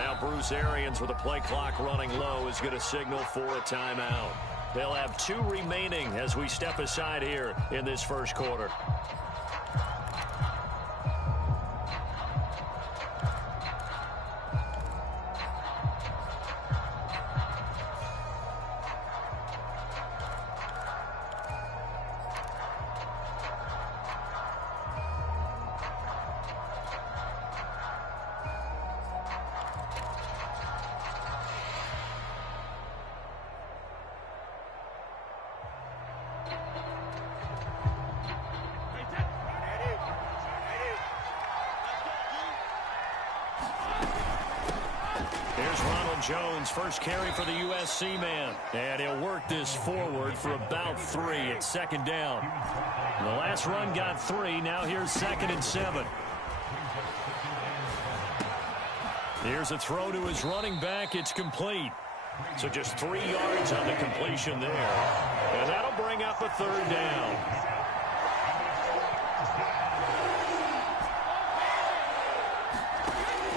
Now Bruce Arians with a play clock running low is going to signal for a timeout. They'll have 2 remaining as we step aside here in this first quarter. Jones, first carry for the USC man. And he'll work this forward for about 3 at second down. The last run got 3. Now here's 2nd and 7. Here's a throw to his running back. It's complete. So just 3 yards on the completion there. And that'll bring up a 3rd down.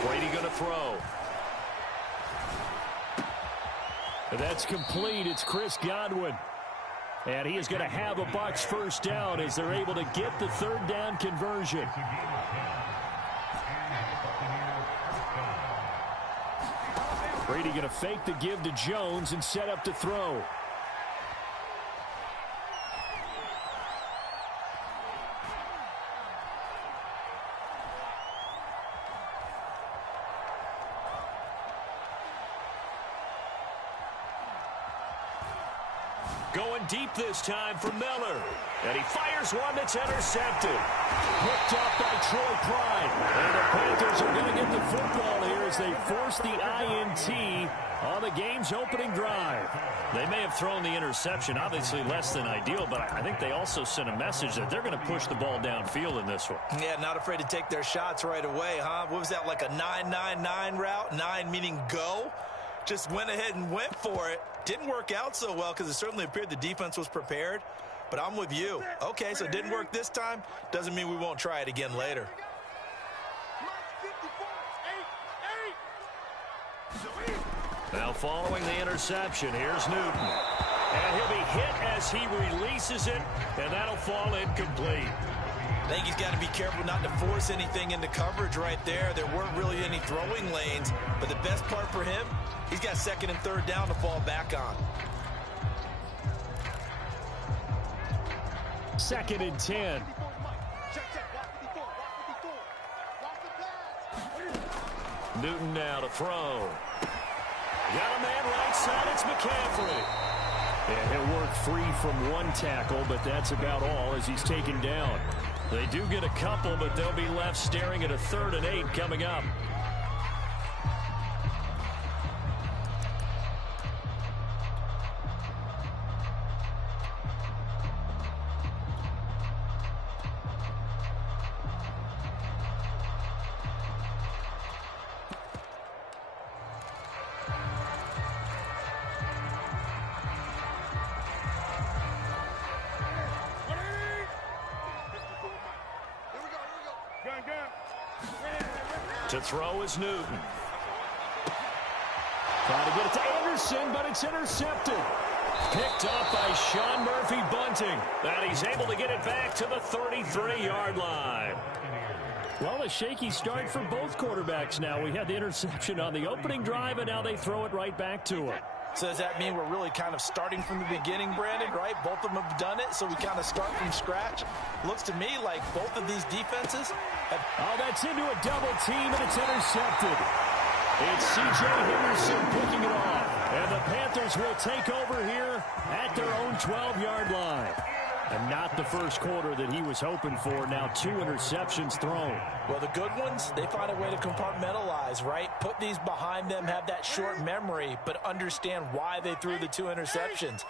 Brady going to throw. That's complete. It's Chris Godwin. And he is going to have a Bucs first down as they're able to get the 3rd down conversion. Brady going to fake the give to Jones and set up to throw. Going deep this time for Miller. And he fires one that's intercepted. Picked up by Troy Pride. And the Panthers are going to get the football here as they force the INT on the game's opening drive. They may have thrown the interception, obviously less than ideal, but I think they also sent a message that they're going to push the ball downfield in this one. Yeah, not afraid to take their shots right away, huh? What was that, like a 9-9-9 route? 9 meaning go? Just went ahead and went for it. Didn't work out so well because it certainly appeared the defense was prepared. But I'm with you. Okay, so it didn't work this time. Doesn't mean we won't try it again later. Now following the interception, here's Newton. And he'll be hit as he releases it, and that'll fall incomplete. I think he's got to be careful not to force anything into coverage right there. There weren't really any throwing lanes, but the best part for him, he's got 2nd and 3rd down to fall back on. 2nd and 10. Newton now to throw. Got a man right side, it's McCaffrey. And he'll work free from 1 tackle, but that's about all as he's taken down. They do get a couple, but they'll be left staring at a 3rd and 8 coming up. To throw is Newton. Trying to get it to Anderson, but it's intercepted. Picked up by Sean Murphy-Bunting. And he's able to get it back to the 33-yard line. Well, a shaky start for both quarterbacks now. We had the interception on the opening drive, and now they throw it right back to him. So does that mean we're really kind of starting from the beginning, Brandon, right? Both of them have done it, so we kind of start from scratch. Looks to me like both of these defenses have... Oh, that's into a double team, and it's intercepted. It's C.J. Henderson picking it off. And the Panthers will take over here at their own 12-yard line. And not the first quarter that he was hoping for. Now 2 interceptions thrown. Well, the good ones, they find a way to compartmentalize, right? Put these behind them, have that short memory, but understand why they threw the 2 interceptions.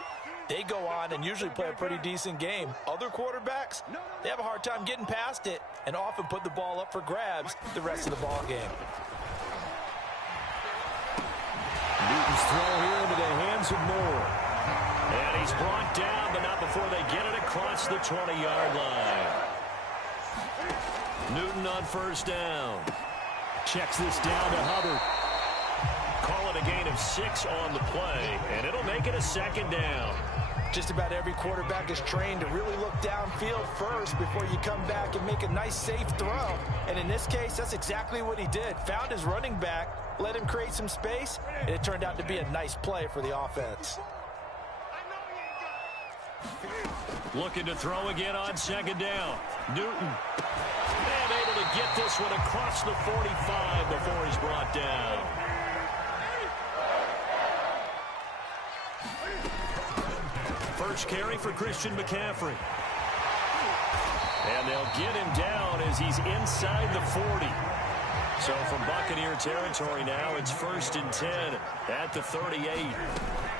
They go on and usually play a pretty decent game. Other quarterbacks, they have a hard time getting past it and often put the ball up for grabs the rest of the ball game. Newton's throw here into the hands of Moore. And he's brought down, but not before they get it across the 20-yard line. Newton on first down. Checks this down to Hubbard. a gain of 6 on the play, and it'll make it a second down. Just about every quarterback is trained to really look downfield first before you come back and make a nice, safe throw. And in this case, that's exactly what he did. Found his running back, let him create some space, and it turned out to be a nice play for the offense. Looking to throw again on second down. Newton. And able to get this one across the 45 before he's brought down. First carry for Christian McCaffrey. And they'll get him down as he's inside the 40. So from Buccaneer territory now, it's 1st and 10 at the 38.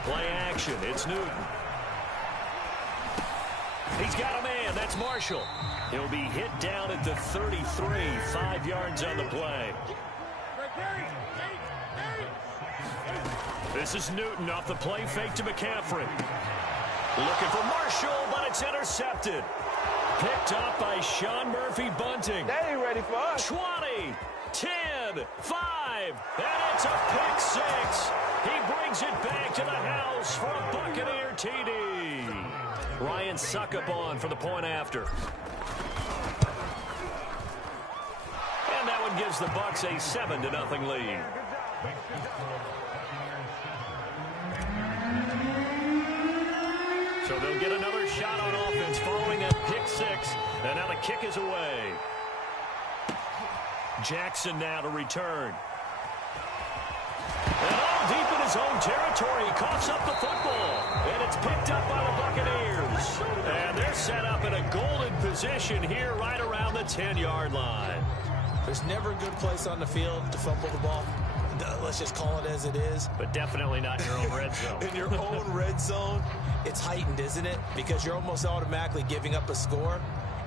Play action. It's Newton. He's got a man. That's Marshall. He'll be hit down at the 33, 5 yards on the play. This is Newton off the play fake to McCaffrey. Looking for Marshall, but it's intercepted. Picked up by Sean Murphy-Bunting. They ain't ready for us. 20, 10, 5, and it's a pick 6. He brings it back to the house for a Buccaneer TD. Ryan Succop on for the point after. And that one gives the Bucs a 7-0 lead. So they'll get another shot on offense following a pick 6. And now the kick is away. Jackson now to return. And all deep in his own territory, he coughs up the football. And it's picked up by the Buccaneers. And they're set up in a golden position here right around the 10-yard line. There's never a good place on the field to fumble the ball. Let's just call it as it is. But definitely not in your own red zone. In your own red zone, it's heightened, isn't it? Because you're almost automatically giving up a score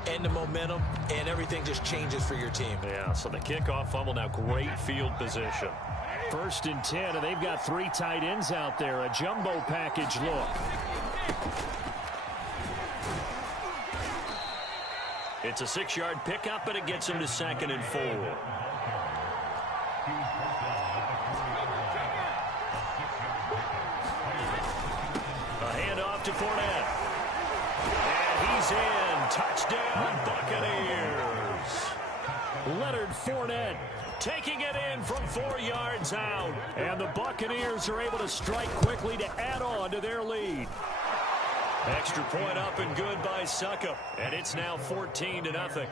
and the momentum, and everything just changes for your team. Yeah, so the kickoff fumble, now great field position. 1st and 10, and they've got 3 tight ends out there. A jumbo package look. It's a 6-yard pickup, and it gets him to 2nd and 4. A handoff to Fournette. And he's in. Touchdown, Buccaneers. Leonard Fournette taking it in from 4 yards out. And the Buccaneers are able to strike quickly to add on to their lead. Extra point up and good by Succop. And it's now 14-0.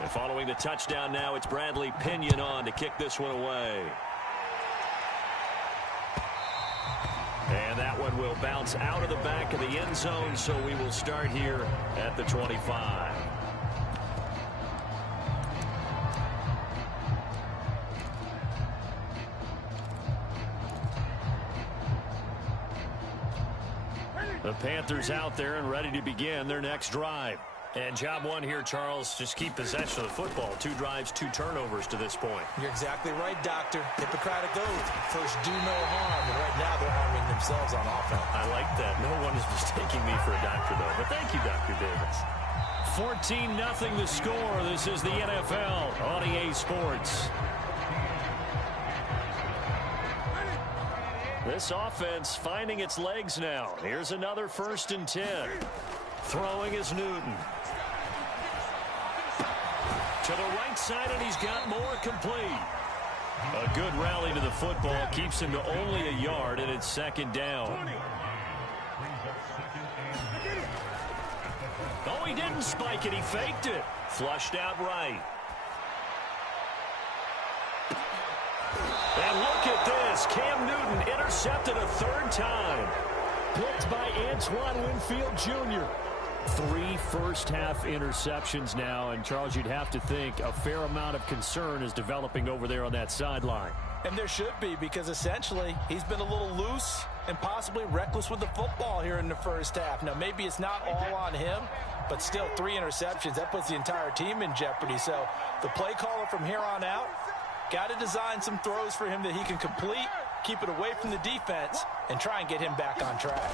And following the touchdown now, it's Bradley Pinion on to kick this one away. And that one will bounce out of the back of the end zone, so we will start here at the 25. The Panthers out there and ready to begin their next drive. And job one here, Charles, just keep possession of the football. 2 drives, 2 turnovers to this point. You're exactly right, Doctor. Hippocratic oath. First, do no harm. And right now, they're harming themselves on offense. I like that. No one is mistaking me for a doctor, though. But thank you, Dr. Davis. 14-0 the score. This is the NFL on EA Sports. This offense finding its legs now. Here's another 1st and 10. Throwing is Newton. To the right side, and he's got more complete. A good rally to the football keeps him to only a yard, and it's 2nd down. Oh, he didn't spike it. He faked it. Flushed out right. And look at this. Cam Newton intercepted a 3rd time. Picked by Antoine Winfield Jr. 3 first-half interceptions now, and Charles, you'd have to think a fair amount of concern is developing over there on that sideline. And there should be, because essentially he's been a little loose and possibly reckless with the football here in the first half. Now, maybe it's not all on him, but still 3 interceptions. That puts the entire team in jeopardy. So the play caller from here on out got to design some throws for him that he can complete, keep it away from the defense and try and get him back on track.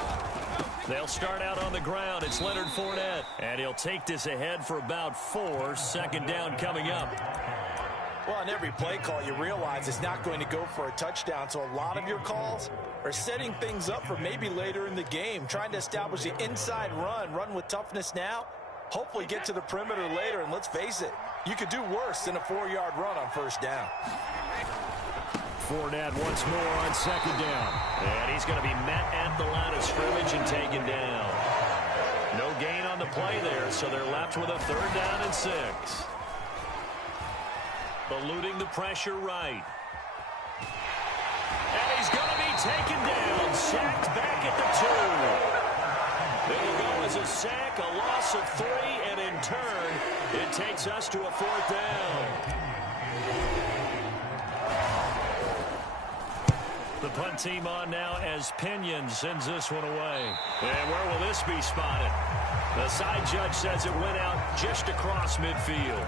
They'll start out on the ground. It's Leonard Fournette. And he'll take this ahead for about 4. Second down coming up. Well, on every play call, you realize it's not going to go for a touchdown. So a lot of your calls are setting things up for maybe later in the game, trying to establish the inside run with toughness now, hopefully get to the perimeter later. And let's face it, you could do worse than a 4-yard run on first down. Fournette once more on second down. And he's going to be met at the line of scrimmage and taken down. No gain on the play there, so they're left with a 3rd down and 6. Eluding the pressure right. And he's going to be taken down. Sacked back at the 2. It'll go as a sack, a loss of 3, and in turn, it takes us to a 4th down. The punt team on now as Pinion sends this one away. And where will this be spotted? The side judge says it went out just across midfield.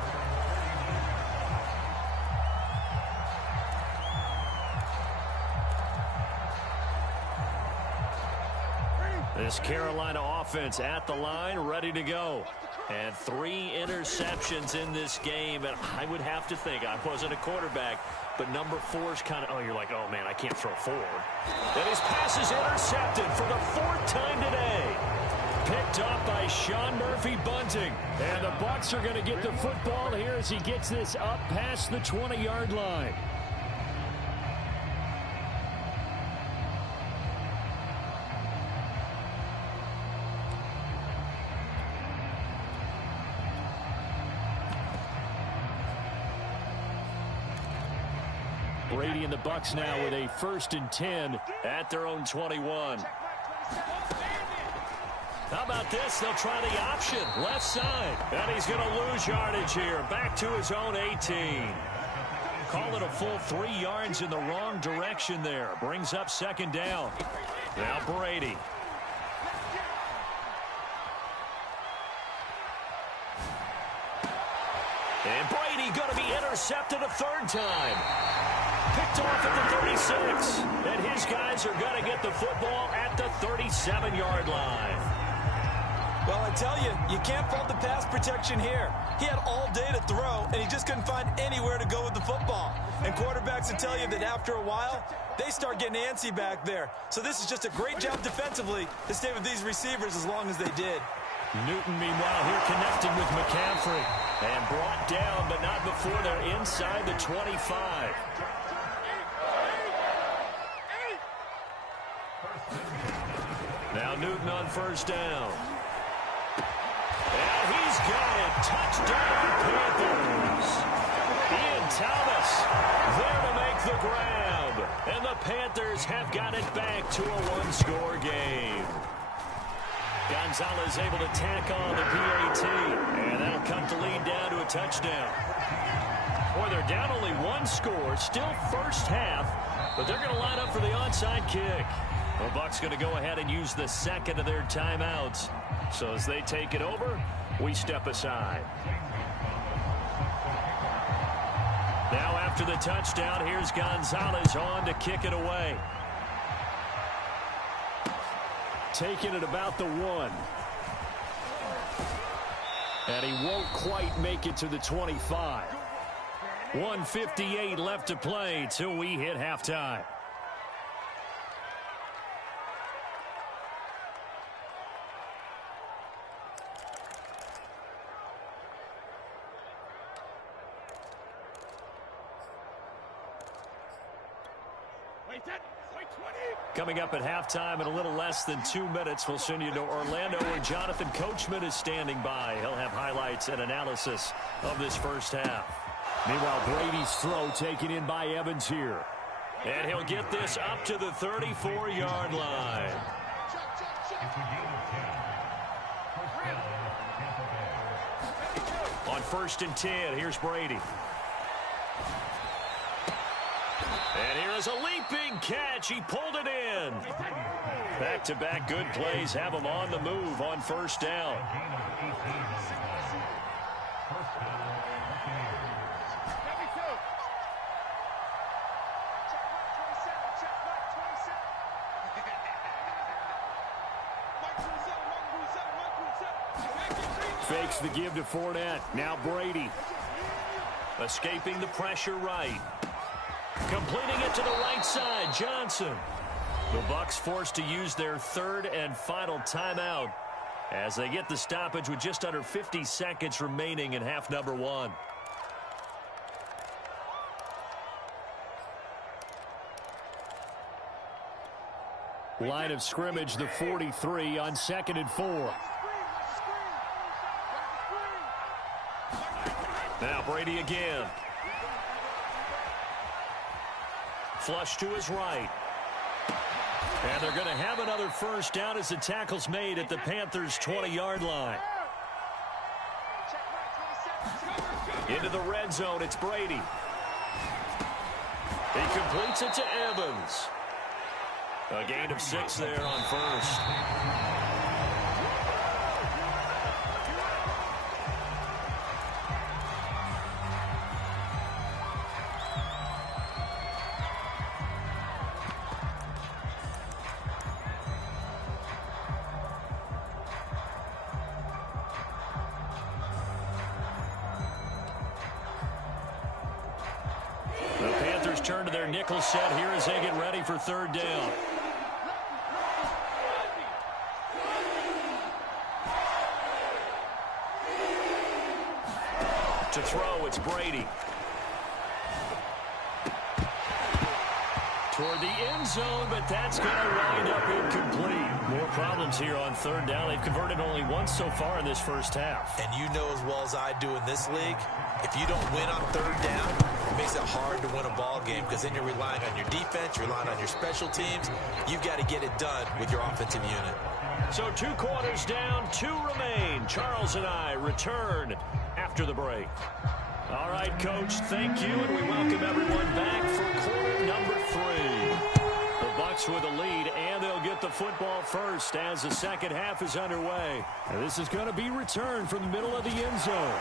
This Carolina offense at the line, ready to go. And 3 interceptions in this game. And I would have to think, I wasn't a quarterback, but number 4's kind of, oh, you're like, oh, man, I can't throw 4. And his pass is intercepted for the 4th time today. Picked up by Sean Murphy-Bunting. And the Bucs are going to get the football here as he gets this up past the 20-yard line. Brady and the Bucs now with a 1st and 10 at their own 21. How about this? They'll try the option. Left side. And he's going to lose yardage here. Back to his own 18. Call it a full 3 yards in the wrong direction there. Brings up 2nd down. Now Brady. And Brady going to be intercepted a 3rd time. Picked off at the 36. And his guys are going to get the football at the 37-yard line. Well, I tell you, you can't fault the pass protection here. He had all day to throw, and he just couldn't find anywhere to go with the football. And quarterbacks will tell you that after a while, they start getting antsy back there. So this is just a great job defensively to stay with these receivers as long as they did. Newton, meanwhile, here connecting with McCaffrey. And brought down, but not before they're inside the 25. Now Newton on 1st down. And he's got it. Touchdown, Panthers. Ian Thomas there to make the grab. And the Panthers have got it back to a 1-score game. Gonzalez able to tack on the PAT. And that'll cut the lead down to a touchdown. Boy, they're down only 1 score. Still first half. But they're going to line up for the onside kick. The Bucs going to go ahead and use the 2nd of their timeouts. So as they take it over, we step aside. Now after the touchdown, here's Gonzalez on to kick it away. Taking it about the 1. And he won't quite make it to the 25. 1:58 left to play till we hit halftime. Coming up at halftime in a little less than 2 minutes, we'll send you to Orlando where Jonathan Coachman is standing by. He'll have highlights and analysis of this first half. Meanwhile, Brady's throw taken in by Evans here. And he'll get this up to the 34-yard line. On 1st and 10, here's Brady. And here is a leaping catch. He pulled it in. Back-to-back good plays have him on the move on 1st down. Fakes the give to Fournette. Now Brady. Escaping the pressure right. Completing it to the right side. Johnson. The Bucs forced to use their third and final timeout as they get the stoppage with just under 50 seconds remaining in half number one. Line of scrimmage, the 43 on 2nd and 4. Now Brady again. Flush to his right. And they're going to have another first down as the tackle's made at the Panthers' 20-yard line. Into the red zone, it's Brady. He completes it to Evans. A gain of 6 there on first. The Panthers turn to their nickel set here as they get ready for third down. To throw, it's Brady. Toward the end zone, but that's going to wind up incomplete. More problems here on third down. They've converted only once so far in this first half. And you know as well as I do in this league, if you don't win on third down, it makes it hard to win a ball game because then you're relying on your defense, you're relying on your special teams. You've got to get it done with your offensive unit. So 2 quarters down, 2 remain. Charles and I return after the break. All right, Coach, thank you, and we welcome everyone back for quarter number 3. The Bucs with a lead, and they'll get the football first as the second half is underway. And this is going to be returned from the middle of the end zone.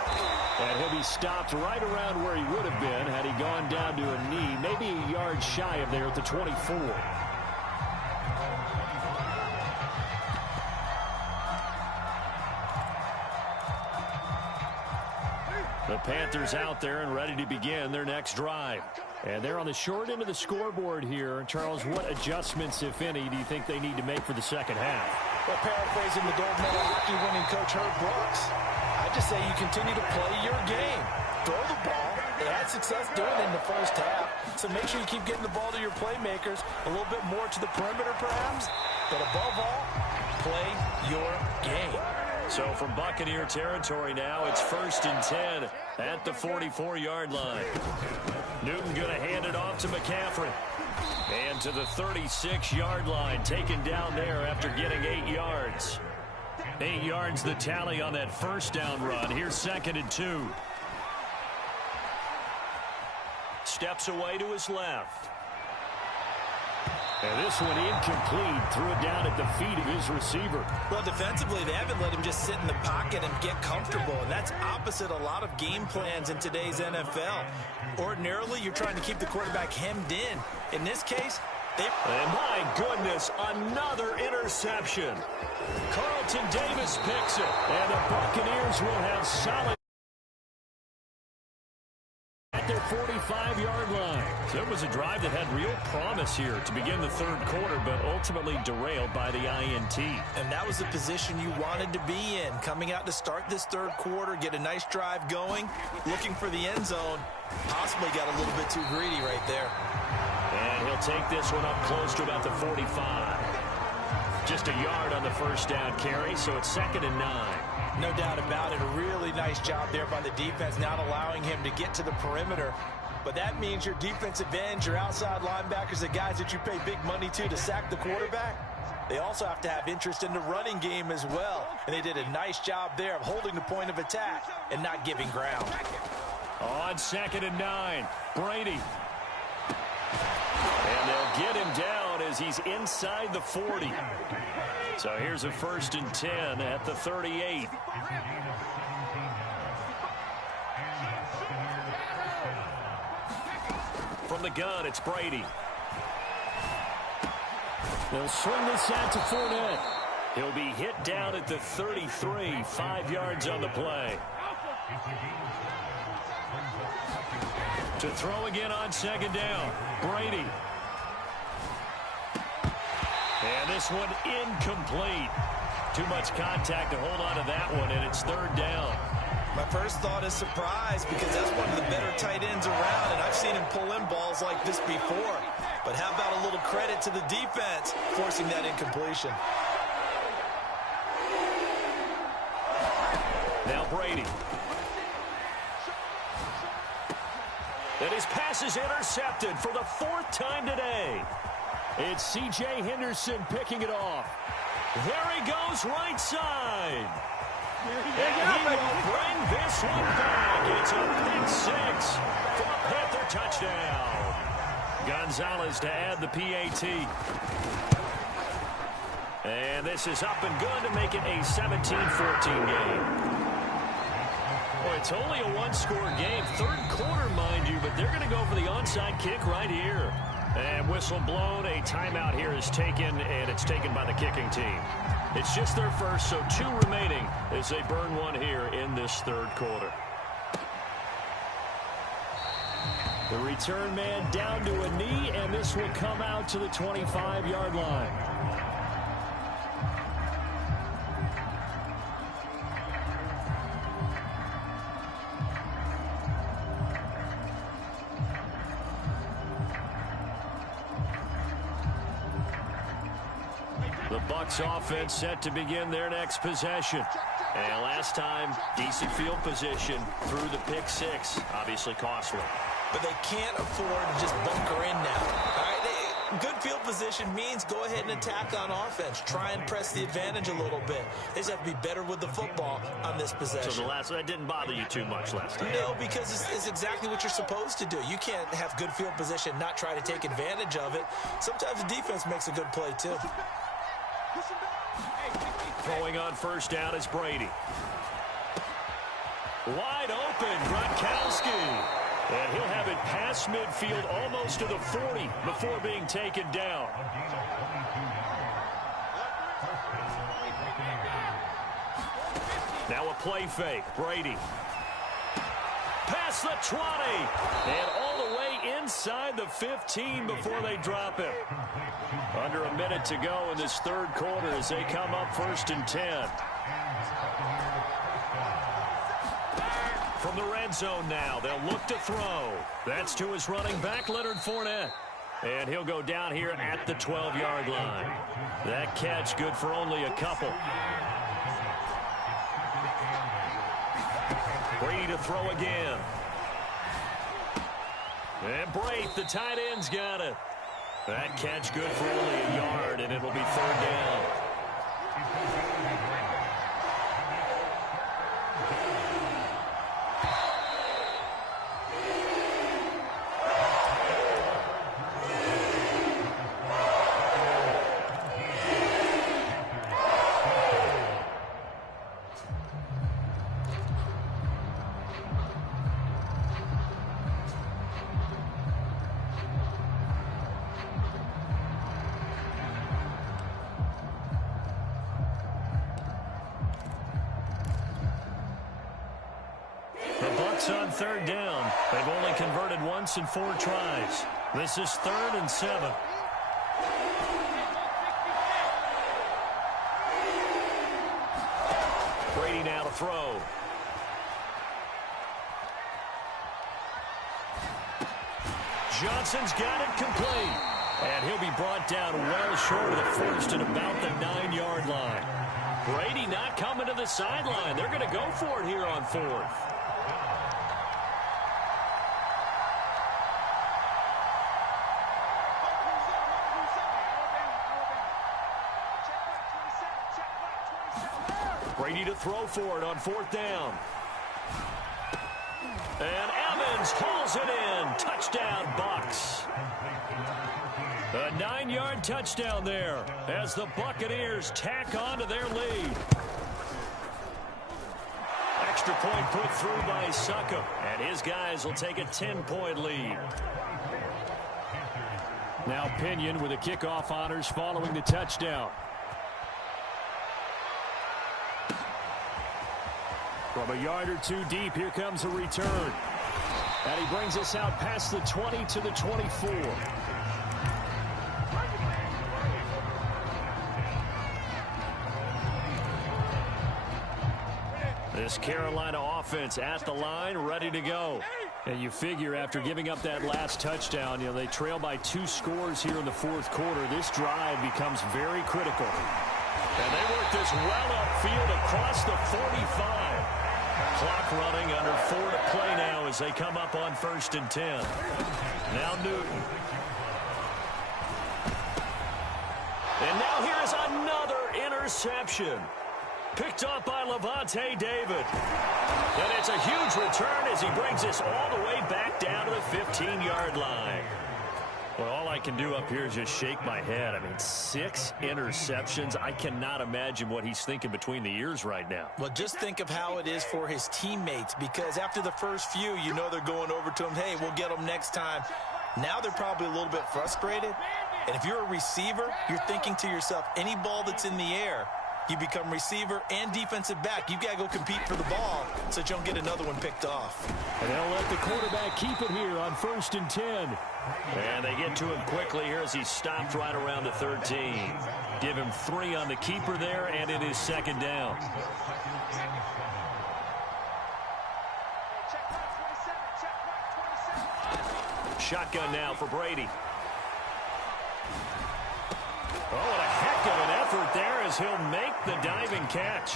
And he'll be stopped right around where he would have been had he gone down to a knee, maybe a yard shy of there at the 24. The Panthers out there and ready to begin their next drive. And they're on the short end of the scoreboard here. Charles, what adjustments, if any, do you think they need to make for the second half? Well, paraphrasing the gold medal hockey winning coach Herb Brooks, I just say you continue to play your game. Throw the ball. They had success doing it in the first half, so make sure you keep getting the ball to your playmakers, a little bit more to the perimeter perhaps, but above all, play your game. So from Buccaneer territory now, it's 1st and 10 at the 44-yard line. Newton going to hand it off to McCaffrey. And to the 36-yard line, taken down there after getting 8 yards. 8 yards the tally on that first down run. Here's 2nd and 2. Steps away to his left. And this one incomplete. Threw it down at the feet of his receiver. Well, defensively, they haven't let him just sit in the pocket and get comfortable, and that's opposite a lot of game plans in today's NFL. Ordinarily, you're trying to keep the quarterback hemmed in. In this case, and my goodness, another interception. Carlton Davis picks it, and the Buccaneers will have solid at their 45-yard line. So it was a drive that had real promise here to begin the third quarter, but ultimately derailed by the INT. And that was the position you wanted to be in, coming out to start this third quarter, get a nice drive going, looking for the end zone. Possibly got a little bit too greedy right there. And he'll take this one up close to about the 45. Just a yard on the first down carry, so it's 2nd and 9. No doubt about it. A really nice job there by the defense, not allowing him to get to the perimeter. But that means your defensive ends, your outside linebackers, the guys that you pay big money to sack the quarterback, they also have to have interest in the running game as well. And they did a nice job there of holding the point of attack and not giving ground. On 2nd and 9, Brady. And they'll get him down as he's inside the 40. So here's a 1st and 10 at the 38. From the gun, it's Brady. They'll swing this out to Fournette. He'll be hit down at the 33, 5 yards on the play. To throw again on second down, Brady. And this one incomplete. Too much contact to hold on to that one, and it's third down. My first thought is surprise, because that's one of the better tight ends around, and I've seen him pull in balls like this before. But how about a little credit to the defense forcing that incompletion? Now Brady. And his pass is intercepted for the 4th time today. It's C.J. Henderson picking it off. There he goes right side. And he will bring this one back. It's a pick 6 for a Panther touchdown. Gonzalez to add the PAT. And this is up and good to make it a 17-14 game. Well, it's only a one-score game. Third quarter, mind you, but they're going to go for the onside kick right here. And whistle blown. A timeout here is taken, and it's taken by the kicking team. It's just their first, so 2 remaining as they burn one here in this third quarter. The return man down to a knee, and this will come out to the 25-yard line. The Bucs offense set to begin their next possession. And last time, decent field position through the pick 6. Obviously costly. But they can't afford to just bunker in now. All right, good field position means go ahead and attack on offense. Try and press the advantage a little bit. They just have to be better with the football on this possession. So that didn't bother you too much last time? No, because it's exactly what you're supposed to do. You can't have good field position, not try to take advantage of it. Sometimes the defense makes a good play, too. Throwing on first down is Brady. Wide open, Gronkowski. And he'll have it past midfield almost to the 40 before being taken down. Now a play fake. Brady. Past the 20. And all the way inside the 15 before they drop him. Under a minute to go in this third quarter as they come up 1st and 10. From the red zone now, they'll look to throw. That's to his running back, Leonard Fournette. And he'll go down here at the 12-yard line. That catch good for only a couple. Brady to throw again. And Brate, the tight end's got it. That catch good for only a yard, and it'll be third down. On third down. They've only converted once in 4 tries. This is 3rd and 7. Brady now to throw. Johnson's got it complete. And he'll be brought down well short of the first at about the 9-yard line. Brady not coming to the sideline. They're going to go for it here on 4th. Brady to throw for it on 4th down. And Evans hauls it in. Touchdown, Bucs. A 9-yard touchdown there as the Buccaneers tack on to their lead. Extra point put through by Succop, and his guys will take a 10-point lead. Now Pinion with the kickoff honors following the touchdown. From a yard or two deep, here comes a return. And he brings us out past the 20 to the 24. This Carolina offense at the line, ready to go. And you figure after giving up that last touchdown, they trail by 2 scores here in the fourth quarter. This drive becomes very critical. And they work this well upfield across the 45. Clock running, under 4 to play now as they come up on 1st and 10. Now Newton. And now here's another interception. Picked up by Lavonte David. And it's a huge return as he brings this all the way back down to the 15-yard line. Well, all I can do up here is just shake my head. I mean, 6 interceptions. I cannot imagine what he's thinking between the ears right now. Well, just think of how it is for his teammates, because after the first few, they're going over to him, hey, we'll get them next time. Now they're probably a little bit frustrated. And if you're a receiver, you're thinking to yourself, any ball that's in the air, you become receiver and defensive back. You've got to go compete for the ball so that you don't get another one picked off. And they'll let the quarterback keep it here on 1st and 10. And they get to him quickly here as he's stopped right around the 13. Give him 3 on the keeper there, and it is 2nd down. Shotgun now for Brady. Oh, what a heck of an effort there as he'll make the diving catch.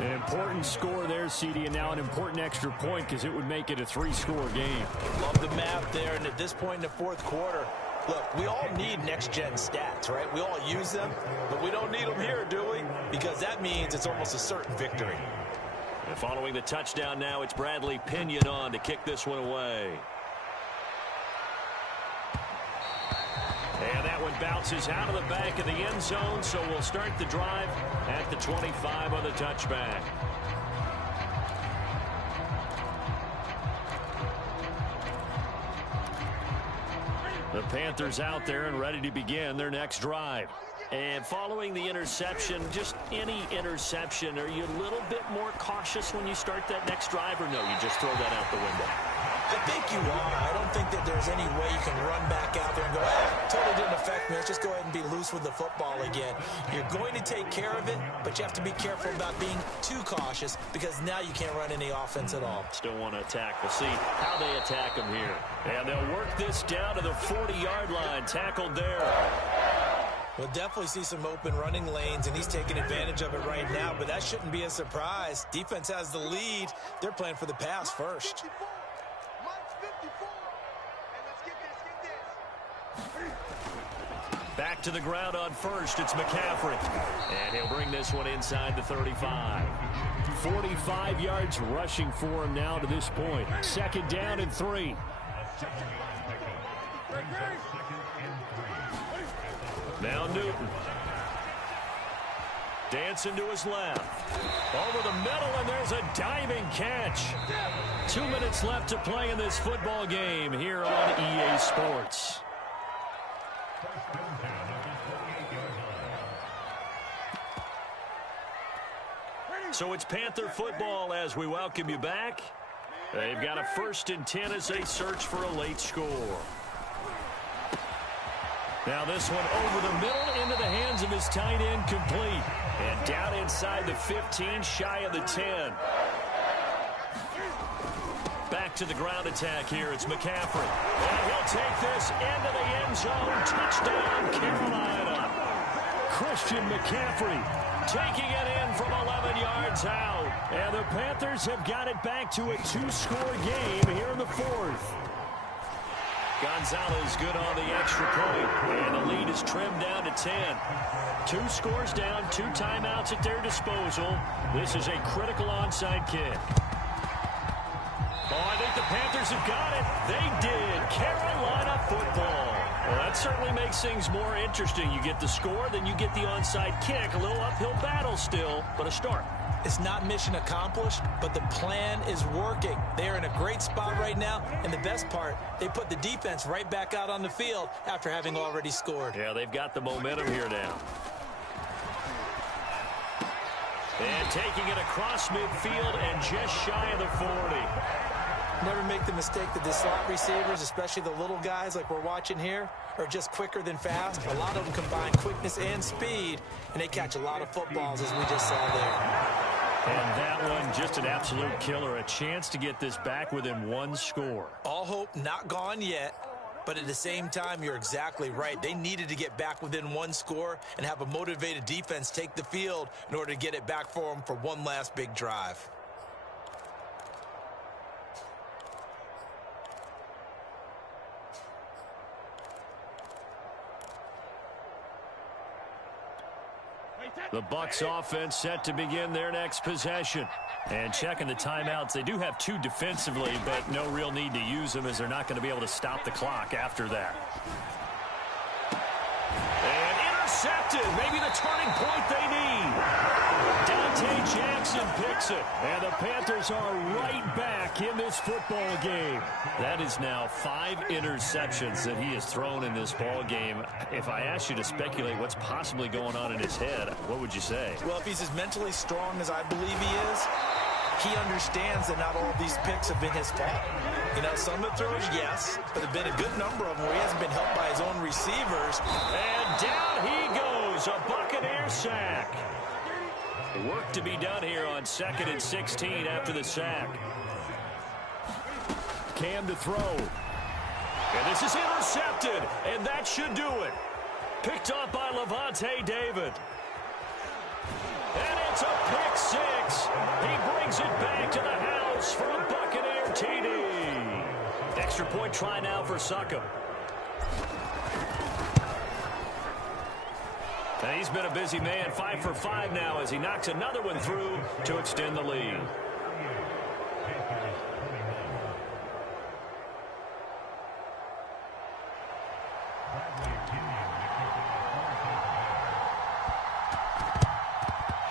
An important score there, CD, and now an important extra point because it would make it a 3-score game. Love the math there, and at this point in the fourth quarter, look, we all need next-gen stats, right? We all use them, but we don't need them here, do we? Because that means it's almost a certain victory. And following the touchdown now, it's Bradley Pinion on to kick this one away. And that one bounces out of the back of the end zone, so we'll start the drive at the 25 on the touchback. The Panthers out there and ready to begin their next drive. And following the interception, just any interception, are you a little bit more cautious when you start that next drive, or no, you just throw that out the window? I think you are. I don't think that there's any way you can run back out there and go, hey, totally didn't affect me. Let's just go ahead and be loose with the football again. You're going to take care of it, but you have to be careful about being too cautious because now you can't run any offense at all. Still want to attack. We'll see how they attack them here. And they'll work this down to the 40-yard line. Tackled there. We'll definitely see some open running lanes, and he's taking advantage of it right now, but that shouldn't be a surprise. Defense has the lead. They're playing for the pass first. Back to the ground on 1st. It's McCaffrey. And he'll bring this one inside the 35. 45 yards rushing for him now to this point. 2nd down and 3. Now Newton. Dancing to his left. Over the middle, and there's a diving catch. 2 minutes left to play in this football game here on EA Sports. So it's Panther football as we welcome you back. They've got a 1st and 10 as they search for a late score. Now this one over the middle into the hands of his tight end, complete. And down inside the 15, shy of the 10. Back to the ground attack here. It's McCaffrey. And he'll take this into the end zone. Touchdown, Carolina. Christian McCaffrey taking it in from 11 yards out. And the Panthers have got it back to a 2-score game here in the 4th. Gonzalez good on the extra point. And the lead is trimmed down to 10. 2 scores down, 2 timeouts at their disposal. This is a critical onside kick. Oh, I think the Panthers have got it. They did. Carolina football. Well, that certainly makes things more interesting. You get the score, then you get the onside kick. A little uphill battle still, but a start. It's not mission accomplished, but the plan is working. They're in a great spot right now, and the best part, they put the defense right back out on the field after having already scored. Yeah, they've got the momentum here now. And taking it across midfield and just shy of the 40. Never make the mistake that the slot receivers, especially the little guys like we're watching here, are just quicker than fast. A lot of them combine quickness and speed, and they catch a lot of footballs, as we just saw there. And that one, just an absolute killer. A chance to get this back within one score. All hope not gone yet, but at the same time, you're exactly right. They needed to get back within one score and have a motivated defense take the field in order to get it back for them for one last big drive. The Bucs offense set to begin their next possession. And checking the timeouts, they do have two defensively, but no real need to use them as they're not going to be able to stop the clock after that. And intercepted. Maybe the turning point they need. Dante Jackson picks it. And the Panthers are right back in this football game. That is now 5 interceptions that he has thrown in this ball game. If I asked you to speculate what's possibly going on in his head, what would you say? Well, if he's as mentally strong as I believe he is, he understands that not all of these picks have been his fault. You know, some of the throws, yes, but there have been a good number of them where he hasn't been helped by his own receivers. And down he goes, a Buccaneer sack. Work to be done here on 2nd and 16 after the sack. Cam to throw. And this is intercepted, and that should do it. Picked up by Lavonte David. And it's a pick six. He brings it back to the house for a Buccaneer TD. Extra point try now for Succop. And he's been a busy man, 5 for 5 now as he knocks another one through to extend the lead.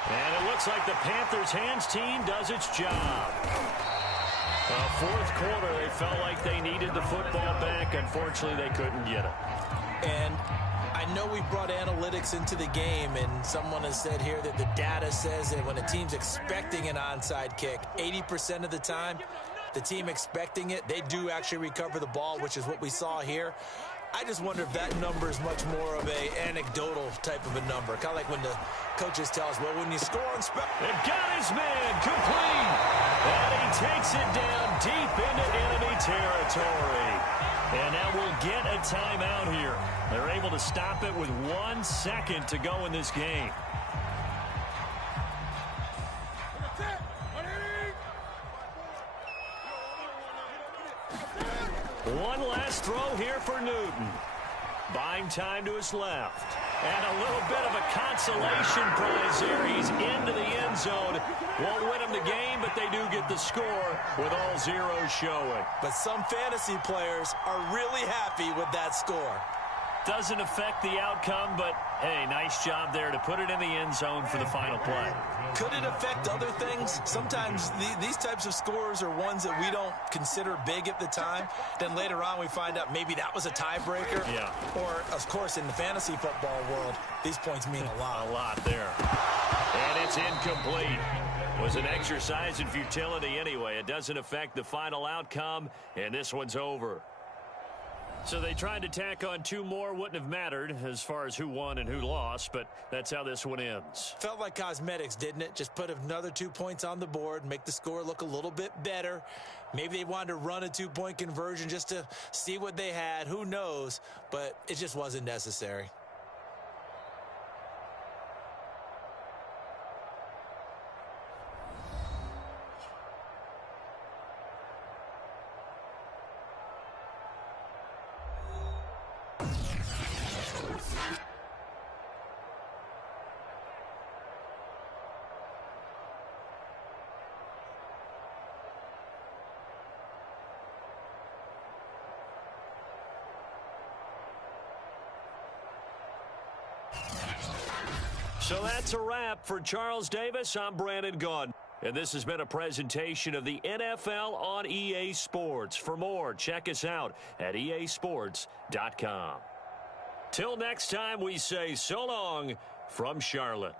And it looks like the Panthers hands team does its job. Fourth quarter, they felt like they needed the football back. Unfortunately, they couldn't get it. And I know we brought analytics into the game, and someone has said here that the data says that when a team's expecting an onside kick, 80% of the time, the team expecting it, they do actually recover the ball, which is what we saw here. I just wonder if that number is much more of a anecdotal type of a number. Kind of like when the coaches tell us, well, when you score on they've got his man complete. And he takes it down deep into enemy territory. And now we'll get a timeout here. They're able to stop it with 1 second to go in this game. One last throw here for Newton. Buying time to his left. And a little bit of a consolation prize there. He's into the end zone. Won't win them the game, but they do get the score with all zeros showing. But some fantasy players are really happy with that score. Doesn't affect the outcome, but, hey, nice job there to put it in the end zone for the final play. Could it affect other things? Sometimes these types of scores are ones that we don't consider big at the time. Then later on we find out maybe that was a tiebreaker. Yeah. Or, of course, in the fantasy football world, these points mean a lot. A lot there. And it's incomplete. Was an exercise in futility anyway. It doesn't affect the final outcome, and this one's over. So they tried to tack on 2 more. Wouldn't have mattered as far as who won and who lost, but that's how this one ends. Felt like cosmetics, didn't it? Just put another 2 points on the board, make the score look a little bit better. Maybe they wanted to run a 2-point conversion just to see what they had. Who knows? But it just wasn't necessary. So that's a wrap for Charles Davis. I'm Brandon Gaudin. And this has been a presentation of the NFL on EA Sports. For more, check us out at easports.com. Till next time, we say so long from Charlotte.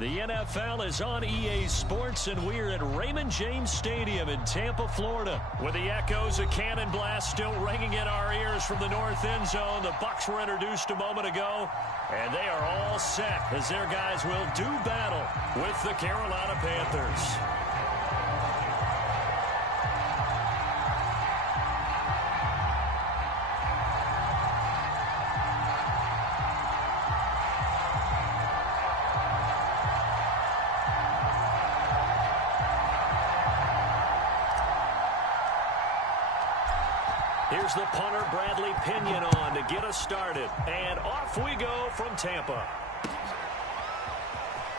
The NFL is on EA Sports, and we're at Raymond James Stadium in Tampa, Florida. With the echoes of cannon blast still ringing in our ears from the north end zone, the Bucs were introduced a moment ago, and they are all set as their guys will do battle with the Carolina Panthers. Here's the punter, Bradley Pinion, on to get us started. And off we go from Tampa.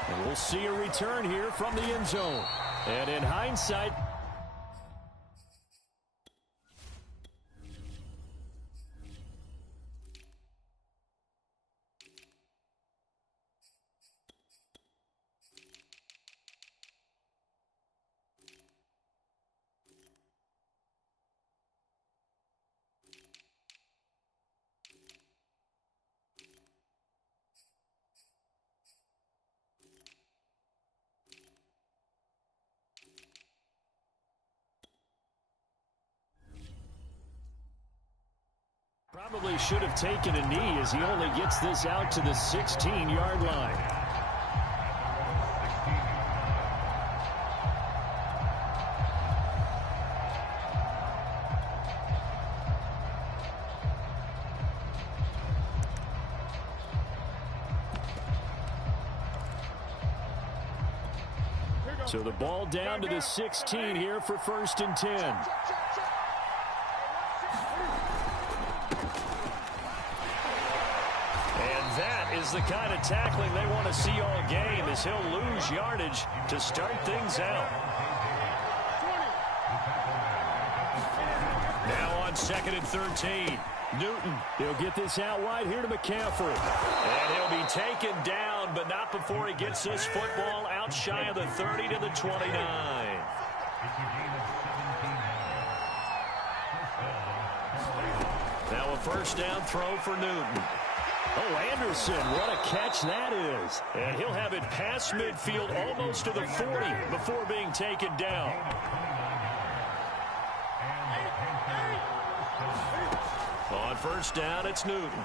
And we'll see a return here from the end zone. And in hindsight, probably should have taken a knee as he only gets this out to the 16-yard line. So the ball down to the 16 here for 1st and 10. Is the kind of tackling they want to see all game, as he'll lose yardage to start things out. Now on 2nd and 13. Newton, he'll get this out wide here to McCaffrey. And he'll be taken down, but not before he gets this football out shy of the 30 to the 29. Now a 1st down throw for Newton. Oh, Anderson, what a catch that is. And he'll have it past midfield almost to the 40 before being taken down. On 1st down, it's Newton.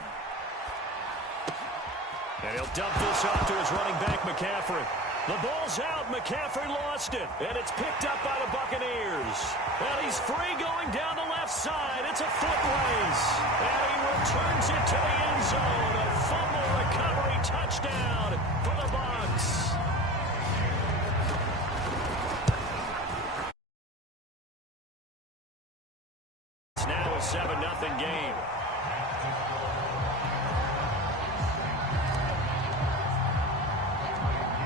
And he'll dump this off to his running back, McCaffrey. The ball's out. McCaffrey lost it. And it's picked up by the Buccaneers. And he's free going down the left side. It's a foot race. And he returns it to the end zone. A fumble recovery touchdown for the Bucs. It's now a 7-0 game.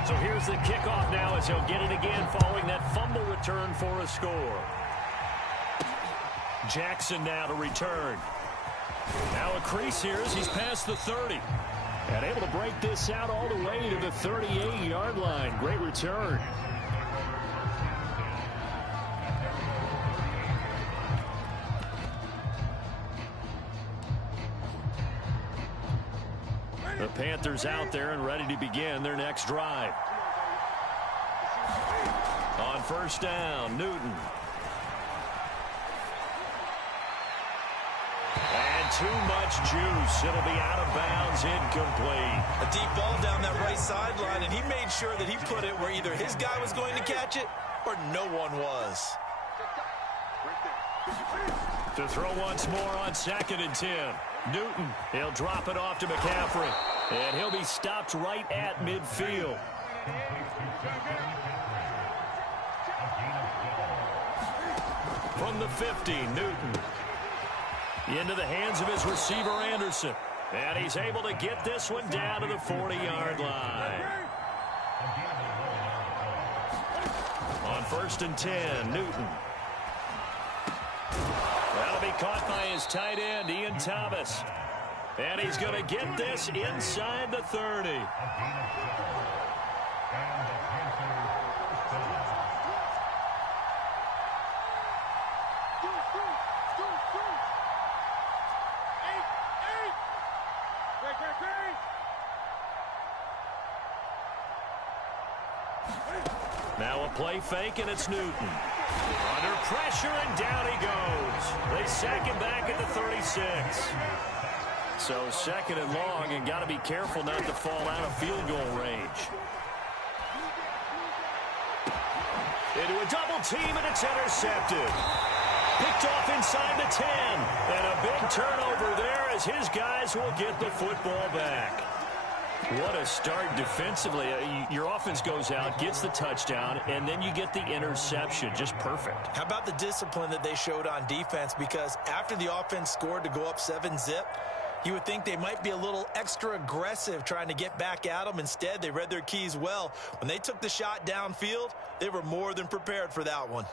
So here's the kickoff now as he'll get it again following that fumble return for a score. Jackson now to return. Now a crease here as he's past the 30. And able to break this out all the way to the 38-yard line. Great return. The Panthers out there and ready to begin their next drive. On 1st down, Newton. And too much juice. It'll be out of bounds, incomplete. A deep ball down that right sideline, and he made sure that he put it where either his guy was going to catch it or no one was. To throw once more on 2nd and 10. Newton, he'll drop it off to McCaffrey. And he'll be stopped right at midfield. From the 50, Newton. Into the hands of his receiver, Anderson. And he's able to get this one down to the 40-yard line. On 1st and 10, Newton. That'll be caught by his tight end, Ian Thomas. And he's going to get this inside the 30. Now a play fake, and it's Newton. Under pressure, and down he goes. They sack him back at the 36. So second and long, and got to be careful not to fall out of field goal range. Into a double team, and it's intercepted. Picked off inside the 10. And a big turnover there as his guys will get the football back. What a start defensively. Your offense goes out, gets the touchdown, and then you get the interception. Just perfect. How about the discipline that they showed on defense? Because after the offense scored to go up 7-zip, you would think they might be a little extra aggressive trying to get back at them. Instead, they read their keys well. When they took the shot downfield, they were more than prepared for that one.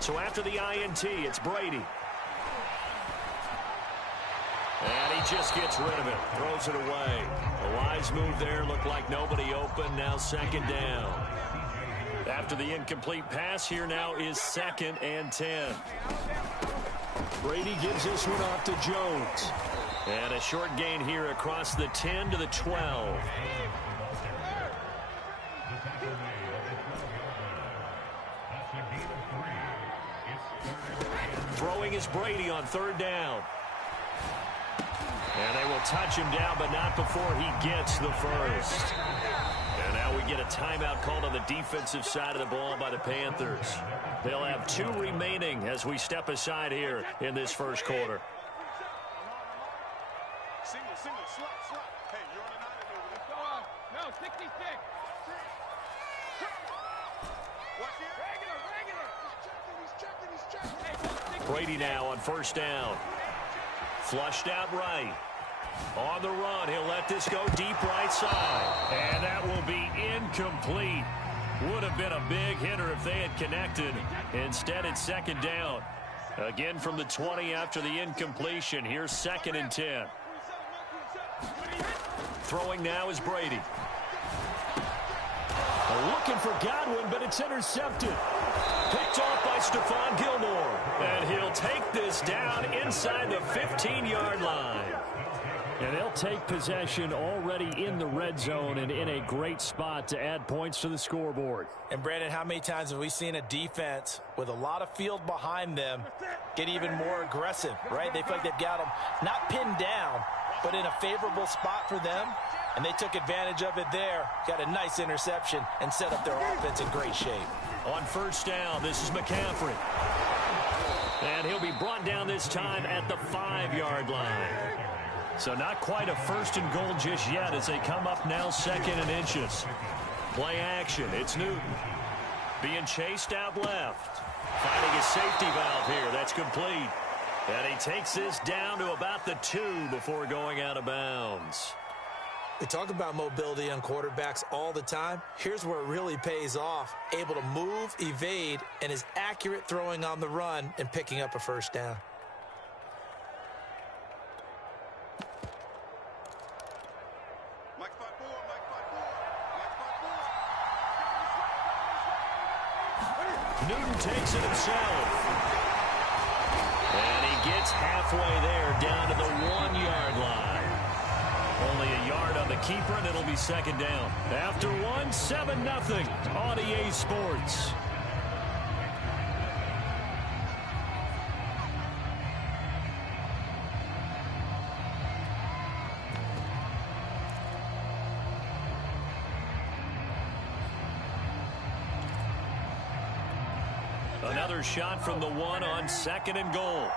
So after the INT, it's Brady. And he just gets rid of it, throws it away. A wise move there, looked like nobody open, now second down. After the incomplete pass, here now is 2nd and 10. Brady gives this one off to Jones. And a short gain here across the 10 to the 12. Throwing is Brady on 3rd down. And they will touch him down, but not before he gets the first. And now we get a timeout called on the defensive side of the ball by the Panthers. They'll have 2 remaining as we step aside here in this first quarter. Single, slot. Hey, you're on an island over there. No, 66. Watch here. Regular. Brady now on 1st down. Flushed out right. On the run, he'll let this go deep right side. And that will be incomplete. Would have been a big hitter if they had connected. Instead, it's 2nd down. Again from the 20 after the incompletion. Here's 2nd and 10. Throwing now is Brady. Looking for Godwin, but it's intercepted. Picked off by Stephon Gilmore. And he'll take this down inside the 15-yard line. And they'll take possession already in the red zone and in a great spot to add points to the scoreboard. And, Brandon, how many times have we seen a defense with a lot of field behind them get even more aggressive, right? They feel like they've got them not pinned down, but in a favorable spot for them. And they took advantage of it there. Got a nice interception and set up their offense in great shape. On 1st down, this is McCaffrey. And he'll be brought down this time at the 5-yard line. So not quite a 1st and goal just yet as they come up now 2nd and inches. Play action. It's Newton. Being chased out left. Finding a safety valve here. That's complete. And he takes this down to about the 2 before going out of bounds. We talk about mobility on quarterbacks all the time. Here's where it really pays off. Able to move, evade, and is accurate throwing on the run and picking up a 1st down. Newton takes it himself. And he gets halfway there down to the 1-yard line. Only a yard on the keeper, and it'll be 2nd down. After 7-0 on EA Sports. Another shot from the 1 on 2nd and goal.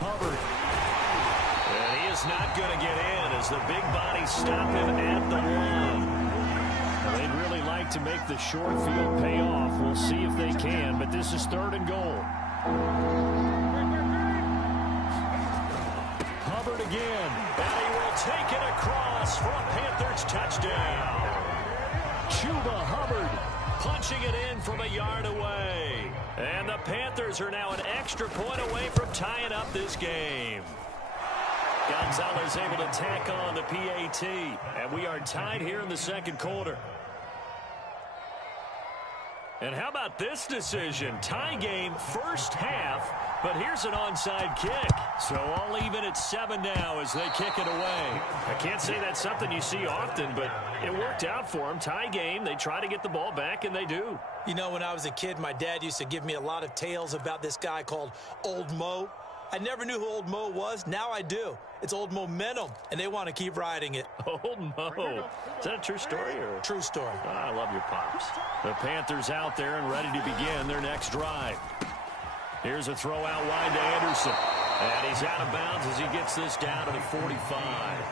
Hubbard. And he is not going to get in as the big bodies stop him at the 1. Well, they'd really like to make the short field pay off. We'll see if they can, but this is 3rd and goal. Hubbard again. And he will take it across for a Panthers touchdown. Chuba Hubbard punching it in from a yard away. And the Panthers are now an extra point away from tying up this game. Gonzalez able to tack on the PAT, and we are tied here in the second quarter. And how about this decision? Tie game first half, but here's an onside kick. So all even at 7 now as they kick it away. I can't say that's something you see often, but it worked out for them. Tie game, they try to get the ball back, and they do. You know, when I was a kid, my dad used to give me a lot of tales about this guy called Old Mo. I never knew who Old Mo was. Now I do. It's Old Momentum, and they want to keep riding it. Old Mo. Is that a true story? Or? True story. Oh, I love your pops. The Panthers out there and ready to begin their next drive. Here's a throw out wide to Anderson. And he's out of bounds as he gets this down to the 45.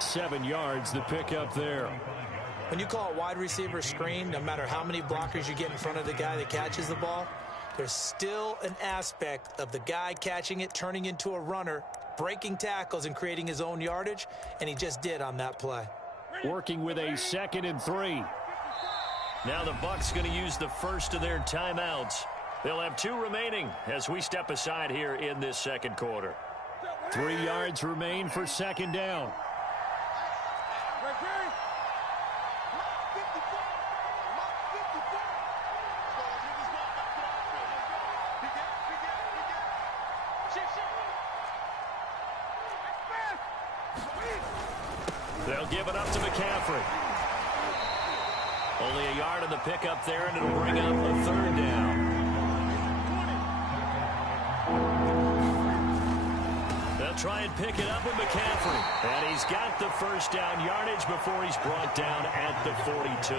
7 yards, the pickup there. When you call a wide receiver screen, no matter how many blockers you get in front of the guy that catches the ball, there's still an aspect of the guy catching it, turning into a runner, breaking tackles and creating his own yardage, and he just did on that play. Working with a 2nd and 3. Now the Bucs going to use the first of their timeouts. They'll have 2 remaining as we step aside here in this second quarter. 3 yards remain for 2nd down. They'll give it up to McCaffrey. Only a yard on the pickup there, and it'll bring up a 3rd down. They'll try and pick it up with McCaffrey. And he's got the first down yardage before he's brought down at the 42.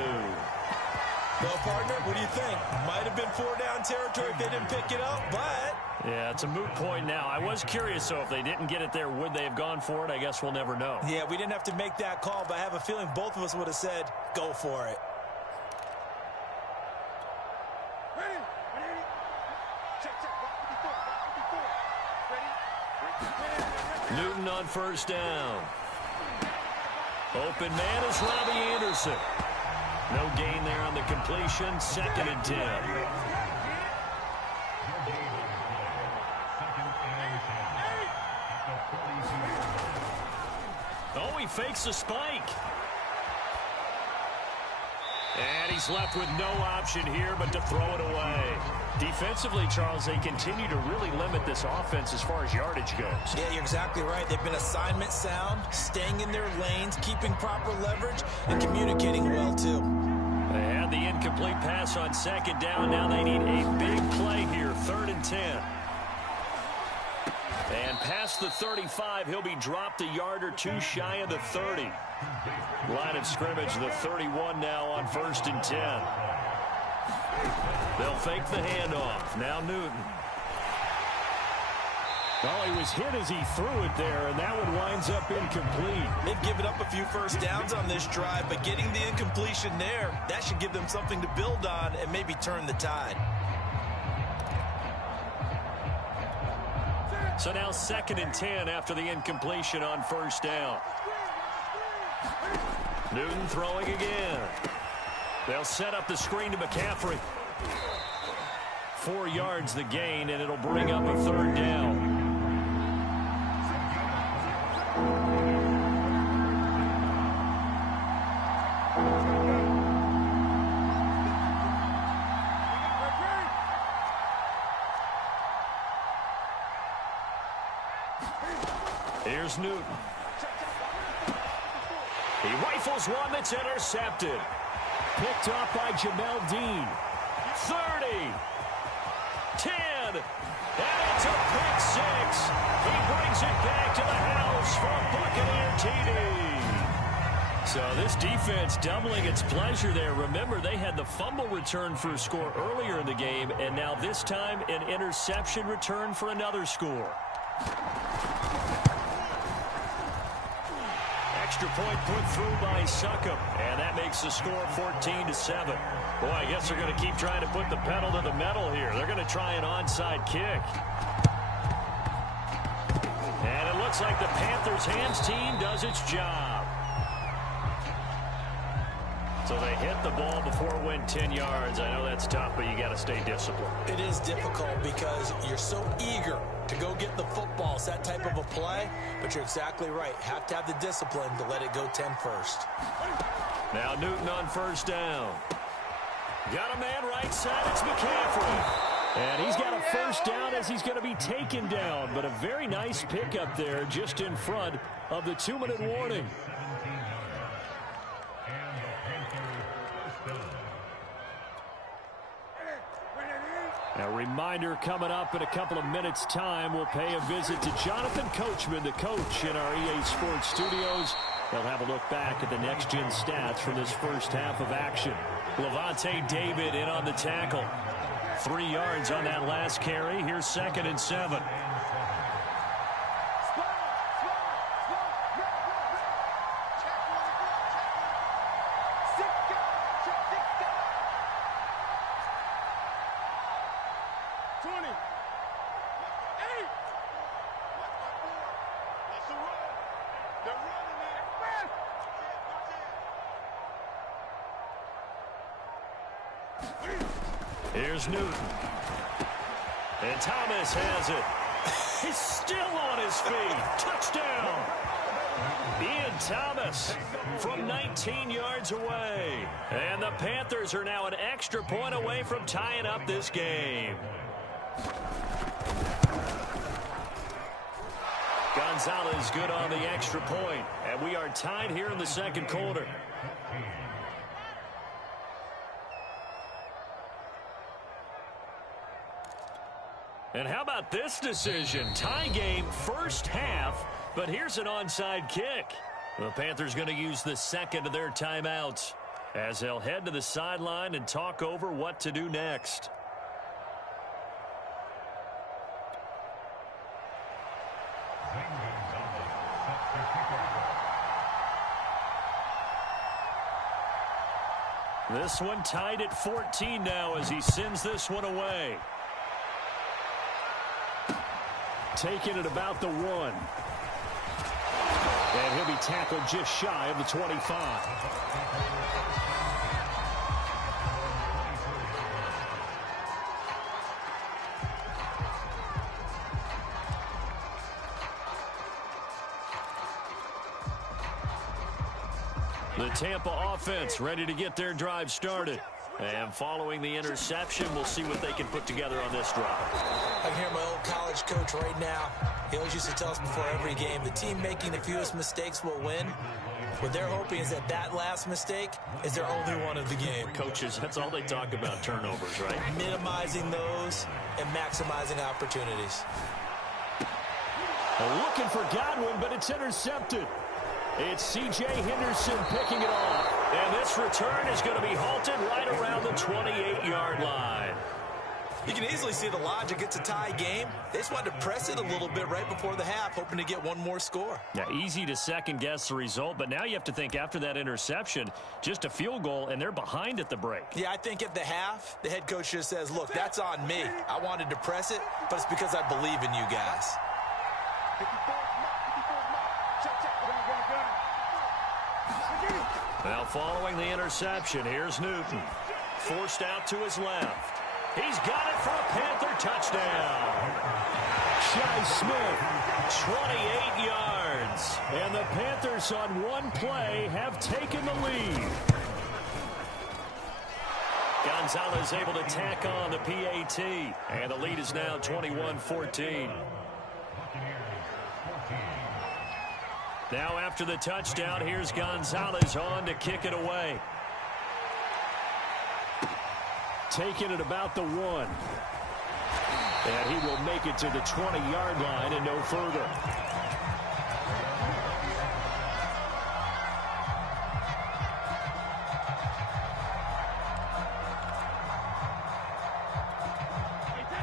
Well, partner, what do you think? Might have been 4-down territory if they didn't pick it up, but... Yeah, it's a moot point now. I was curious, so if they didn't get it there, would they have gone for it? I guess we'll never know. Yeah, we didn't have to make that call, but I have a feeling both of us would have said, go for it. Ready? Ready? Check, check. Ready? Newton on first down. Open man is Robbie Anderson. No gain there on the completion. 2nd and 10. Oh, he fakes a spike. And he's left with no option here but to throw it away. Defensively, Charles, they continue to really limit this offense as far as yardage goes. Yeah, you're exactly right. They've been assignment sound, staying in their lanes, keeping proper leverage, and communicating well, too. They had the incomplete pass on 2nd down. Now they need a big play here, 3rd and 10. And past the 35, he'll be dropped a yard or 2 shy of the 30. Line of scrimmage, the 31 now on 1st and 10. They'll fake the handoff. Now Newton. Well, he was hit as he threw it there, and that one winds up incomplete. They've given up a few first downs on this drive, but getting the incompletion there, that should give them something to build on and maybe turn the tide. So now 2nd and 10 after the incompletion on first down. Newton throwing again. They'll set up the screen to McCaffrey. 4 yards the gain, and it'll bring up a 3rd down. Here's Newton. He rifles one that's intercepted. Picked off by Jamel Dean. 30. 10. And it's a pick 6. He brings it back to the house for Buccaneer TD. So this defense doubling its pleasure there. Remember, they had the fumble return for a score earlier in the game, and now this time an interception return for another score. Extra point put through by Succop, and that makes the score 14-7. Boy, I guess they're going to keep trying to put the pedal to the metal here. They're going to try an onside kick. And it looks like the Panthers' hands team does its job. So they hit the ball before it went 10 yards. I know that's tough, but you got to stay disciplined. It is difficult because you're so eager to go get the football. It's that type of a play, but you're exactly right. Have to have the discipline to let it go 10 first. Now Newton on first down. Got a man right side. It's McCaffrey. And he's got a first down as he's going to be taken down. But a very nice pickup there just in front of the 2-minute warning. A reminder coming up in a couple of minutes' time. We'll pay a visit to Jonathan Coachman, the coach in our EA Sports studios. They'll have a look back at the next-gen stats from this first half of action. Lavonte David in on the tackle. 3 yards on that last carry. Here's 2nd and 7. Here's Newton. And Thomas has it. He's still on his feet. Touchdown. Ian Thomas from 19 yards away. And the Panthers are now an extra point away from tying up this game. Gonzalez good on the extra point. And we are tied here in the second quarter. And how about this decision? Tie game first half, but here's an onside kick. The Panthers going to use the second of their timeouts as they'll head to the sideline and talk over what to do next. This one tied at 14 now as he sends this one away. Taking it about the 1. And he'll be tackled just shy of the 25. The Tampa offense ready to get their drive started. And following the interception, we'll see what they can put together on this drive. I can hear my old college coach right now. He always used to tell us before every game, the team making the fewest mistakes will win. What they're hoping is that that last mistake is their only one of the game. Coaches, that's all they talk about, turnovers, right? Minimizing those and maximizing opportunities. Looking for Godwin, but it's intercepted. It's C.J. Henderson picking it off. And this return is going to be halted right around the 28-yard line. You can easily see the logic. It's a tie game. They just wanted to press it a little bit right before the half, hoping to get one more score. Yeah, easy to second-guess the result, but now you have to think after that interception, just a field goal, and they're behind at the break. Yeah, I think at the half, the head coach just says, look, that's on me. I wanted to press it, but it's because I believe in you guys. Now following the interception, here's Newton. Forced out to his left. He's got it for a Panther touchdown. Shi Smith, 28 yards. And the Panthers on one play have taken the lead. Gonzalez able to tack on the PAT. And the lead is now 21-14. Now after the touchdown, here's Gonzalez on to kick it away. Taking it about the 1. And he will make it to the 20-yard line and no further.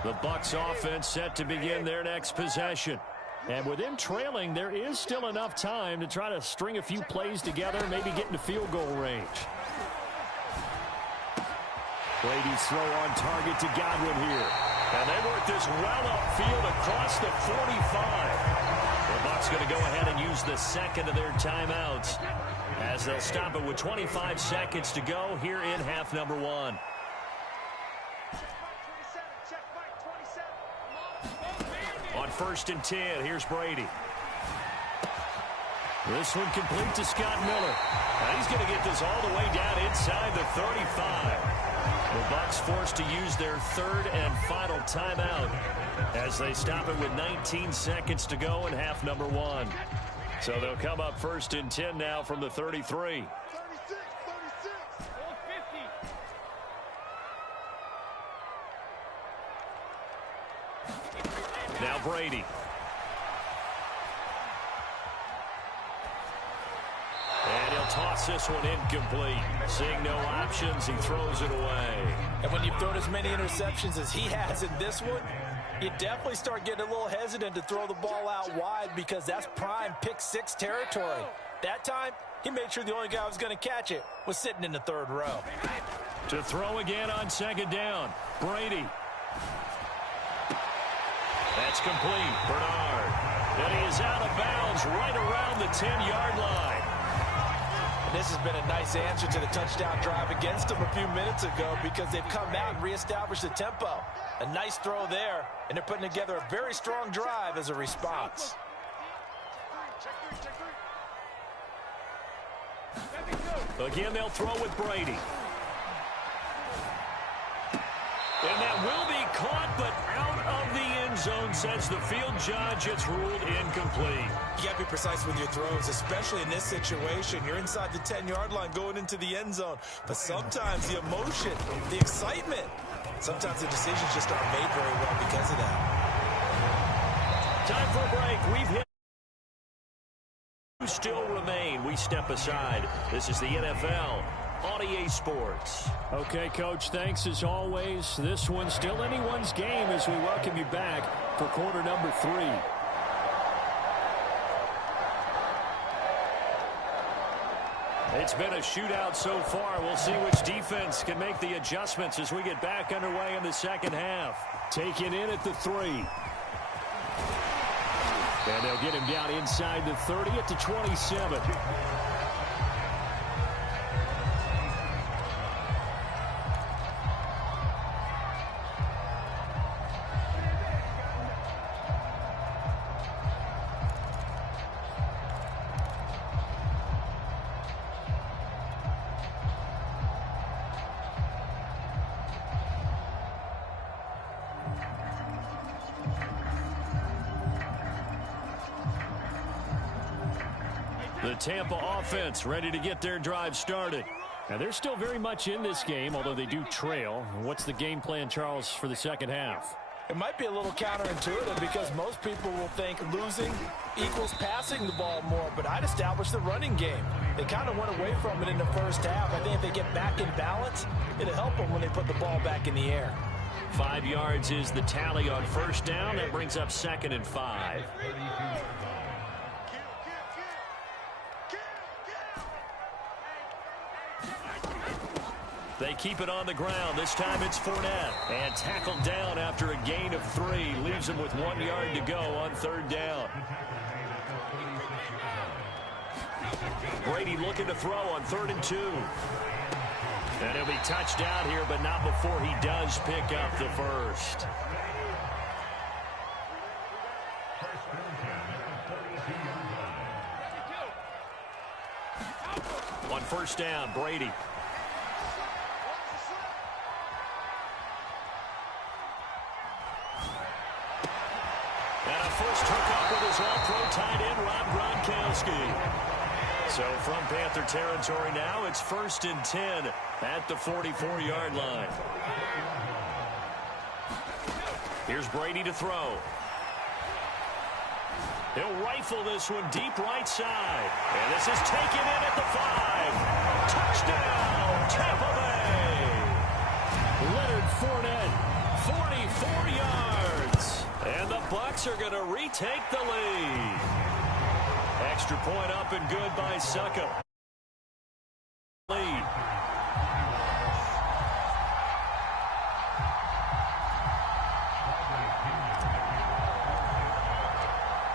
The Bucs offense set to begin their next possession. And with them trailing, there is still enough time to try to string a few plays together, maybe get into field goal range. Brady's throw on target to Godwin here. And they work this well upfield across the 45. The Bucs going to go ahead and use the second of their timeouts. As they'll stop it with 25 seconds to go here in half number one. On 1st and 10, here's Brady. This one complete to Scott Miller. Now he's going to get this all the way down inside the 35. The Bucs forced to use their third and final timeout as they stop it with 19 seconds to go in half number one. So they'll come up 1st and 10 now from the 33. Now Brady. And he'll toss this one incomplete. Seeing no options, he throws it away. And when you've thrown as many interceptions as he has in this one, you definitely start getting a little hesitant to throw the ball out wide because that's prime pick six territory. That time, he made sure the only guy who was going to catch it was sitting in the third row. To throw again on 2nd down, Brady. That's complete. Bernard. And he is out of bounds right around the 10-yard line. And this has been a nice answer to the touchdown drive against them a few minutes ago because they've come out and reestablished the tempo. A nice throw there, and they're putting together a very strong drive as a response. Again, they'll throw with Brady. And that will be caught, but out of the end zone, says the field judge. It's ruled incomplete. You got to be precise with your throws, especially in this situation. You're inside the 10-yard line going into the end zone. But sometimes the emotion, the excitement, sometimes the decisions just aren't made very well because of that. Time for a break. We've hit. Still remain. We step aside. This is the NFL on EA Sports. Okay, Coach, thanks as always. This one's still anyone's game as we welcome you back for quarter number 3. It's been a shootout so far. We'll see which defense can make the adjustments as we get back underway in the second half. Taken in at the 3. And they'll get him down inside the 30 at the 27. The Tampa offense ready to get their drive started. Now, they're still very much in this game, although they do trail. What's the game plan, Charles, for the second half? It might be a little counterintuitive because most people will think losing equals passing the ball more, but I'd establish the running game. They kind of went away from it in the first half. I think if they get back in balance, it'll help them when they put the ball back in the air. 5 yards is the tally on 1st down. That brings up 2nd and 5. They keep it on the ground. This time it's Fournette. And tackled down after a gain of 3. Leaves him with 1 yard to go on 3rd down. Brady looking to throw on 3rd and 2. And he'll be touched down here, but not before he does pick up the first. On 1st down, Brady. And a first hookup with his all-pro tight end, Rob Gronkowski. So from Panther territory now, it's 1st and 10 at the 44-yard line. Here's Brady to throw. He'll rifle this one deep right side. And this is taken in at the 5. Touchdown, Tampa Bay. Leonard Fournette, 44 yards. And the Bucs are going to retake the lead. Extra point up and good by Succop. Lead.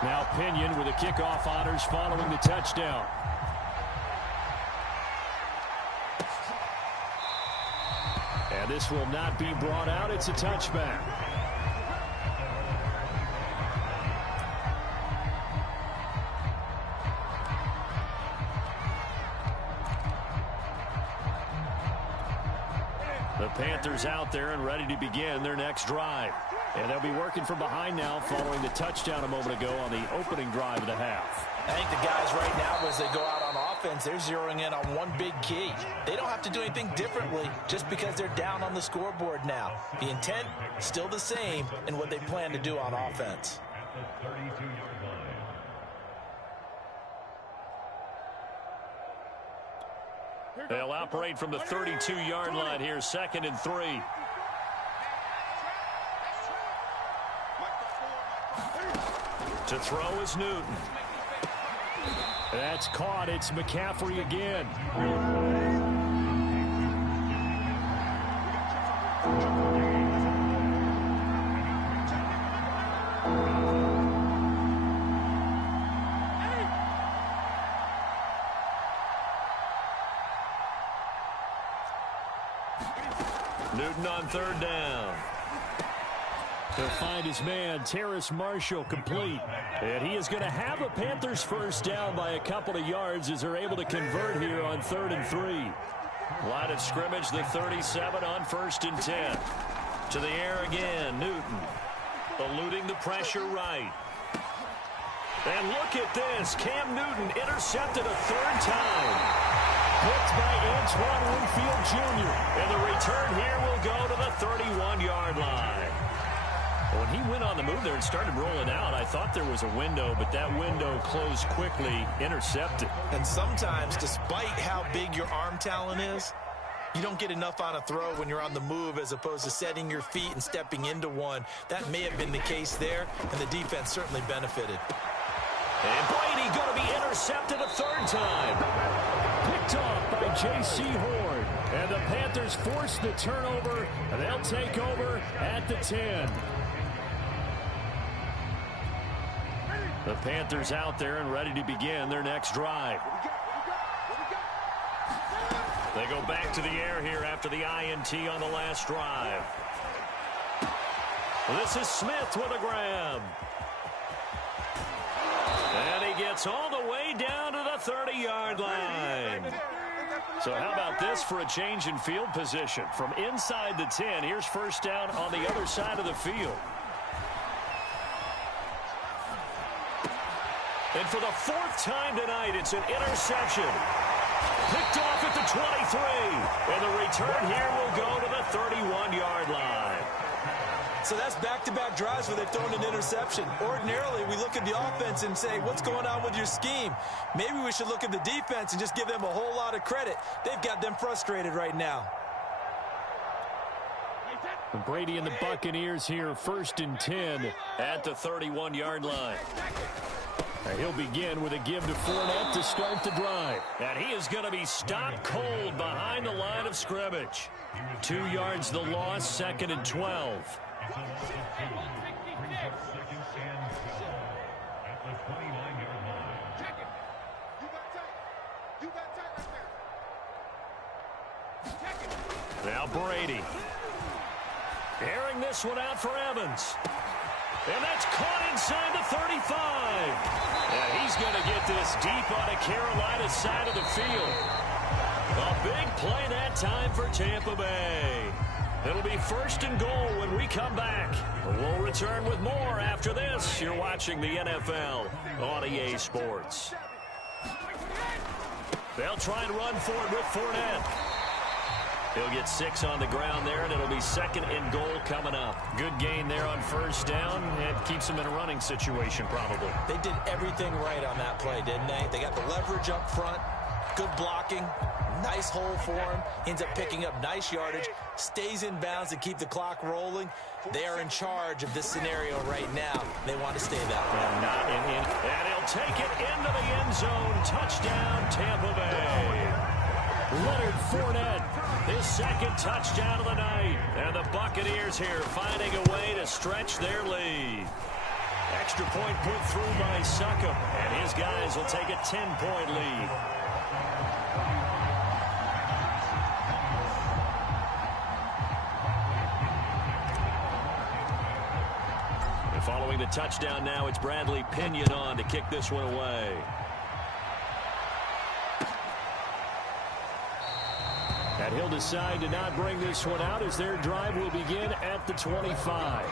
Now Pinion with the kickoff honors following the touchdown. And this will not be brought out. It's a touchback. The Panthers out there and ready to begin their next drive. And they'll be working from behind now following the touchdown a moment ago on the opening drive of the half. I think the guys right now, as they go out on offense, they're zeroing in on one big key. They don't have to do anything differently just because they're down on the scoreboard now. The intent, still the same in what they plan to do on offense. They'll operate from the 32-yard line here, 2nd and 3. To throw is Newton. That's caught. It's McCaffrey again. Newton on 3rd down. He'll find his man, Terrace Marshall, complete. And he is going to have a Panthers first down by a couple of yards as they're able to convert here on 3rd and 3. Line of scrimmage, the 37 on 1st and 10. To the air again, Newton. Eluding the pressure right. And look at this. Cam Newton intercepted a 3rd time. Picked by Antoine Winfield Jr. And the return here will go to the 31-yard line. When he went on the move there and started rolling out, I thought there was a window, but that window closed quickly, intercepted. And sometimes, despite how big your arm talent is, you don't get enough on a throw when you're on the move as opposed to setting your feet and stepping into one. That may have been the case there, and the defense certainly benefited. And Brady going to be intercepted a 3rd time. Picked off by J.C. Horn. And the Panthers force the turnover, and they'll take over at the 10. The Panthers out there and ready to begin their next drive. They go back to the air here after the INT on the last drive. This is Smith with a grab. And he gets all the way down to the 30-yard line. So how about this for a change in field position? From inside the 10, here's first down on the other side of the field. And for the 4th time tonight, it's an interception. Picked off at the 23. And the return here will go to the 31-yard line. So that's back-to-back drives where they've thrown an interception. Ordinarily, we look at the offense and say, what's going on with your scheme? Maybe we should look at the defense and just give them a whole lot of credit. They've got them frustrated right now. Brady and the Buccaneers here, 1st and 10 at the 31-yard line. He'll begin with a give to Fournette to start the drive. And he is going to be stopped cold behind the line of scrimmage. 2 yards the loss, 2nd and 12. Now Brady. Airing this one out for Evans. And that's caught inside the 35. And he's going to get this deep on a Carolina side of the field. A big play that time for Tampa Bay. It'll be 1st and goal when we come back. We'll return with more after this. You're watching the NFL on EA Sports. They'll try and run for it with Fournette. He'll get 6 on the ground there, and it'll be 2nd and goal coming up. Good gain there on first down, and keeps him in a running situation probably. They did everything right on that play, didn't they? They got the leverage up front, good blocking, nice hole for him, ends up picking up nice yardage, stays in bounds to keep the clock rolling. They are in charge of this scenario right now. They want to stay that way. And he'll take it into the end zone. Touchdown, Tampa Bay. Leonard Fournette, his 2nd touchdown of the night. And the Buccaneers here finding a way to stretch their lead. Extra point put through by Succop, and his guys will take a 10-point lead. touchdown now. It's Bradley Pinion on to kick this one away. And he'll decide to not bring this one out as their drive will begin at the 25.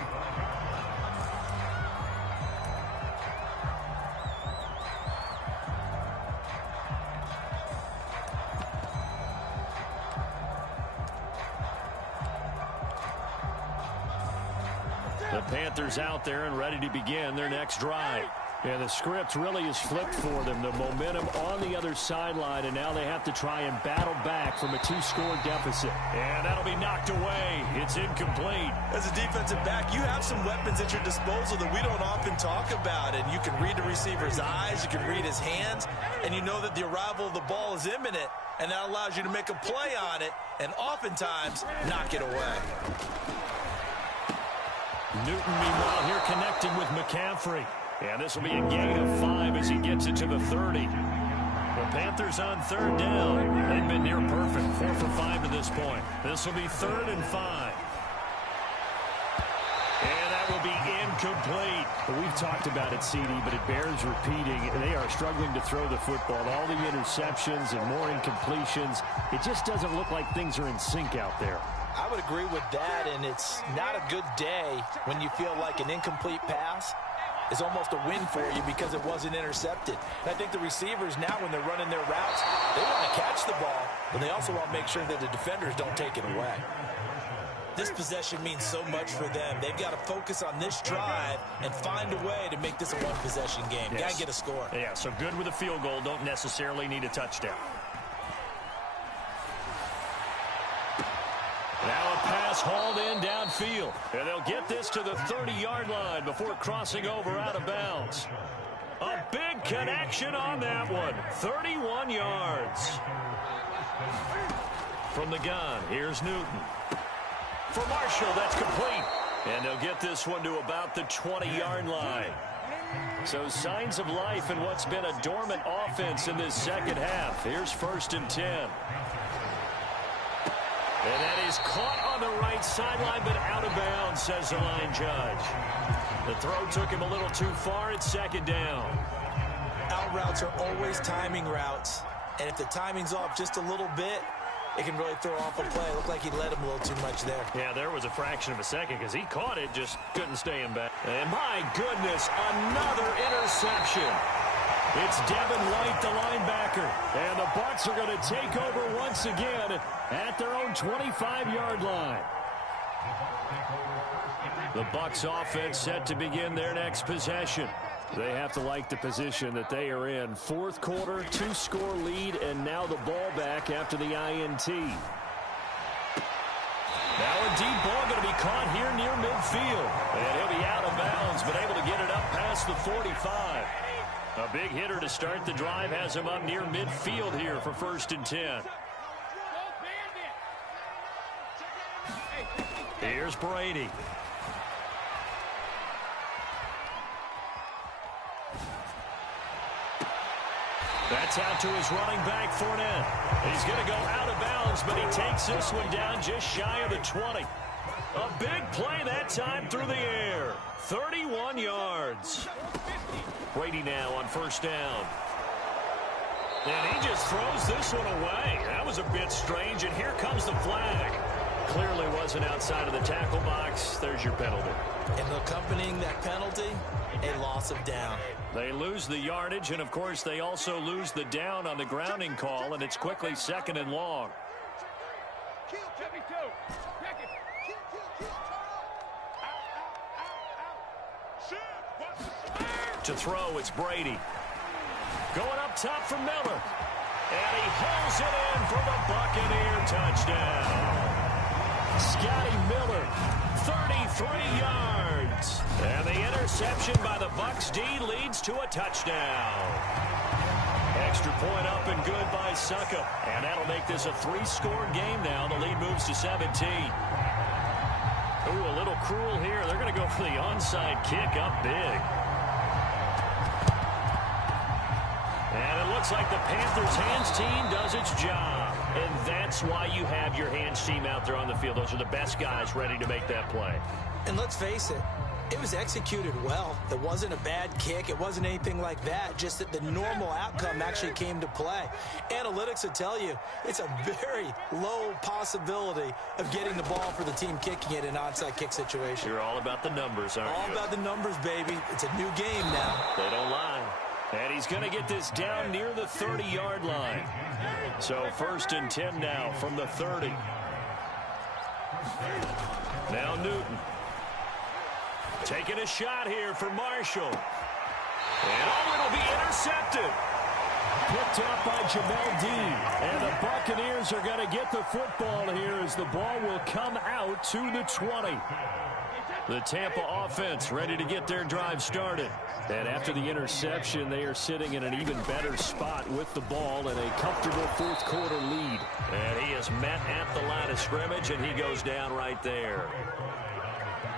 The Panthers out there and ready to begin their next drive. Yeah, the script really is flipped for them. The momentum on the other sideline, and now they have to try and battle back from a 2-score deficit. And that'll be knocked away. It's incomplete. As a defensive back, you have some weapons at your disposal that we don't often talk about. And you can read the receiver's eyes, you can read his hands, and you know that the arrival of the ball is imminent. And that allows you to make a play on it and oftentimes knock it away. Newton, meanwhile, here connecting with McCaffrey. And this will be a gain of 5 as he gets it to the 30. The Panthers on third down. They've been near perfect, 4 for 5 to this point. This will be 3rd and 5. And that will be incomplete. Well, we've talked about it, CD, but it bears repeating. They are struggling to throw the football. All the interceptions and more incompletions. It just doesn't look like things are in sync out there. I would agree with that, and it's not a good day when you feel like an incomplete pass is almost a win for you because it wasn't intercepted. And I think the receivers now, when they're running their routes, they want to catch the ball, but they also want to make sure that the defenders don't take it away. This possession means so much for them. They've got to focus on this drive and find a way to make this a one-possession game. Yes. Got to get a score. Yeah, so good with a field goal. Don't necessarily need a touchdown. Now a pass hauled in downfield. And they'll get this to the 30-yard line before crossing over out of bounds. A big connection on that one. 31 yards. From the gun, here's Newton. For Marshall, that's complete. And they'll get this one to about the 20-yard line. So signs of life in what's been a dormant offense in this second half. Here's 1st and 10. And that is caught on the right sideline, but out of bounds, says the line judge. The throw took him a little too far. It's 2nd down. Out routes are always timing routes. And if the timing's off just a little bit, it can really throw off a play. It looked like he led him a little too much there. Yeah, there was a fraction of a second because he caught it, just couldn't stay him back. And my goodness, another interception. It's Devin White, the linebacker. And the Bucs are going to take over once again at their own 25-yard line. The Bucs offense set to begin their next possession. They have to like the position that they are in. 4th quarter, 2-score lead, and now the ball back after the INT. Now a deep ball going to be caught here near midfield. And he'll be out of bounds, but able to get it up past the 45. A big hitter to start the drive has him up near midfield here for 1st and 10. Here's Brady. That's out to his running back, Fournette. He's going to go out of bounds, but he takes this one down just shy of the 20. A big play that time through the air. 31 yards. Brady now on 1st down. And he just throws this one away. That was a bit strange, and here comes the flag. Clearly wasn't outside of the tackle box. There's your penalty. And accompanying that penalty, a loss of down. They lose the yardage, and of course they also lose the down on the grounding call, and it's quickly 2nd and long. To throw, it's Brady. Going up top for Miller. And he hauls it in for the Buccaneer touchdown. Scotty Miller, 33 yards. And the interception by the Bucs D leads to a touchdown. Extra point up and good by Suckup. And that'll make this a 3-score game now. The lead moves to 17. Ooh, a little cruel here. They're going to go for the onside kick up big. And it looks like the Panthers' hands team does its job. And that's why you have your hands team out there on the field. Those are the best guys ready to make that play. And let's face it, It was executed well. It wasn't a bad kick. It wasn't anything like that. Just that the normal outcome actually came to play. Analytics will tell you it's a very low possibility of getting the ball for the team kicking it in an onside kick situation. You're all about the numbers, aren't you? All about the numbers, baby. It's a new game now. They don't lie. And he's going to get this down near the 30-yard line. So 1st and 10 now from the 30. Now Newton. Taking a shot here for Marshall. And it'll be intercepted. Picked up by Jamel Dean. And the Buccaneers are going to get the football here as the ball will come out to the 20. The Tampa offense ready to get their drive started. And after the interception, they are sitting in an even better spot with the ball and a comfortable fourth-quarter lead. And he is met at the line of scrimmage, and he goes down right there.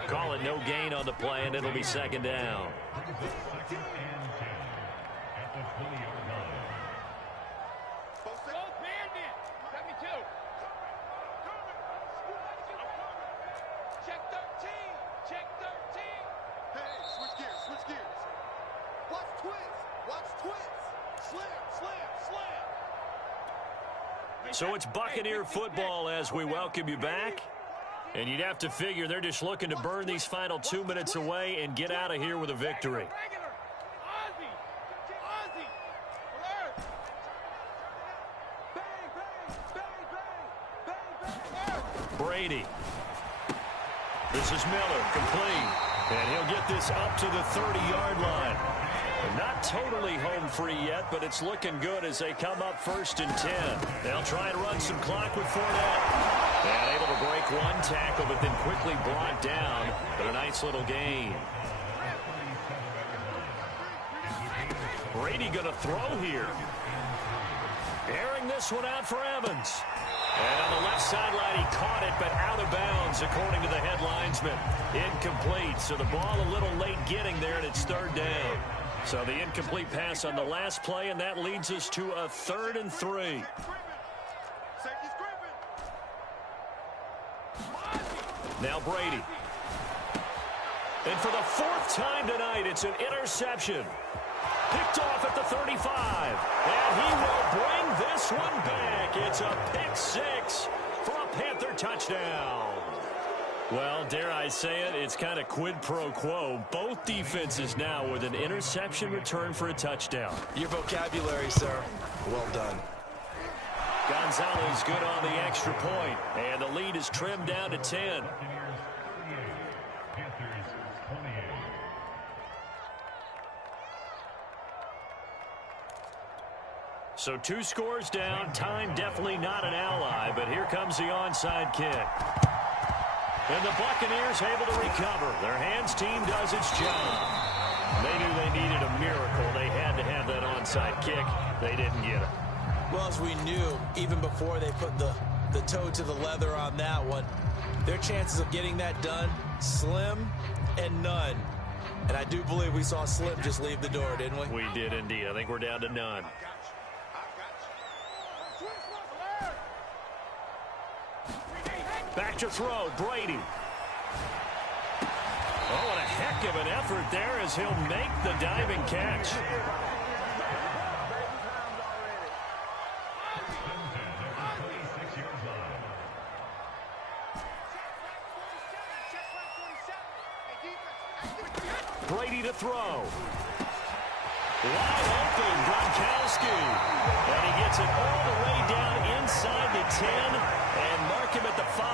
Call it no gain on the play, and it'll be 2nd down. So it's Buccaneer football as we welcome you back. And you'd have to figure they're just looking to burn these final 2 minutes away and get out of here with a victory. Brady. This is Miller, complete. And he'll get this up to the 30-yard line. Not totally home free yet, but it's looking good as they come up 1st and 10. They'll try and run some clock with Fournette. And able to break one tackle, but then quickly brought down. But a nice little gain. Brady going to throw here. Airing this one out for Evans. And on the left sideline, he caught it, but out of bounds, according to the head linesman. Incomplete, so the ball a little late getting there, and it's 3rd down. So the incomplete pass on the last play, and that leads us to a 3rd and 3. Now Brady. And for the 4th time tonight, it's an interception. Picked off at the 35. And he will bring this one back. It's a pick 6 for a Panther touchdown. Well, dare I say it, it's kind of quid pro quo. Both defenses now with an interception return for a touchdown. Your vocabulary, sir. Well done. Gonzalez good on the extra point. And the lead is trimmed down to 10. So 2 scores down. Time definitely not an ally, but here comes the onside kick. And the Buccaneers able to recover. Their hands team does its job. They knew they needed a miracle. They had to have that onside kick. They didn't get it. Well, as we knew, even before they put the toe to the leather on that one, their chances of getting that done, slim and none. And I do believe we saw Slim just leave the door, didn't we? We did indeed. I think we're down to none. Back to throw, Brady. Oh, and a heck of an effort there as he'll make the diving catch. Brady to throw. Wide open, Gronkowski. And he gets it all the way down inside the 10 and mark him at the 5.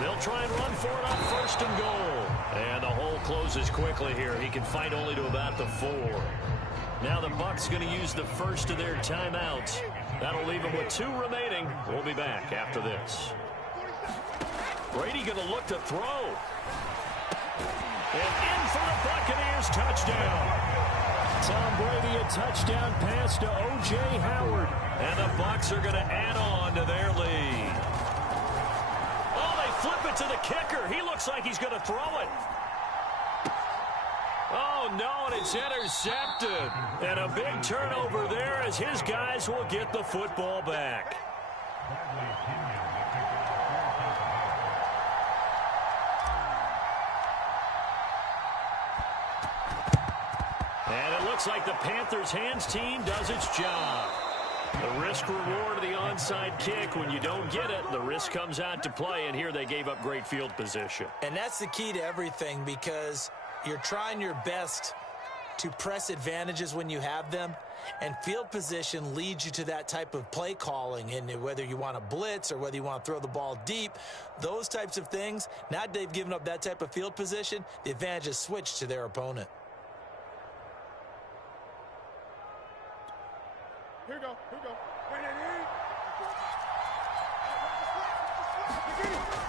They'll try and run for it on 1st and goal. And the hole closes quickly here. He can fight only to about the 4. Now the Bucs going to use the first of their timeouts. That'll leave them with 2 remaining. We'll be back after this. Brady going to look to throw. And in for the Buccaneers touchdown. Tom Brady, a touchdown pass to O.J. Howard. And the Bucs are going to add on to their lead. Oh, they flip it to the kicker. He looks like he's going to throw it. Oh, no, and it's intercepted. And a big turnover there as his guys will get the football back. And it looks like the Panthers' hands team does its job. The risk reward of the onside kick. When you don't get it, the risk comes out to play, and here they gave up great field position. And that's the key to everything, because you're trying your best to press advantages when you have them, and field position leads you to that type of play calling. And whether you want to blitz or whether you want to throw the ball deep, those types of things, now that they've given up that type of field position, the advantage is switched to their opponent. Here we go. Here we go.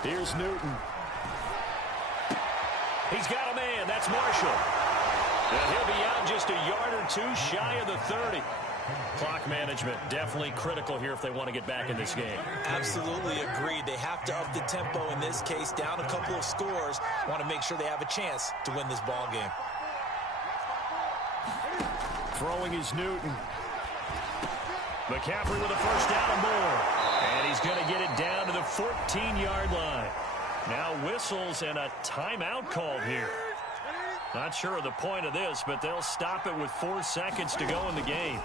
Here's Newton. He's got a man. That's Marshall. And he'll be out just a yard or two shy of the 30. Clock management definitely critical here if they want to get back in this game. Absolutely agreed. They have to up the tempo in this case, down a couple of scores. Want to make sure they have a chance to win this ball game. Throwing is Newton. McCaffrey with a first down and more. And he's going to get it down to the 14-yard line. Now whistles and a timeout called here. Not sure of the point of this, but they'll stop it with 4 seconds to go in the game.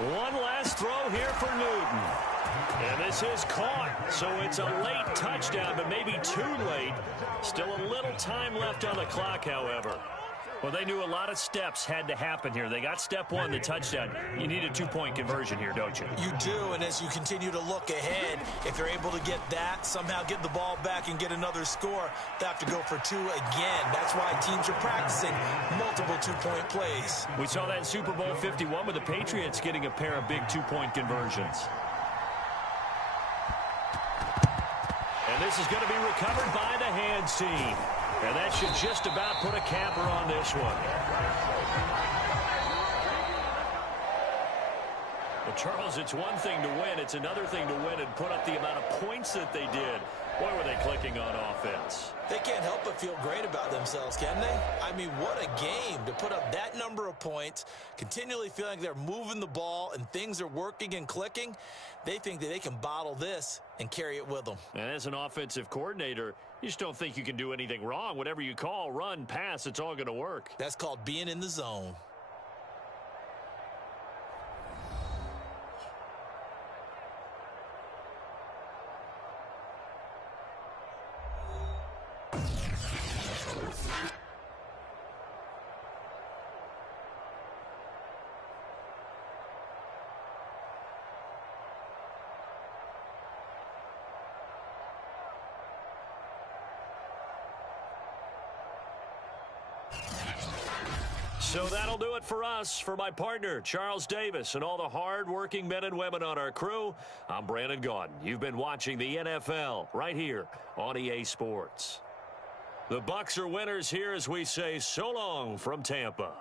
One last throw here for Newton. And this is caught, so it's a late touchdown, but maybe too late. Still a little time left on the clock, however. Well, they knew a lot of steps had to happen here. They got step one, the touchdown. You need a 2-point conversion here, don't you? You do, and as you continue to look ahead, if they're able to get that, somehow get the ball back and get another score, they have to go for 2 again. That's why teams are practicing multiple 2-point plays. We saw that in Super Bowl 51 with the Patriots getting a pair of big 2-point conversions. And this is going to be recovered by the hands team. And that should just about put a capper on this one. Well, Charles, it's one thing to win. It's another thing to win and put up the amount of points that they did. Boy, were they clicking on offense. They can't help but feel great about themselves, can they? I mean, what a game to put up that number of points, continually feeling like they're moving the ball and things are working and clicking. They think that they can bottle this and carry it with them. And as an offensive coordinator, you just don't think you can do anything wrong. Whatever you call, run, pass, it's all going to work. That's called being in the zone. So that'll do it for us. For my partner, Charles Davis, and all the hard-working men and women on our crew, I'm Brandon Gaudin. You've been watching the NFL right here on EA Sports. The Bucs are winners here as we say so long from Tampa.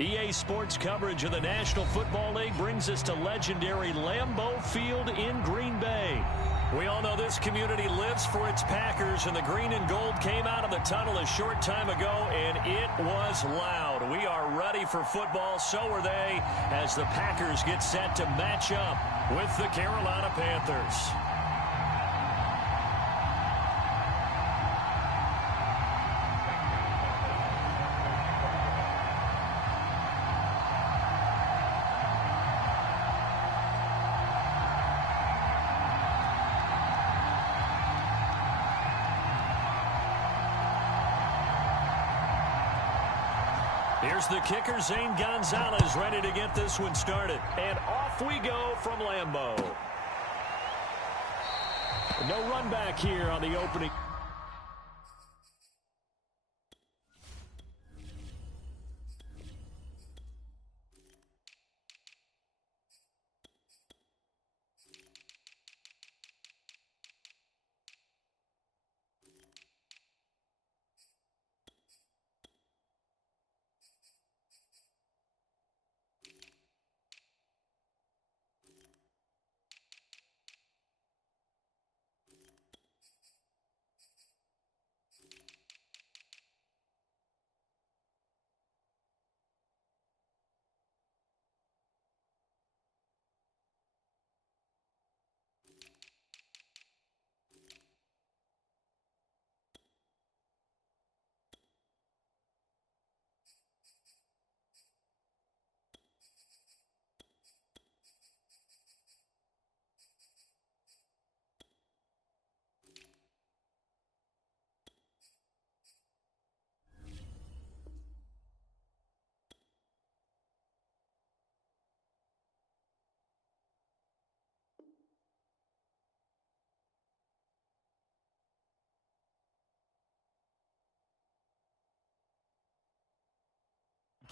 EA Sports coverage of the National Football League brings us to legendary Lambeau Field in Green Bay. We all know this community lives for its Packers, and the green and gold came out of the tunnel a short time ago, and it was loud. We are ready for football, so are they, as the Packers get set to match up with the Carolina Panthers. Here's the kicker, Zane Gonzalez, ready to get this one started. And off we go from Lambeau. No run back here on the opening.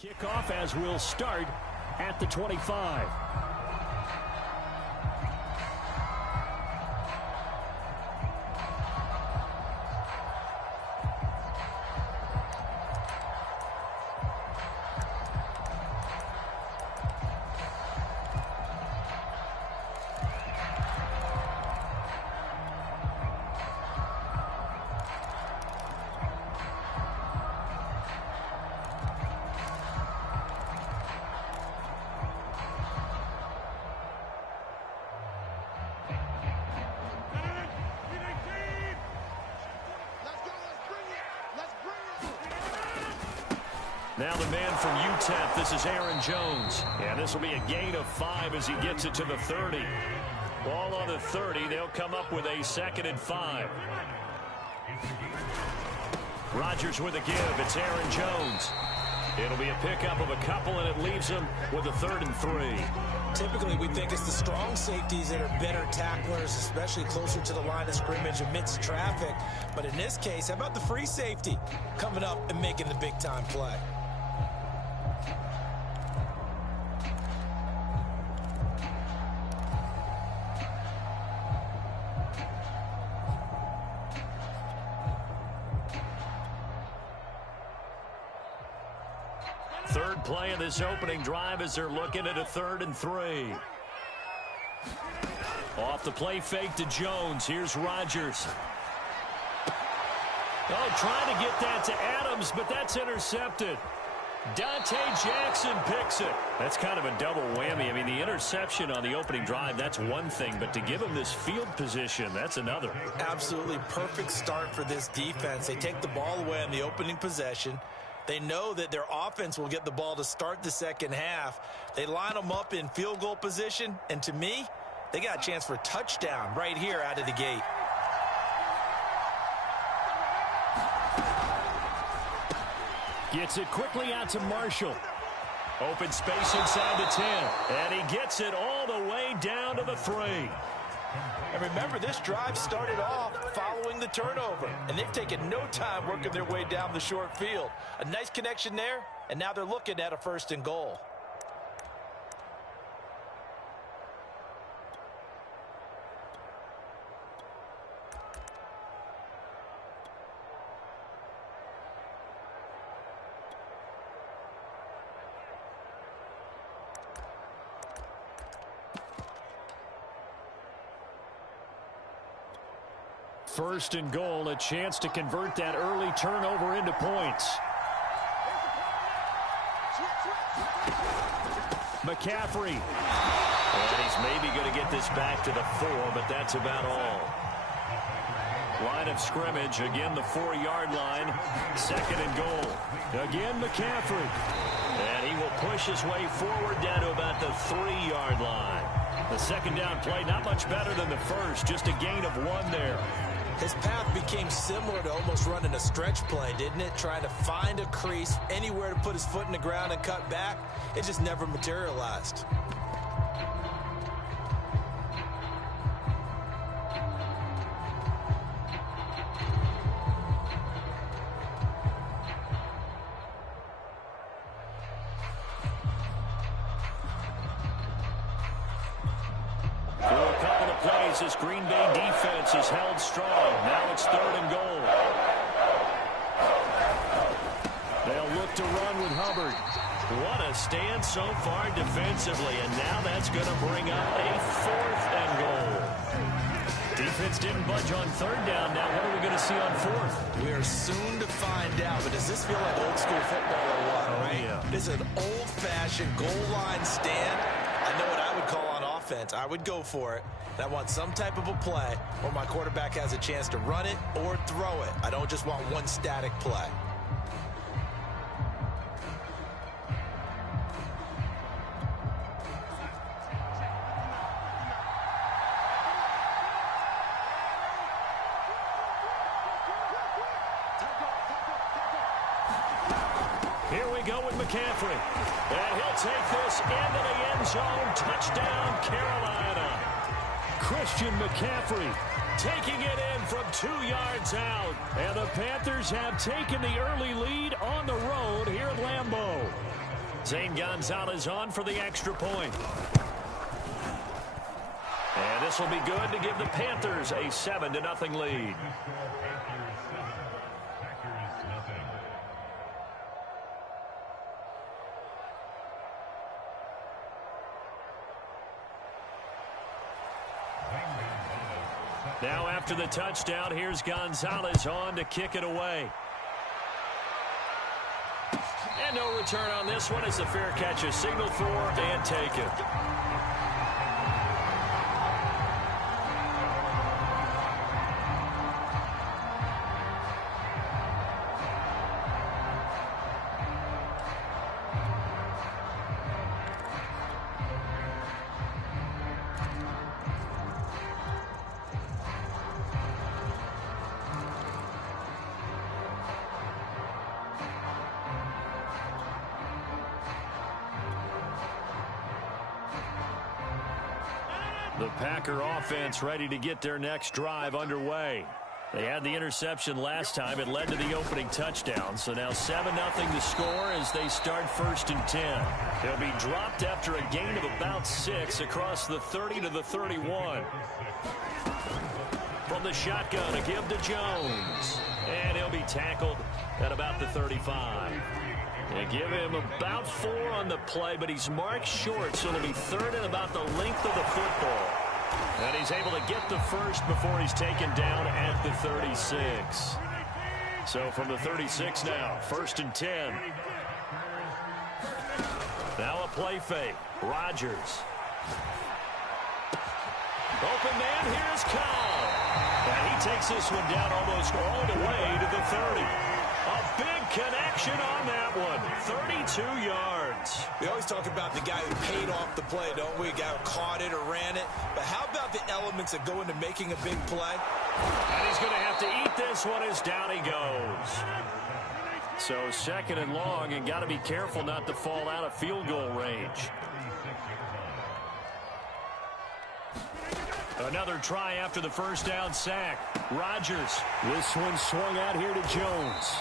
Kickoff as we'll start at the 25. Now the man from UTEP, this is Aaron Jones. And this will be a gain of 5 as he gets it to the 30. Ball on the 30. They'll come up with a 2nd and 5. Rodgers with a give. It's Aaron Jones. It'll be a pickup of a couple, and it leaves him with a 3rd and 3. Typically, we think it's the strong safeties that are better tacklers, especially closer to the line of scrimmage amidst traffic. But in this case, how about the free safety coming up and making the big-time play? Third play of this opening drive as they're looking at a 3rd and 3. Off the play fake to Jones. Here's Rodgers. Oh, trying to get that to Adams, but that's intercepted. Dante Jackson picks it. That's kind of a double whammy. I mean, the interception on the opening drive, that's one thing, but to give him this field position, that's another. Absolutely perfect start for this defense. They take the ball away on the opening possession. They know that their offense will get the ball to start the second half. They line them up in field goal position, and to me, they got a chance for a touchdown right here out of the gate. Gets it quickly out to Marshall. Open space inside the 10. And he gets it all the way down to the 3. And remember, this drive started off following the turnover. And they've taken no time working their way down the short field. A nice connection there, and now they're looking at a 1st and goal. First and goal, a chance to convert that early turnover into points. McCaffrey. And he's maybe going to get this back to the 4, but that's about all. Line of scrimmage, again the 4-yard line. Second and goal. Again McCaffrey. And he will push his way forward down to about the 3-yard line. The second down play not much better than the first, just a gain of 1 there. His path became similar to almost running a stretch play, didn't it? Trying to find a crease, anywhere to put his foot in the ground and cut back. It just never materialized. This Green Bay defense is held strong. Now it's third and goal. They'll look to run with Hubbard. What a stand so far defensively, and now that's going to bring up a 4th and goal. Defense didn't budge on third down. Now what are we going to see on 4th? We are soon to find out, but does this feel like old school football or what, right? Yeah. This is an old-fashioned goal line stand. I know what I would call on offense. I would go for it. And I want some type of a play where my quarterback has a chance to run it or throw it. I don't just want one static play. Here we go with McCaffrey. And he'll take this into the end zone. Touchdown, Carolina. Christian McCaffrey taking it in from 2 yards out. And the Panthers have taken the early lead on the road here at Lambeau. Zane Gonzalez on for the extra point. And this will be good to give the Panthers a 7-0 lead. Now after the touchdown, here's Gonzalez on to kick it away. And no return on this one as the fair catch is signaled for and taken. The Packer offense ready to get their next drive underway. They had the interception last time. It led to the opening touchdown. So now 7-0 to score as they start 1st and 10. They'll be dropped after a gain of about 6 across the 30 to the 31. From the shotgun, a give to Jones. And he'll be tackled at about the 35. They give him about 4 on the play, but he's marked short, so it'll be 3rd and about the length of the football. And he's able to get the first before he's taken down at the 36. So from the 36 now, 1st and 10. Now a play fake. Rodgers. Open man, here's Cobb. And he takes this one down almost all the way to the 30. A big connection on that one. 32 yards. We always talk about the guy who paid off the play, don't we? A guy who caught it or ran it. But how about the elements that go into making a big play? And he's going to have to eat this one as down he goes. So 2nd and long, and got to be careful not to fall out of field goal range. Another try after the first down sack. Rodgers. This one swung out here to Jones.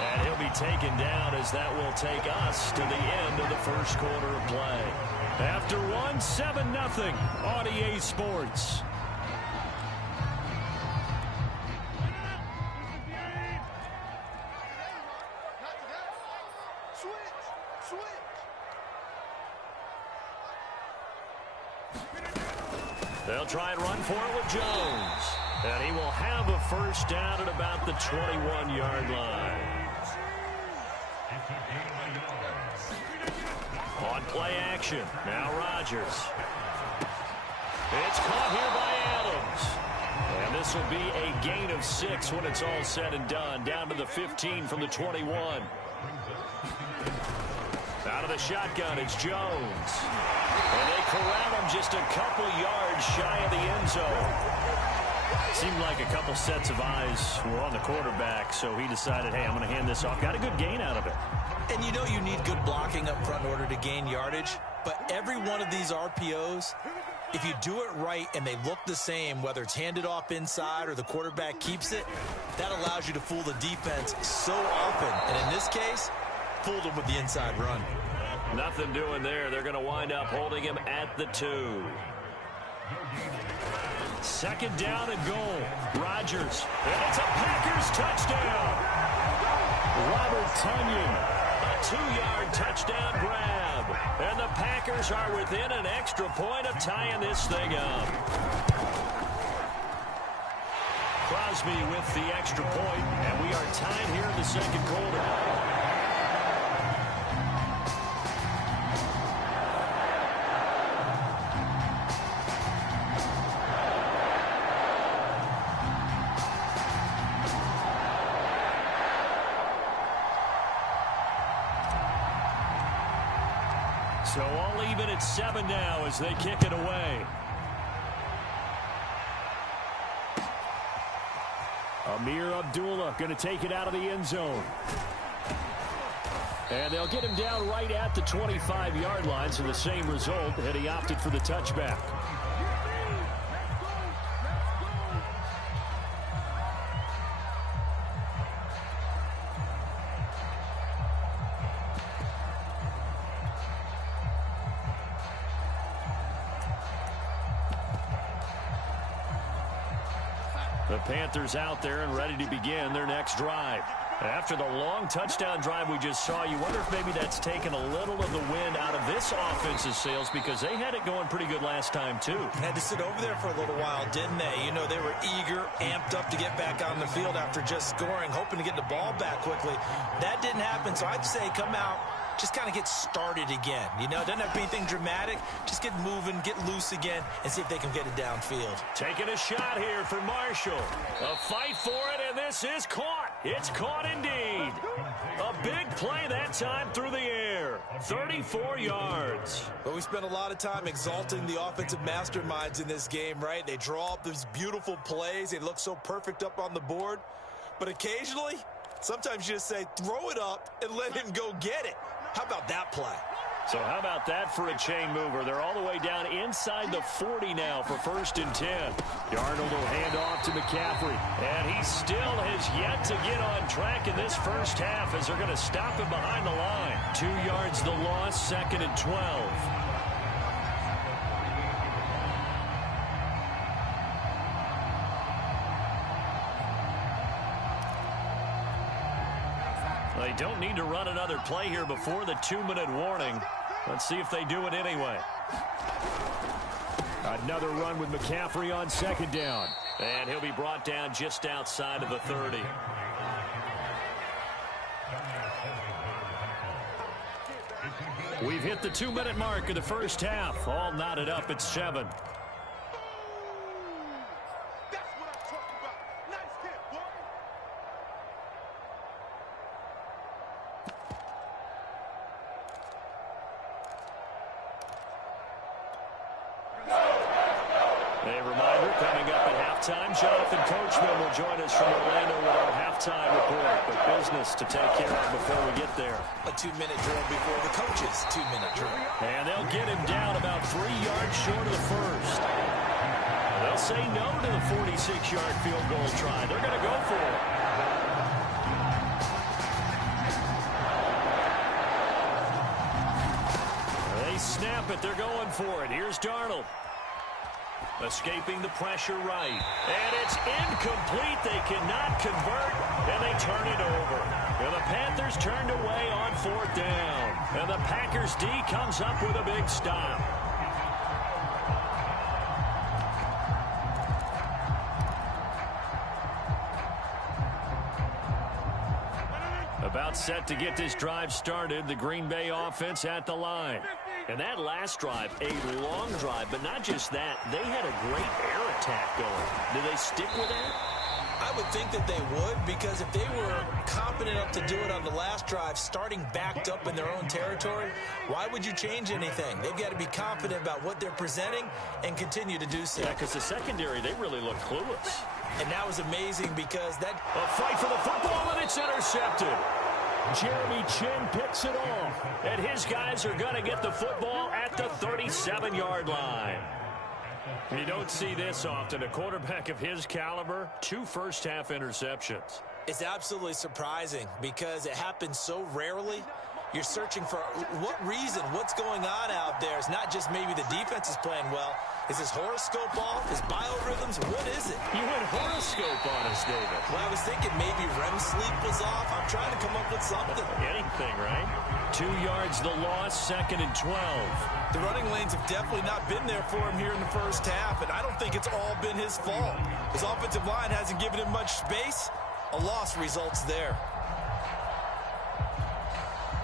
And he'll be taken down as that will take us to the end of the first quarter of play. After one, 7-0 on EA Sports. They'll try and run for it with Jones. And he will have a first down at about the 21-yard line. On play action, now Rodgers. It's caught here by Adams. And this will be a gain of 6 when it's all said and done. Down to the 15 from the 21. Out of the shotgun, it's Jones. And they corral him just a couple yards shy of the end zone. Seemed like a couple sets of eyes were on the quarterback, so he decided, hey, I'm going to hand this off. Got a good gain out of it. And you know you need good blocking up front in order to gain yardage, but every one of these RPOs, if you do it right and they look the same, whether it's handed off inside or the quarterback keeps it, that allows you to fool the defense so often. And in this case, fooled them with the inside run. Nothing doing there. They're going to wind up holding him at the 2. Second down and goal. Rodgers. And it's a Packers touchdown. Robert Tonyan. A 2-yard touchdown grab. And the Packers are within an extra point of tying this thing up. Crosby with the extra point, and we are tied here in the second quarter. So all even at 7 now as they kick it away. Amir Abdullah going to take it out of the end zone. And they'll get him down right at the 25-yard line, so the same result had he opted for the touchback. The Panthers out there and ready to begin their next drive. After the long touchdown drive we just saw, you wonder if maybe that's taken a little of the wind out of this offense's sails, because they had it going pretty good last time too. Had to sit over there for a little while, didn't they? You know, they were eager, amped up to get back on the field after just scoring, hoping to get the ball back quickly. That didn't happen, so I'd say come out, just kind of get started again. You know, it doesn't have to be anything dramatic. Just get moving, get loose again, and see if they can get it downfield. Taking a shot here for Marshall. A fight for it, and this is caught. It's caught indeed. A big play that time through the air. 34 yards. But we spent a lot of time exalting the offensive masterminds in this game, right? They draw up these beautiful plays. They look so perfect up on the board. But occasionally, sometimes you just say, throw it up and let him go get it. How about that play? So how about that for a chain mover? They're all the way down inside the 40 now for 1st and 10. Darnold will hand off to McCaffrey. And he still has yet to get on track in this first half as they're going to stop him behind the line. 2 yards the loss, 2nd and 12. They don't need to run another play here before the 2-minute warning. Let's see if they do it anyway. Another run with McCaffrey on 2nd down. And he'll be brought down just outside of the 30. We've hit the 2-minute mark of the first half. All knotted up at 7. Jonathan Coachman will join us from Orlando with our halftime report. But business to take care of before we get there. A 2-minute drill before the coach's 2-minute drill. And they'll get him down about 3 yards short of the first. They'll say no to the 46-yard field goal try. They're going to go for it. They snap it. They're going for it. Here's Darnold. Escaping the pressure right. And it's incomplete. They cannot convert, and they turn it over. And the Panthers turned away on 4th down. And the Packers D comes up with a big stop. 4 About set to get this drive started. The Green Bay offense at the line. And that last drive, a long drive, but not just that. They had a great air attack going. Do they stick with that? I would think that they would, because if they were competent enough to do it on the last drive, starting backed up in their own territory, why would you change anything? They've got to be confident about what they're presenting and continue to do so. Yeah, because the secondary, they really look clueless. And that was amazing because that... A fight for the football, and it's intercepted. Jeremy Chinn picks it off. And his guys are going to get the football at the 37-yard line. You don't see this often. A quarterback of his caliber, 2 first-half interceptions. It's absolutely surprising because it happens so rarely. You're searching for what reason, what's going on out there. It's not just maybe the defense is playing well. Is his horoscope off? His biorhythms? What is it? You went horoscope on us, David. Well, I was thinking maybe REM sleep was off. I'm trying to come up with something. Anything, right? 2 yards the loss, 2nd and 12. The running lanes have definitely not been there for him here in the first half, and I don't think it's all been his fault. His offensive line hasn't given him much space. A loss results there.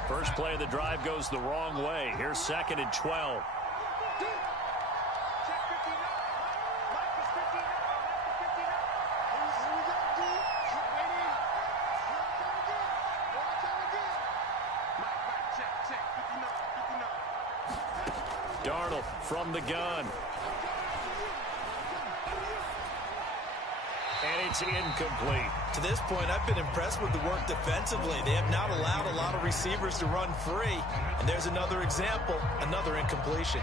First play of the drive goes the wrong way. Here's 2nd and 12. Darnold from the gun. And it's incomplete. To this point, I've been impressed with the work defensively. They have not allowed a lot of receivers to run free. And there's another example, another incompletion.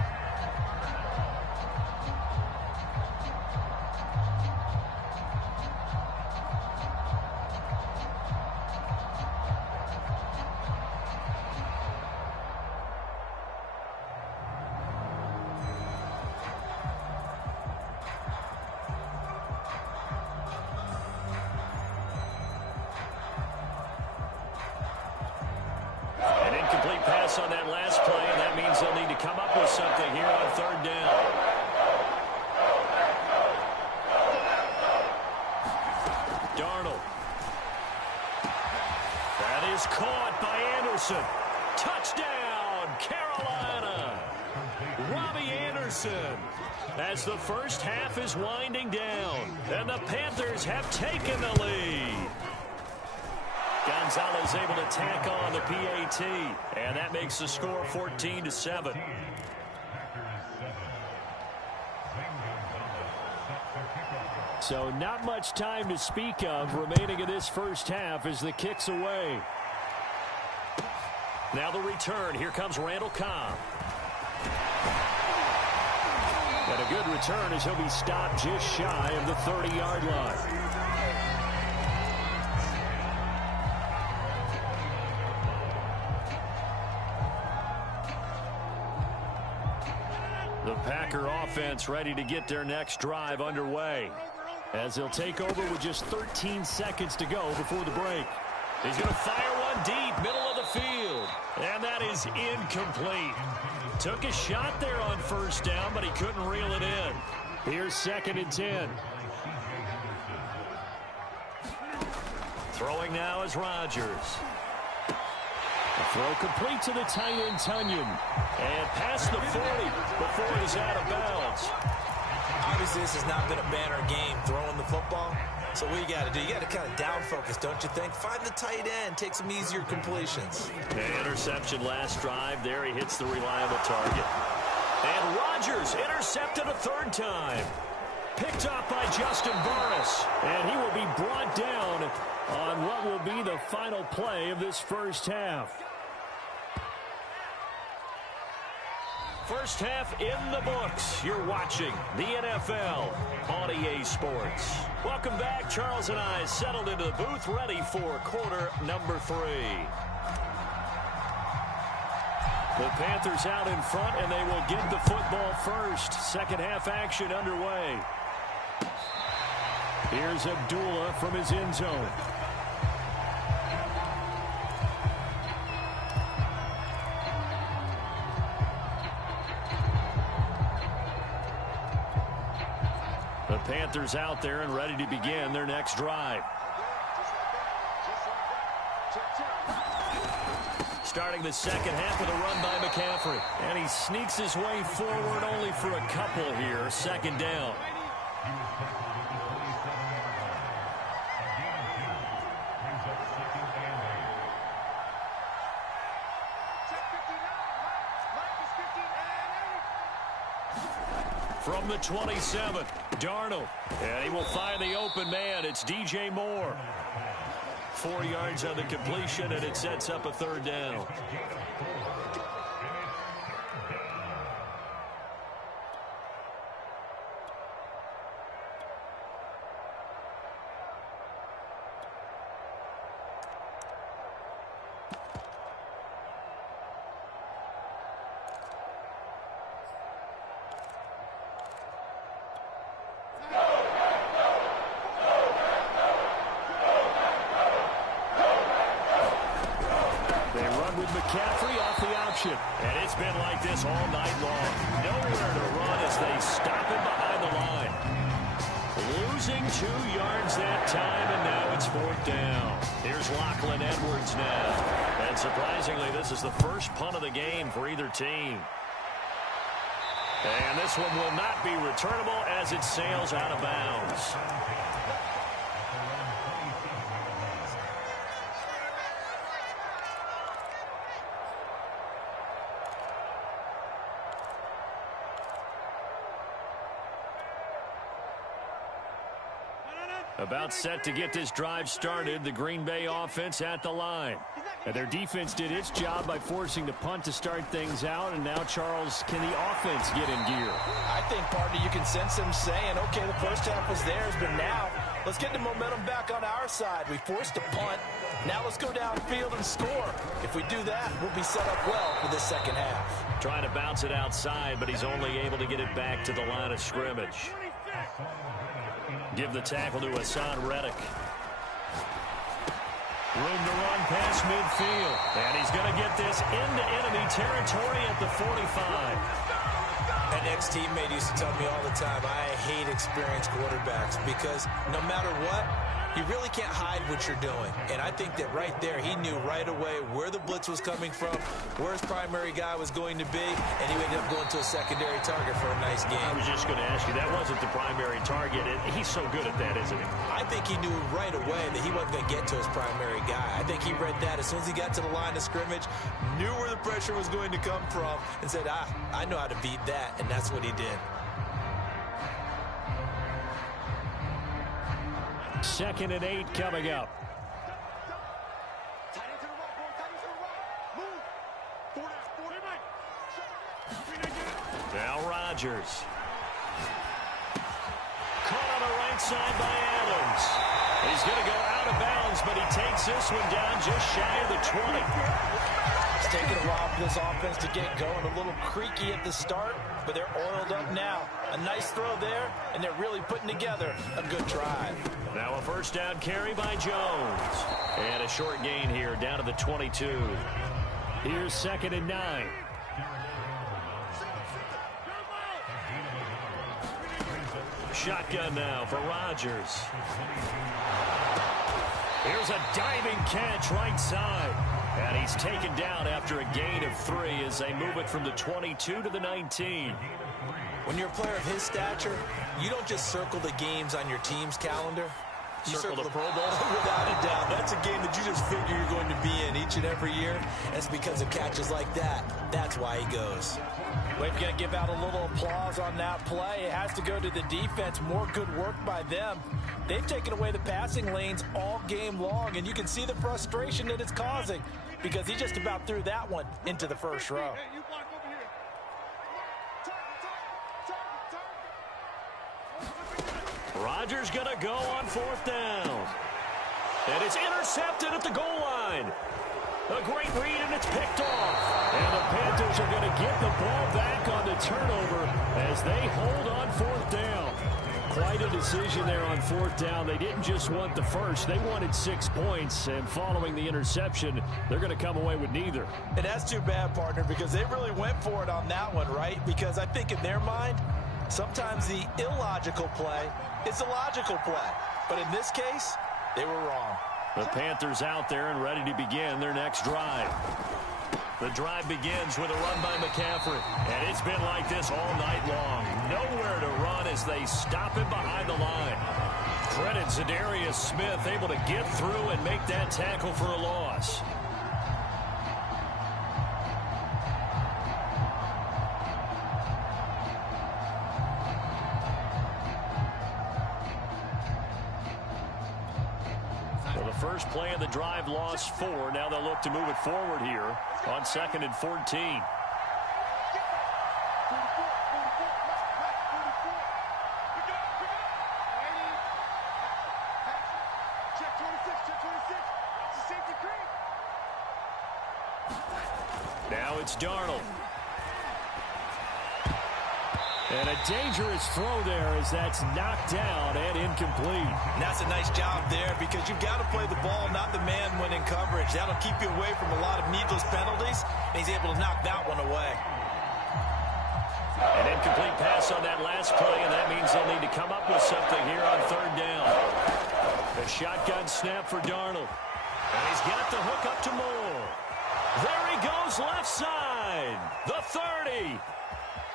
On that last play, and that means they'll need to come up with something here on 3rd down. Darnold. That is caught by Anderson. Touchdown, Carolina. Robbie Anderson. As the first half is winding down, and the Panthers have taken the lead. Gonzalez able to tack on the PAT, and that makes the score 14-7. So not much time to speak of remaining in this first half as the kick's away. Now the return. Here comes Randall Cobb. And a good return as he'll be stopped just shy of the 30-yard line. The Packer offense ready to get their next drive underway as they'll take over with just 13 seconds to go before the break. He's going to fire one deep, middle of the field, and that is incomplete. Took a shot there on 1st down, but he couldn't reel it in. Here's 2nd and 10. Throwing now is Rodgers. The throw complete to the tight end, Tunyon. And past the 40 before he's out of bounds. Obviously, this has not been a banner game throwing the football. So what you got to do, you got to kind of down focus, don't you think? Find the tight end, take some easier completions. Interception last drive. There he hits the reliable target. And Rodgers intercepted a 3rd time. Picked up by Justin Burris. And he will be brought down on what will be the final play of this first half. First half in the books. You're watching the NFL on EA Sports. Welcome back. Charles and I settled into the booth ready for quarter number 3. The Panthers out in front, and they will get the football first. Second half action underway. Here's Abdullah from his end zone. The Panthers out there and ready to begin their next drive. Just like that. Check. starting the second half with a run by McCaffrey. And he sneaks his way forward only for a couple here. Second down. From the 27, Darnold. And he will find the open man. It's DJ Moore. 4 yards on the completion, and it sets up a third down. McCaffrey off the option. And it's been like this all night long. Nowhere to run as they stop him behind the line. Losing 2 yards that time, and now it's fourth down. Here's Lachlan Edwards now. And surprisingly, this is the first punt of the game for either team. And this one will not be returnable as it sails out of bounds. About set to get this drive started, the Green Bay offense at the line. And their defense did its job by forcing the punt to start things out, and now, Charles, can the offense get in gear? I think, partner, you can sense them saying, okay, the first half was theirs, but now let's get the momentum back on our side. We forced a punt. Now let's go downfield and score. If we do that, we'll be set up well for this second half. Trying to bounce it outside, but he's only able to get it back to the line of scrimmage. Give the tackle to Hassan Reddick. Room to run past midfield. And he's going to get this into enemy territory at the 45. An ex-teammate used to tell me all the time, I hate experienced quarterbacks because no matter what, you really can't hide what you're doing. And I think that right there, he knew right away where the blitz was coming from, where his primary guy was going to be, and he ended up going to a secondary target for a nice game. I was just going to ask you, that wasn't the primary target. He's so good at that, isn't he? I think he knew right away that he wasn't going to get to his primary guy. I think he read that as soon as he got to the line of scrimmage, knew where the pressure was going to come from, and said, I know how to beat that, and that's what he did. Second and 8 coming up. Now Rodgers. Caught on the right side by Adams. He's going to go out of bounds, but he takes this one down just shy of the 20. It's taken a while for this offense to get going. A little creaky at the start, but they're oiled up now. A nice throw there, and they're really putting together a good drive. Now a first down carry by Jones. And a short gain here down to the 22. Here's second and 9. Shotgun now for Rodgers. Here's a diving catch right side. And he's taken down after a gain of 3 as they move it from the 22 to the 19. When you're a player of his stature, you don't just circle the games on your team's calendar. You circle the Pro Bowl. Without a doubt. That's a game that you just figure you're going to be in each and every year. And it's because of catches like that. That's why he goes. We're going to give out a little applause on that play. It has to go to the defense. More good work by them. They've taken away the passing lanes all game long, and you can see the frustration that it's causing because he just about threw that one into the first row. Rodgers going to go on fourth down. And it's intercepted at the goal line. A great read, and it's picked off. And the Panthers are going to get the ball back on the turnover as they hold on fourth down. Quite a decision there on fourth down. They didn't just want the first. They wanted 6 points, and following the interception, they're going to come away with neither. And that's too bad, partner, because they really went for it on that one, right? Because I think in their mind, sometimes the illogical play is a logical play. But in this case, they were wrong. The Panthers out there and ready to begin their next drive. The drive begins with a run by McCaffrey. And it's been like this all night long. Nowhere to run as they stop him behind the line. Credit Zadarius Smith able to get through and make that tackle for a loss. Well, the first play of the drive lost 4. Now they'll look to move it forward here on 2nd and 14. Now it's Darnold. And a dangerous throw there as that's knocked down and incomplete. And that's a nice job there because you've got to play the ball, not the man when in coverage. That'll keep you away from a lot of needless penalties, and he's able to knock that one away. An incomplete pass on that last play, and that means they'll need to come up with something here on 3rd down. The shotgun snap for Darnold. And he's got the hook up to Moore. There he goes left side. The 30.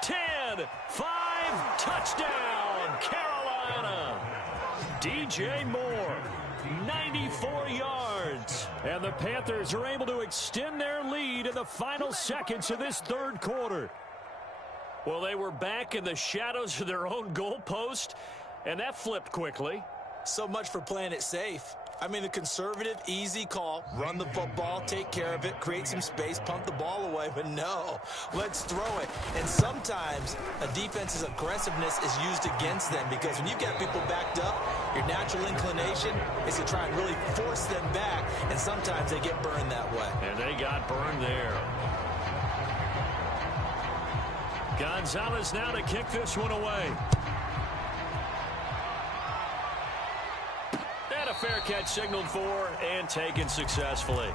10, 5, touchdown, Carolina. DJ Moore, 94 yards. And the Panthers are able to extend their lead in the final seconds of this 3rd quarter. Well, they were back in the shadows of their own goalpost, and that flipped quickly. So much for playing it safe. I mean, the conservative, easy call, run the football, take care of it, create some space, pump the ball away. But no, let's throw it. And sometimes a defense's aggressiveness is used against them because when you've got people backed up, your natural inclination is to try and really force them back, and sometimes they get burned that way. And they got burned there. Gonzalez now to kick this one away. And a fair catch signaled for and taken successfully.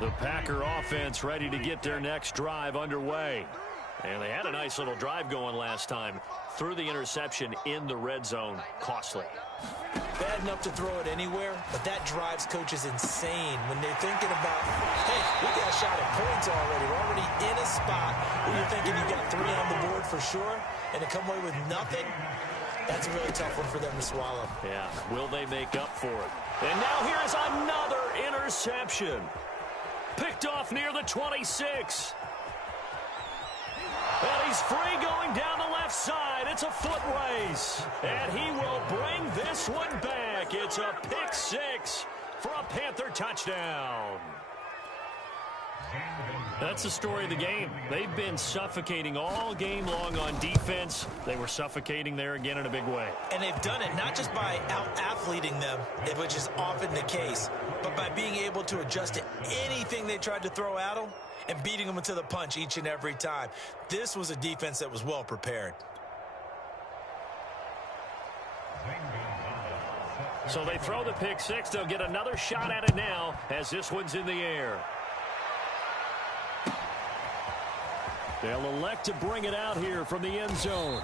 The Packer offense ready to get their next drive underway. And they had a nice little drive going last time. Threw the interception in the red zone. Costly. Bad enough to throw it anywhere, but that drives coaches insane when they're thinking about, hey, we got a shot at points already. We're already in a spot where you're thinking you got 3 on the board for sure, and to come away with nothing, that's a really tough one for them to swallow. Yeah, will they make up for it? And now here's another interception. Picked off near the 26. And he's free going down the left side. It's a foot race. And he will bring this one back. It's a pick 6 for a Panther touchdown. That's the story of the game. They've been suffocating all game long on defense. They were suffocating there again in a big way. And they've done it not just by out-athleting them, which is often the case, but by being able to adjust to anything they tried to throw at them and beating them into the punch each and every time. This was a defense that was well prepared. So they throw the pick 6. They'll get another shot at it now as this one's in the air. They'll elect to bring it out here from the end zone.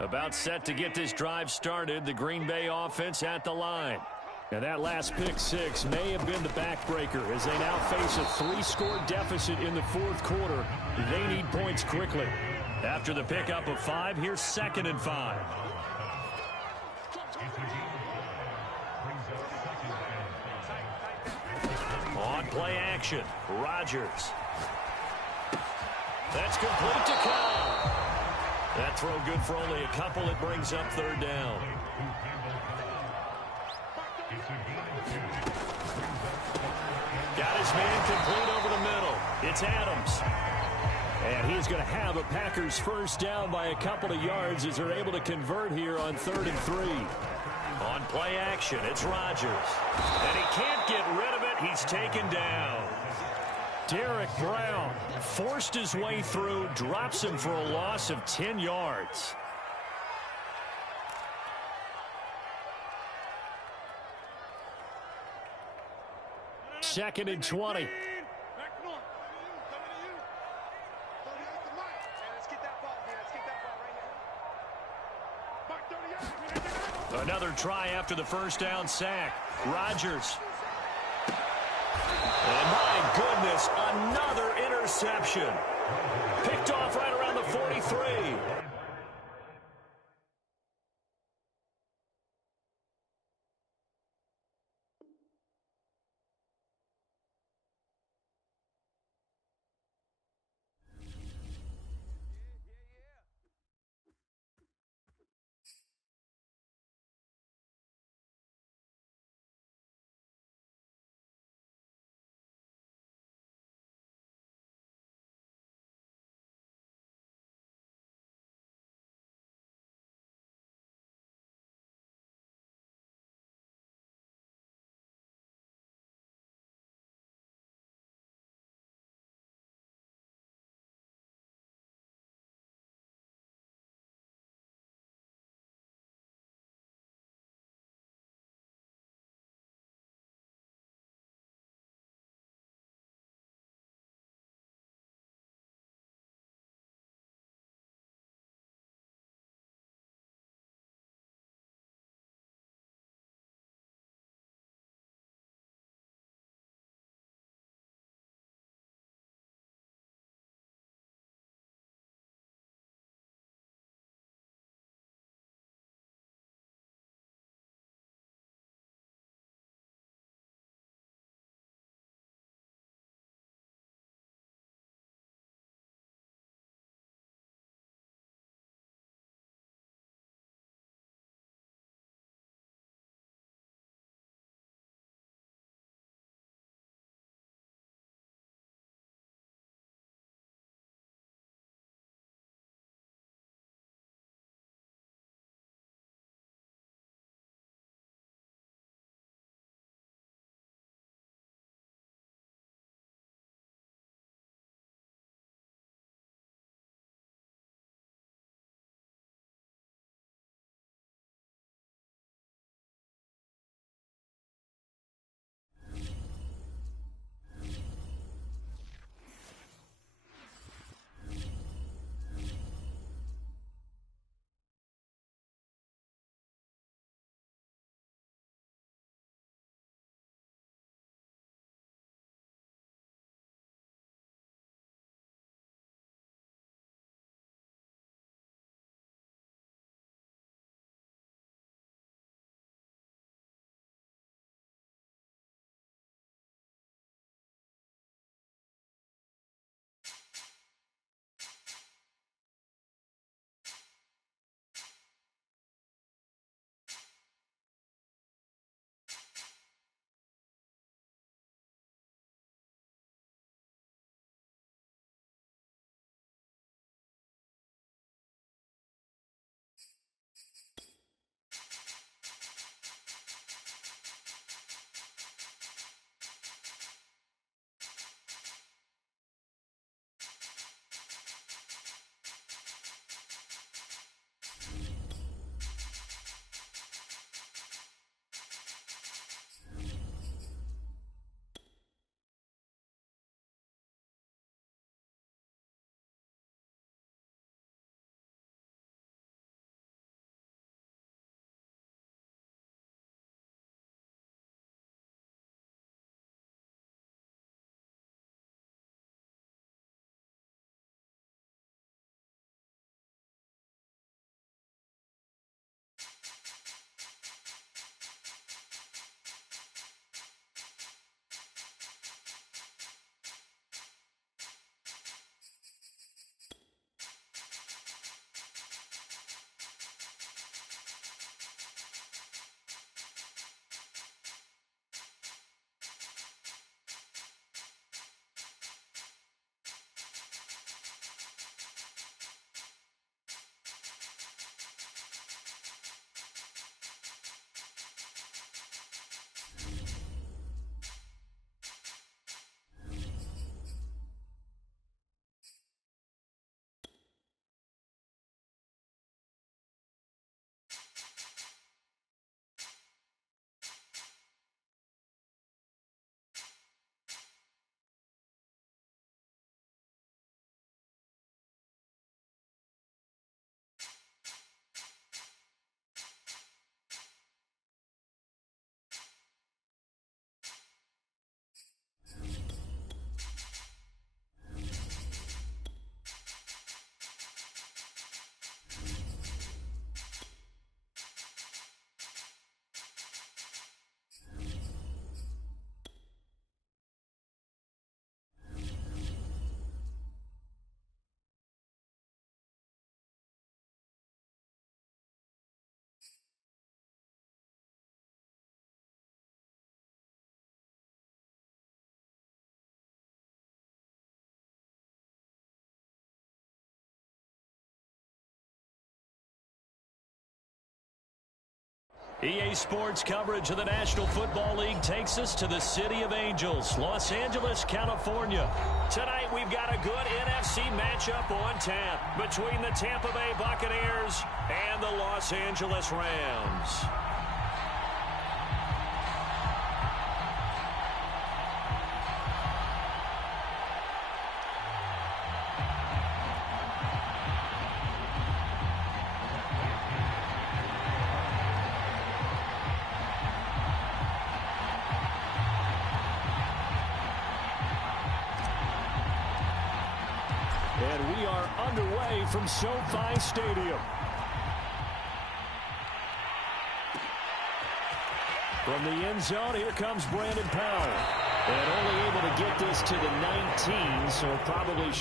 About set to get this drive started. The Green Bay offense at the line. And that last pick 6 may have been the backbreaker as they now face a 3-score deficit in the 4th quarter. They need points quickly. After the pickup of 5, here's 2nd and 5. On play action, Rodgers. That's complete to Cobb. That throw good for only a couple. It brings up 3rd down. Got his man complete over the middle. It's Adams. And he's going to have a Packers first down by a couple of yards as they're able to convert here on 3rd and 3. On play action, it's Rodgers. And he can't get rid of it. He's taken down. Derek Brown forced his way through, drops him for a loss of 10 yards. Second and 20. Another try after the first down sack. Rodgers. And my goodness, another interception. Picked off right around the 43. EA Sports coverage of the National Football League takes us to the City of Angels, Los Angeles, California. Tonight we've got a good NFC matchup on tap between the Tampa Bay Buccaneers and the Los Angeles Rams. And we are underway from SoFi Stadium. From the end zone, here comes Brandon Powell. And only able to get this to the 19, so probably...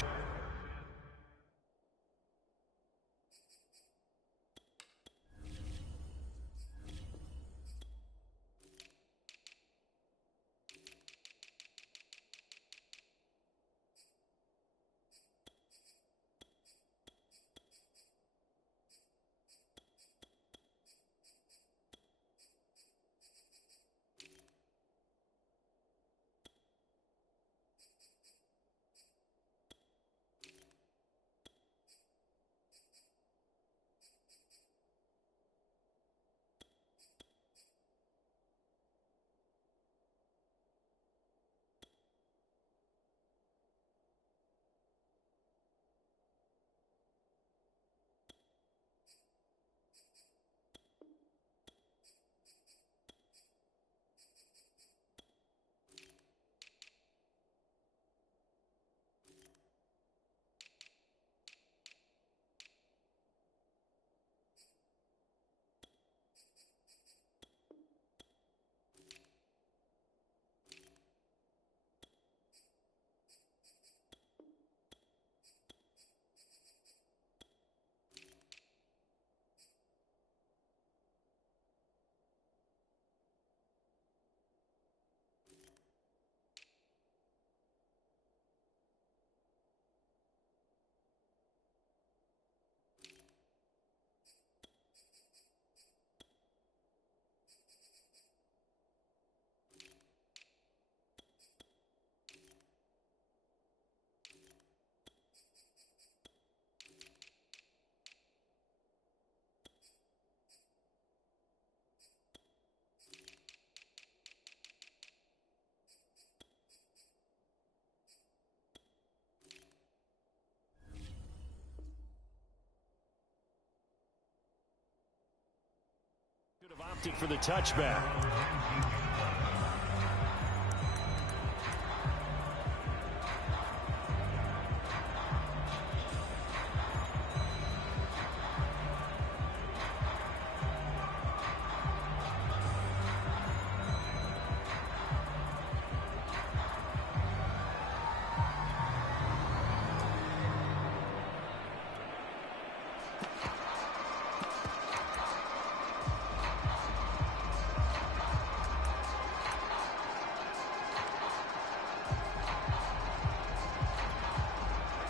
Should have opted for the touchback.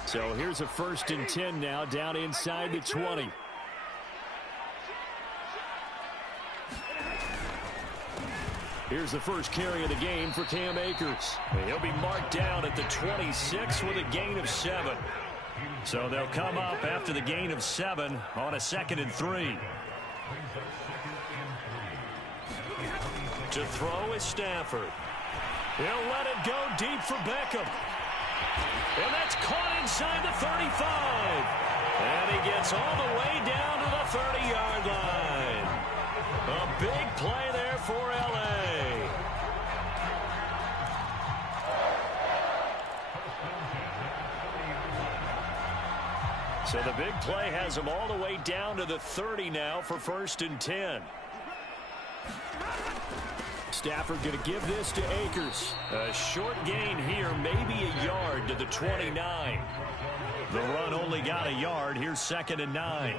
So here's a 1st and 10 now, down inside the 20. Here's the first carry of the game for Cam Akers. He'll be marked down at the 26 with a gain of 7. So they'll come up after the gain of 7 on a 2nd and 3. To throw is Stafford. He'll let it go deep for Beckham. And that's caught inside the 35. And he gets all the way down to the 30-yard line. A big play there for L.A. So the big play has him all the way down to the 30 now for 1st and 10. Stafford going to give this to Akers. A short gain here, maybe a yard to the 29. The run only got a yard. Here's 2nd and 9.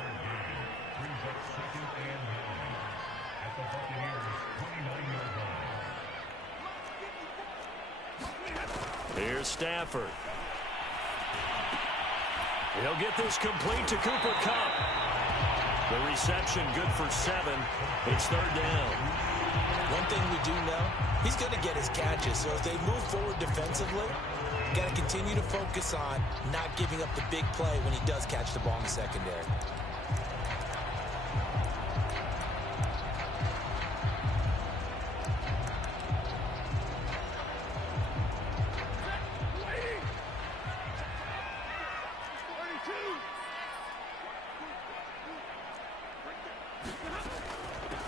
Here's Stafford. He'll get this complete to Cooper Kupp. The reception good for 7. It's third down. One thing we do know, he's going to get his catches. So as they move forward defensively, got to continue to focus on not giving up the big play when he does catch the ball in the secondary.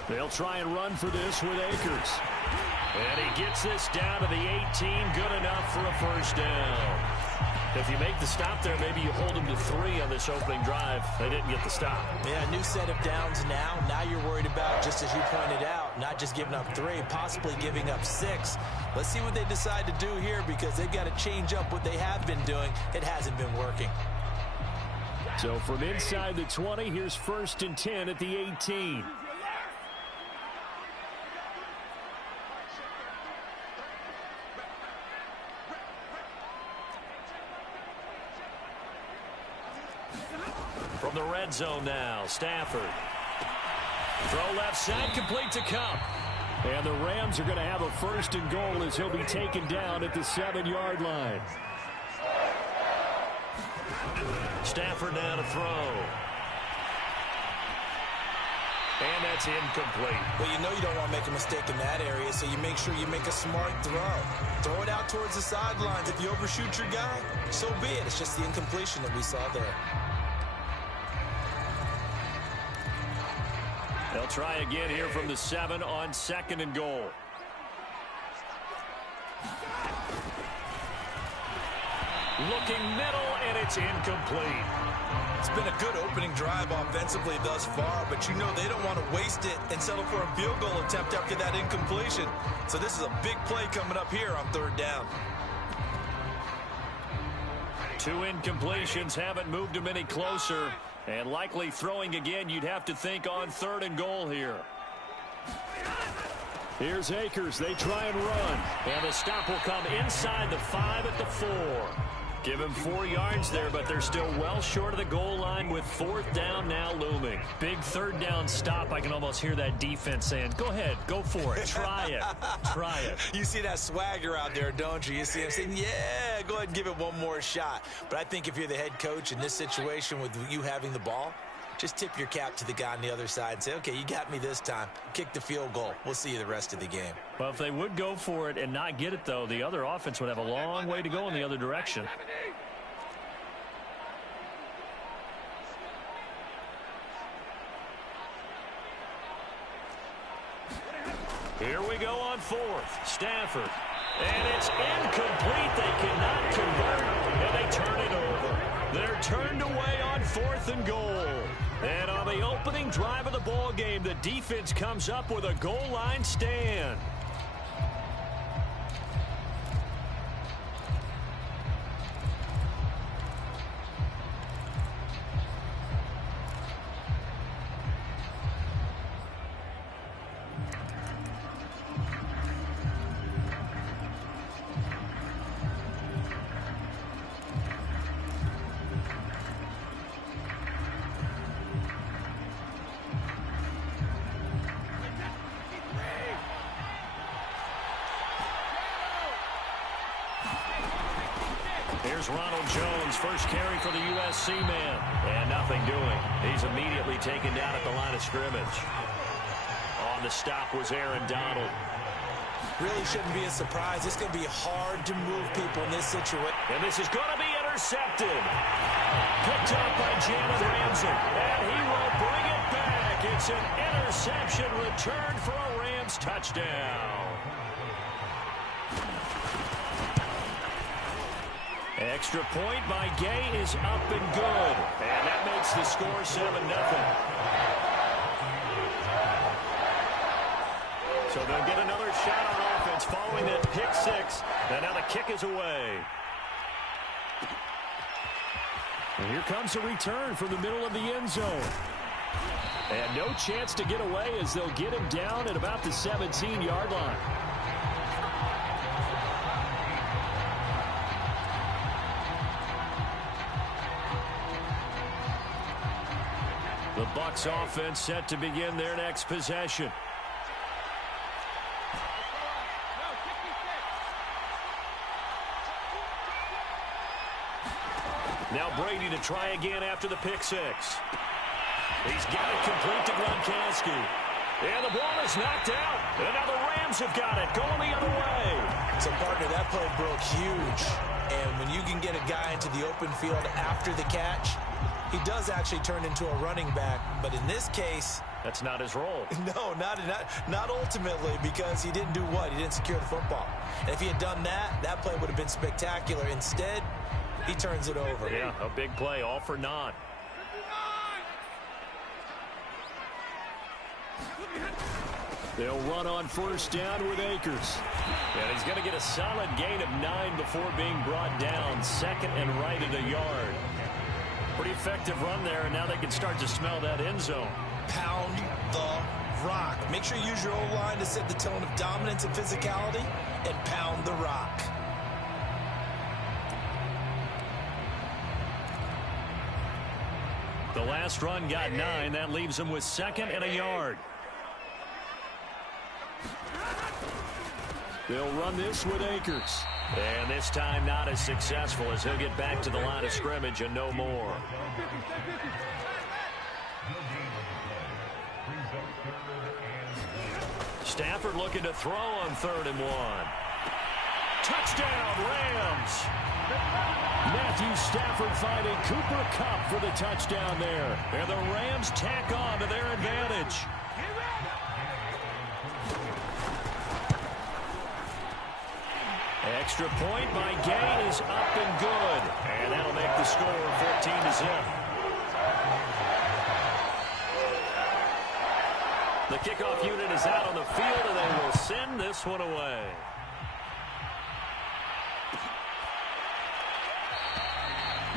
They'll try and run for this with Akers. And he gets this down to the 18. Good enough for a first down. If you make the stop there, maybe you hold them to 3 on this opening drive. They didn't get the stop. Yeah, new set of downs now. Now you're worried about, just as you pointed out, not just giving up 3, possibly giving up 6. Let's see what they decide to do here, because they've got to change up what they have been doing. It hasn't been working. So from inside the 20, here's 1st and 10 at the 18. From the red zone now, Stafford. Throw left side, complete to Kupp. And the Rams are going to have a 1st and goal as he'll be taken down at the 7-yard line. Stafford now to throw. And that's incomplete. Well, you know you don't want to make a mistake in that area, so you make sure you make a smart throw. Throw it out towards the sidelines. If you overshoot your guy, so be it. It's just the incompletion that we saw there. They'll try again here from the 7 on 2nd and goal. Looking middle, and it's incomplete. It's been a good opening drive offensively thus far, but you know they don't want to waste it and settle for a field goal attempt after that incompletion. So this is a big play coming up here on 3rd down. 2 incompletions haven't moved him any closer. And likely throwing again, you'd have to think on 3rd and goal here. Here's Akers. They try and run. And the stop will come inside the 5 at the 4. Give him 4 yards there, but they're still well short of the goal line with 4th down now looming. Big 3rd down stop. I can almost hear that defense saying, go ahead, go for it. Try it. Try it. You see that swagger out there, don't you? You see him saying, yeah, go ahead and give it one more shot. But I think if you're the head coach in this situation with you having the ball, just tip your cap to the guy on the other side and say, okay, you got me this time. Kick the field goal. We'll see you the rest of the game. Well, if they would go for it and not get it, though, the other offense would have a long way to go in the other direction. Here we go on 4th. Stafford. And it's incomplete. They cannot convert, and they turn it over. They're turned away on 4th and goal. And on the opening drive of the ball game, the defense comes up with a goal line stand. Here's Ronald Jones, first carry for the USC man. And nothing doing. He's immediately taken down at the line of scrimmage. On the stop was Aaron Donald. Really shouldn't be a surprise. It's going to be hard to move people in this situation. And this is going to be intercepted. Picked up by Jalen Ramsey. And he will bring it back. It's an interception returned for a Rams touchdown. Extra point by Gay is up and good. And that makes the score 7-0. So they'll get another shot on offense following that pick 6. And now the kick is away. And here comes a return from the middle of the end zone. And no chance to get away as they'll get him down at about the 17-yard line. The Bucs offense set to begin their next possession. Now Brady to try again after the pick six. He's got it complete to Gronkowski. And the ball is knocked out. And now the Rams have got it going the other way. So, partner, that play broke huge. And when you can get a guy into the open field after the catch, he does actually turn into a running back. But in this case, that's not his role. No, not ultimately, because he didn't do what? He didn't secure the football. And if he had done that, that play would have been spectacular. Instead, he turns it over. Yeah, a big play, all for naught. They'll run on first down with Akers. And he's going to get a solid gain of 9 before being brought down. Second and right at a yard. Pretty effective run there, and now they can start to smell that end zone. Pound the rock. Make sure you use your O-line to set the tone of dominance and physicality, and pound the rock. The last run got 9. That leaves him with second and a yard. They'll run this with Akers. And this time not as successful as he'll get back to the line of scrimmage and no more. Stafford looking to throw on 3rd and 1. Touchdown, Rams. Matthew Stafford finding Cooper Kupp for the touchdown there. And the Rams tack on to their advantage. Extra point by Gay is up and good. And that'll make the score 14-0. The kickoff unit is out on the field, and they will send this one away.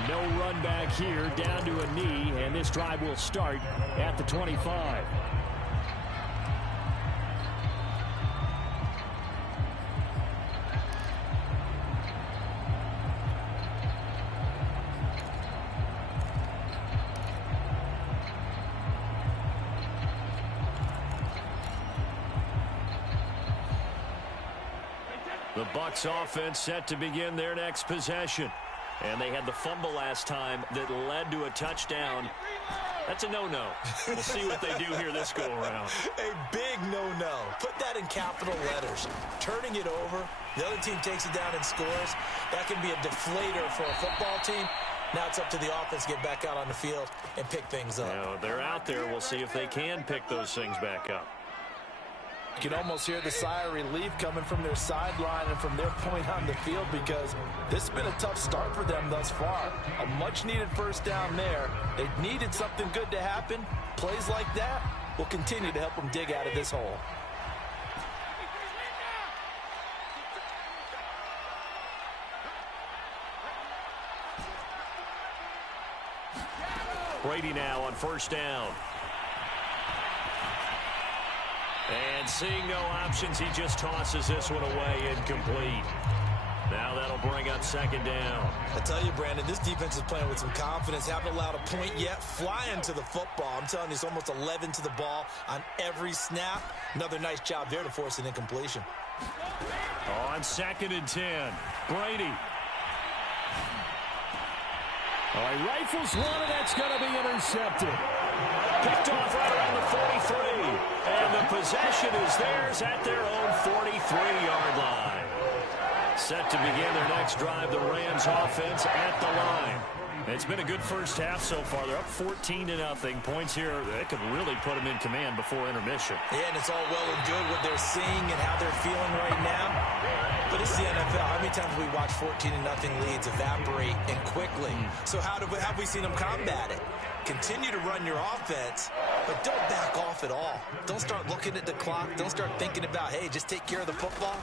No run back here, down to a knee, and this drive will start at the 25. The Bucs offense set to begin their next possession. And they had the fumble last time that led to a touchdown. That's a no-no. We'll see what they do here this go-around. A big no-no. Put that in capital letters. Turning it over, the other team takes it down and scores. That can be a deflator for a football team. Now it's up to the offense to get back out on the field and pick things up. Now, they're out there. We'll see if they can pick those things back up. You can almost hear the sigh of relief coming from their sideline and from their point on the field, because this has been a tough start for them thus far. A much-needed first down there. They needed something good to happen. Plays like that will continue to help them dig out of this hole. Brady now on first down. And seeing no options, he just tosses this one away, incomplete. Now that'll bring up second down. I tell you, Brandon, this defense is playing with some confidence. Haven't allowed a point yet. Flying to the football. I'm telling you, it's almost 11 to the ball on every snap. Another nice job there to force an incompletion. On 2nd and 10, Brady. All right, rifles one, and that's going to be intercepted. Picked off right around the 43. And the possession is theirs at their own 43-yard line. Set to begin their next drive, the Rams offense at the line. It's been a good first half so far. They're up 14-0. Points here, they could really put them in command before intermission. Yeah, and it's all well and good what they're seeing and how they're feeling right now. But it's the NFL. How many times have we watched 14-0 leads evaporate and quickly? So how have we seen them combat it? Continue to run your offense, but don't back off at all. Don't start looking at the clock. Don't start thinking about, hey, just take care of the football.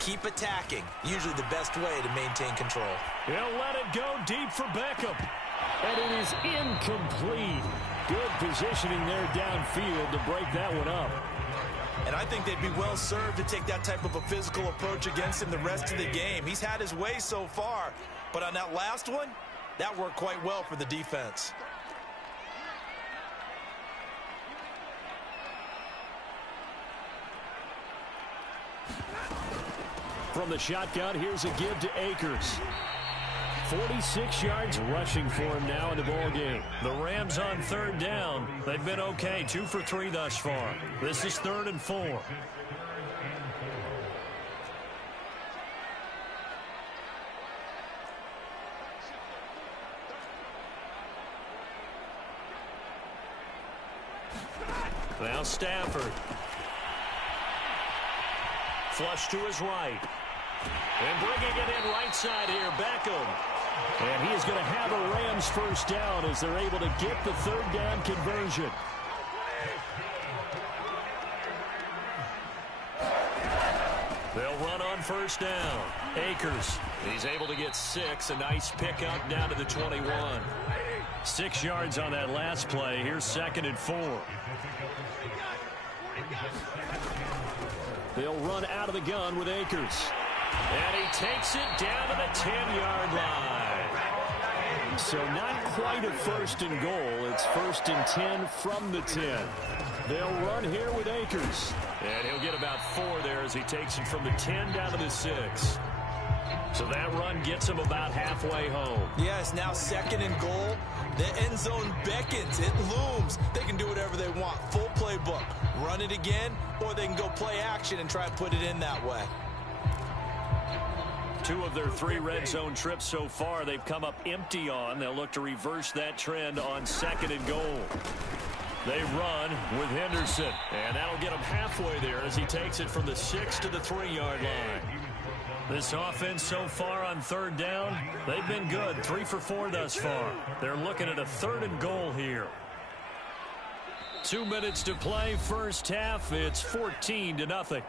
Keep attacking. Usually the best way to maintain control. He'll let it go deep for Beckham. And it is incomplete. Good positioning there downfield to break that one up. And I think they'd be well served to take that type of a physical approach against him the rest of the game. He's had his way so far, but on that last one, that worked quite well for the defense. From the shotgun, here's a give to Akers. 46 yards rushing for him now in the ball game. The Rams on third down. They've been okay, 2 for 3 thus far. This is 3rd and 4. Now Stafford. Flush to his right. And bringing it in right side here, Beckham. And he is going to have a Rams first down as they're able to get the third down conversion. They'll run on first down. Akers, he's able to get 6. A nice pickup down to the 21. 6 yards on that last play. Here's 2nd and 4. They'll run out of the gun with Akers. And he takes it down to the 10-yard line. So not quite a 1st and goal. It's 1st and 10 from the 10. They'll run here with Akers. And he'll get about 4 there as he takes it from the 10 down to the 6. So that run gets him about halfway home. Yeah, it's now 2nd and goal. The end zone beckons. It looms. They can do whatever they want. Full playbook. Run it again, or they can go play action and try and put it in that way. 2 of their 3 red zone trips so far they've come up empty on. They'll look to reverse that trend on 2nd and goal. They run with Henderson, and that'll get him halfway there as he takes it from the 6 to the 3-yard line. This offense so far on third down, they've been good. 3 for 4 thus far. They're looking at a 3rd and goal here. 2 minutes to play first half. It's 14-0.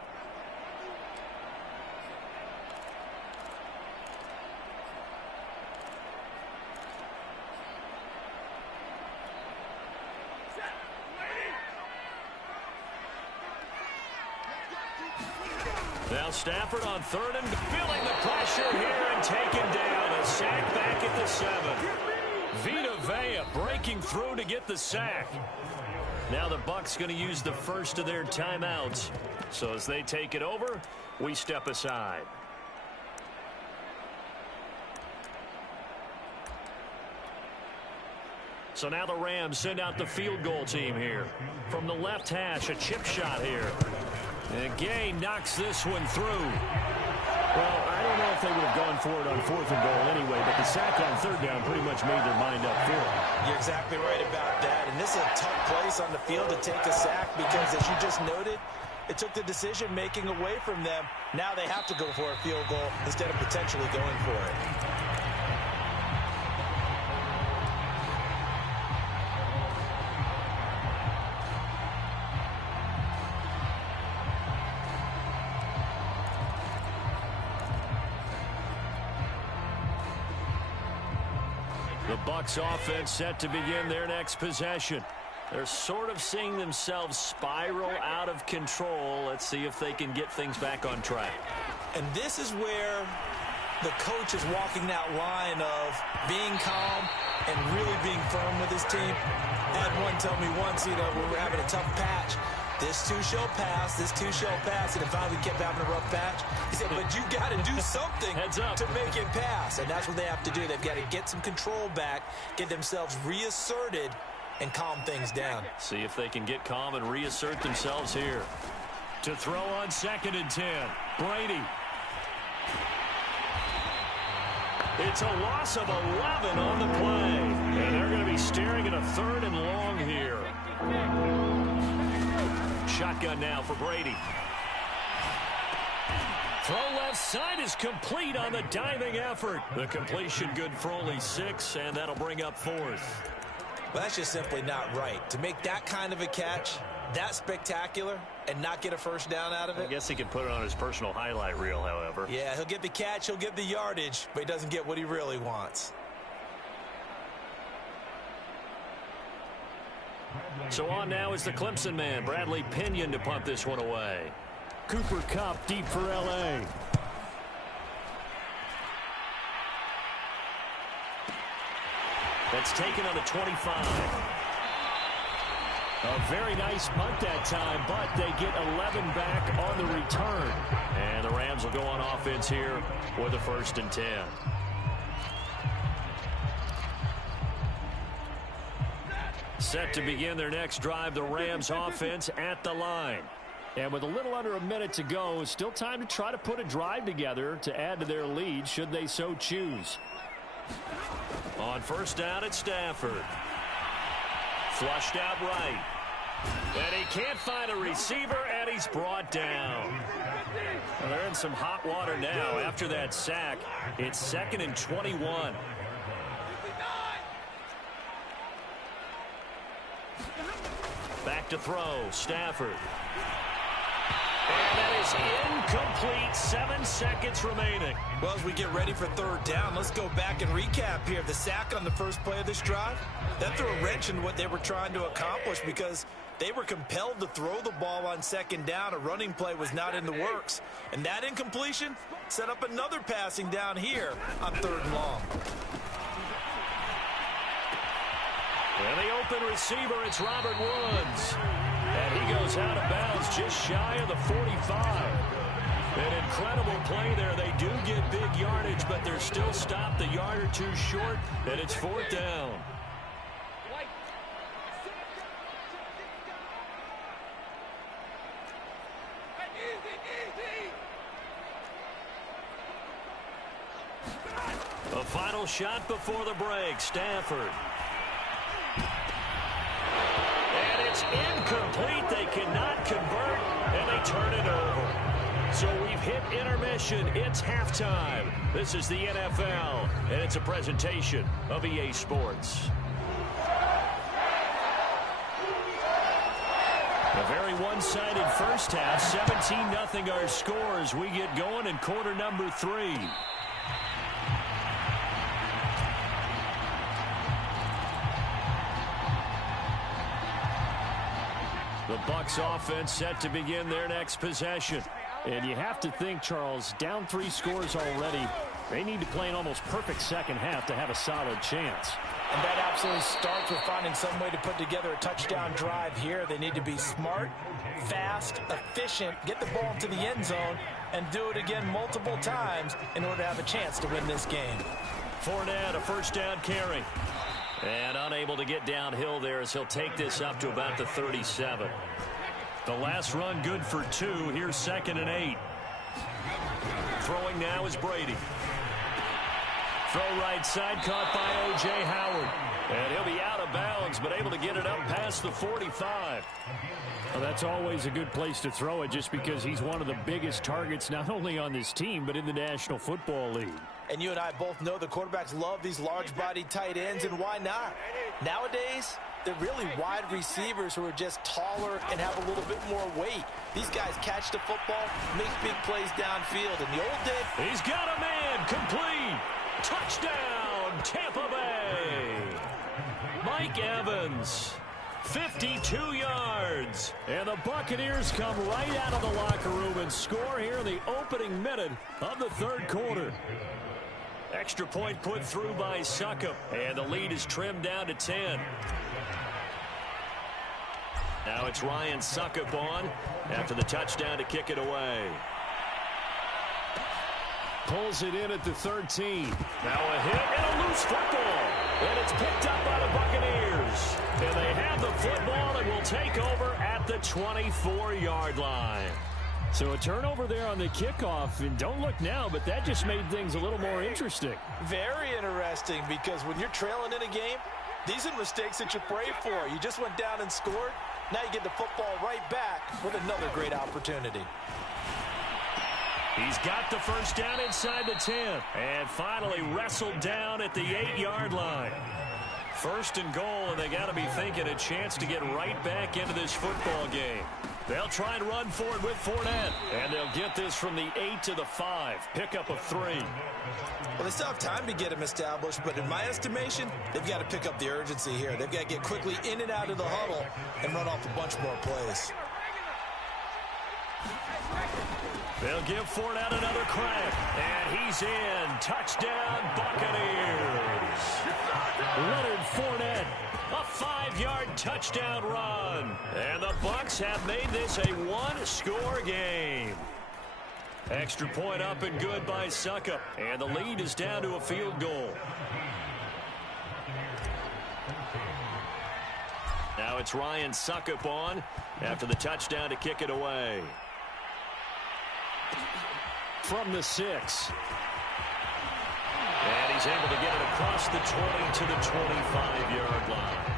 Now Stafford on 3rd and feeling the pressure here and taken down. A sack back at the 7. Vita Vea breaking through to get the sack. Now the Bucs going to use the first of their timeouts. So as they take it over, we step aside. So now the Rams send out the field goal team here. From the left hash, a chip shot here. And Gay knocks this one through. Well, I don't know if they would have gone for it on 4th and goal anyway, but the sack on 3rd down pretty much made their mind up for it. You're exactly right about that. And this is a tough place on the field to take a sack because, as you just noted, it took the decision-making away from them. Now they have to go for a field goal instead of potentially going for it. The Bucs offense set to begin their next possession. They're sort of seeing themselves spiral out of control. Let's see if they can get things back on track. And this is where the coach is walking that line of being calm and really being firm with his team. I had one tell me once, we were having a tough patch. This too shall pass, this too shall pass. And then finally we kept having a rough patch. He said, but you got to do something to make it pass. And that's what they have to do. They've got to get some control back, get themselves reasserted, and calm things down. See if they can get calm and reassert themselves here. To throw on 2nd and 10. Brady. It's a loss of 11 on the play. And they're going to be staring at a 3rd and long here. Shotgun now for Brady. Throw left side is complete on the diving effort. The completion good for only 6, and that'll bring up 4th. Well, that's just simply not right. To make that kind of a catch, that spectacular, and not get a first down out of it. I guess he can put it on his personal highlight reel, however. Yeah, he'll get the catch, he'll get the yardage, but he doesn't get what he really wants. So on now is the Clemson man, Bradley Pinion, to punt this one away. Cooper Kupp deep for L.A. That's taken on the 25. A very nice punt that time, but they get 11 back on the return. And the Rams Rams will go on offense here for the 1st and 10. Set to begin their next drive, the Rams offense at the line. And with a little under a minute to go, still time to try to put a drive together to add to their lead should they so choose. On 1st down at Stafford. Flushed out right. And he can't find a receiver, and he's brought down. Well, they're in some hot water now after that sack. It's 2nd and 21. Back to throw, Stafford. And that is incomplete. 7 seconds remaining. Well, as we get ready for 3rd down, let's go back and recap here. The sack on the first play of this drive, that threw a wrench in what they were trying to accomplish because they were compelled to throw the ball on 2nd down. A running play was not in the works. And that incompletion set up another passing down here on 3rd and long. And the open receiver, it's Robert Woods. And he goes out of bounds just shy of the 45. An incredible play there. They do get big yardage, but they're still stopped a yard or two short, and it's 4th down. A final shot before the break, Stafford. And it's incomplete. They cannot convert, and they turn it over. So we've hit intermission. It's halftime. This is the NFL, and it's a presentation of EA Sports. A very one-sided first half. 17-0 our scores. We get going in quarter number 3. The Bucs offense set to begin their next possession. And you have to think, Charles, down 3 scores already. They need to play an almost perfect second half to have a solid chance. And that absolutely starts with finding some way to put together a touchdown drive here. They need to be smart, fast, efficient, get the ball to the end zone, and do it again multiple times in order to have a chance to win this game. Fournette, a first down carry. And unable to get downhill there as he'll take this up to about the 37. The last run good for 2. Here's 2nd and 8. Throwing now is Brady. Throw right side, caught by O.J. Howard. And he'll be out of bounds, but able to get it up past the 45. Well, that's always a good place to throw it just because he's one of the biggest targets not only on this team but in the National Football League. And you and I both know the quarterbacks love these large-bodied tight ends, and why not? Nowadays, they're really wide receivers who are just taller and have a little bit more weight. These guys catch the football, make big plays downfield. In the old days, he's got a man, complete. Touchdown, Tampa Bay. Mike Evans, 52 yards. And the Buccaneers come right out of the locker room and score here in the opening minute of the 3rd quarter. Extra point put through by Succop, and the lead is trimmed down to 10. Now it's Ryan Succop on after the touchdown to kick it away. Pulls it in at the 13. Now a hit and a loose football. And it's picked up by the Buccaneers. And they have the football and will take over at the 24-yard line. So a turnover there on the kickoff, and don't look now, but that just made things a little more interesting. very interesting because when you're trailing in a game, these are mistakes that you pray for. You just went down and scored. Now you get the football right back with another great opportunity. He's got the first down inside the 10. And finally wrestled down at the 8-yard line. First and goal, and they got to be thinking a chance to get right back into this football game. They'll try and run forward with Fournette. And they'll get this from the 8 to the 5. Pickup of 3. Well, they still have time to get him established, but in my estimation, they've got to pick up the urgency here. They've got to get quickly in and out of the huddle and run off a bunch more plays. They'll give Fournette another crack. And he's in. Touchdown, Buccaneers. Leonard Fournette, a 5-yard touchdown run. And the Bucs have made this a one-score game. Extra point up and good by Succop. And the lead is down to a field goal. Now it's Ryan Succop on after the touchdown to kick it away. From the 6. And he's able to get it across the 20 to the 25-yard line.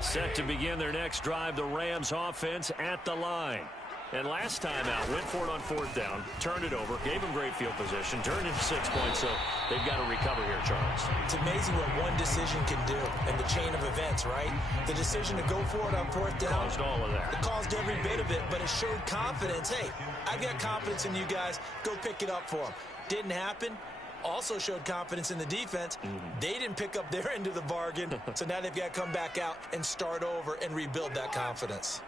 Set to begin their next drive, the Rams offense at the line. And last time out, went for it on 4th down, turned it over, gave them great field position, turned into 6 points, so they've got to recover here, Charles. It's amazing what one decision can do in the chain of events, right? The decision to go for it on 4th down. Caused all of that. It caused every bit of it, but it showed confidence. Hey, I've got confidence in you guys. Go pick it up for them. Didn't happen. Also showed confidence in the defense. They didn't pick up their end of the bargain, so now they've got to come back out and start over and rebuild that confidence.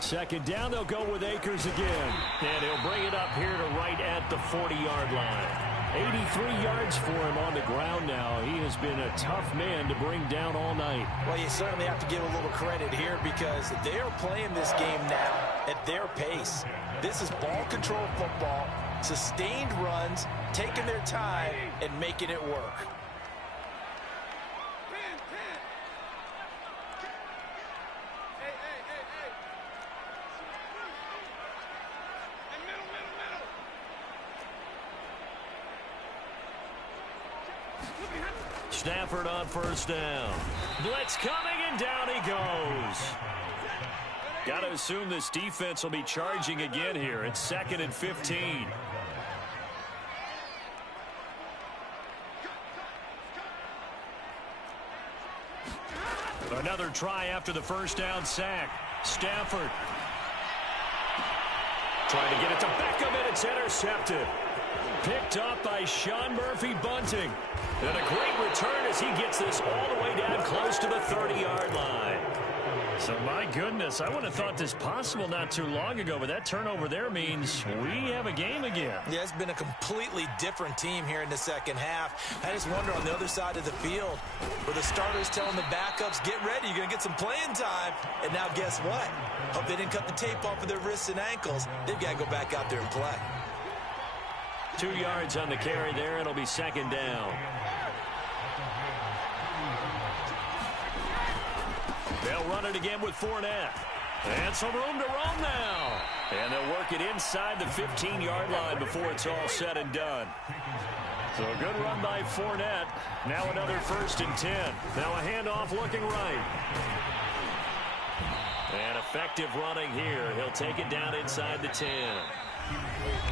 Second down, they'll go with Akers again. And he'll bring it up here to right at the 40-yard line. 83 yards for him on the ground now. He has been a tough man to bring down all night. Well, you certainly have to give a little credit here because they're playing this game now at their pace. This is ball control football, sustained runs, taking their time, and making it work. Stafford on 1st down. Blitz coming, and down he goes. Got to assume this defense will be charging again here. It's 2nd and 15. Another try after the 1st down sack. Stafford trying to get it to Beckham, and it's intercepted. Picked up by Sean Murphy-Bunting. And a great return as he gets this all the way down close to the 30-yard line. So, my goodness, I wouldn't have thought this possible not too long ago, but that turnover there means we have a game again. Yeah, it's been a completely different team here in the second half. I just wonder on the other side of the field where the starters telling the backups, get ready, you're going to get some playing time. And now guess what? Hope they didn't cut the tape off of their wrists and ankles. They've got to go back out there and play. 2 yards on the carry there. It'll be 2nd down. They'll run it again with Fournette. And some room to roam now. And they'll work it inside the 15-yard line before it's all said and done. So a good run by Fournette. Now another 1st and 10. Now a handoff looking right. And effective running here. He'll take it down inside the 10.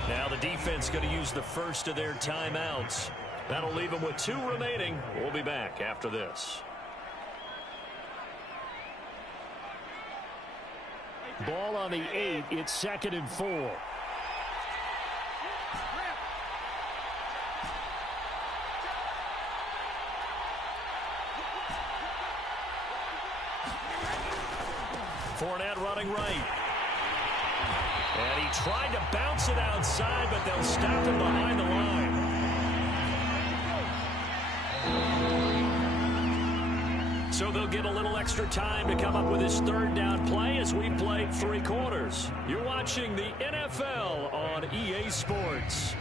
Now the defense going to use the first of their timeouts. That'll leave them with 2 remaining. We'll be back after this. Ball on the 8. It's 2nd and 4. Fournette running right. And he tried to bounce it outside, but they'll stop him behind the line. So they'll get a little extra time to come up with his 3rd down play as we play 3 quarters. You're watching the NFL on EA Sports.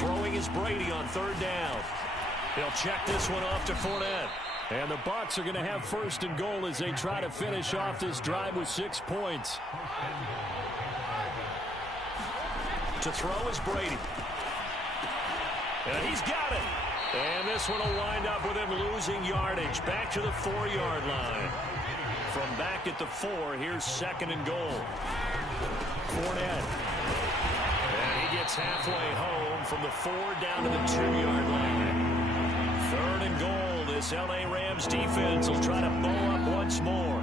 Throwing is Brady on 3rd down. He'll check this one off to Fournette. And the Bucs are going to have 1st and goal as they try to finish off this drive with 6 points. To throw is Brady. And he's got it. And this one will wind up with him losing yardage. Back to the 4-yard line. From back at the 4, here's 2nd and goal. Fournette. And he gets halfway home from the 4 down to the 2-yard line. 3rd and goal This L.A. Rams defense will try to bow up once more.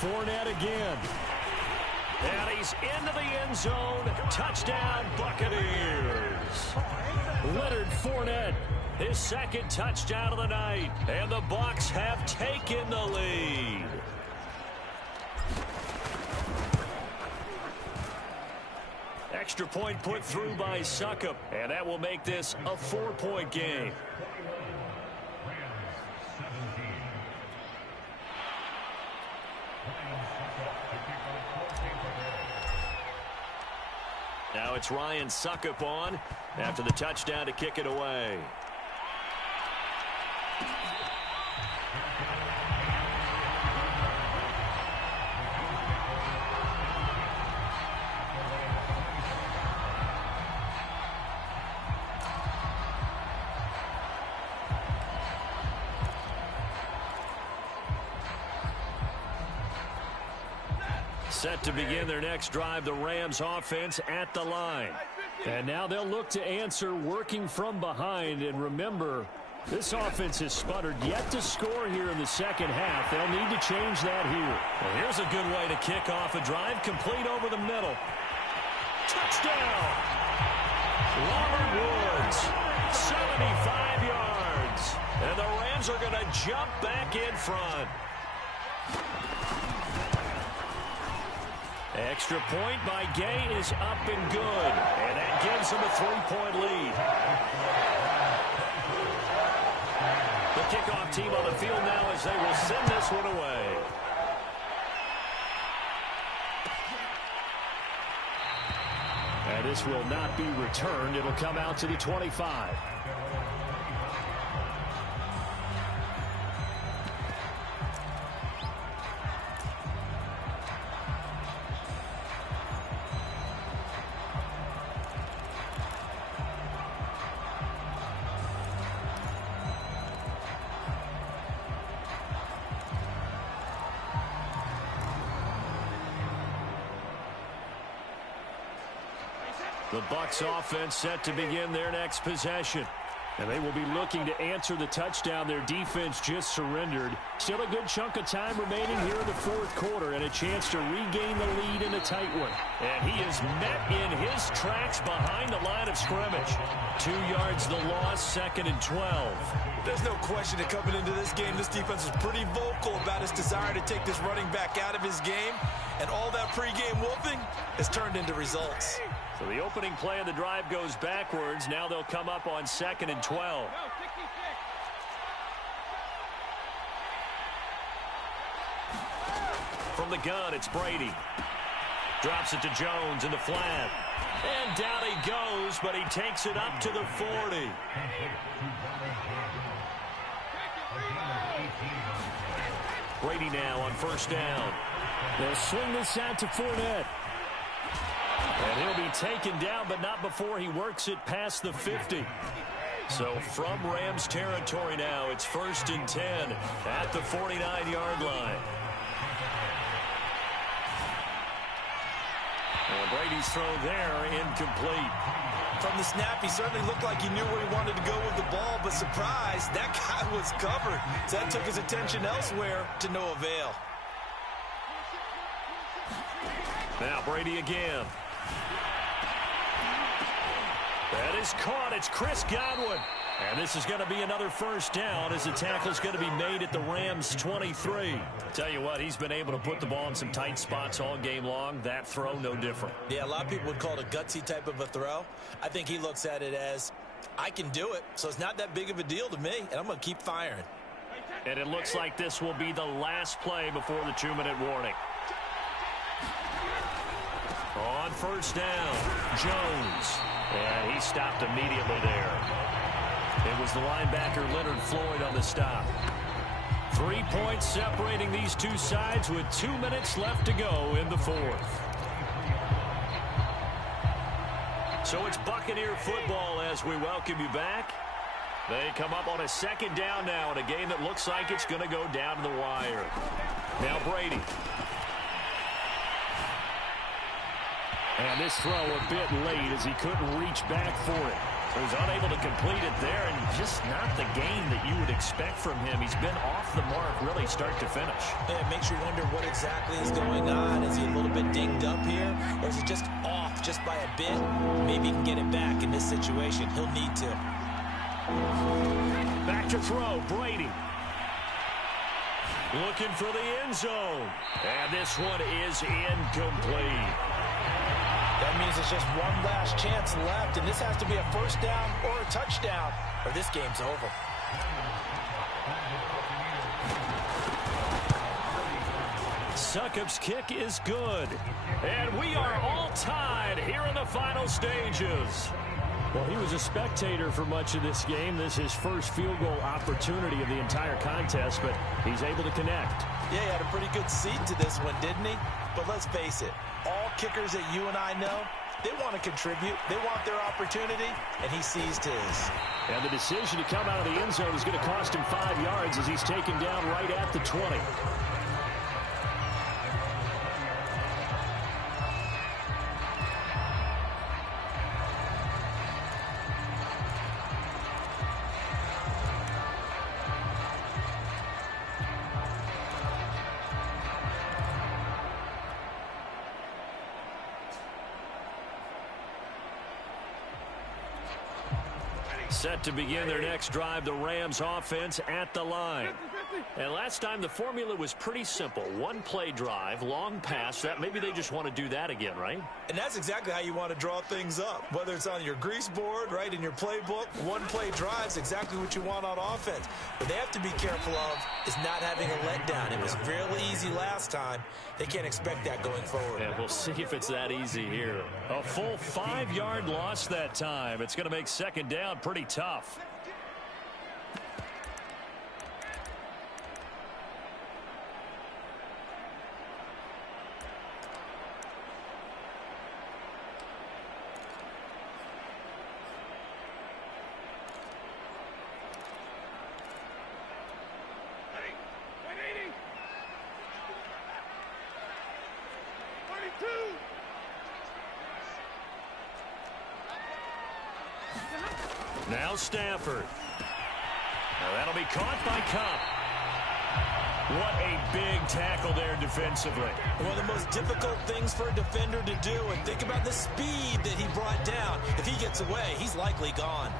Fournette again. And he's into the end zone. Touchdown, Buccaneers. Leonard Fournette, his second touchdown of the night. And the Bucs have taken the lead. Extra point put through by Succop. And that will make this a 4-point game. Now it's Ryan Succop on after the touchdown to kick it away. Set to begin their next drive, the Rams offense at the line. And now they'll look to answer working from behind. And remember, this offense has sputtered yet to score here in the second half. They'll need to change that here. Well, here's a good way to kick off a drive, complete over the middle. Touchdown! Robert Woods, 75 yards. And the Rams are going to jump back in front. Extra point by Gay is up and good. And that gives them a 3-point lead. The kickoff team on the field now as they will send this one away. And this will not be returned. It'll come out to the 25. The Bucs offense set to begin their next possession. And they will be looking to answer the touchdown their defense just surrendered. Still a good chunk of time remaining here in the fourth quarter and a chance to regain the lead in a tight one. And he is met in his tracks behind the line of scrimmage. 2 yards the loss, 2nd and 12. There's no question that coming into this game, this defense is pretty vocal about its desire to take this running back out of his game. And all that pregame wolfing has turned into results. So the opening play of the drive goes backwards. Now they'll come up on 2nd and 12. From the gun, it's Brady. Drops it to Jones in the flat. And down he goes, but he takes it up to the 40. Brady now on first down. They'll swing this out to Fournette. And he'll be taken down, but not before he works it past the 50. So from Rams territory now, it's 1st and 10 at the 49-yard line. And Brady's throw there, incomplete. From the snap, he certainly looked like he knew where he wanted to go with the ball, but surprise, that guy was covered. So that took his attention elsewhere to no avail. Now Brady again. That is caught. It's Chris Godwin. And this is going to be another first down as the tackle is going to be made at the Rams 23. Tell you what, he's been able to put the ball in some tight spots all game long. That throw, no different. Yeah, a lot of people would call it a gutsy type of a throw. I think he looks at it as, I can do it, so it's not that big of a deal to me, and I'm going to keep firing. And it looks like this will be the last play before the 2-minute warning. On first down, Jones. And he stopped immediately there. It was the linebacker Leonard Floyd on the stop. 3 points separating these two sides with 2 minutes left to go in the fourth. So it's Buccaneer football as we welcome you back. They come up on a 2nd down now in a game that looks like it's going to go down to the wire. Now Brady. And this throw a bit late as he couldn't reach back for it. He was unable to complete it there, and just not the game that you would expect from him. He's been off the mark really start to finish. Yeah, it makes you wonder what exactly is going on. Is he a little bit dinged up here, or is he just off just by a bit? Maybe he can get it back in this situation. He'll need to. Back to throw, Brady. Looking for the end zone. And this one is incomplete. That means it's just one last chance left, and this has to be a first down or a touchdown, or this game's over. Succop's kick is good. And we are all tied here in the final stages. Well, he was a spectator for much of this game. This is his first field goal opportunity of the entire contest, but he's able to connect. Yeah, he had a pretty good seat to this one, didn't he? But let's face it, all kickers that you and I know, they want to contribute. They want their opportunity, and he seized his. And the decision to come out of the end zone is going to cost him 5 yards as he's taken down right at the 20. Set to begin their next drive, the Rams offense at the line. And last time the formula was pretty simple. One play drive, long pass. That maybe they just want to do that again, right? And that's exactly how you want to draw things up. Whether it's on your grease board, right, in your playbook, one play drive's exactly what you want on offense. What they have to be careful of is not having a letdown. It was really easy last time. They can't expect that going forward. And we'll see if it's that easy here. A full 5-yard loss that time. It's going to make second down pretty tough. Now Stafford. Now that'll be caught by Kupp. What a big tackle there defensively. One of the most difficult things for a defender to do, and think about the speed that he brought down. If he gets away, he's likely gone.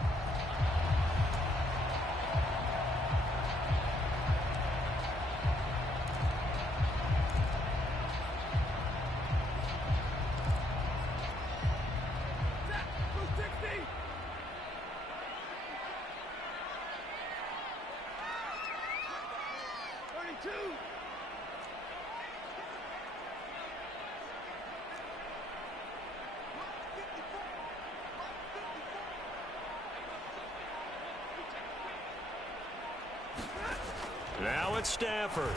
Now it's Stafford.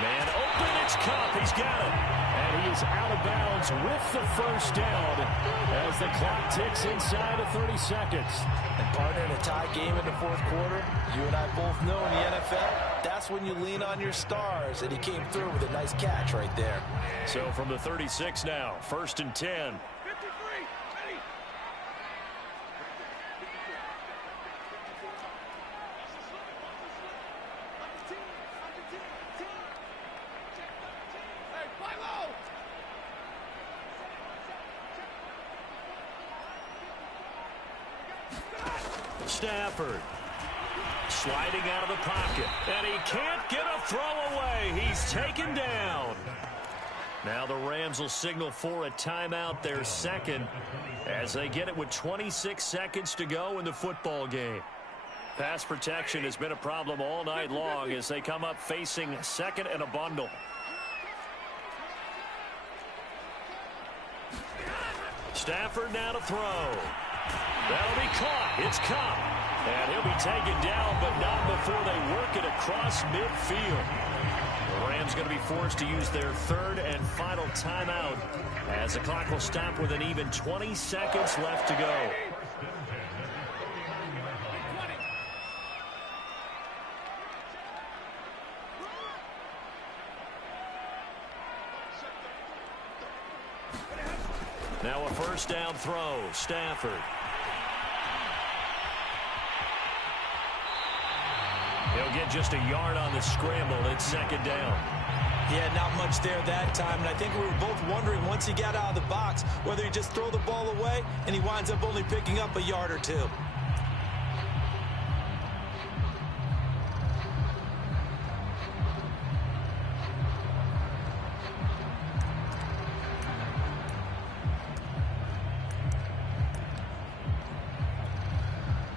Man open, it's Kupp. He's got it. And he is out of bounds with the first down as the clock ticks inside of 30 seconds. And partner, in a tie game in the fourth quarter, you and I both know in the NFL, that's when you lean on your stars, and he came through with a nice catch right there. So from the 36 now, 1st and 10. Stafford sliding out of the pocket, and he can't get a throw away. He's taken down. Now the Rams will signal for a timeout, their second, as they get it with 26 seconds to go in the football game. Pass protection has been a problem all night long as they come up facing second and a bundle. Stafford now to throw. That'll be caught. It's Kupp. And he'll be taken down, but not before they work it across midfield. The Rams going to be forced to use their third and final timeout as the clock will stop with an even 20 seconds left to go. Now a first down throw. Stafford. He'll get just a yard on the scramble. It's second down. Yeah, not much there that time. And I think we were both wondering once he got out of the box whether he just throw the ball away and he winds up only picking up a yard or two.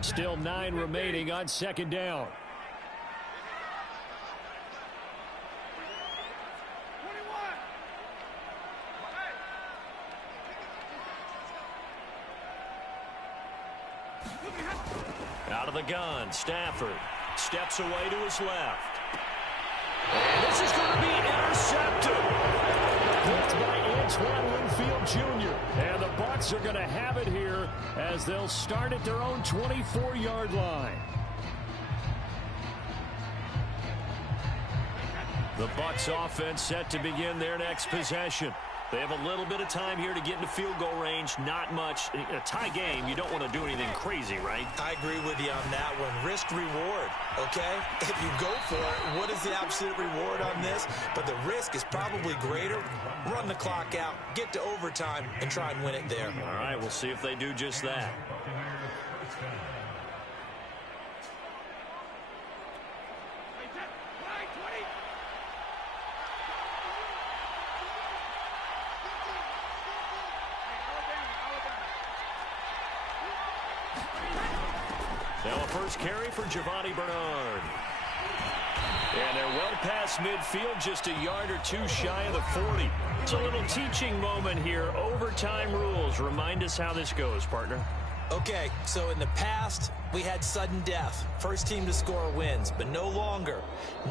Still 9 remaining on second down. Out of the gun, Stafford steps away to his left. And this is going to be intercepted. Picked by Antoine Winfield Jr. And the Bucs are going to have it here as they'll start at their own 24-yard line. The Bucs offense set to begin their next possession. They have a little bit of time here to get into field goal range. Not much. In a tie game, you don't want to do anything crazy, right? I agree with you on that one. Risk reward, okay? If you go for it, what is the absolute reward on this? But the risk is probably greater. Run the clock out, get to overtime, and try and win it there. All right, we'll see if they do just that. Now a first carry for Giovani Bernard. And they're well past midfield, just a yard or two shy of the 40. It's a little teaching moment here. Overtime rules. Remind us how this goes, partner. Okay, so in the past, we had sudden death. First team to score wins, but no longer.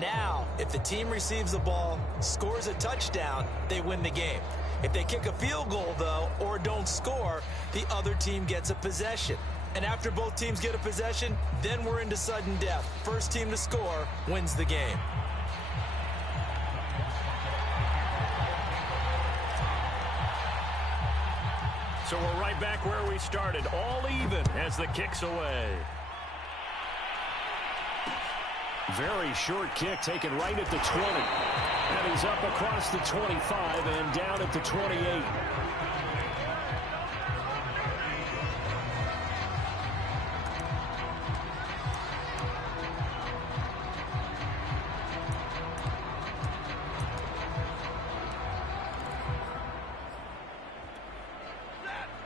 Now, if the team receives the ball, scores a touchdown, they win the game. If they kick a field goal, though, or don't score, the other team gets a possession. And after both teams get a possession, then we're into sudden death. First team to score wins the game. So we're right back where we started, all even as the kick's away. Very short kick taken right at the 20. And he's up across the 25 and down at the 28.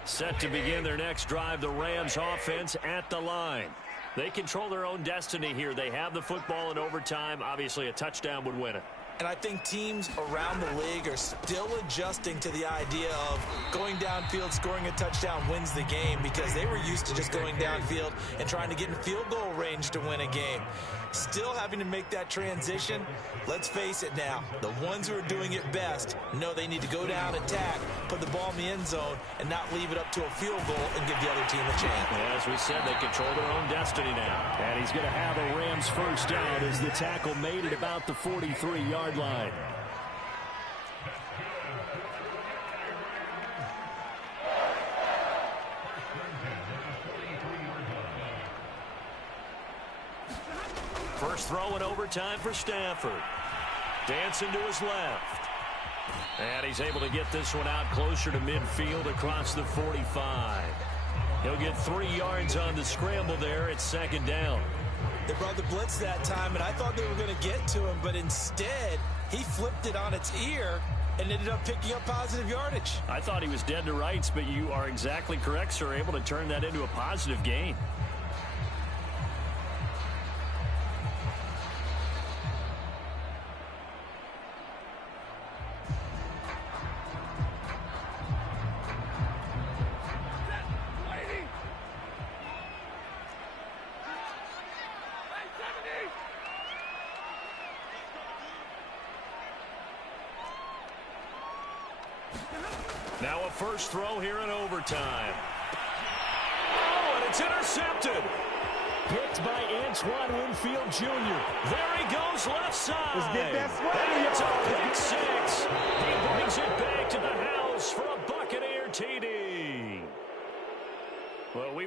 Set to begin their next drive, the Rams offense at the line. They control their own destiny here. They have the football in overtime. Obviously, a touchdown would win it. And I think teams around the league are still adjusting to the idea of going downfield, scoring a touchdown wins the game, because they were used to just going downfield and trying to get in field goal range to win a game. Still having to make that transition. Let's face it now, the ones who are doing it best know they need to go down, attack, put the ball in the end zone, and not leave it up to a field goal and give the other team a chance. Well, as we said, they control their own destiny now. And he's going to have a Rams first down as the tackle made at about the 43-yard line. First throw in overtime for Stafford. Dancing to his left. And he's able to get this one out closer to midfield across the 45. He'll get 3 yards on the scramble there at second down. They brought the blitz that time, and I thought they were going to get to him, but instead he flipped it on its ear and ended up picking up positive yardage. I thought he was dead to rights, but you are exactly correct, sir. Able to turn that into a positive gain. Now a first throw here in overtime. Oh, and it's intercepted. Picked by Antoine Winfield Jr. There he goes left side. Let's get that swag. And it's a pick six. He brings it back to the house for a Buccaneer TD.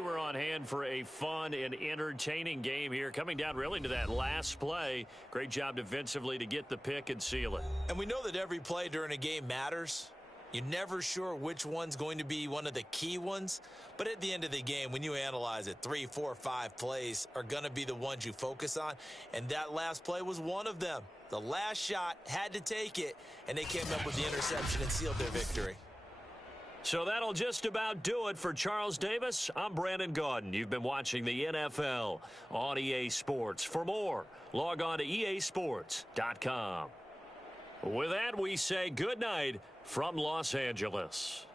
we're on hand for a fun and entertaining game here. Coming down really to that last play. Great job defensively to get the pick and seal it. And we know that every play during a game matters. You're never sure which one's going to be one of the key ones. But at the end of the game, when you analyze it, 3, 4, 5 plays are going to be the ones you focus on. And that last play was one of them. The last shot had to take it, and they came up with the interception and sealed their victory. So that'll just about do it for Charles Davis. I'm Brandon Gaudin. You've been watching the NFL on EA Sports. For more, log on to easports.com. With that, we say good night from Los Angeles.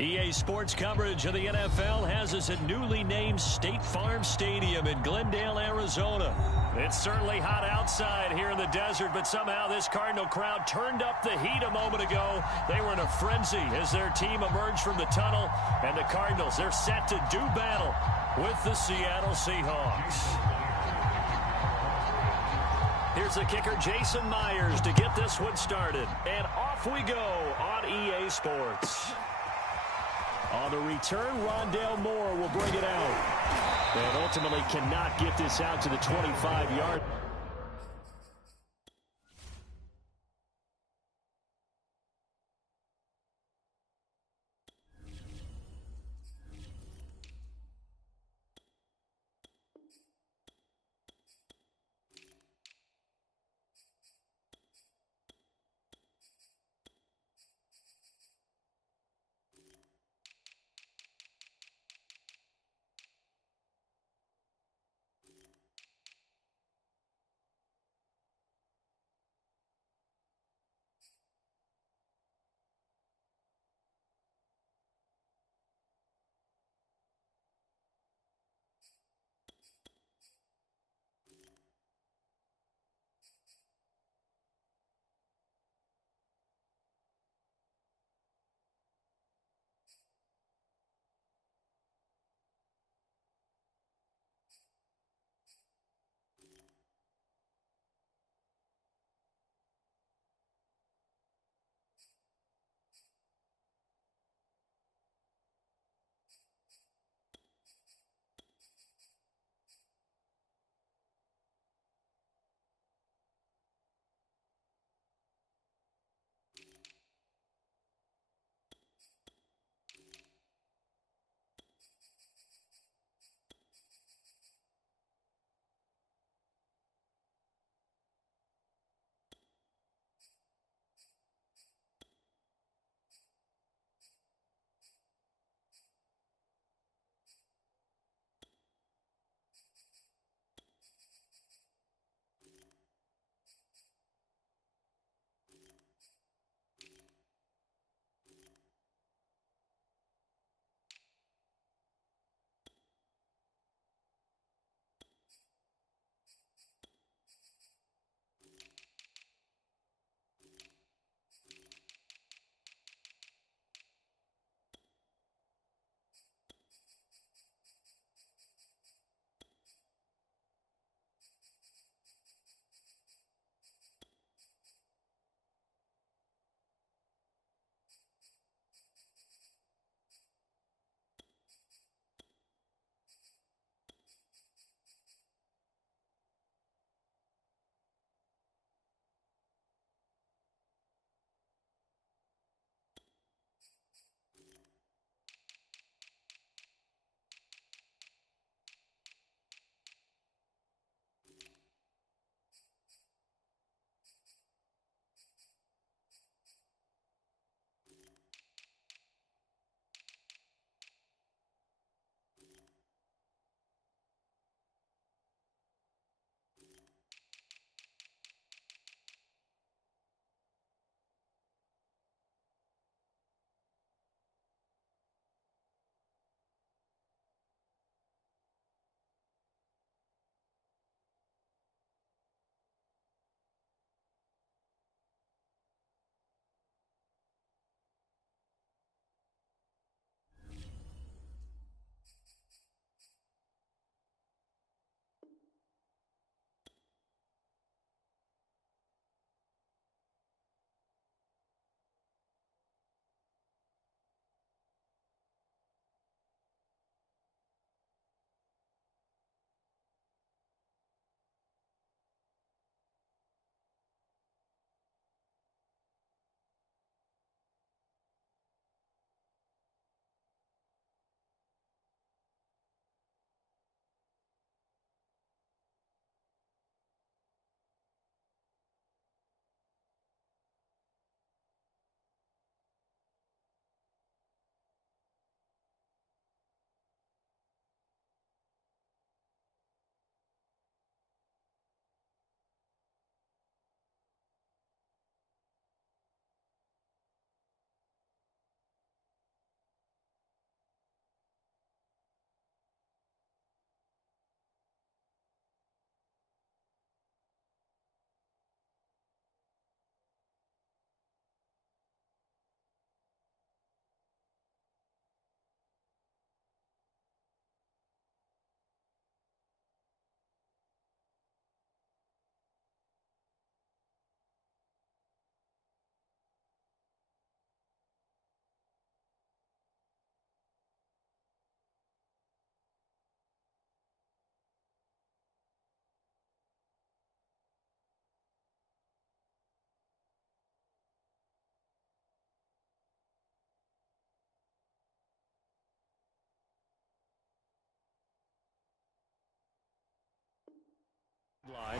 EA Sports coverage of the NFL has us at newly named State Farm Stadium in Glendale, Arizona. It's certainly hot outside here in the desert, but somehow this Cardinal crowd turned up the heat a moment ago. They were in a frenzy as their team emerged from the tunnel, and the Cardinals, they're set to do battle with the Seattle Seahawks. Here's the kicker, Jason Myers, to get this one started. And off we go on EA Sports. On the return, Rondale Moore will bring it out. And ultimately cannot get this out to the 25-yard.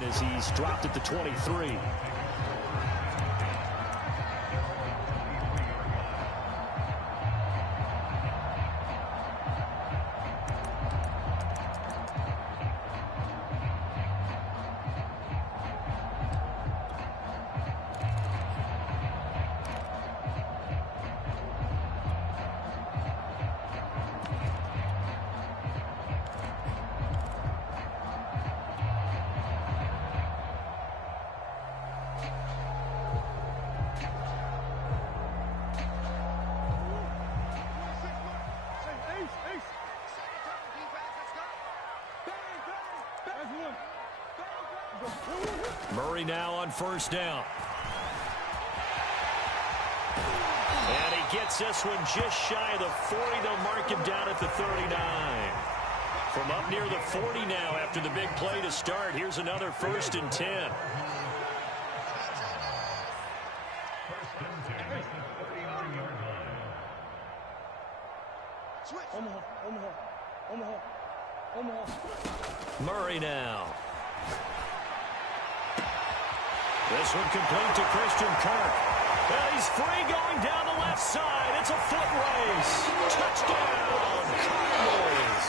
As he's dropped at the 23. Murray now on first down. And he gets this one just shy of the 40. They'll mark him down at the 39. From up near the 40 now after the big play to start. Here's another 1st and 10. Murray now. This one complete to Christian Kirk. And he's free going down the left side. It's a foot race. Touchdown, Cardinals.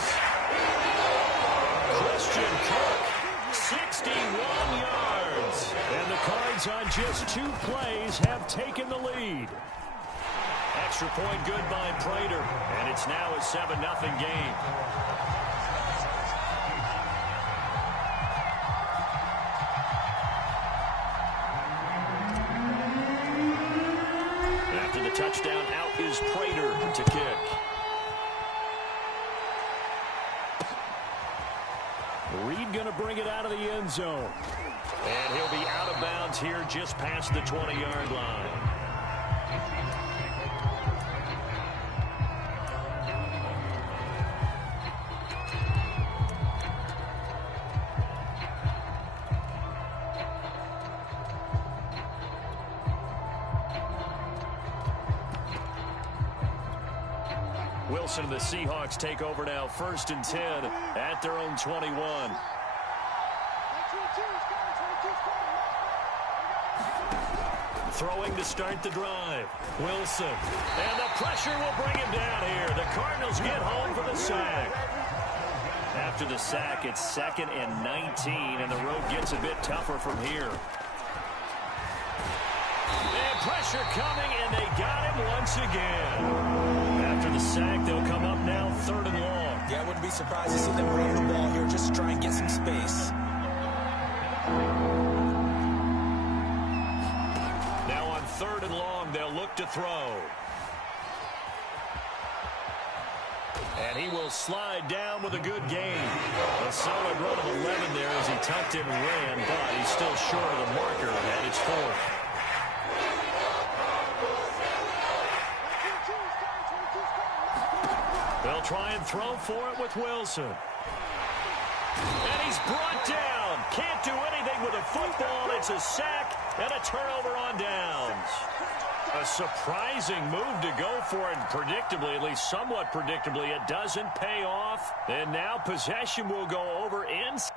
Christian Kirk, 61 yards. And the Cards on just 2 plays have taken the lead. Extra point good by Prater. And it's now a 7-0 game. Touchdown, out is Prater to kick. Reed going to bring it out of the end zone. And he'll be out of bounds here just past the 20-yard line. Wilson and the Seahawks take over now, 1st and 10 at their own 21. Throwing to start the drive. Wilson. And the pressure will bring him down here. The Cardinals get home for the sack. After the sack, it's 2nd and 19, and the road gets a bit tougher from here. And pressure coming, and they got him once again. After the sack, they'll come up now 3rd and long. Yeah, I wouldn't be surprised to see them run the ball here just to try and get some space. Now on 3rd and long, they'll look to throw. And he will slide down with a good gain. A solid run of 11 there as he tucked in and ran, but he's still short of the marker, and it's 4th. They'll try and throw for it with Wilson. And he's brought down. Can't do anything with a football. It's a sack and a turnover on downs. A surprising move to go for it. Predictably, at least somewhat predictably, it doesn't pay off. And now possession will go over inside.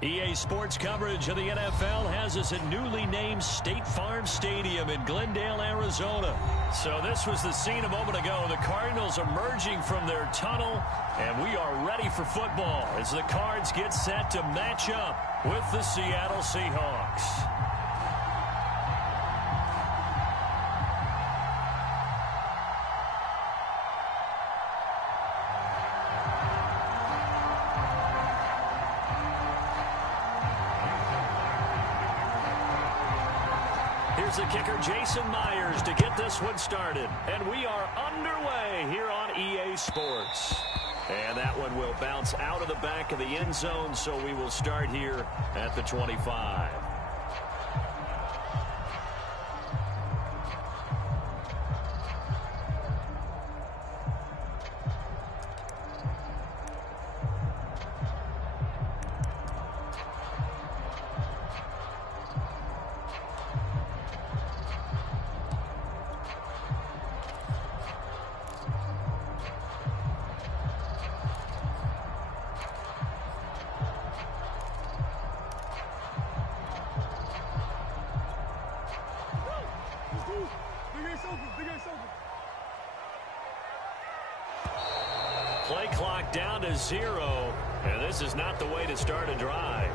EA Sports coverage of the NFL has us at newly named State Farm Stadium in Glendale, Arizona. So this was the scene a moment ago. The Cardinals emerging from their tunnel, and we are ready for football as the Cards get set to match up with the Seattle Seahawks. Here's the kicker, Jason Myers, to get this one started. And we are underway here on EA Sports. And that one will bounce out of the back of the end zone, so we will start here at the 25. Play clock down to 0, and this is not the way to start a drive.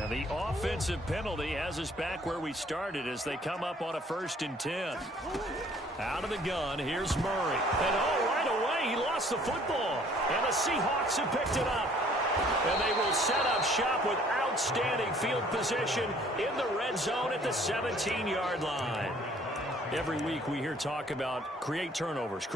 And the offensive penalty has us back where we started as they come up on a 1st and 10. Out of the gun, here's Murray. And right away, he lost the football. And the Seahawks have picked it up. And they will set up shop with outstanding field position in the red zone at the 17-yard line. Every week we hear talk about create turnovers.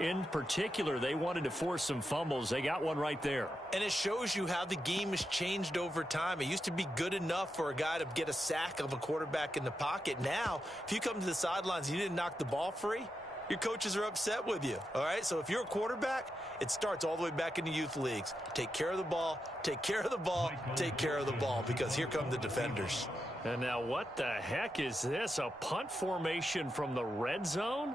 In particular, they wanted to force some fumbles. They got one right there. And it shows you how the game has changed over time. It used to be good enough for a guy to get a sack of a quarterback in the pocket. Now, if you come to the sidelines and you didn't knock the ball free, your coaches are upset with you, all right? So if you're a quarterback, it starts all the way back in the youth leagues. Take care of the ball, take care of the ball, take care of the ball, because here come the defenders. And now what the heck is this? A punt formation from the red zone?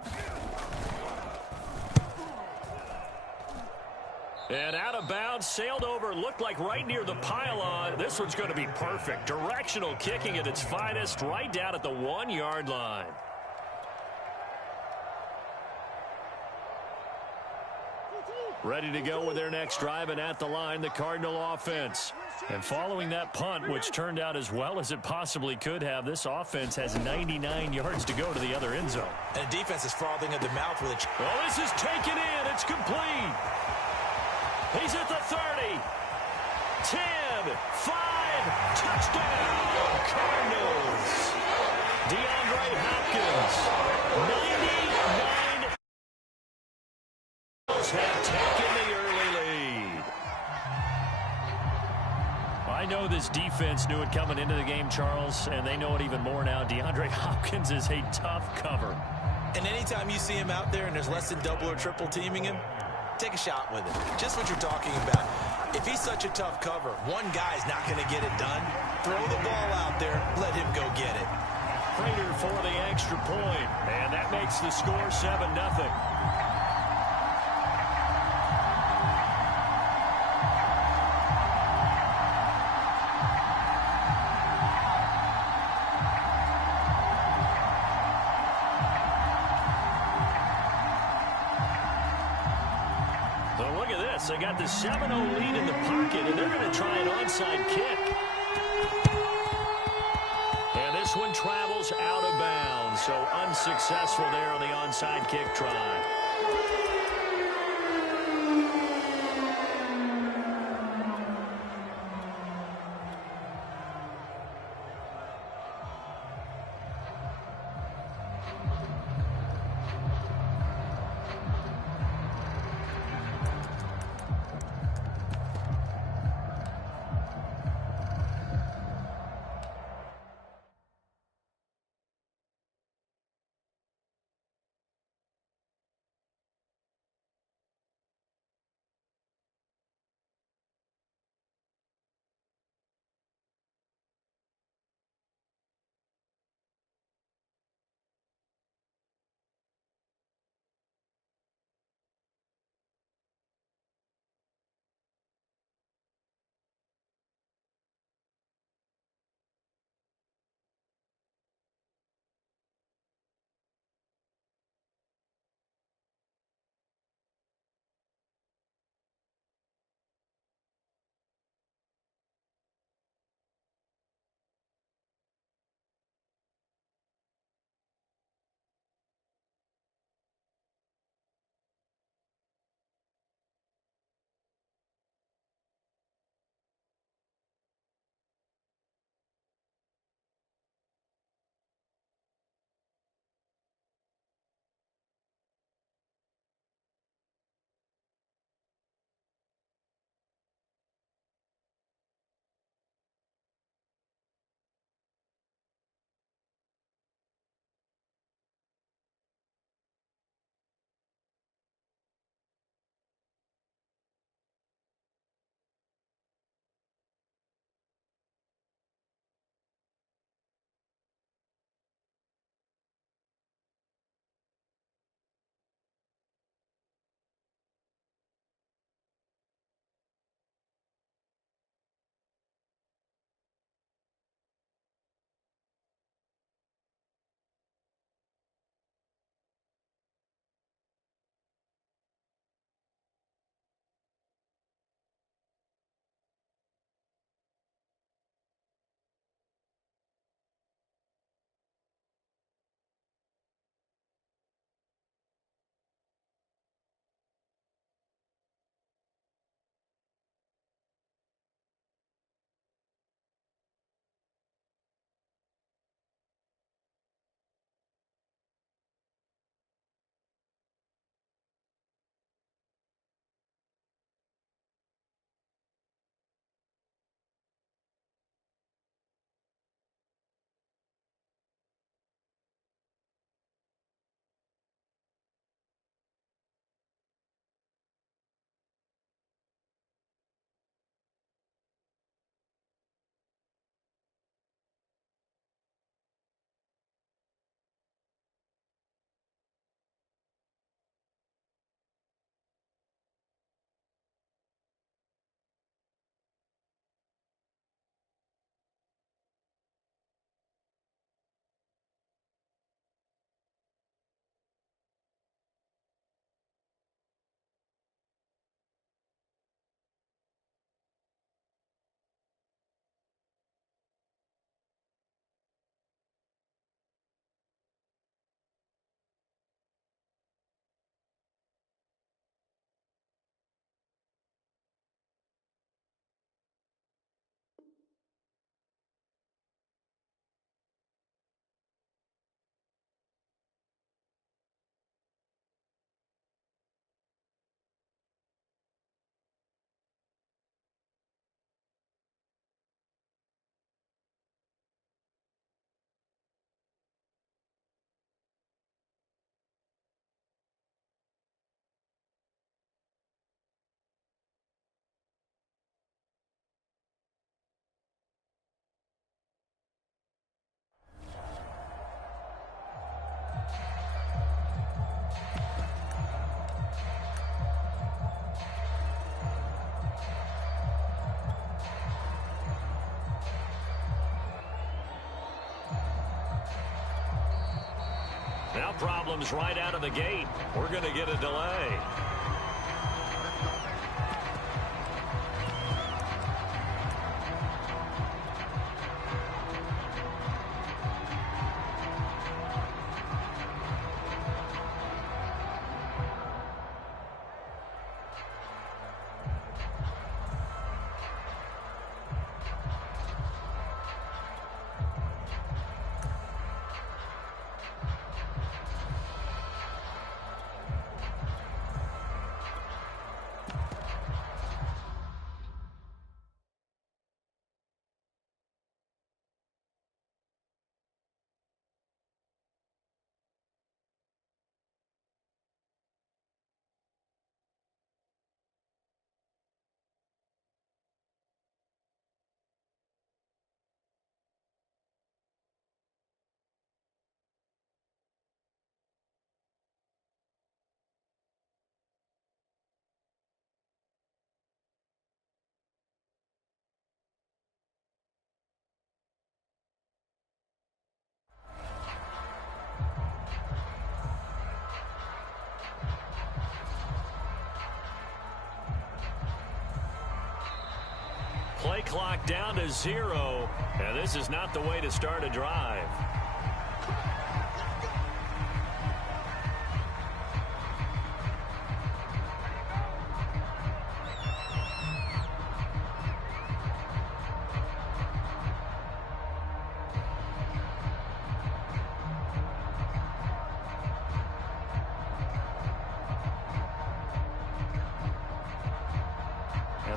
And out of bounds, sailed over, looked like right near the pylon. This one's going to be perfect. Directional kicking at its finest, right down at the 1-yard line. Ready to go with their next drive, and at the line, the Cardinal offense. And following that punt, which turned out as well as it possibly could have, this offense has 99 yards to go to the other end zone. And the defense is frothing at the mouth with it. Well, this is taken in. It's complete. He's at the 30. 10, 5, touchdown, Cardinals. DeAndre Hopkins, 99 have taken the early lead. I know this defense knew it coming into the game, Charles, and they know it even more now. DeAndre Hopkins is a tough cover. And anytime you see him out there and there's less than double or triple teaming him, take a shot with him. Just what you're talking about. If he's such a tough cover, one guy's not going to get it done. Throw the ball out there, let him go get it. Prater for the extra point, and that makes the score 7-0. They got the 7-0 lead in the pocket, and they're going to try an onside kick. And this one travels out of bounds, so unsuccessful there on the onside kick try. Now problems right out of the gate. We're going to get a delay. Play clock down to 0, and this is not the way to start a drive.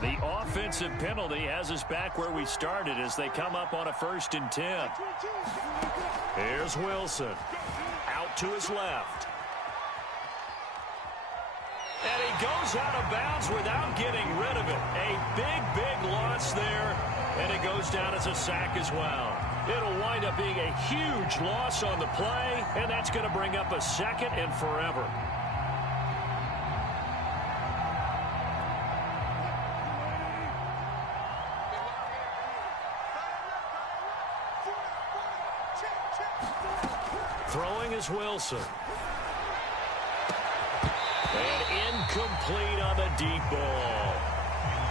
The offensive penalty has us back where we started as they come up on a 1st and 10. Here's Wilson. Out to his left. And he goes out of bounds without getting rid of it. A big loss there, and it goes down as a sack as well. It'll wind up being a huge loss on the play, and that's going to bring up a 2nd and forever. Throwing is Wilson. And incomplete on the deep ball.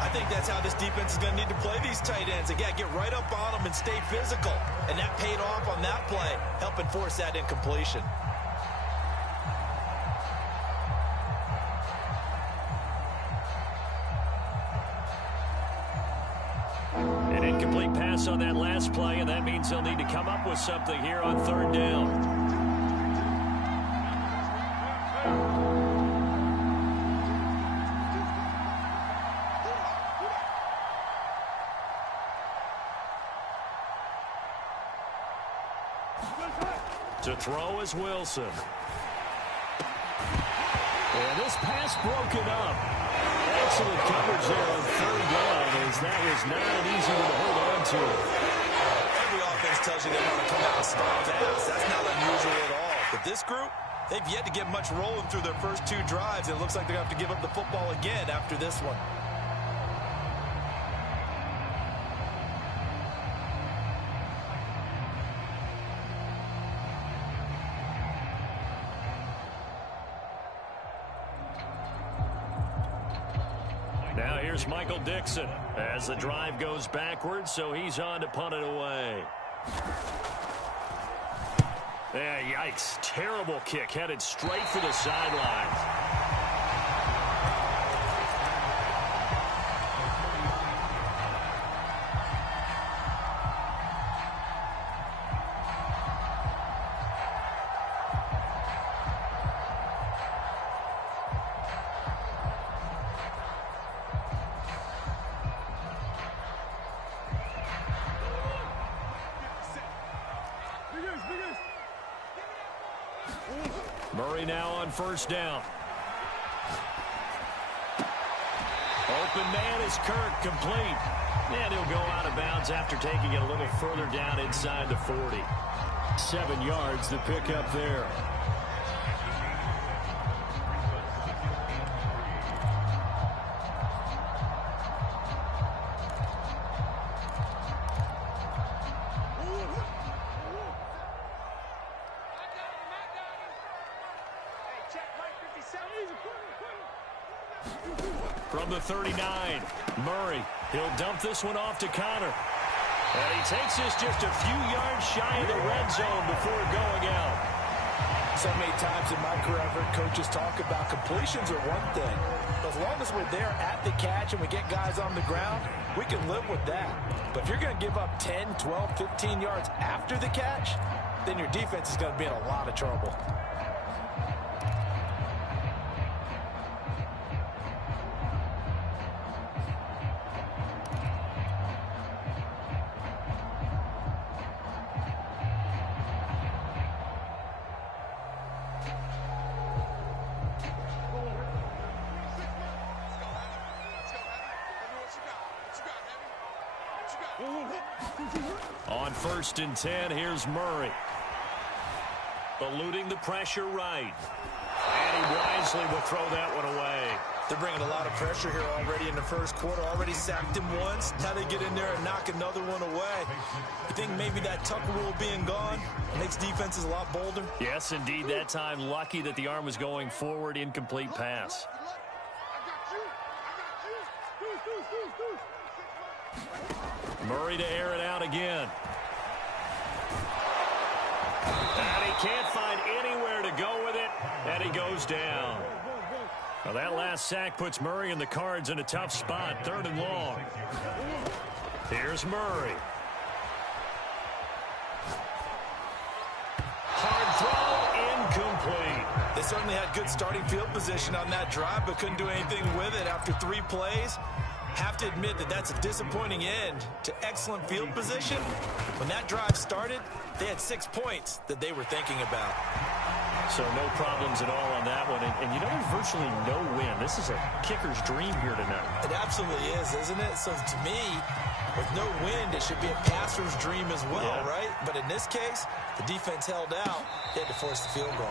I think that's how this defense is going to need to play these tight ends. They got to get right up on them and stay physical. And that paid off on that play, helping force that incompletion. An incomplete pass on that last play, and that means they'll need to come up with something here on 3rd down. To throw is Wilson. And this pass broken up. Excellent coverage there on 3rd down, as that was not an easy one to hold on to. Every offense tells you they want to come out and start fast. That's not unusual at all. But this group, they've yet to get much rolling through their first 2 drives, and it looks like they're going to have to give up the football again after this one. Now here's Michael Dixon as the drive goes backwards, so he's on to punt it away. Yeah, yikes. Terrible kick headed straight for the sidelines. Murray now on 1st down. Open man is Kirk, complete. And he'll go out of bounds after taking it a little further down inside the 40. 7 yards to pick up there. From the 39, Murray. He'll dump this one off to Connor. And he takes this just a few yards shy of the red zone before going out. So many times in my career, I've heard coaches talk about completions are one thing. As long as we're there at the catch and we get guys on the ground, we can live with that. But if you're going to give up 10, 12, 15 yards after the catch, then your defense is going to be in a lot of trouble. On 1st and 10, here's Murray. Eluding the pressure right. And he wisely will throw that one away. They're bringing a lot of pressure here already in the first quarter. Already sacked him once. Now they get in there and knock another one away. You think maybe that Tucker rule being gone makes defenses a lot bolder? Yes, indeed. That time, lucky that the arm was going forward. Incomplete pass. Murray to air it out again. And he can't find anywhere to go with it, and he goes down. Now that last sack puts Murray and the Cards in a tough spot, 3rd and long. Here's Murray. Hard throw, incomplete. They certainly had good starting field position on that drive, but couldn't do anything with it after 3 plays. Have to admit that that's a disappointing end to excellent field position. When that drive started, they had 6 points that they were thinking about. So no problems at all on that one. And you know, there's virtually no win. This is a kicker's dream here tonight. It absolutely is, isn't it? So to me, with no wind, it should be a passer's dream as well, yeah. Right? But in this case, the defense held out. They had to force the field goal.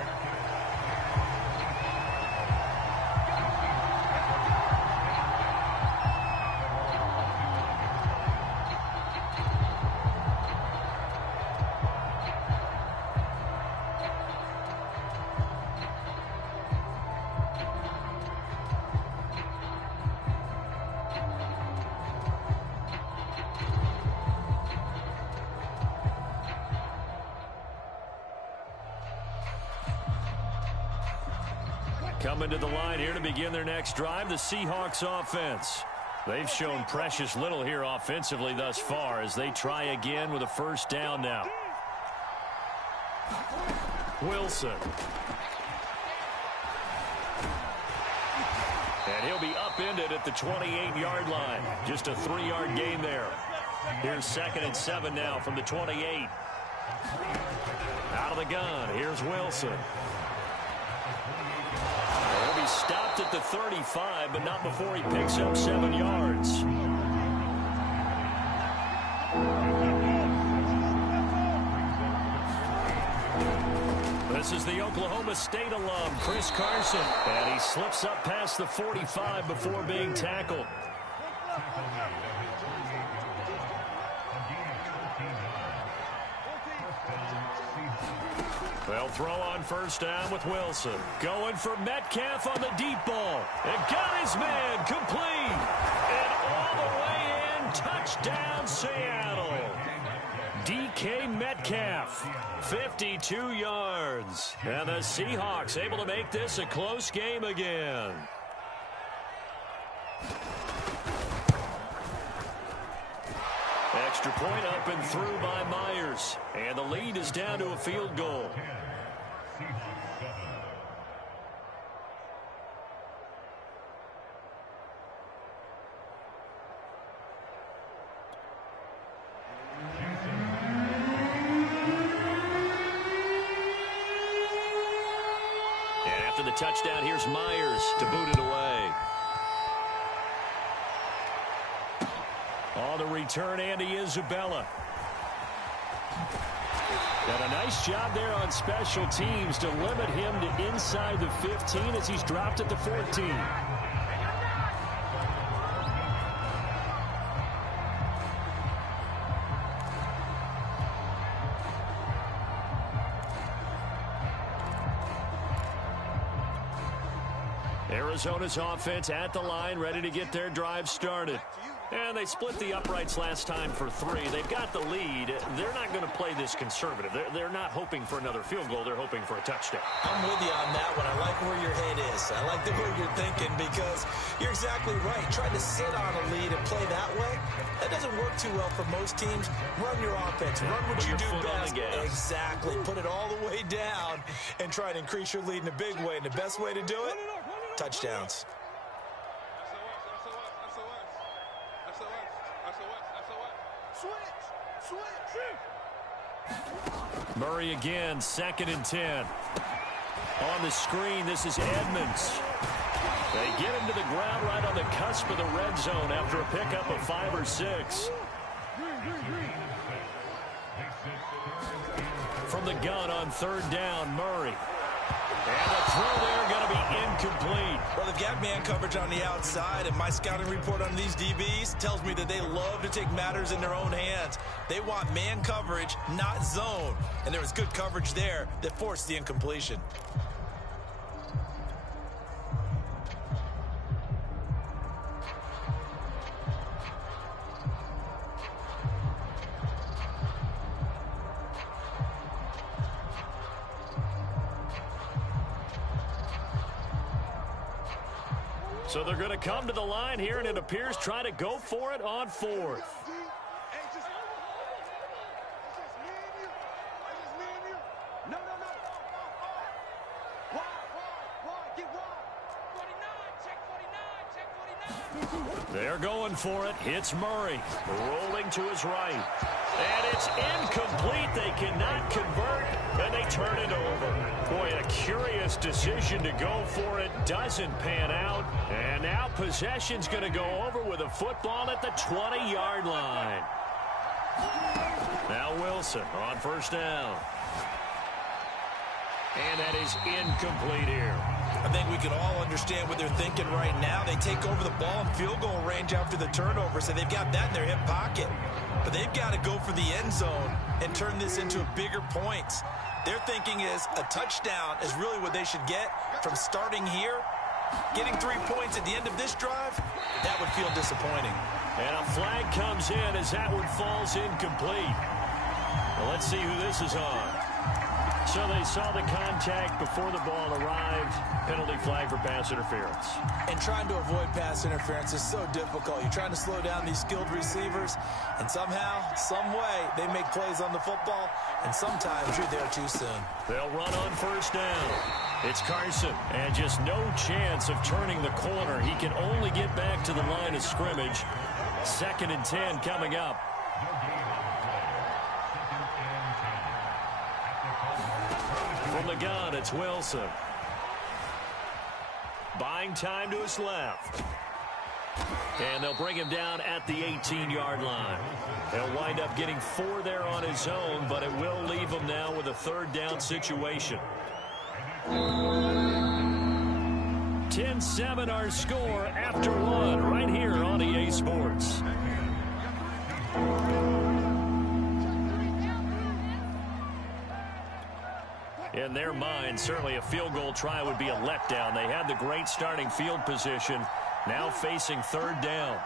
Coming to the line here to begin their next drive, the Seahawks offense. They've shown precious little here offensively thus far as they try again with a 1st down now. Wilson. And he'll be upended at the 28-yard line. Just a 3-yard gain there. Here's 2nd and 7 now from the 28. Out of the gun, here's Wilson. He'll be stopped at the 35, but not before he picks up 7 yards. This is the Oklahoma State alum, Chris Carson. And he slips up past the 45 before being tackled. They'll throw on 1st down with Wilson. Going for Metcalf on the deep ball. And got his man complete. And all the way in, touchdown Seattle. DK Metcalf, 52 yards. And the Seahawks able to make this a close game again. Extra point up and through by Myers. And the lead is down to a field goal. And after the touchdown, here's Myers to boot it away. On the return, Andy Isabella. And a nice job there on special teams to limit him to inside the 15 as he's dropped at the 14. Arizona's offense at the line, ready to get their drive started. And they split the uprights last time for 3. They've got the lead. They're not going to play this conservative. They're not hoping for another field goal. They're hoping for a touchdown. I'm with you on that one. I like where your head is. I like the way you're thinking because you're exactly right. Trying to sit on a lead and play that way, that doesn't work too well for most teams. Run your offense. Run what you do best. Exactly. Put it all the way down and try to increase your lead in a big way. And the best way to do it, touchdowns. Murray again, 2nd and 10. On the screen, this is Edmonds. They get him to the ground right on the cusp of the red zone after a pickup of 5 or 6. From the gun on 3rd down, Murray. And the throw there going to be incomplete. Well, they've got man coverage on the outside, and my scouting report on these DBs tells me that they love to take matters in their own hands. They want man coverage, not zone. And there was good coverage there that forced the incompletion. So they're going to come to the line here, and it appears try to go for it on 4th. They're going for it. It's Murray rolling to his right. And it's incomplete. They cannot convert, and they turn it over. Boy, a curious decision to go for it. Doesn't pan out. And now possession's going to go over with a football at the 20-yard line. Now Wilson on 1st down. And that is incomplete here. I think we can all understand what they're thinking right now. They take over the ball in field goal range after the turnover, so they've got that in their hip pocket. But they've got to go for the end zone and turn this into bigger points. Their thinking is a touchdown is really what they should get from starting here. Getting 3 points at the end of this drive, that would feel disappointing. And a flag comes in as that one falls incomplete. Well, let's see who this is on. So they saw the contact before the ball arrived. Penalty flag for pass interference. And trying to avoid pass interference is so difficult. You're trying to slow down these skilled receivers, and somehow, some way, they make plays on the football, and sometimes you're there too soon. They'll run on 1st down. It's Carson, and just no chance of turning the corner. He can only get back to the line of scrimmage. 2nd and 10 coming up. From the gun, it's Wilson. Buying time to his left. And they'll bring him down at the 18-yard line. He'll wind up getting 4 there on his own, but it will leave him now with a 3rd down situation. 10-7 our score after 1 right here on EA Sports. In their mind, certainly a field goal try would be a letdown. They had the great starting field position, now facing 3rd down.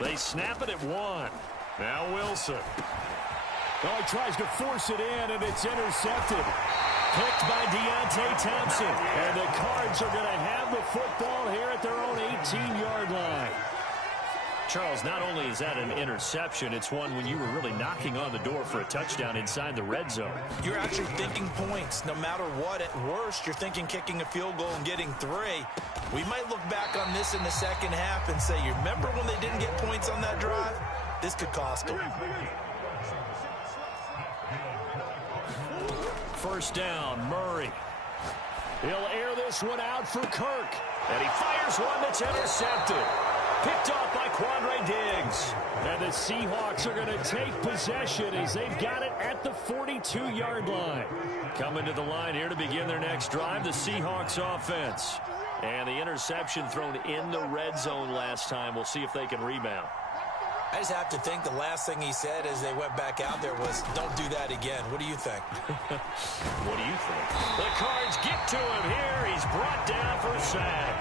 They snap it at 1. Now Wilson. Oh, he tries to force it in, and it's intercepted. Picked by Deontay Thompson. And the Cards are going to have the football here at their own 18-yard line. Charles, not only is that an interception, it's one when you were really knocking on the door for a touchdown inside the red zone. You're actually thinking points no matter what. At worst, you're thinking kicking a field goal and getting 3. We might look back on this in the second half and say, you remember when they didn't get points on that drive? This could cost them. 1st down, Murray. He'll air this one out for Kirk. And he fires one that's intercepted. Picked off by Quandre Diggs. And the Seahawks are going to take possession as they've got it at the 42-yard line. Coming to the line here to begin their next drive, the Seahawks offense. And the interception thrown in the red zone last time. We'll see if they can rebound. I just have to think the last thing he said as they went back out there was, don't do that again. What do you think? What do you think? The Cards get to him here. He's brought down for a sack.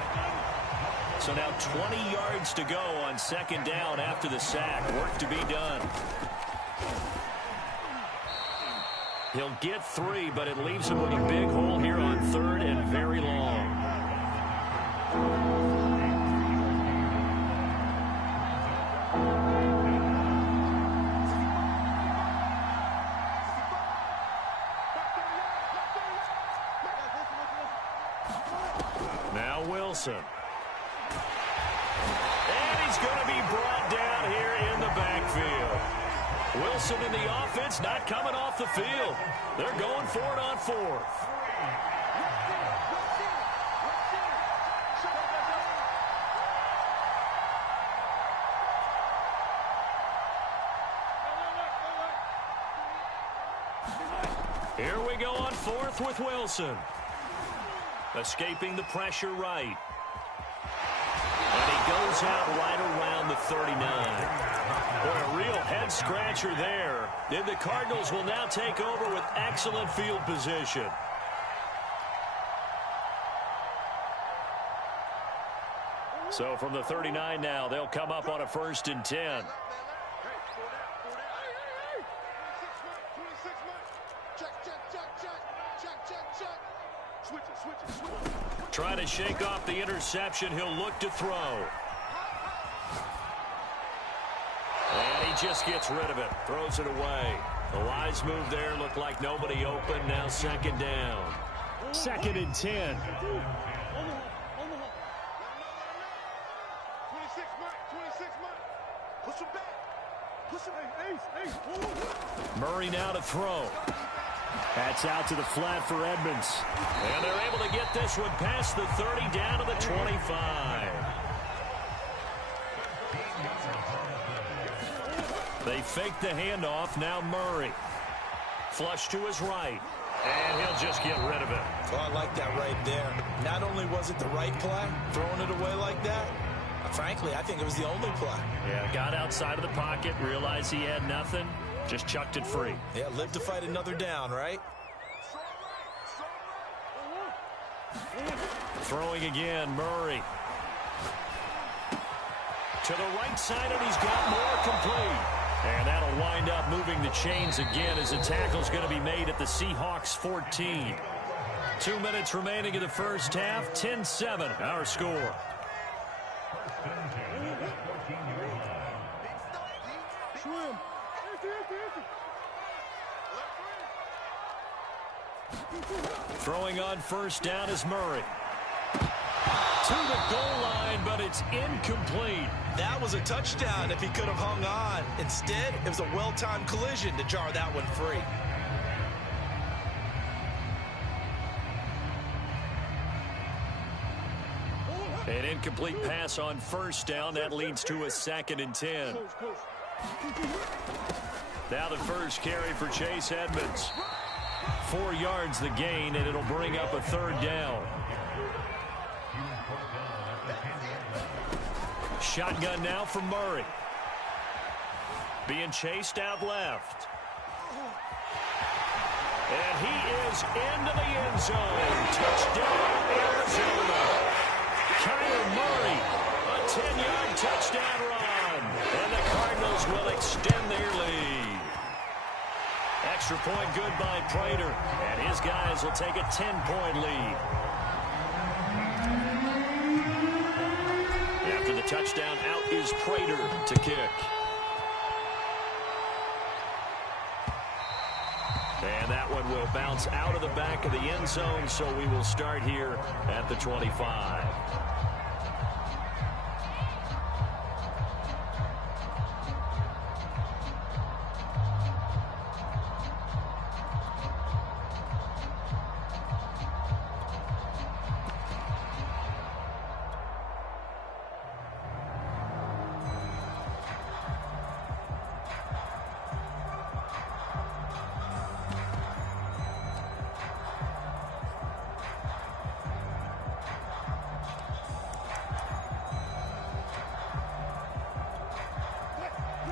So now 20 yards to go on second down after the sack. Work to be done. He'll get 3, but it leaves him with a big hole here on third and very long. Now Wilson. And he's going to be brought down here in the backfield. Wilson in the offense not coming off the field. They're going for it on fourth. Here we go on fourth with Wilson. Escaping the pressure right. And he goes out right around the 39. Boy, a real head-scratcher there. Then the Cardinals will now take over with excellent field position. So from the 39 now, they'll come up on a 1st and 10. Trying to shake off the interception. He'll look to throw. And he just gets rid of it. Throws it away. The wise move there. Looked like nobody open. Now second down. 2nd and 10. Murray now to throw. That's out to the flat for Edmonds. And they're able to get this one past the 30 down to the 25. They fake the handoff. Now Murray. Flush to his right. And he'll just get rid of it. Oh, I like that right there. Not only was it the right play, throwing it away like that, frankly, I think it was the only play. Yeah, got outside of the pocket, realized he had nothing, just chucked it free. Yeah, live to fight another down, right? Throwing again, Murray. To the right side, and he's got more complete. And that'll wind up moving the chains again as the tackle's going to be made at the Seahawks 14. 2 minutes remaining in the first half, 10-7, our score. Throwing on first down is Murray. To the goal line, but it's incomplete. That was a touchdown if he could have hung on. Instead, it was a well-timed collision to jar that one free. An incomplete pass on first down. That leads to a 2nd and 10. Now the first carry for Chase Edmonds. 4 yards the gain, and it'll bring up a 3rd down. Shotgun now for Murray. Being chased out left. And he is into the end zone. Touchdown, Arizona. Kyler Murray, a 10-yard touchdown run. And the Cardinals will extend their lead. Extra point good by Prater. And his guys will take a 10-point lead. After the touchdown, out is Prater to kick. And that one will bounce out of the back of the end zone, so we will start here at the 25.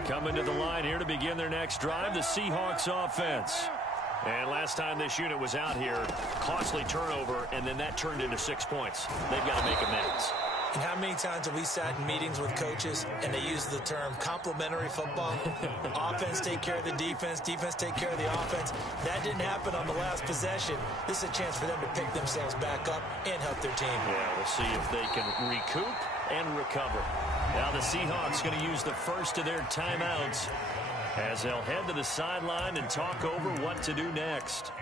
Coming to the line here to begin their next drive, the Seahawks offense. And last time this unit was out here, costly turnover, and then that turned into 6 points. They've got to make amends. And how many times have we sat in meetings with coaches and they use the term complementary football? Offense take care of the defense, defense take care of the offense. That didn't happen on the last possession. This is a chance for them to pick themselves back up and help their team. Yeah, we'll see if they can recoup and recover. Now the Seahawks going to use the first of their timeouts as they'll head to the sideline and talk over what to do next.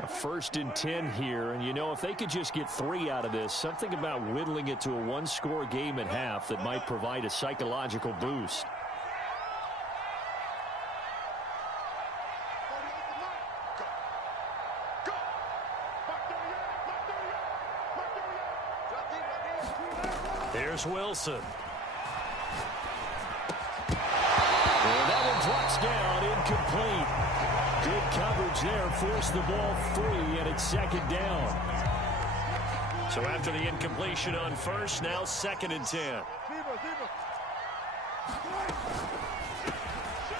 A 1st and 10 here, and you know, if they could just get 3 out of this, something about whittling it to a 1-score game at half that might provide a psychological boost. Here's Wilson. And that one drops down, incomplete. Good coverage there, forced the ball free, and it's 2nd down. So after the incompletion on first, now 2nd and 10.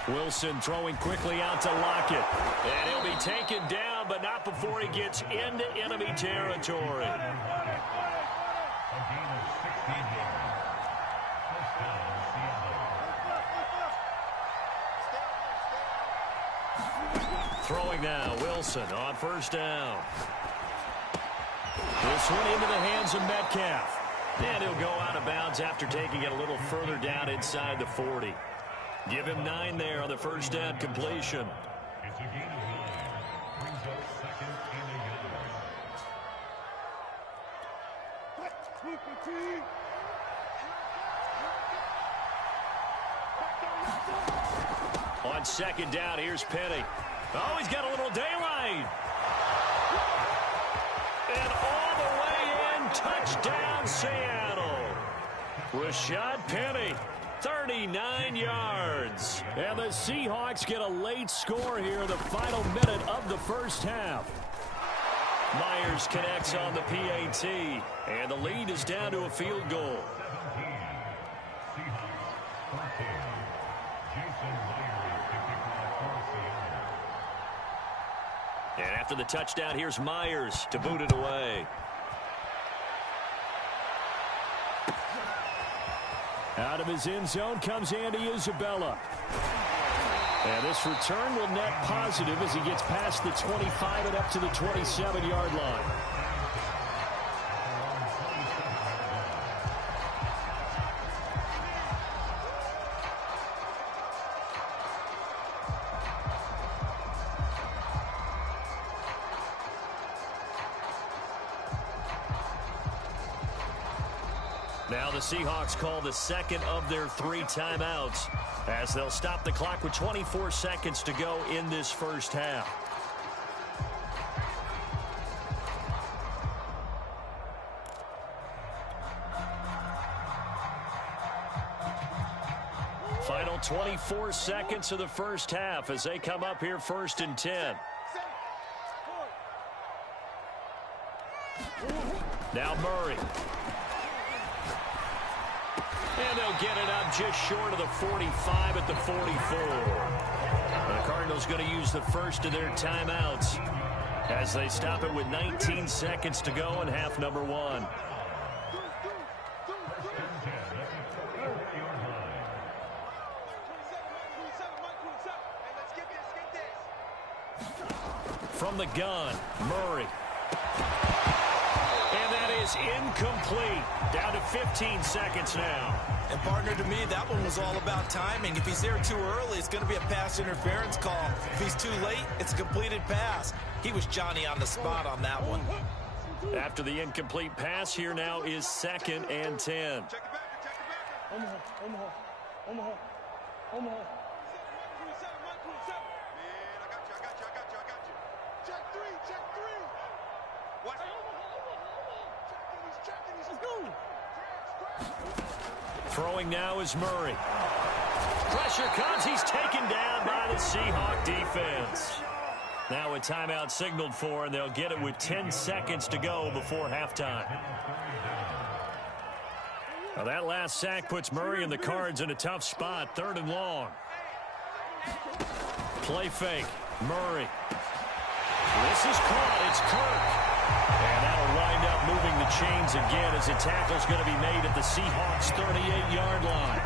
Wilson throwing quickly out to Lockett. And he'll be taken down, but not before he gets into enemy territory. Throwing now, Wilson on 1st down. This one into the hands of Metcalf. And he'll go out of bounds after taking it a little further down inside the 40. Give him 9 there on the 1st down completion. On 2nd down, here's Penny. Oh, he's got a little daylight. And all the way in, touchdown Seattle. Rashad Penny, 39 yards. And the Seahawks get a late score here in the final minute of the 1st half. Myers connects on the PAT, and the lead is down to a field goal. And after the touchdown, here's Myers to boot it away. Out of his end zone comes Andy Isabella. And this return will net positive as he gets past the 25 and up to the 27-yard line. Now the Seahawks call the 2nd of their 3 timeouts as they'll stop the clock with 24 seconds to go in this 1st half. Final 24 seconds of the 1st half as they come up here 1st and 10. Now Murray. And they'll get it up just short of the 45 at the 44. The Cardinals going to use the first of their timeouts as they stop it with 19 seconds to go in half number 1. From the gun, Murray. And that is incomplete. Down to 15 seconds now. And partner, to me, that one was all about timing. If he's there too early, it's going to be a pass interference call. If he's too late, it's a completed pass. He was Johnny on the spot on that one. After the incomplete pass, here now is 2nd and 10. Omaha. Throwing now is Murray. Pressure comes. He's taken down by the Seahawk defense. Now a timeout signaled for, and they'll get it with 10 seconds to go before halftime. Well, that last sack puts Murray and the Cards in a tough spot. 3rd and long. Play fake. Murray. This is caught. It's Kirk. And that'll wind up moving the chains again as the tackle's going to be made at the Seahawks' 38-yard line.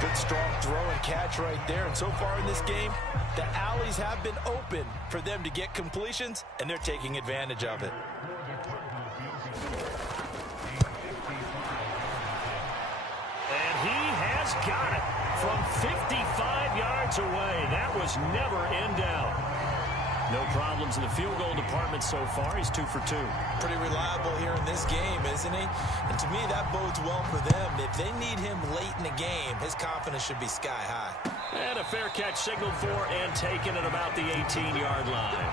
Good strong throw and catch right there. And so far in this game, the alleys have been open for them to get completions, and they're taking advantage of it. And he has got it from 55 yards away. That was never in doubt. No problems in the field goal department so far. He's 2 for 2. Pretty reliable here in this game, isn't he? And to me, that bodes well for them. If they need him late in the game, his confidence should be sky high. And a fair catch signaled for and taken at about the 18-yard line.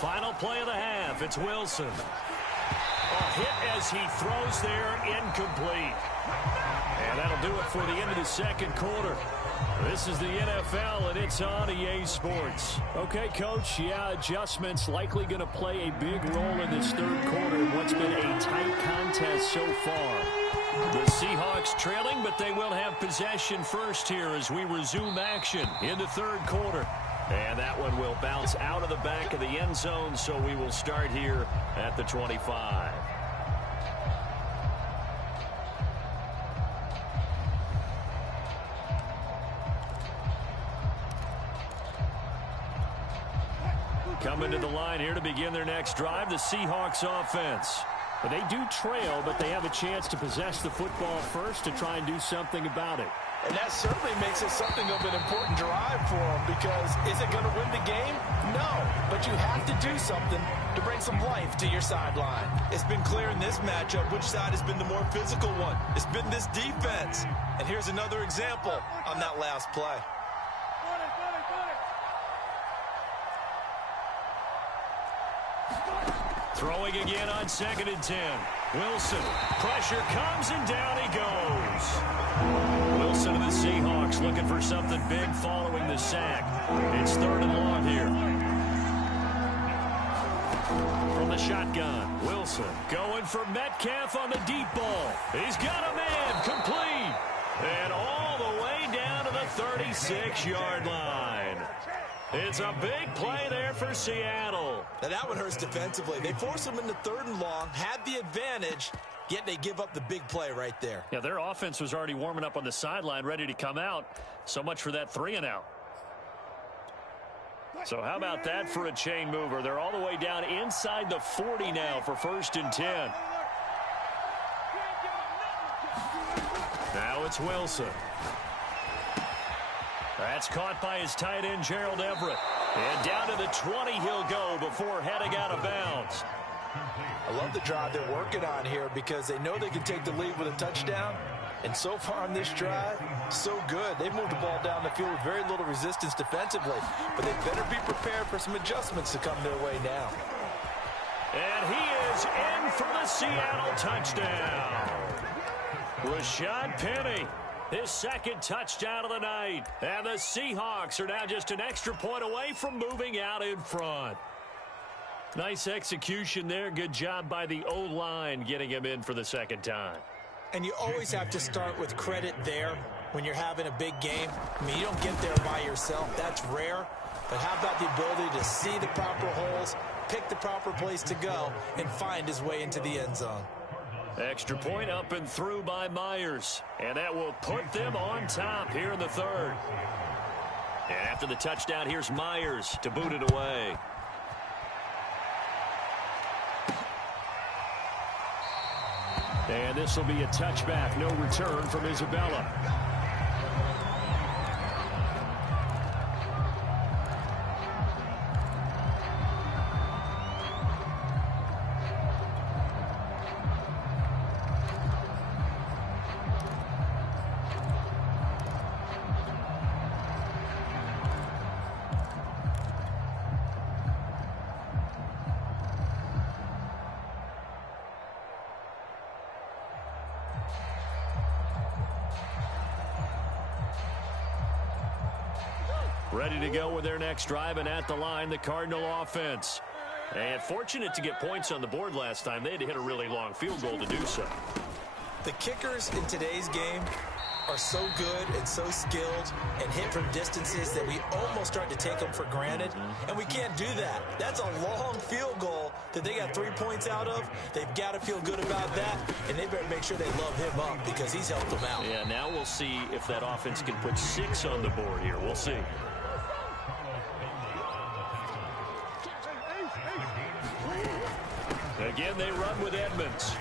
Final play of the half. It's Wilson. A hit as he throws there, incomplete. And that'll do it for the end of the second quarter. This is the NFL, and it's on EA Sports. Okay, Coach, adjustments likely going to play a big role in this third quarter in what's been a tight contest so far. The Seahawks trailing, but they will have possession first here as we resume action in the third quarter. And that one will bounce out of the back of the end zone, so we will start here at the 25. Coming to the line here to begin their next drive, the Seahawks offense. They do trail, but they have a chance to possess the football first to try and do something about it. And that certainly makes it something of an important drive for them, because is it going to win the game? No, but you have to do something to bring some life to your sideline. It's been clear in this matchup which side has been the more physical one. It's been this defense. And here's another example on that last play. Throwing again on 2nd and 10. Wilson. Pressure comes and down he goes. Wilson and the Seahawks looking for something big following the sack. It's 3rd and long here. From the shotgun, Wilson going for Metcalf on the deep ball. He's got a man, complete. And all the way down to the 36-yard line. It's a big play there for Seattle. Now that one hurts defensively. They force them into 3rd and long, had the advantage, yet they give up the big play right there. Yeah, their offense was already warming up on the sideline, ready to come out. So much for that 3-and-out. So how about that for a chain mover? They're all the way down inside the 40 now for 1st and 10. Now it's Wilson. That's caught by his tight end, Gerald Everett. And down to the 20 he'll go before heading out of bounds. I love the drive they're working on here, because they know they can take the lead with a touchdown. And so far on this drive, so good. They've moved the ball down the field with very little resistance defensively. But they better be prepared for some adjustments to come their way now. And he is in for the Seattle touchdown. Rashad Penny. His 2nd touchdown of the night. And the Seahawks are now just an extra point away from moving out in front. Nice execution there. Good job by the O-line getting him in for the 2nd time. And you always have to start with credit there when you're having a big game. I mean, you don't get there by yourself. That's rare. But how about the ability to see the proper holes, pick the proper place to go, and find his way into the end zone? Extra point up and through by Myers. And that will put them on top here in the 3rd. And after the touchdown, here's Myers to boot it away. And this will be a touchback. No return from Isabella. Ready to go with their next drive, and at the line, the Cardinal offense. And fortunate to get points on the board last time. They had to hit a really long field goal to do so. The kickers in today's game are so good and so skilled and hit from distances that we almost start to take them for granted, and we can't do that. That's a long field goal that they got 3 points out of. They've got to feel good about that, and they better make sure they love him up because he's helped them out. Yeah, now we'll see if that offense can put 6 on the board here. We'll see. Again, they run with Edmonds.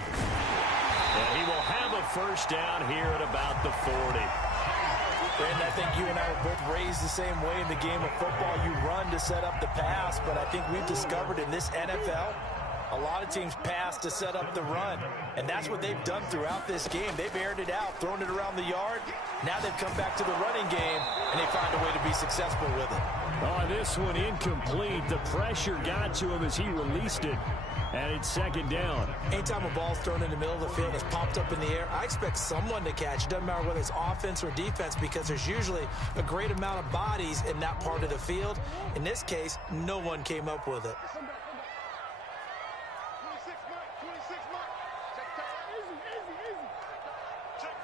And he will have a first down here at about the 40. And I think you and I were both raised the same way in the game of football. You run to set up the pass, but I think we've discovered in this NFL, a lot of teams pass to set up the run. And that's what they've done throughout this game. They've aired it out, thrown it around the yard. Now they've come back to the running game, and they find a way to be successful with it. Oh, this one incomplete. The pressure got to him as he released it. And it's second down. Anytime a ball's thrown in the middle of the field that's popped up in the air, I expect someone to catch. It doesn't matter whether it's offense or defense because there's usually a great amount of bodies in that part of the field. In this case, no one came up with it. 26 mark, 26 mark. Take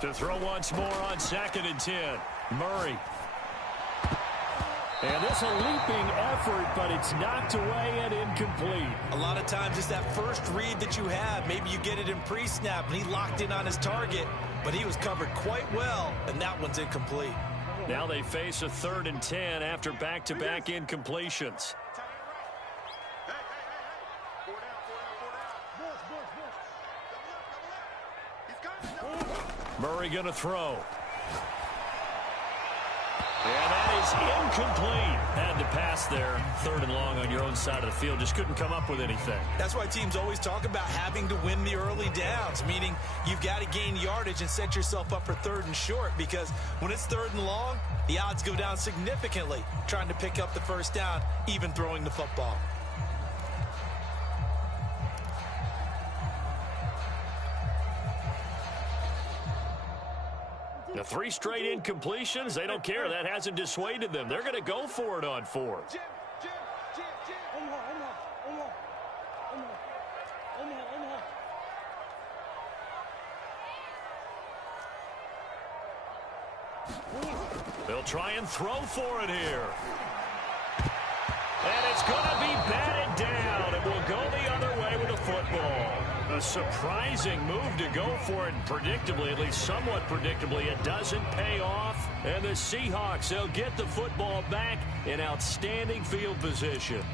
4. To throw once more on 2nd and 10. Murray. And this a leaping effort, but it's knocked away and incomplete. A lot of times it's that first read that you have. Maybe you get it in pre-snap, and he locked in on his target, but he was covered quite well, and that one's incomplete. Now they face a 3rd and 10 after back-to-back incompletions. Hey. 4 down. He's coming. Murray going to throw. And that is incomplete. Had to pass there. 3rd and long on your own side of the field. Just couldn't come up with anything. That's why teams always talk about having to win the early downs, meaning you've got to gain yardage and set yourself up for 3rd and short, because when it's 3rd and long, the odds go down significantly trying to pick up the first down, even throwing the football. The 3 straight incompletions, they don't care. That hasn't dissuaded them. They're going to go for it on 4th. Jim. They'll try and throw for it here. And it's going to be batted down, and we'll go the other way with the football. A surprising move to go for it, and predictably, at least somewhat predictably, it doesn't pay off. And the Seahawks, they'll get the football back in outstanding field position.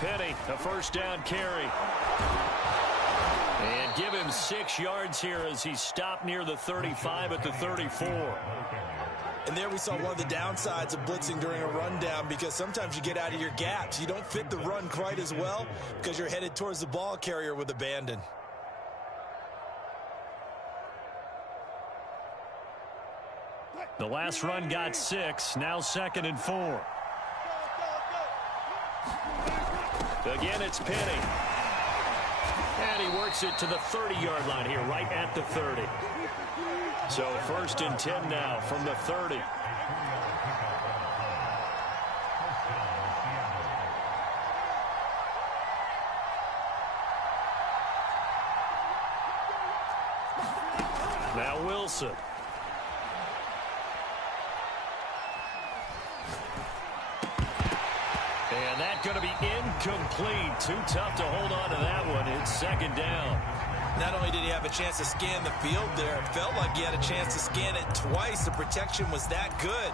Penny, a first down carry. And give him 6 yards here as he stopped near the 35 at the 34. And there we saw one of the downsides of blitzing during a rundown, because sometimes you get out of your gaps. You don't fit the run quite as well because you're headed towards the ball carrier with abandon. The last run got 6. Now 2nd and 4. Again, it's Penny. And he works it to the 30-yard line here, right at the 30. So 1st and 10 now from the 30. Now Wilson. And that's going to be incomplete. Too tough to hold on to that one. It's 2nd down. Not only did he have a chance to scan the field there, it felt like he had a chance to scan it twice. The protection was that good.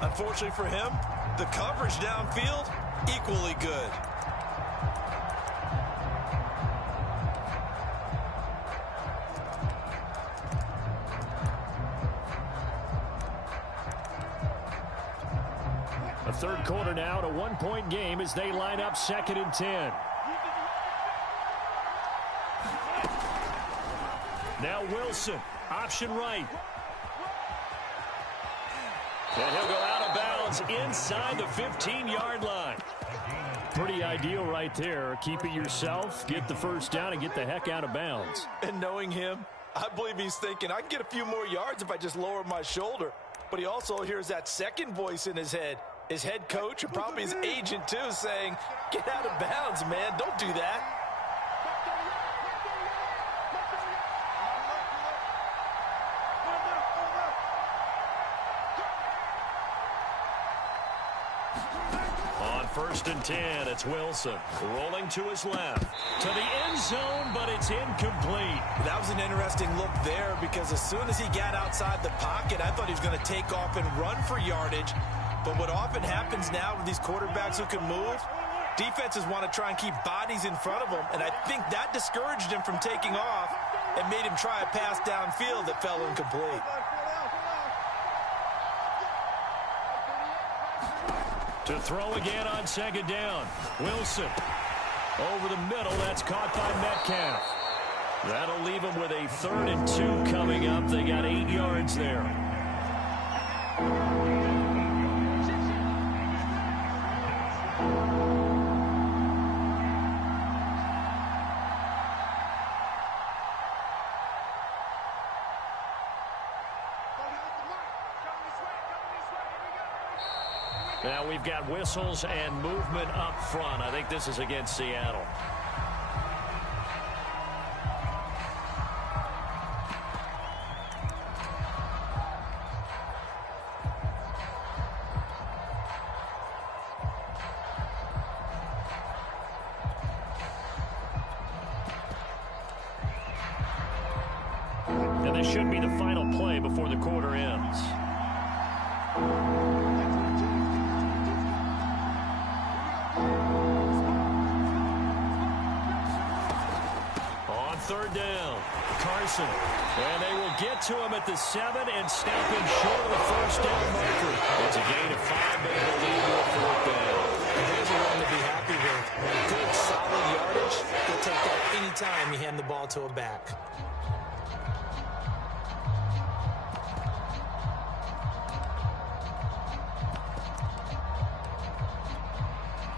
Unfortunately for him, the coverage downfield, equally good. A 3rd quarter now, a 1-point game as they line up 2nd and 10. Now Wilson, option right. And he'll go out of bounds is inside the 15-yard line. Pretty ideal right there. Keep it yourself, get the first down, and get the heck out of bounds. And knowing him, I believe he's thinking, I can get a few more yards if I just lower my shoulder. But he also hears that second voice in his head. His head coach and probably his agent, too, saying, get out of bounds, man. Don't do that. First and 10, it's Wilson rolling to his left to the end zone, but it's incomplete. That was an interesting look there because as soon as he got outside the pocket, I thought he was going to take off and run for yardage. But what often happens now with these quarterbacks who can move, defenses want to try and keep bodies in front of them, and I think that discouraged him from taking off and made him try a pass downfield that fell incomplete. To throw again on second down. Wilson over the middle. That's caught by Metcalf. That'll leave him with a 3rd and 2 coming up. They got 8 yards there. Now we've got whistles and movement up front. I think this is against Seattle. And this should be the final play before the quarter ends. Third down, Carson, and they will get to him at the 7 and snap him short of the first down marker. It's a gain of 5, but it'll lead to a 4th down. There's a run to be happy with. Good, solid yardage. He'll take that any time you hand the ball to a back.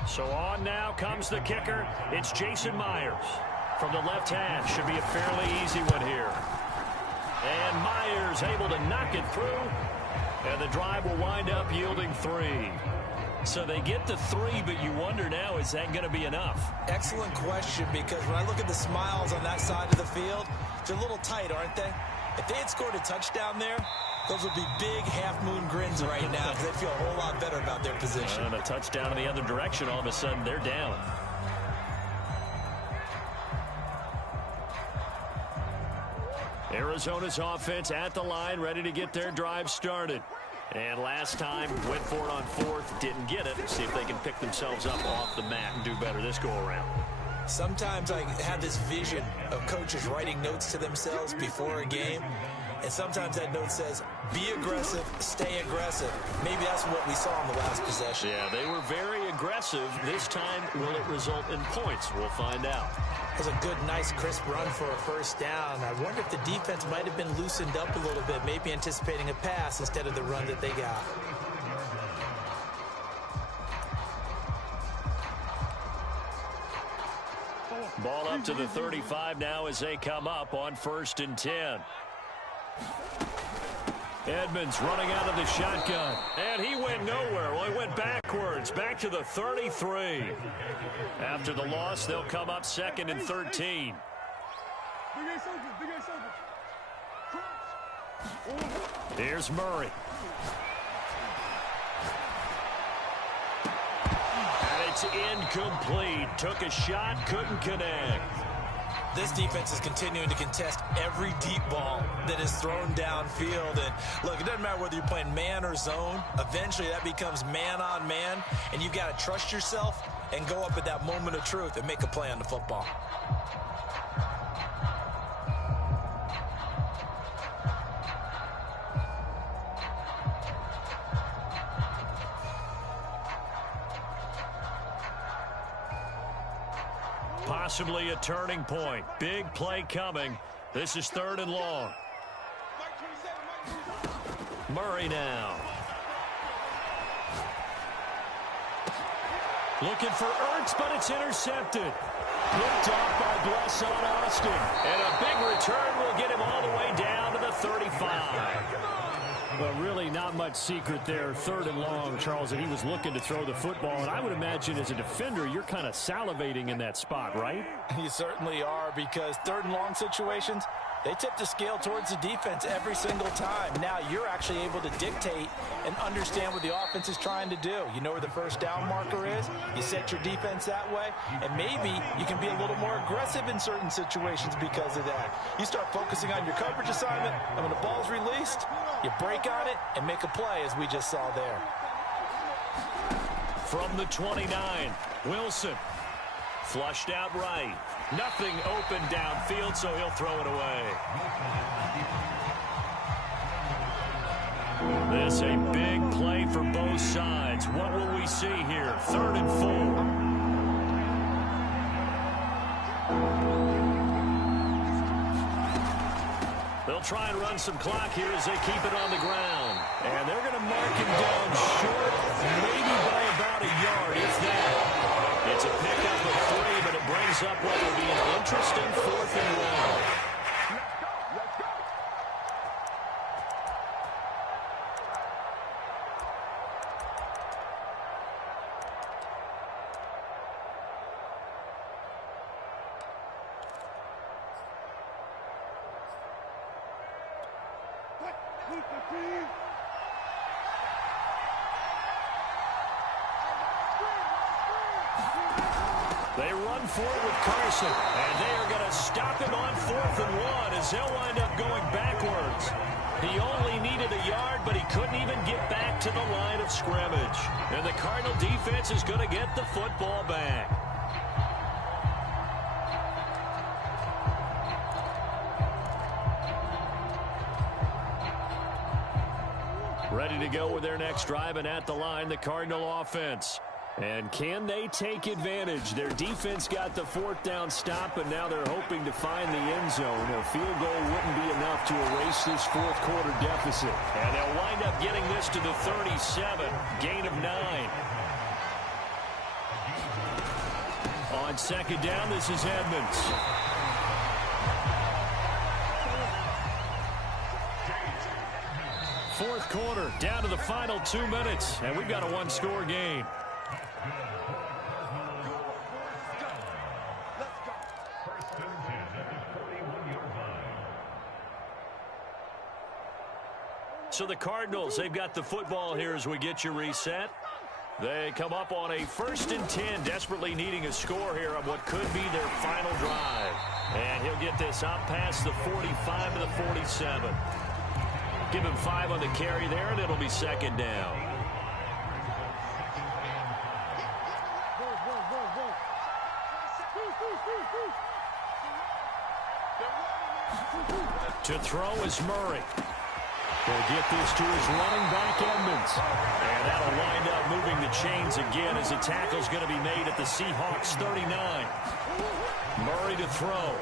So on now comes the kicker. It's Jason Myers. From the left hash, should be a fairly easy one here. And Myers able to knock it through. And the drive will wind up yielding 3. So they get the 3, but you wonder now, is that going to be enough? Excellent question, because when I look at the smiles on that side of the field, they're a little tight, aren't they? If they had scored a touchdown there, those would be big half-moon grins right now because they feel a whole lot better about their position. And a touchdown in the other direction, all of a sudden they're down. Arizona's offense at the line, ready to get their drive started. And last time, went for it on 4th, didn't get it. See if they can pick themselves up off the mat and do better this go-around. Sometimes I have this vision of coaches writing notes to themselves before a game. And sometimes that note says, be aggressive, stay aggressive. Maybe that's what we saw in the last possession. Yeah, they were very aggressive. This time, will it result in points? We'll find out. It was a good, nice, crisp run for a first down. I wonder if the defense might have been loosened up a little bit, maybe anticipating a pass instead of the run that they got. Ball up to the 35 now as they come up on 1st and 10. Edmonds running out of the shotgun. And he went nowhere. Well, he went backwards, back to the 33. After the loss, they'll come up 2nd and 13. Here's Murray. And it's incomplete. Took a shot, couldn't connect. This defense is continuing to contest every deep ball that is thrown downfield. And look, it doesn't matter whether you're playing man or zone. Eventually, that becomes man on man. And you've got to trust yourself and go up at that moment of truth and make a play on the football. Possibly a turning point. Big play coming. This is 3rd and long. Murray now. Looking for Ertz, but it's intercepted. Picked off by Blesson Austin. And a big return will get him all the way down to the 35. Well, really not much secret there. 3rd and long, Charles, and he was looking to throw the football. And I would imagine as a defender, you're kind of salivating in that spot, right? You certainly are, because 3rd and long situations, they tip the scale towards the defense every single time. Now you're actually able to dictate and understand what the offense is trying to do. You know where the first down marker is. You set your defense that way, and maybe you can be a little more aggressive in certain situations because of that. You start focusing on your coverage assignment, and when the ball's released, you break on it and make a play, as we just saw there. From the 29, Wilson. Flushed out right. Nothing open downfield, so he'll throw it away. This a big play for both sides. What will we see here? 3rd and 4. They'll try and run some clock here as they keep it on the ground. And they're going to mark him down short, maybe by about a yard, if that. It's a pickup of 3, but it brings up what will be an interesting 4th and 1. They run forward with Carson, and they are going to stop him on 4th and 1 as they'll wind up going backwards. He only needed a yard, but he couldn't even get back to the line of scrimmage. And the Cardinal defense is going to get the football back. Ready to go with their next drive, and at the line, the Cardinal offense. And can they take advantage? Their defense got the 4th down stop, and now they're hoping to find the end zone. A field goal wouldn't be enough to erase this 4th quarter deficit. And they'll wind up getting this to the 37, gain of 9. On 2nd down, this is Edmonds. Fourth quarter, down to the final 2 minutes, and we've got a 1-score game. So the Cardinals, they've got the football here as we get you reset. They come up on a 1st and 10, desperately needing a score here on what could be their final drive. And he'll get this out past the 45 to the 47. Give him 5 on the carry there, and it'll be 2nd down. To throw is Murray. He'll get this to his running back, Edmonds. And that'll wind up moving the chains again as the tackle's going to be made at the Seahawks 39. Murray to throw.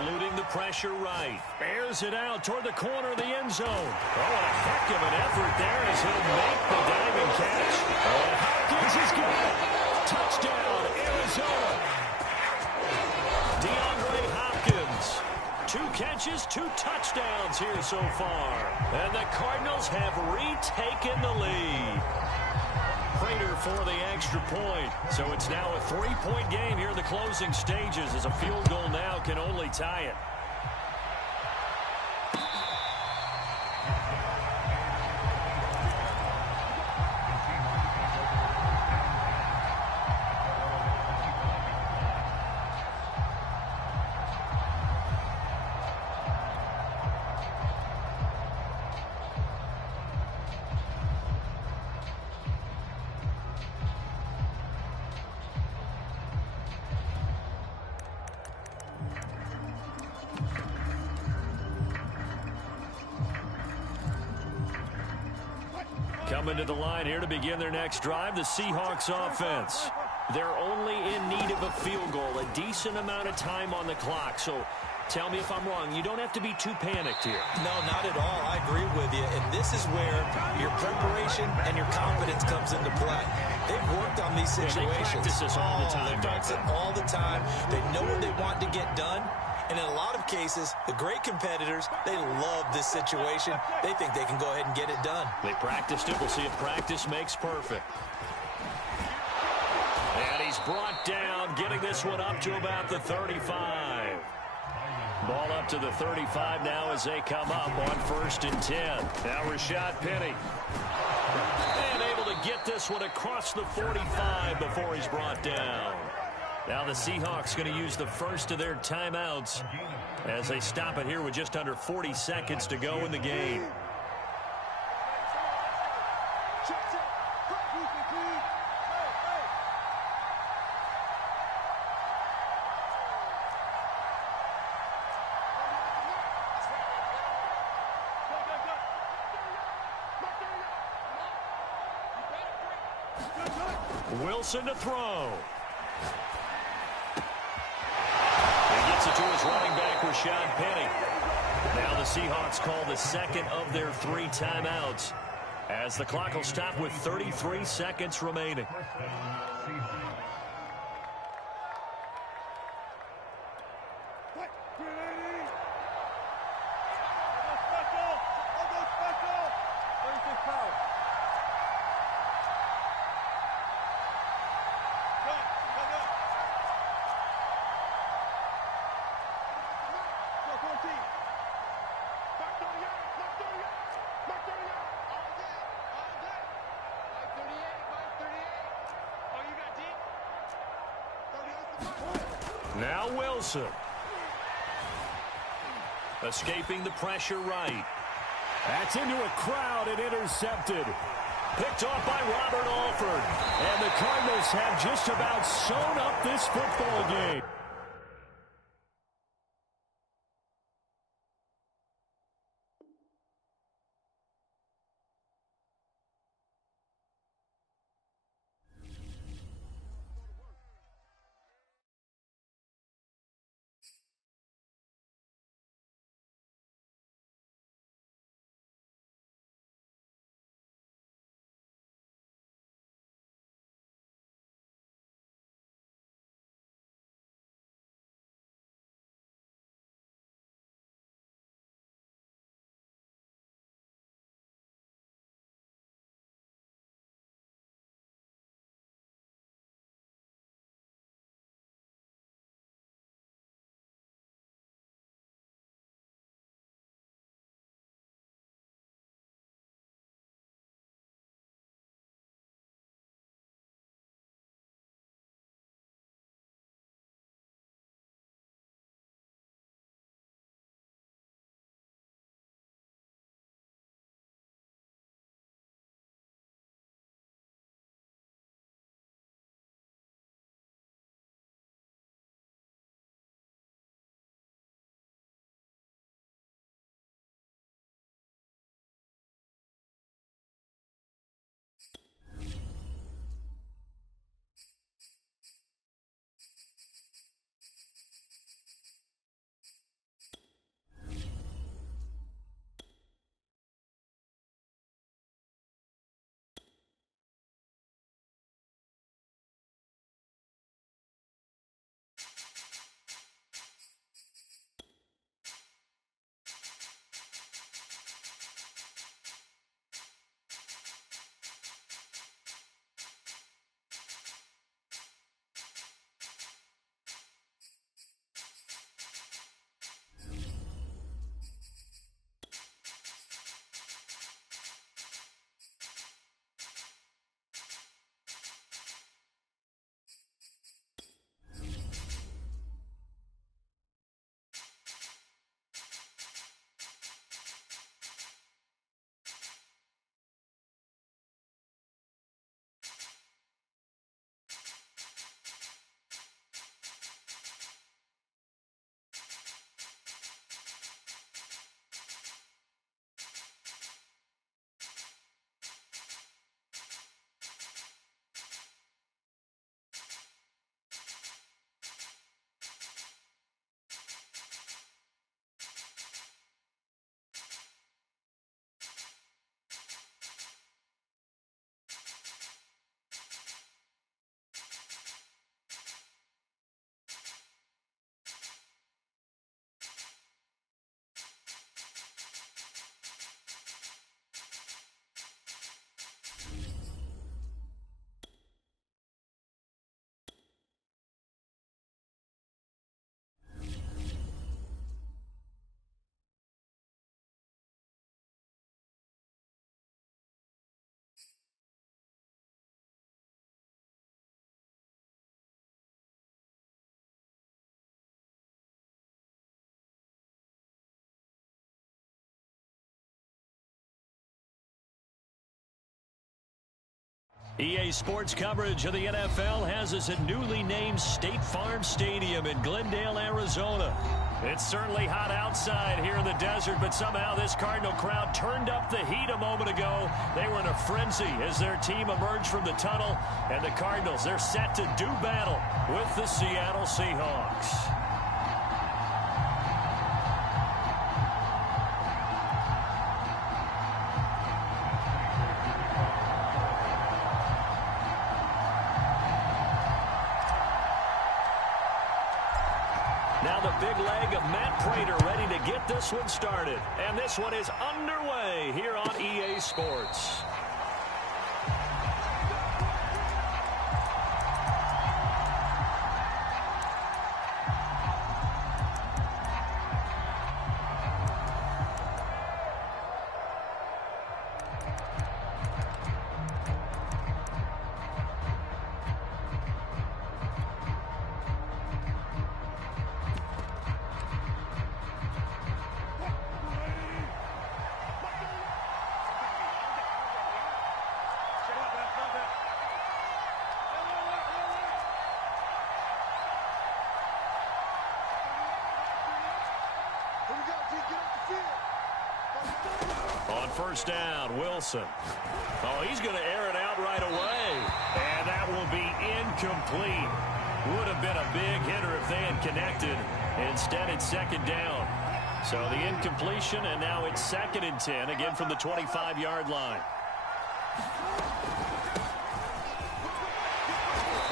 Eluding the pressure right. Airs it out toward the corner of the end zone. Oh, what a heck of an effort there as he'll make the diving catch. And Hopkins has got it. Touchdown, Arizona. DeAndre Hopkins. 2 catches, 2 touchdowns here so far. And the Cardinals have retaken the lead. Prater for the extra point. So it's now a 3-point game here in the closing stages as a field goal now can only tie it. Coming to the line here to begin their next drive, the Seahawks offense. They're only in need of a field goal, a decent amount of time on the clock. So tell me if I'm wrong. You don't have to be too panicked here. No, not at all. I agree with you. And this is where your preparation and your confidence comes into play. They've worked on these situations. They practice this all the time. They practice it all the time. They know what they want to get done. And in a lot of cases, the great competitors, they love this situation. They think they can go ahead and get it done. They practiced it. We'll see if practice makes perfect. And he's brought down, getting this one up to about the 35. Ball up to the 35 now as they come up on 1st and 10. Now Rashad Penny. And able to get this one across the 45 before he's brought down. Now the Seahawks going to use the first of their timeouts as they stop it here with just under 40 seconds to go in the game. Wilson to throw. He gets it to his running back, Rashad Penny. Now the Seahawks call the second of their 3 timeouts as the clock will stop with 33 seconds remaining. Now Wilson. Escaping the pressure right. That's into a crowd and intercepted. Picked off by Robert Alford. And the Cardinals have just about sewn up this football game. EA Sports coverage of the NFL has us at newly named State Farm Stadium in Glendale, Arizona. It's certainly hot outside here in the desert, but somehow this Cardinal crowd turned up the heat a moment ago. They were in a frenzy as their team emerged from the tunnel, and the Cardinals, they're set to do battle with the Seattle Seahawks. Now the big leg of Matt Prater ready to get this one started. And this one is underway here on EA Sports. On first down, Wilson. Oh, he's going to air it out right away. And that will be incomplete. Would have been a big hitter if they had connected. Instead, it's second down. So the incompletion, and now it's 2nd and 10, again from the 25-yard line.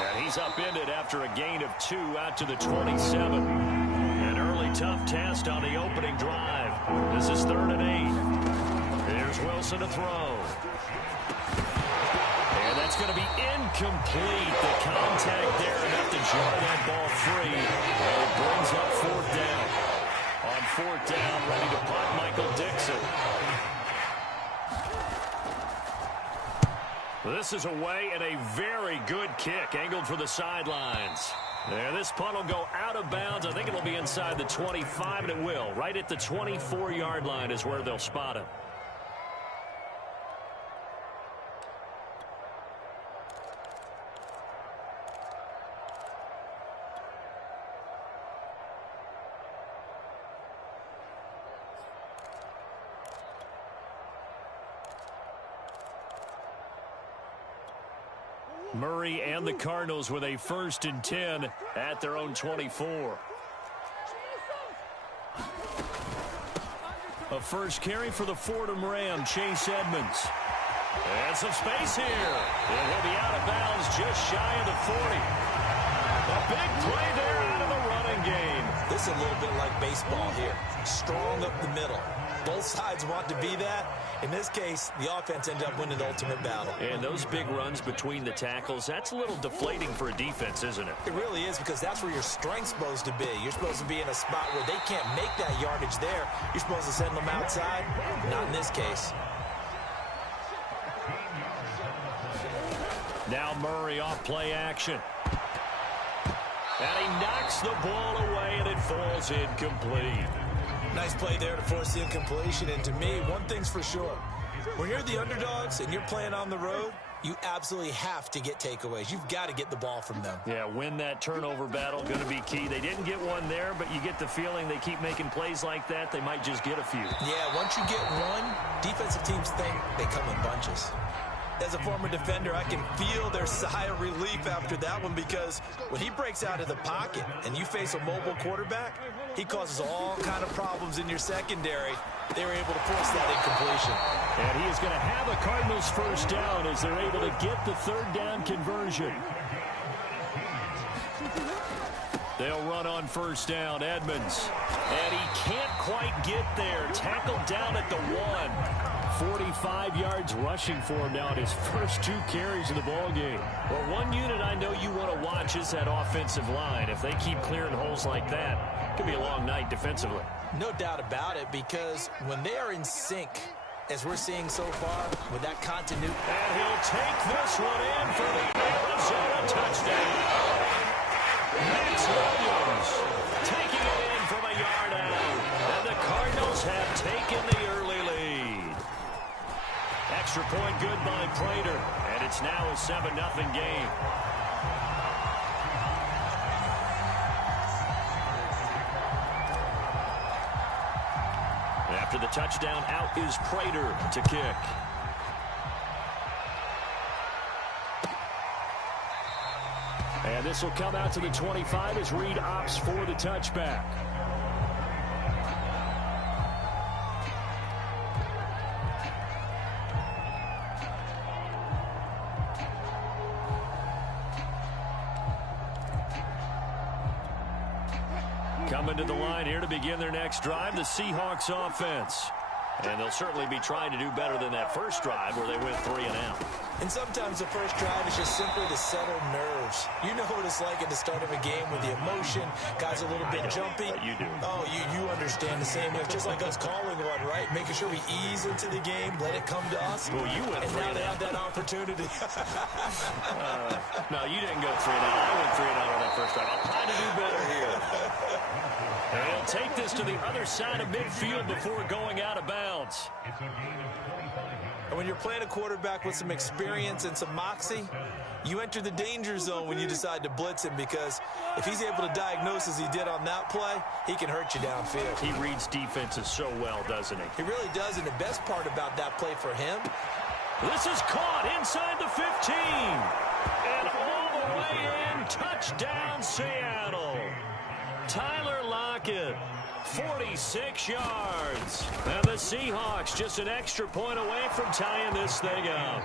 And he's upended after a gain of 2 out to the 27. An early tough test on the opening drive. This is 3rd and 8. Here's Wilson to throw. And that's going to be incomplete. The contact there enough to jar that ball free. And it brings up 4th down. On 4th down, ready to punt, Michael Dixon. This is away and a very good kick, angled for the sidelines. There, this punt will go out of bounds. I think it'll be inside the 25, and it will. Right at the 24-yard line is where they'll spot him. Murray and the Cardinals with a 1st and 10 at their own 24. A first carry for the Fordham Ram, Chase Edmonds. And some space here. And he'll be out of bounds just shy of the 40. A big play there out of the running game. This is a little bit like baseball here. Strong up the middle. Both sides want to be that. In this case, the offense ended up winning the ultimate battle. And those big runs between the tackles, that's a little deflating for a defense, isn't it? It really is, because that's where your strength's supposed to be. You're supposed to be in a spot where they can't make that yardage there. You're supposed to send them outside. Not in this case. Now Murray off play action. And he knocks the ball away, and it falls incomplete. Nice play there to force the incompletion. And to me, one thing's for sure. When you're the underdogs and you're playing on the road, you absolutely have to get takeaways. You've got to get the ball from them. Yeah, win that turnover battle, going to be key. They didn't get one there, but you get the feeling they keep making plays like that, they might just get a few. Yeah, once you get one, defensive teams think they come in bunches. As a former defender, I can feel their sigh of relief after that one, because when he breaks out of the pocket and you face a mobile quarterback, he causes all kind of problems in your secondary. They were able to force that incompletion. And he is going to have a Cardinals 1st down as they're able to get the 3rd down conversion. They'll run on 1st down, Edmonds. And he can't quite get there. Tackled down at the 1. 45 yards rushing for him now at his first 2 carries of the ballgame. Well, one unit I know you want to watch is that offensive line. If they keep clearing holes like that, it could be a long night defensively. No doubt about it, because when they are in sync, as we're seeing so far, with that continuity. And he'll take this one in for the Arizona touchdown. Max Williams taking it in from a yard out. And the Cardinals have taken the early lead. Extra point good by Prater. And It's now a 7-0 game. After the touchdown, out is Prater to kick. And this will come out to the 25 as Reed opts for the touchback. Coming to the line here to begin their next drive, the Seahawks offense. And they'll certainly be trying to do better than that first drive where they went 3 and out. And sometimes the first drive is just simply to settle nerves. You know what it's like at the start of a game with the emotion. Guys a little bit jumpy. But you do. Oh, you understand the same way. Just like us calling one, right? Making sure we ease into the game, let it come to us. Well, you went 3 and now and they out. have that opportunity. No, you didn't go 3 and out. I went 3 and out on that first drive. I'll try to do better here. And he'll take this to the other side of midfield before going out of bounds. And when you're playing a quarterback with some experience and some moxie, you enter the danger zone when you decide to blitz him, because if he's able to diagnose as he did on that play, he can hurt you downfield. He reads defenses so well, doesn't he? He really does, and the best part about that play for him, this is caught inside the 15. And all the way in, touchdown Seattle. Tyler Lockett, 46 yards. And the Seahawks just an extra point away from tying this thing up.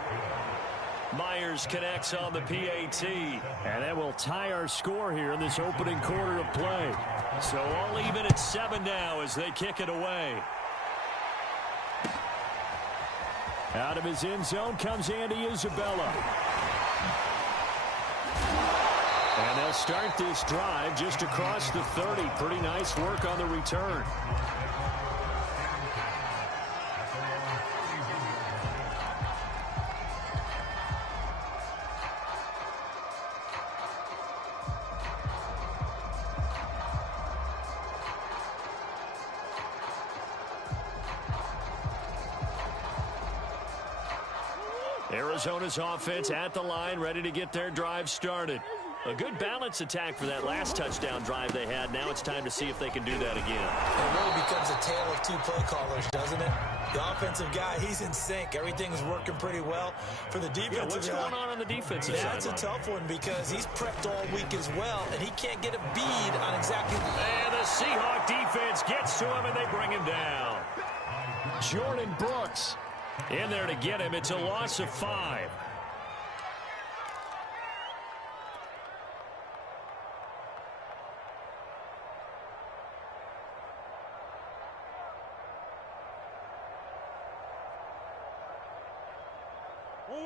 Myers connects on the PAT. And that will tie our score here in this opening quarter of play. So all even at 7 now as they kick it away. Out of his end zone comes Andy Isabella. And they'll start this drive just across the 30. Pretty nice work on the return. Arizona's offense at the line, ready to get their drive started. A good balance attack for that last touchdown drive they had. Now it's time to see if they can do that again. it really becomes a tale of two play callers, doesn't it? The offensive guy, he's in sync. Everything's working pretty well. For the defensive what's going on the defensive side? That's a tough one because he's prepped all week as well, and he can't get a bead on exactly. And the Seahawk defense gets to him, and they bring him down. Jordan Brooks in there to get him. It's a loss of 5.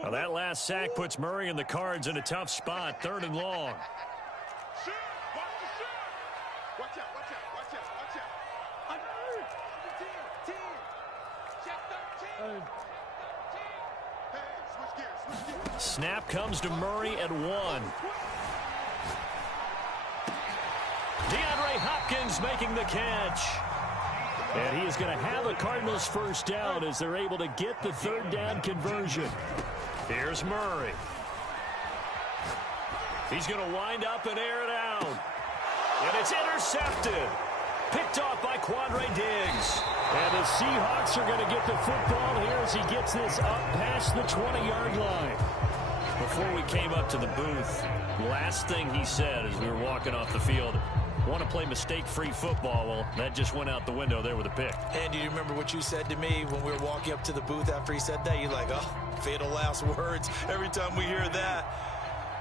Well, that last sack puts Murray and the Cards in a tough spot. 3rd and long. Shoot! Watch the shoot! Watch out, watch out, watch out, watch out. 10. Check 13. Hey, switch gears. Snap comes to Murray at 1. DeAndre Hopkins making the catch. And he is going to have a Cardinals first down as they're able to get the 3rd down conversion. Here's Murray. He's going to wind up and air it out. And it's intercepted. Picked off by Quandre Diggs. And the Seahawks are going to get the football here as he gets this up past the 20-yard line. Before we came up to the booth, last thing he said as we were walking off the field, want to play mistake-free football. Well, that just went out the window there with a pick. And do you remember what you said to me when we were walking up to the booth after he said that? You're like, oh, fatal last words. Every time we hear that,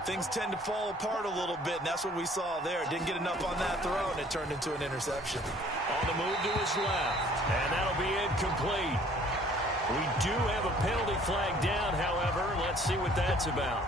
things tend to fall apart a little bit, and that's what we saw there. Didn't get enough on that throw, and it turned into an interception. On the move to his left, and that'll be incomplete. We do have a penalty flag down, however. Let's see what that's about.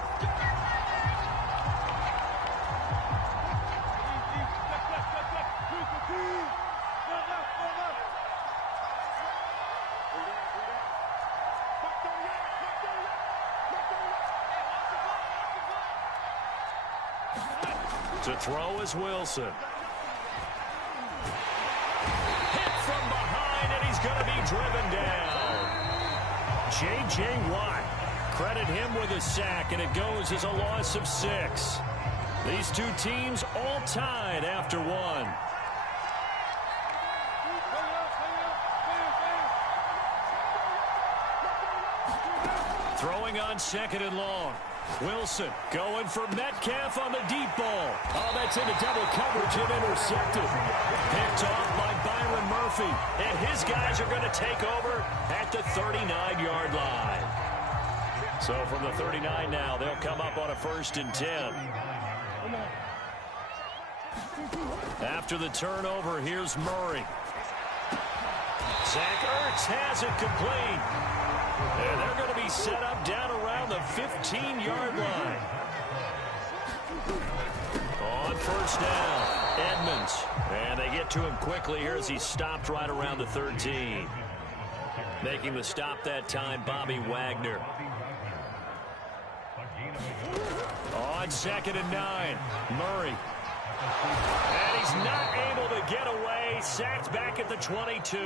To throw is Wilson. Hit from behind, and he's going to be driven down. J.J. Watt Credit him with a sack, and it goes as a loss of 6. These two teams all tied after one. Throwing on 2nd and long. Wilson going for Metcalf on the deep ball. Oh, that's into double coverage and intercepted. Picked off by Byron Murphy. And his guys are going to take over at the 39-yard line. So from the 39 now, they'll come up on a 1st and 10. After the turnover, here's Murray. Zach Ertz has it complete. And they're going to be set up down around the 15-yard line. On 1st down, Edmonds. And they get to him quickly here as he stopped right around the 13. Making the stop that time, Bobby Wagner. On 2nd and 9, Murray. And he's not able to get away. Sacked back at the 22.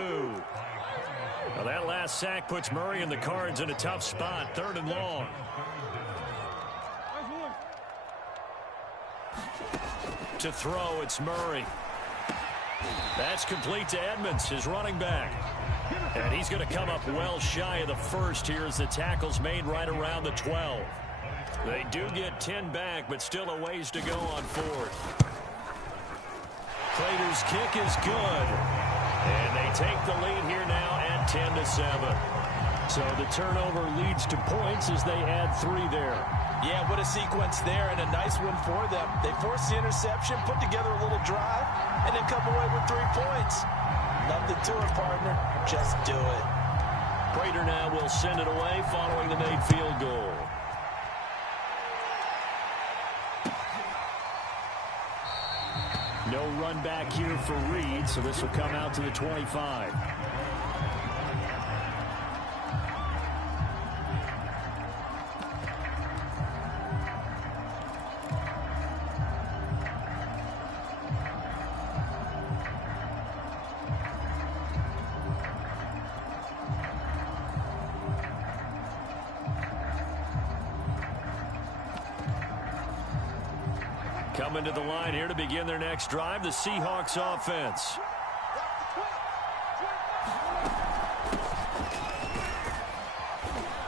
Well, that last sack puts Murray and the Cards in a tough spot. 3rd and long. To throw, it's Murray. That's complete to Edmonds, his running back. And he's going to come up well shy of the 1st here as the tackle's made right around the 12. They do get 10 back, but still a ways to go on 4th. Prater's kick is good. And they take the lead here now at 10-7. So the turnover leads to points as they add 3 there. Yeah, what a sequence there, and a nice one for them. They force the interception, put together a little drive, and then come away with 3 points. Nothing to it, partner. Just do it. Prater now will send it away following the made field goal. No run back here for Reed, so this will come out to the 25. Coming to the line here to begin their next drive, the Seahawks offense.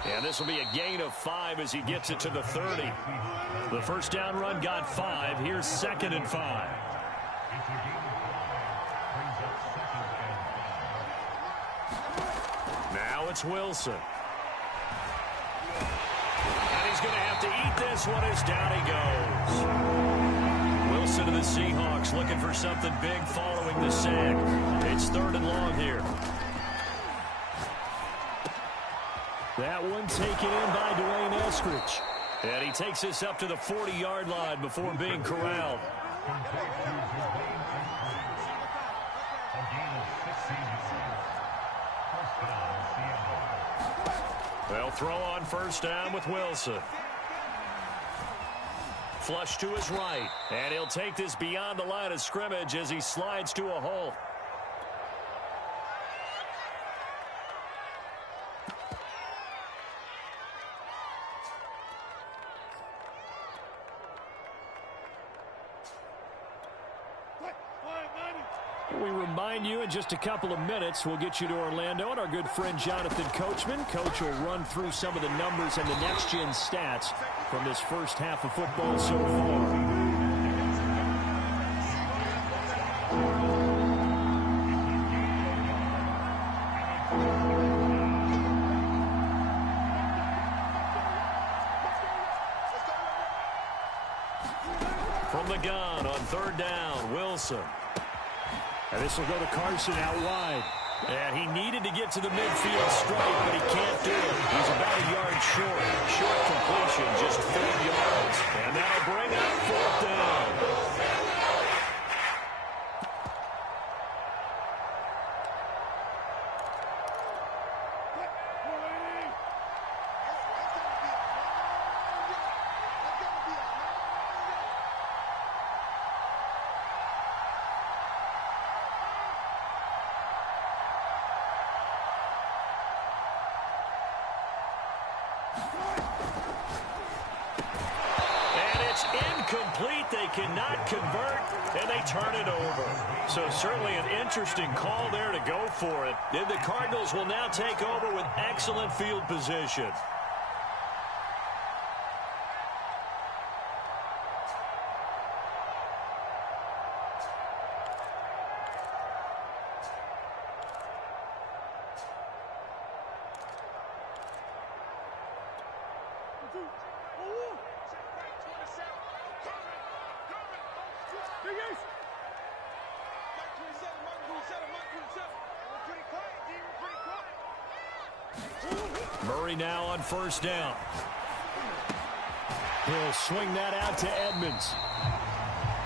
And this will be a gain of 5 as he gets it to the 30. The 1st down run got 5. Here's 2nd and 5. Now it's Wilson. And he's going to have to eat this one as down he goes. Wilson to the Seahawks looking for something big following the sack. It's 3rd and long here. That one taken in by Dwayne Eskridge. And he takes this up to the 40-yard line before being corralled. They'll throw on 1st down with Wilson. Flush to his right, and he'll take this beyond the line of scrimmage as he slides to a hole. We remind you in just a couple of minutes we'll get you to Orlando and our good friend Jonathan Coachman. Coach will run through some of the numbers and the next-gen stats from this first half of football so far. From the gun on 3rd down, Wilson. And this will go to Carson out wide. And he needed to get to the midfield strike, but he can't do it. He's about a yard short. Short completion, just 4 yards. And that'll bring up 4th down. It's incomplete. They cannot convert, and they turn it over. So certainly an interesting call there to go for it. And the Cardinals will now take over with excellent field position. Murray now on first down. He'll swing that out to Edmonds.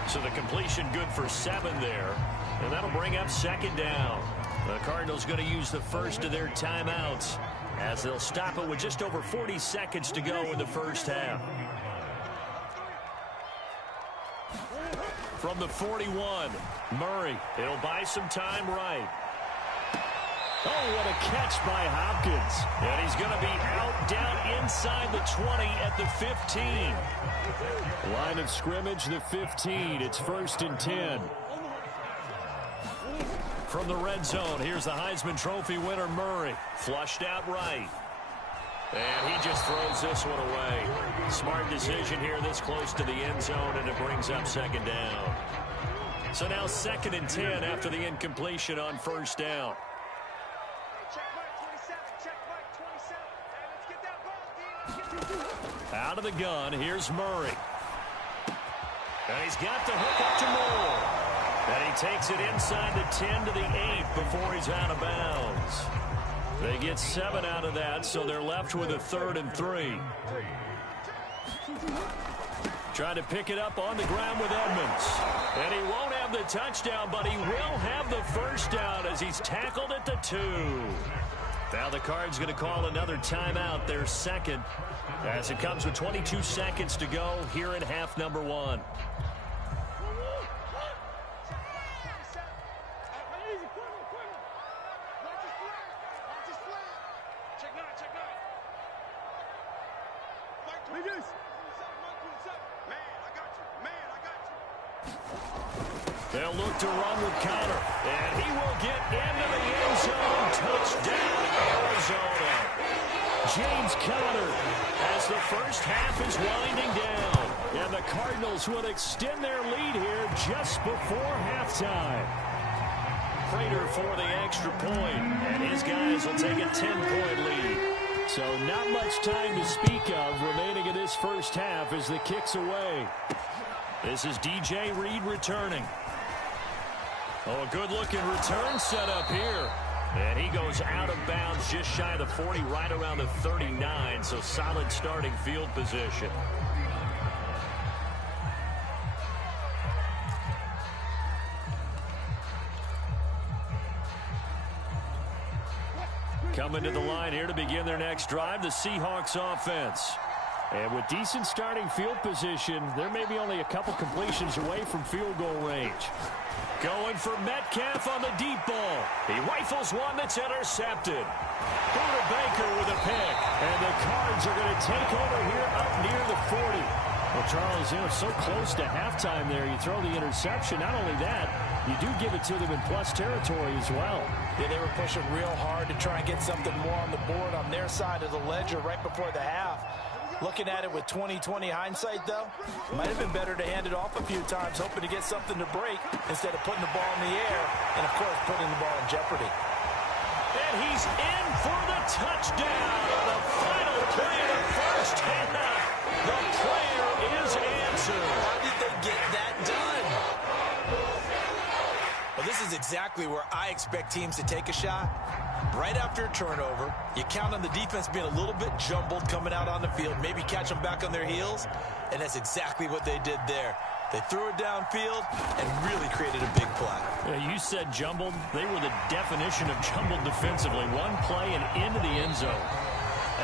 So the completion good for 7 there. And that'll bring up second down. The Cardinals going to use the first of their timeouts as they'll stop it with just over 40 seconds to go in the first half. From the 41, Murray. He'll buy some time right. Oh, what a catch by Hopkins. And he's going to be out down inside the 20 at the 15. Line of scrimmage, the 15. It's 1st and 10. From the red zone, here's the Heisman Trophy winner, Murray. Flushed out right. And he just throws this one away. Smart decision here this close to the end zone, and it brings up second down. So now 2nd and 10 after the incompletion on first down. Out of the gun, here's Murray. And he's got the hook up to Moore. And he takes it inside the 10 to the 8 before he's out of bounds. They get 7 out of that, so they're left with a 3rd and 3. Trying to pick it up on the ground with Edmonds. And he won't have the touchdown, but he will have the first down as he's tackled at the 2. Now the Cards going to call another timeout, their second, as it comes with 22 seconds to go here in half number 1. They'll look to run with Conner, and he will get into the end zone. Touchdown, Arizona. James Conner, as the first half is winding down, and the Cardinals will extend their lead here just before halftime. Prater for the extra point, and his guys will take a 10-point lead. So not much time to speak of remaining in this first half as the kick's away. This is DJ Reed returning. Oh, a good-looking return set up here. And he goes out of bounds just shy of the 40, right around the 39, so solid starting field position. Coming to the line here to begin their next drive, the Seahawks offense. And with decent starting field position, there may be only a couple completions away from field goal range. Going for Metcalf on the deep ball. He rifles one that's intercepted. Buda Baker with a pick. And the Cards are going to take over here up near the 40. Well, Charles, you know, so close to halftime there. You throw the interception. Not only that, you do give it to them in plus territory as well. Yeah, they were pushing real hard to try and get something more on the board on their side of the ledger right before the half. Looking at it with 20/20 hindsight, though, might have been better to hand it off a few times, hoping to get something to break instead of putting the ball in the air and, of course, putting the ball in jeopardy. And he's in for the touchdown on the final play of the first half. The prayer is answered. How did they get that done? Well, this is exactly where I expect teams to take a shot. Right after a turnover, you count on the defense being a little bit jumbled coming out on the field, maybe catch them back on their heels, and that's exactly what they did there. They threw it downfield and really created a big play. Yeah, you said jumbled. They were the definition of jumbled defensively. One play and into the end zone.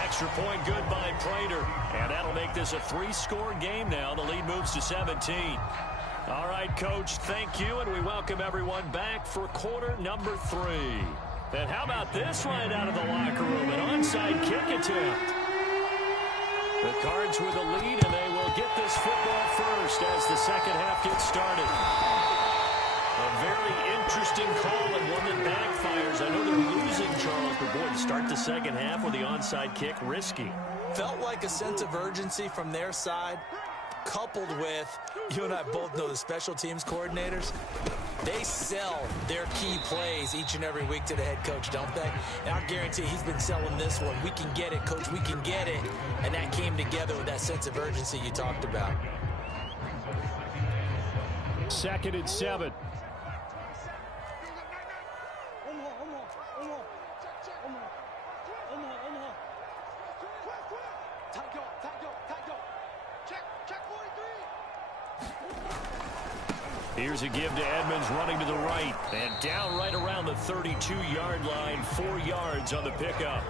Extra point good by Prater, and that'll make this a 3-score game now. The lead moves to 17. All right, Coach, thank you, and we welcome everyone back for quarter number 3. And how about this right out of the locker room? An onside kick attempt. The Cards with the lead, and they will get this football first first as the second half gets started. A very interesting call and one that backfires. I know they're losing, Charles, but boy, to start the second half with the onside kick, risky. Felt like a sense of urgency from their side, coupled with, you and I both know the special teams coordinators, they sell their key plays each and every week to the head coach, don't they? And I guarantee he's been selling this one. We can get it, coach, we can get it. And that came together with that sense of urgency you talked about. 2nd and 7. Here's a give to Edmonds running to the right. And down right around the 32-yard line, 4 yards on the pickup.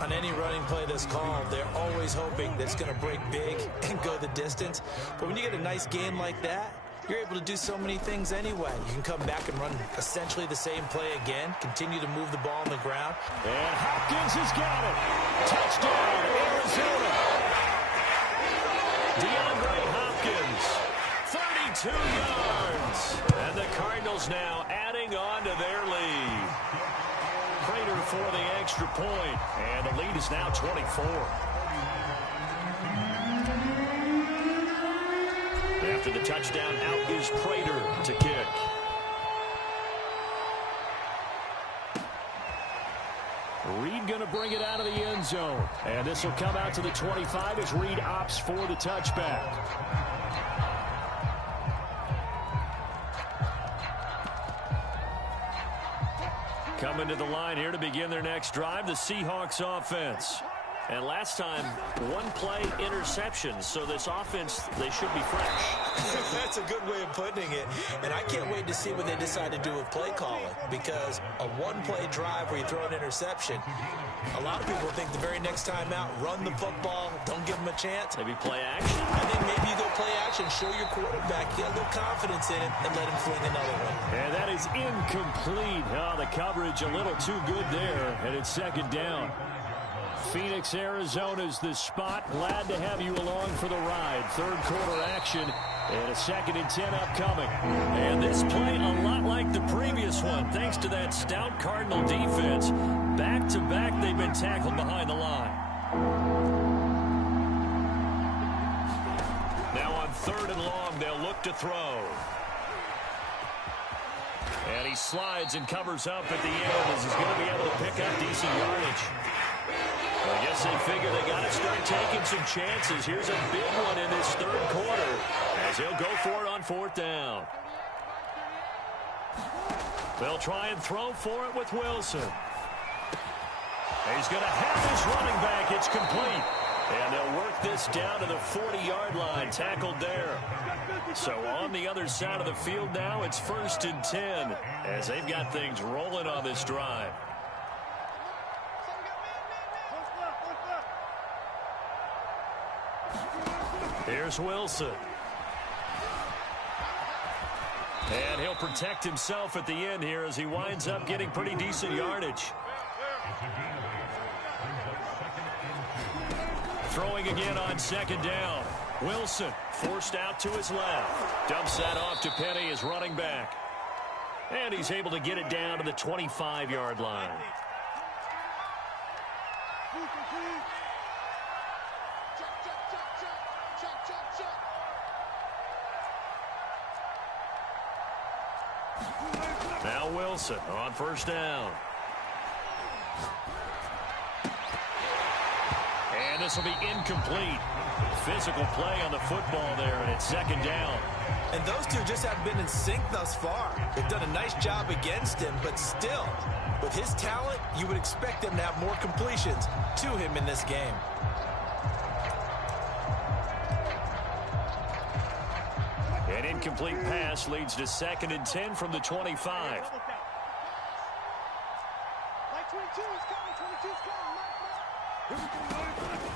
On any running play that's called, they're always hoping that it's going to break big and go the distance. But when you get a nice game like that, you're able to do so many things anyway. You can come back and run essentially the same play again, continue to move the ball on the ground. And Hopkins has got it. Touchdown, Arizona. DeAndre Hopkins, 32 yards. And the Cardinals now adding on to their lead. Prater for the extra point, and the lead is now 24. After the touchdown, out is Prater to kick. Reed going to bring it out of the end zone. And this will come out to the 25 as Reed opts for the touchback. Coming to the line here to begin their next drive, the Seahawks offense. And last time, one play interception, so this offense, they should be fresh. That's a good way of putting it. And I can't wait to see what they decide to do with play calling, because a one-play drive where you throw an interception, a lot of people think the very next time out, run the football, don't give them a chance. Maybe play action. I think maybe you go play action, show your quarterback, get a little confidence in him, and let him fling another one. And that is incomplete. Oh, the coverage a little too good there, and it's second down. Phoenix, Arizona's the spot. Glad to have you along for the ride. Third quarter action and a 2nd and 10 upcoming. And this play a lot like the previous one, thanks to that stout Cardinal defense. Back-to-back, they've been tackled behind the line. Now on 3rd and long, they'll look to throw. And he slides and covers up at the end as he's going to be able to pick up decent yardage. I guess they figure they got to start taking some chances. Here's a big one in this third quarter as he'll go for it on 4th down. They'll try and throw for it with Wilson. He's going to have his running back. It's complete. And they'll work this down to the 40-yard line. Tackled there. So on the other side of the field now, it's 1st and 10 as they've got things rolling on this drive. Here's Wilson. And he'll protect himself at the end here as he winds up getting pretty decent yardage. Throwing again on 2nd down. Wilson forced out to his left. Dumps that off to Penny, his running back. And he's able to get it down to the 25-yard line. Now Wilson on 1st down. And this will be incomplete. Physical play on the football there, and it's 2nd down. And those two just haven't been in sync thus far. They've done a nice job against him, but still, with his talent, you would expect them to have more completions to him in this game. An incomplete pass leads to 2nd and 10 from the 25.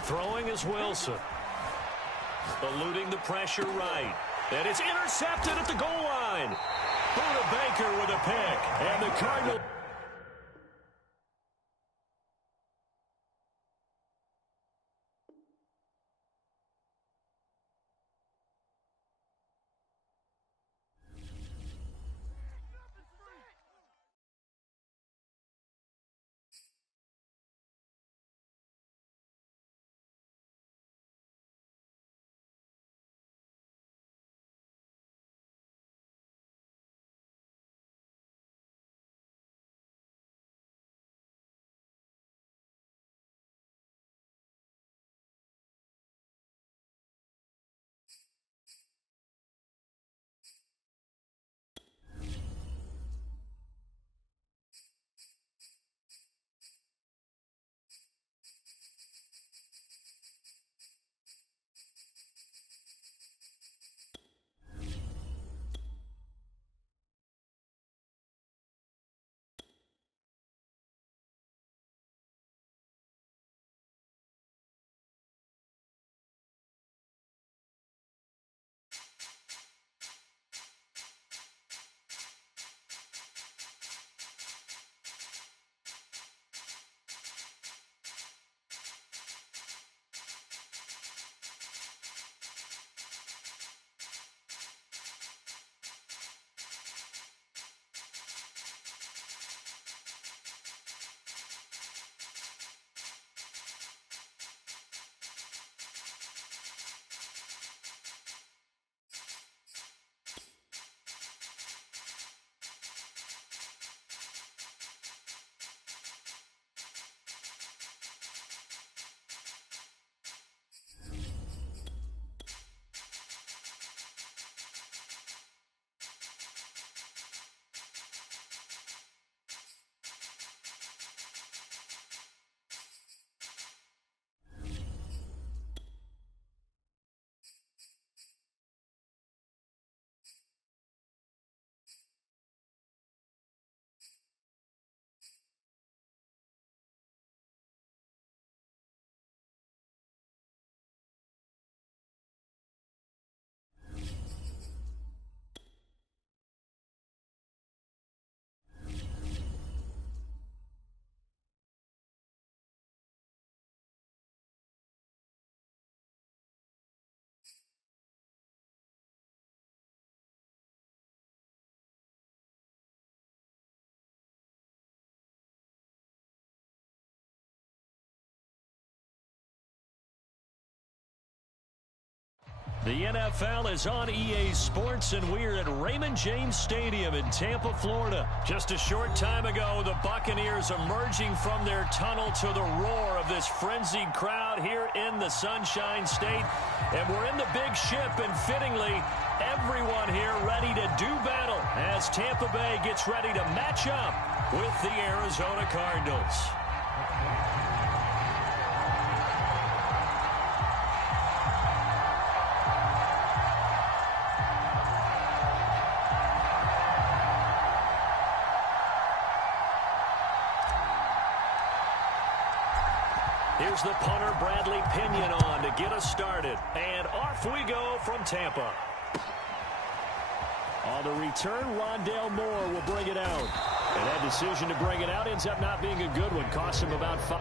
Throwing is Wilson. Eluding the pressure right. And it's intercepted at the goal line. Buda Baker with a pick. And the Cardinals. The NFL is on EA Sports, and we're at Raymond James Stadium in Tampa, Florida. Just a short time ago, the Buccaneers emerging from their tunnel to the roar of this frenzied crowd here in the Sunshine State. And we're in the big ship, and fittingly, everyone here ready to do battle as Tampa Bay gets ready to match up with the Arizona Cardinals. Here's the punter, Bradley Pinion, on to get us started. And off we go from Tampa. On the return, Rondale Moore will bring it out. And that decision to bring it out ends up not being a good one. Costs him about 5.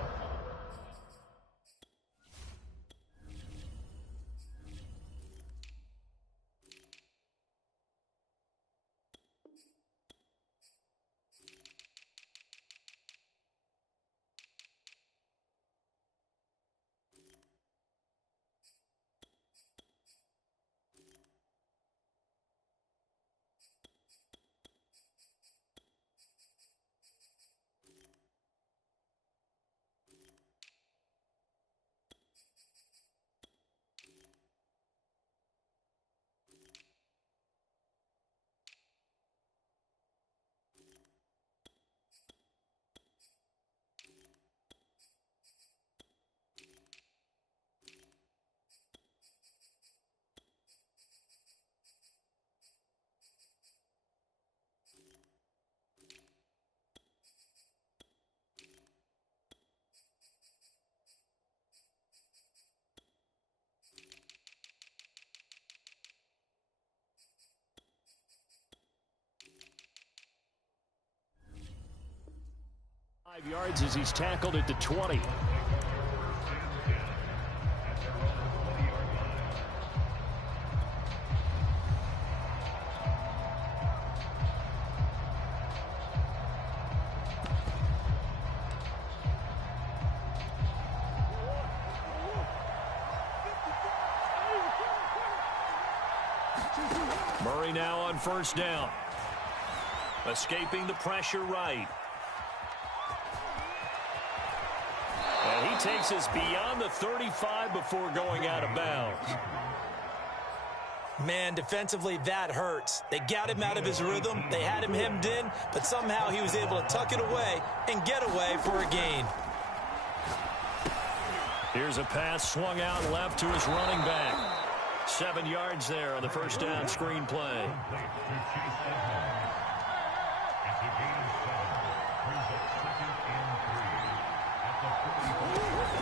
Yards as he's tackled at the 20. Murray now on first down. Escaping the pressure right. And he takes us beyond the 35 before going out of bounds. Man, defensively, that hurts. They got him out of his rhythm. They had him hemmed in, but somehow he was able to tuck it away and get away for a gain. Here's a pass swung out left to his running back. 7 yards there on the first down screen play.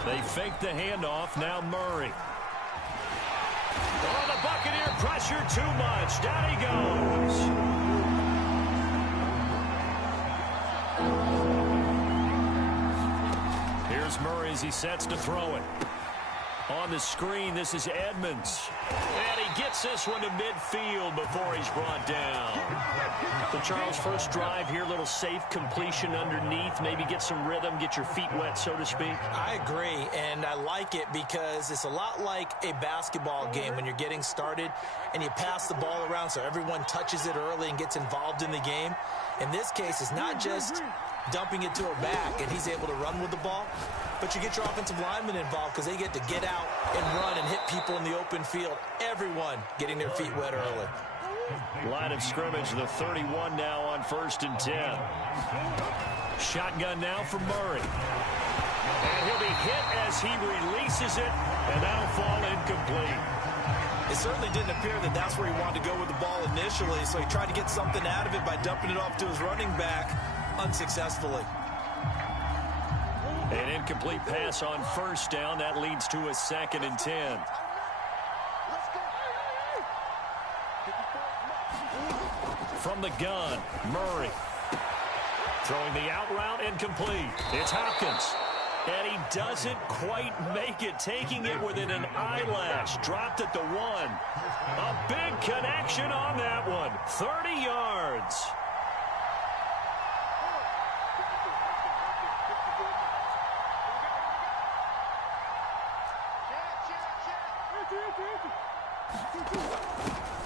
They fake the handoff. Now Murray. Oh, the Buccaneer pressure too much. Down he goes. Here's Murray as he sets to throw it. On the screen, this is Edmonds. And he gets this one to midfield before he's brought down. The Charles, first drive here, little safe completion underneath. Maybe get some rhythm, get your feet wet, so to speak. I agree, and I like it because it's a lot like a basketball game when you're getting started and you pass the ball around so everyone touches it early and gets involved in the game. In this case, it's not just dumping it to a back and he's able to run with the ball, but you get your offensive linemen involved because they get to get out and run and hit people in the open field. Everyone getting their feet wet early. Line of scrimmage, the 31 now on 1st and 10. Shotgun now for Murray. And he'll be hit as he releases it, and that'll fall incomplete. It certainly didn't appear that that's where he wanted to go with the ball initially, so he tried to get something out of it by dumping it off to his running back unsuccessfully. An incomplete pass on first down. That leads to a 2nd and 10. From the gun, Murray. Throwing the out route, incomplete. It's Hopkins. And he doesn't quite make it, taking it within an eyelash. Dropped at the 1. A big connection on that one. 30 yards.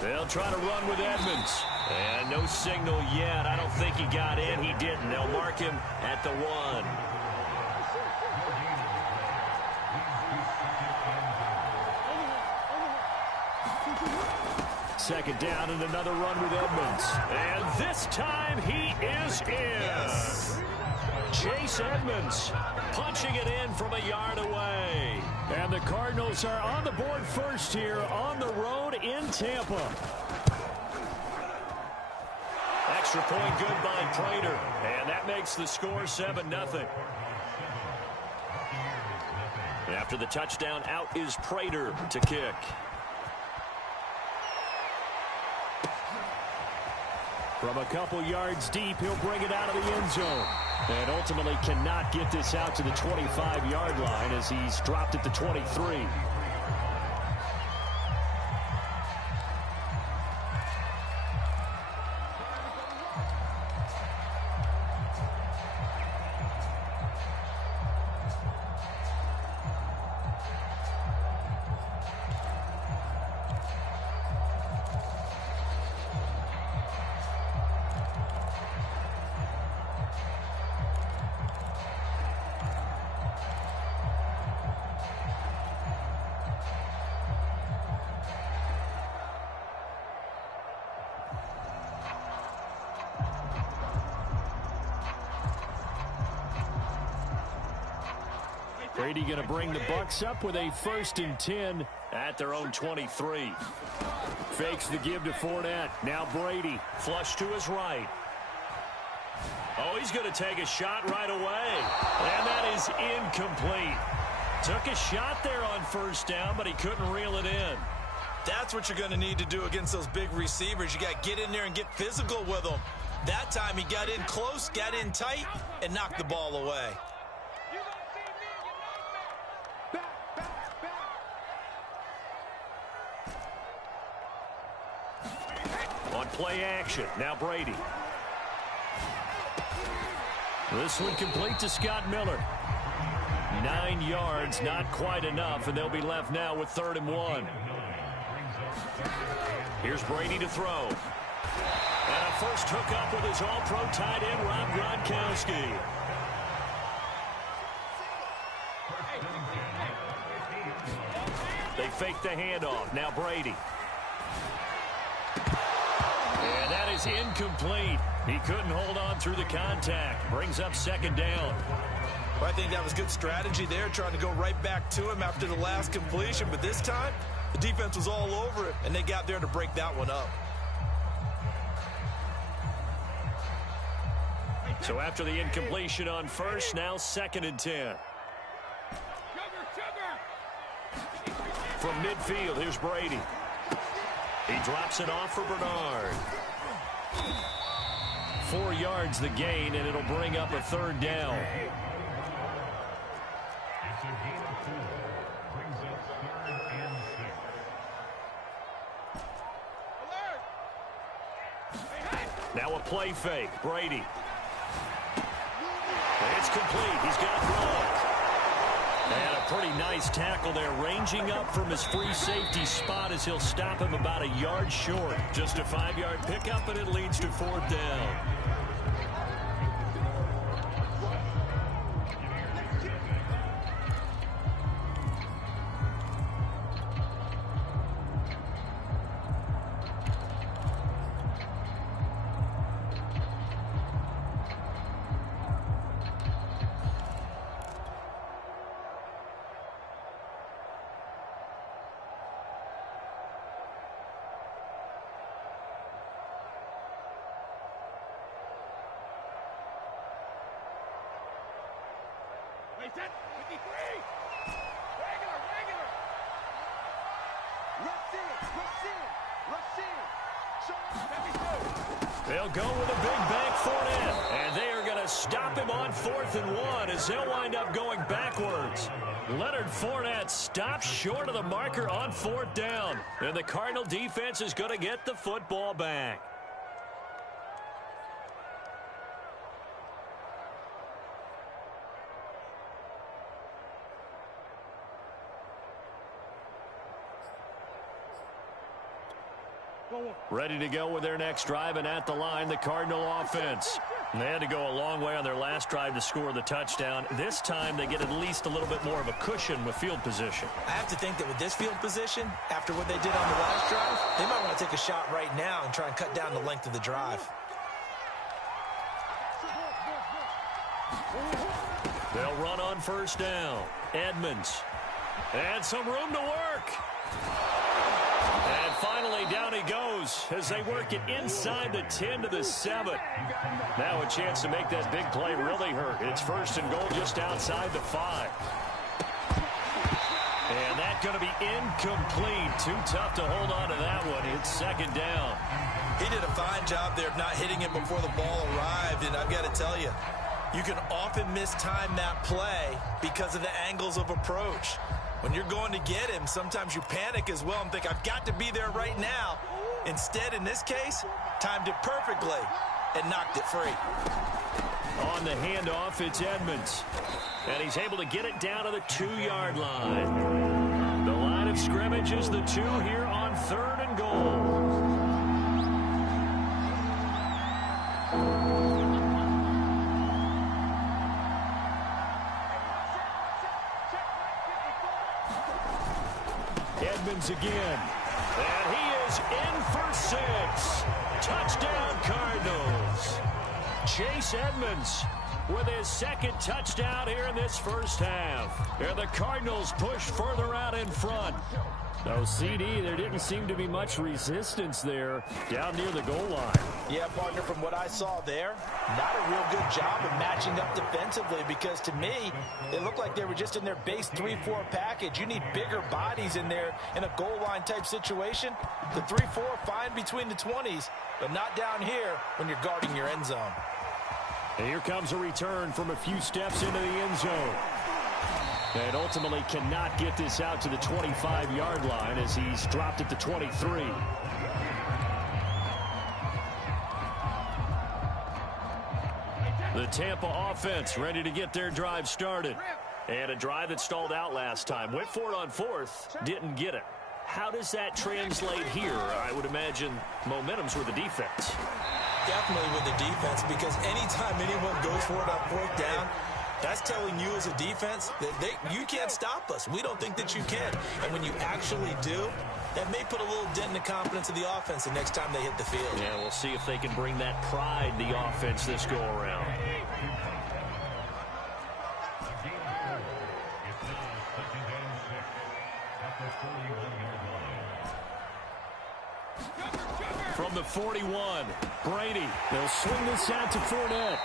They'll try to run with Edmonds. And no signal yet. I don't think he got in. He didn't. They'll mark him at the 1. Second down and another run with Edmonds. And this time he is in. Yes. Chase Edmonds punching it in from a yard away. And the Cardinals are on the board first here on the road in Tampa. Extra point good by Prater. And that makes the score 7-0. After the touchdown, out is Prater to kick. From a couple yards deep, he'll bring it out of the end zone. And ultimately cannot get this out to the 25-yard line as he's dropped at the 23. Brady going to bring the Bucs up with a 1st and 10 at their own 23. Fakes the give to Fournette. Now Brady flush to his right. Oh, he's going to take a shot right away. And that is incomplete. Took a shot there on 1st down, but he couldn't reel it in. That's what you're going to need to do against those big receivers. You got to get in there and get physical with them. That time he got in close, got in tight, and knocked the ball away. On play action, now Brady. This one complete to Scott Miller. 9 yards, not quite enough, and they'll be left now with 3rd and 1. Here's Brady to throw. And a first hookup with his all-pro tight end, Rob Gronkowski. They fake the handoff. Now Brady. And that is incomplete. He couldn't hold on through the contact. Brings up 2nd down. Well, I think that was good strategy there, trying to go right back to him after the last completion. But this time, the defense was all over it, and they got there to break that one up. So after the incompletion on 1st, now 2nd and 10. From midfield, here's Brady. He drops it off for Bernard. 4 yards the gain, and it'll bring up a 3rd down. Now a play fake. Brady. It's complete. He's got Gronk. And a pretty nice tackle there, ranging up from his free safety spot as he'll stop him about a yard short. Just a 5-yard pickup, and it leads to 4th down. They'll go with a big bank Fournette, and they are going to stop him on 4th and 1 as they'll wind up going backwards. Leonard Fournette stops short of the marker on 4th down, and the Cardinal defense is going to get the football back. Ready to go with their next drive, and at the line, the Cardinal offense. And they had to go a long way on their last drive to score the touchdown. This time, they get at least a little bit more of a cushion with field position. I have to think that with this field position, after what they did on the last drive, they might want to take a shot right now and try and cut down the length of the drive. They'll run on first down. Edmonds. And some room to work. And finally, down he goes as they work it inside the 10 to the 7. Now a chance to make that big play really hurt. It's first and goal just outside the 5. And that's going to be incomplete. Too tough to hold on to that one. It's second down. He did a fine job there of not hitting it before the ball arrived, and I've got to tell you, you can often mistime that play because of the angles of approach. When you're going to get him, sometimes you panic as well and think, I've got to be there right now. Instead, in this case, timed it perfectly and knocked it free. On the handoff, it's Edmonds. And he's able to get it down to the 2-yard line. The line of scrimmage is the 2 here on third and goal. Edmonds again. And he is in for 6. Touchdown, Cardinals. Chase Edmonds with his second touchdown here in this first half. And the Cardinals push further out in front. No, CD, there didn't seem to be much resistance there down near the goal line. Yeah, partner, from what I saw there, not a real good job of matching up defensively, because to me, it looked like they were just in their base 3-4 package. You need bigger bodies in there in a goal line type situation. The 3-4 fine between the 20s, but not down here when you're guarding your end zone. And here comes a return from a few steps into the end zone. And ultimately cannot get this out to the 25-yard line as he's dropped at the 23. The Tampa offense ready to get their drive started. And a drive that stalled out last time. Went for it on fourth, didn't get it. How does that translate here? I would imagine momentum's with the defense. Definitely with the defense, because anytime anyone goes for it on fourth down, that's telling you as a defense that you can't stop us. We don't think that you can. And when you actually do, that may put a little dent in the confidence of the offense the next time they hit the field. Yeah, we'll see if they can bring that pride in the offense this go-around. From the 41, Brady. They'll swing this out to Fournette.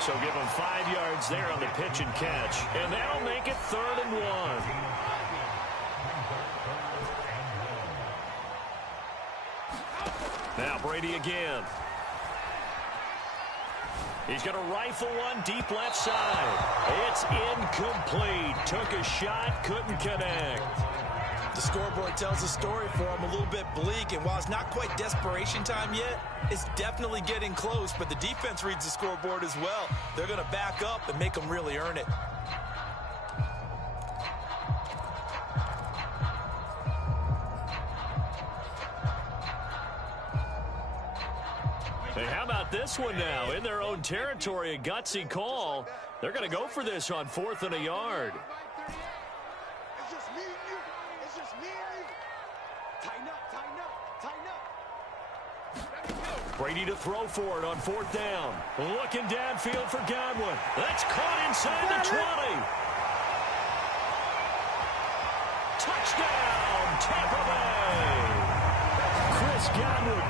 So give him 5 yards there on the pitch and catch. And that'll make it 3rd and 1. Now Brady again. He's going to rifle one deep left side. It's incomplete. Took a shot, couldn't connect. The scoreboard tells a story for him, a little bit bleak, and while it's not quite desperation time yet, it's definitely getting close, but the defense reads the scoreboard as well. They're going to back up and make them really earn it. Hey, how about this one now? In their own territory, a gutsy call. They're going to go for this on 4th and a yard. Brady to throw for it on 4th down. Looking downfield for Godwin. That's caught inside the 20. Touchdown, Tampa Bay. Chris Godwin,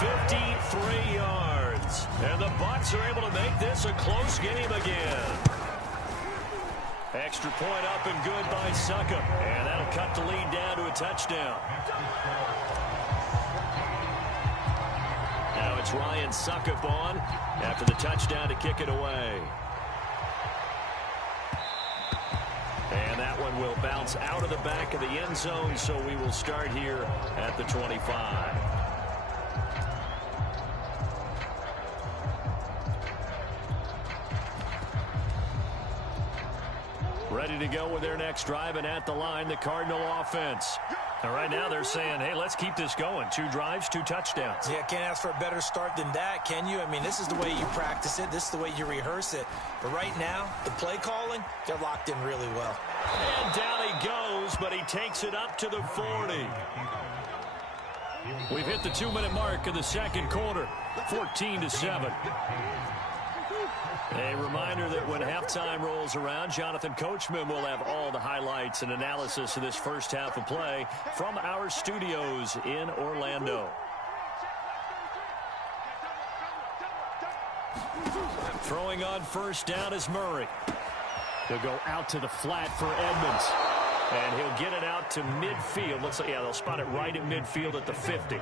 53 yards. And the Bucs are able to make this a close game again. Extra point up and good by Succop. And that'll cut the lead down to a touchdown. Now it's Ryan Succop on after the touchdown to kick it away. And that one will bounce out of the back of the end zone, so we will start here at the 25. Ready to go with their next drive, and at the line, the Cardinal offense. Right now they're saying, hey, let's keep this going. 2 drives, 2 touchdowns. Yeah, can't ask for a better start than that, can you? I mean, this is the way you practice it. This is the way you rehearse it. But right now, the play calling, they're locked in really well. And down he goes, but he takes it up to the 40. We've hit the 2-minute mark in the second quarter, 14-7. A reminder that when halftime rolls around, Jonathan Coachman will have all the highlights and analysis of this first half of play from our studios in Orlando. Throwing on first down is Murray. He'll go out to the flat for Edmonds. And he'll get it out to midfield. Looks like, yeah, they'll spot it right at midfield at the 50.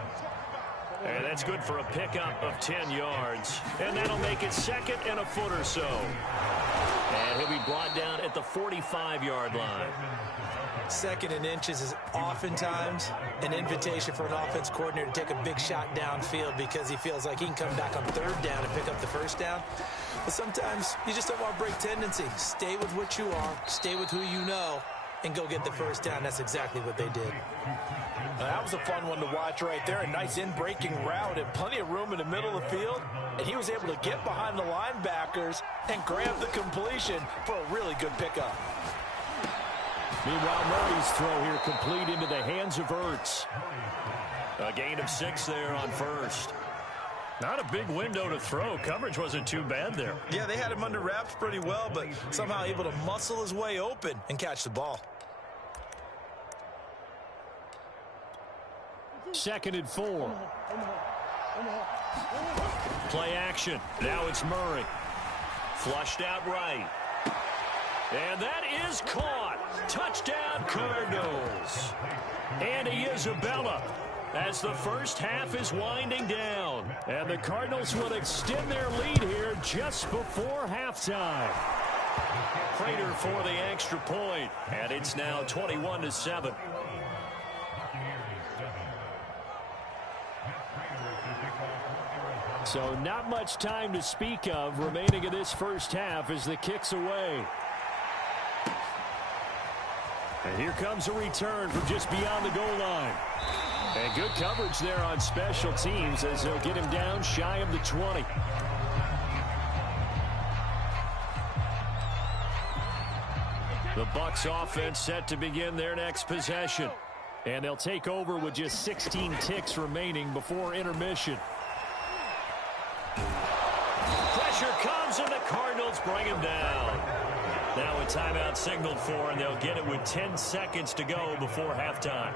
And that's good for a pickup of 10 yards. And that'll make it second and a foot or so. And he'll be brought down at the 45-yard line. Second and inches is oftentimes an invitation for an offense coordinator to take a big shot downfield because he feels like he can come back on third down and pick up the first down. But sometimes you just don't want to break tendency. Stay with what you are, stay with who you know, and go get the first down. That's exactly what they did. That was a fun one to watch right there. A nice in-breaking route and plenty of room in the middle of the field. And he was able to get behind the linebackers and grab the completion for a really good pickup. Meanwhile, Murray's throw here complete into the hands of Ertz. A gain of 6 there on first. Not a big window to throw. Coverage wasn't too bad there. Yeah, they had him under wraps pretty well, but somehow able to muscle his way open and catch the ball. 2nd and 4. Play action. Now it's Murray. Flushed out right. And that is caught. Touchdown, Cardinals. Andy Isabella as the first half is winding down. And the Cardinals will extend their lead here just before halftime. Prater for the extra point. And it's now 21-7. So not much time to speak of remaining in this first half as the kick's away. And here comes a return from just beyond the goal line. And good coverage there on special teams as they'll get him down shy of the 20. The Bucs offense set to begin their next possession. And they'll take over with just 16 ticks remaining before intermission. Pressure comes and the Cardinals bring him down. Now a timeout signaled for, and they'll get it with 10 seconds to go before halftime.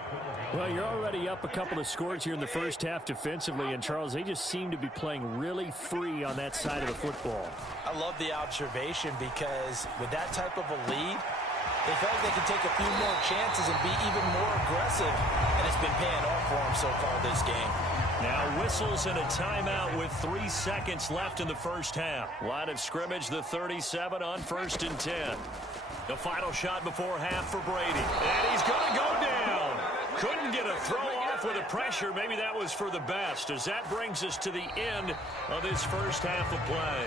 Well, you're already up a couple of scores here in the first half defensively, and Charles, they just seem to be playing really free on that side of the football. I love the observation because with that type of a lead, they felt like they could take a few more chances and be even more aggressive, and it's been paying off for them so far this game. Now whistles and a timeout with 3 seconds left in the first half. Line of scrimmage, the 37 on 1st and 10. The final shot before half for Brady. And he's going to go down. Couldn't get a throw off with the pressure. Maybe that was for the best, as that brings us to the end of this first half of play.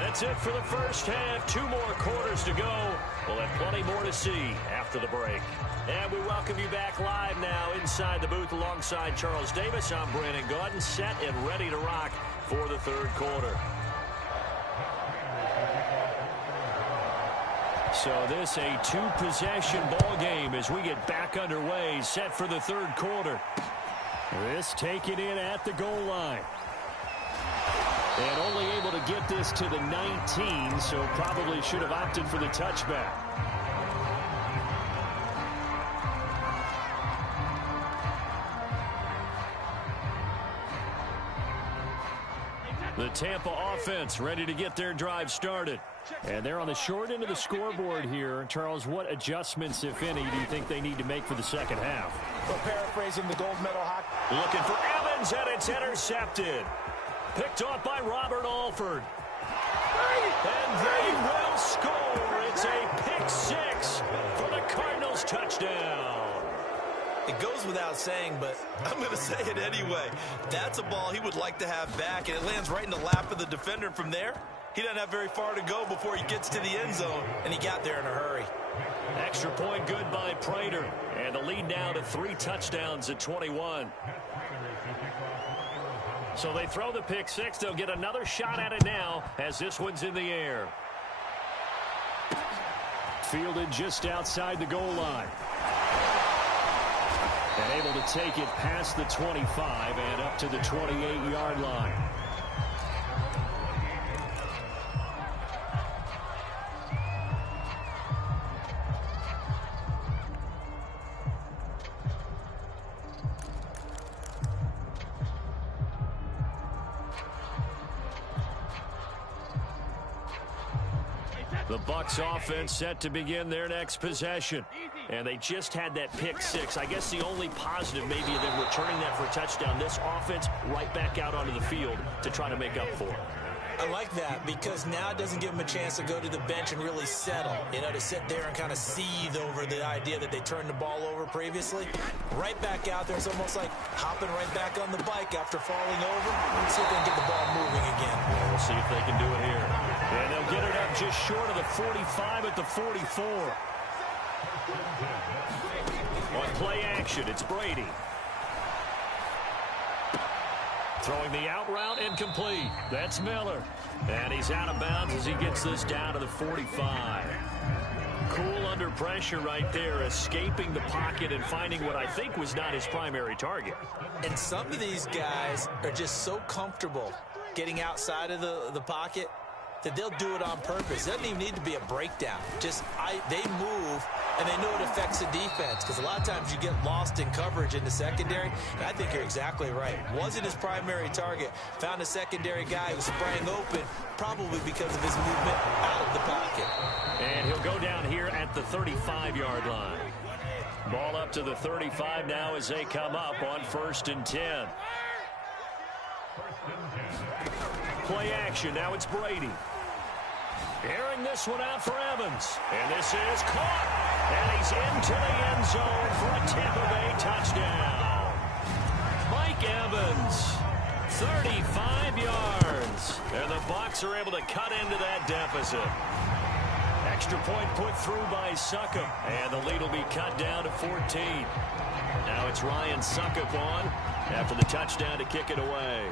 That's it for the first half. 2 more quarters to go. We'll have plenty more to see after the break. And we welcome you back live now inside the booth alongside Charles Davis. I'm Brandon Gaudin, set and ready to rock for the third quarter. So this a 2-possession ball game as we get back underway, set for the third quarter. This taken in at the goal line. And only able to get this to the 19, so probably should have opted for the touchback. The Tampa offense ready to get their drive started. And they're on the short end of the scoreboard here. Charles, what adjustments, if any, do you think they need to make for the second half? Well, paraphrasing the gold medal hockey. Looking for Evans, and it's intercepted. Picked off by Robert Alford. And they will score. It's a pick 6 for the Cardinals touchdown. It goes without saying, but I'm going to say it anyway. That's a ball he would like to have back, and it lands right in the lap of the defender from there. He doesn't have very far to go before he gets to the end zone, and he got there in a hurry. Extra point good by Prater. And the lead now to 3 touchdowns at 21. So they throw the pick six. They'll get another shot at it now as this one's in the air. Fielded just outside the goal line. And able to take it past the 25 and up to the 28-yard line. The Bucs offense set to begin their next possession. And they just had that pick six. I guess the only positive maybe of them returning that for a touchdown. This offense right back out onto the field to try to make up for it. I like that because now it doesn't give them a chance to go to the bench and really settle. You know, to sit there and kind of seethe over the idea that they turned the ball over previously. Right back out there. It's almost like hopping right back on the bike after falling over. Let's see if they can get the ball moving again. Yeah, we'll see if they can do it here. And they'll get it up just short of the 45 at the 44. On play action, it's Brady. Throwing the out route, incomplete. That's Miller. And he's out of bounds as he gets this down to the 45. Cool under pressure right there, escaping the pocket and finding what I think was not his primary target. And some of these guys are just so comfortable getting outside of the pocket that they'll do it on purpose. It doesn't even need to be a breakdown. Just they move, and they know it affects the defense because a lot of times you get lost in coverage in the secondary, and I think you're exactly right. Wasn't his primary target. Found a secondary guy who sprang open, probably because of his movement out of the pocket. And he'll go down here at the 35-yard line. Ball up to the 35 now as they come up on 1st and 10. Play action. Now it's Brady. Airing this one out for Evans. And this is caught. And he's into the end zone for a Tampa Bay touchdown. Mike Evans, 35 yards. And the Bucs are able to cut into that deficit. Extra point put through by Succop. And the lead will be cut down to 14. Now it's Ryan Succop on after the touchdown to kick it away.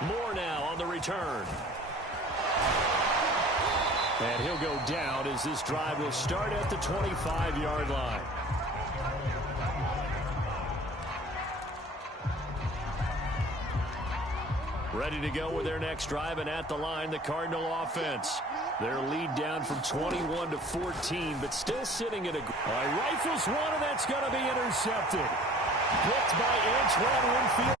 Moore now on the return. And he'll go down as this drive will start at the 25-yard line. Ready to go with their next drive, and at the line, the Cardinal offense. Their lead down from 21 to 14, but still sitting at a... Rifles one, and that's going to be intercepted. Picked by Antoine Winfield.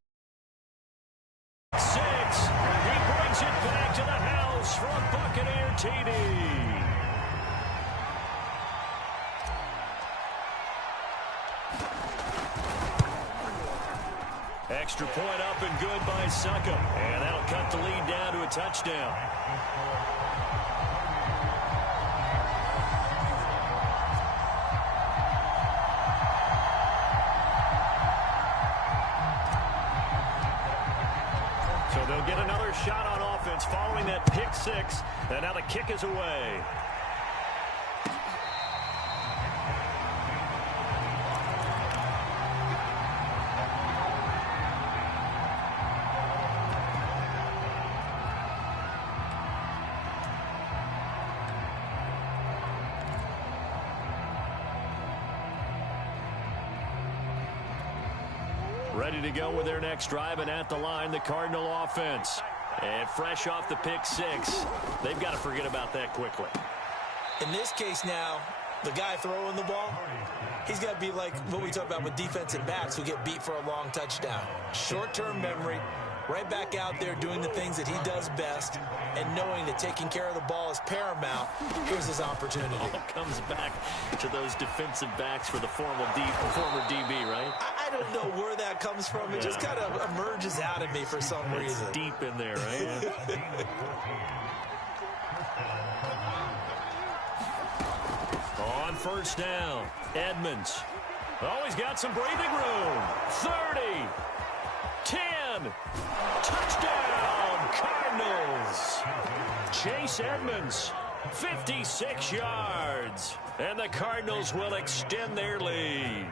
6. He brings it back to the house for a Buccaneer TD. Extra point up and good by Succop. And that'll cut the lead down to a touchdown. So they'll get another shot on offense following that pick six. And now the kick is away. Ready to go with their next drive, and at the line, the Cardinal offense. And fresh off the pick six, they've got to forget about that quickly. In this case now, the guy throwing the ball, he's got to be like what we talk about with defensive backs who get beat for a long touchdown. Short-term memory, right back out there doing the things that he does best, and knowing that taking care of the ball is paramount. Here's his opportunity. All comes back to those defensive backs for the former DB, right? I don't know where that comes from. It just kind of emerges out of me for some reason. It's deep in there, right? On first down, Edmonds. Oh, he's got some breathing room. 30. 10. Touchdown, Cardinals. Chase Edmonds, 56 yards. And the Cardinals will extend their lead.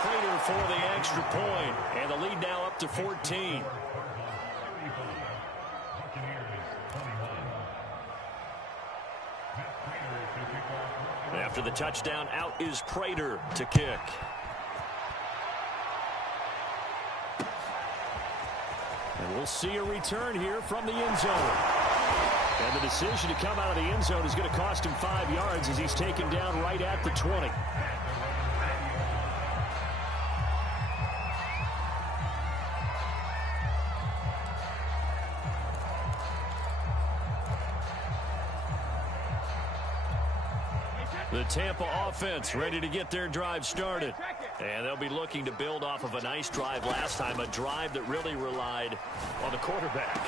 Prater for the extra point, and the lead now up to 14. After the touchdown, out is Prater to kick. And we'll see a return here from the end zone. And the decision to come out of the end zone is going to cost him 5 yards as he's taken down right at the 20. The Tampa offense ready to get their drive started. And they'll be looking to build off of a nice drive last time, a drive that really relied on the quarterback.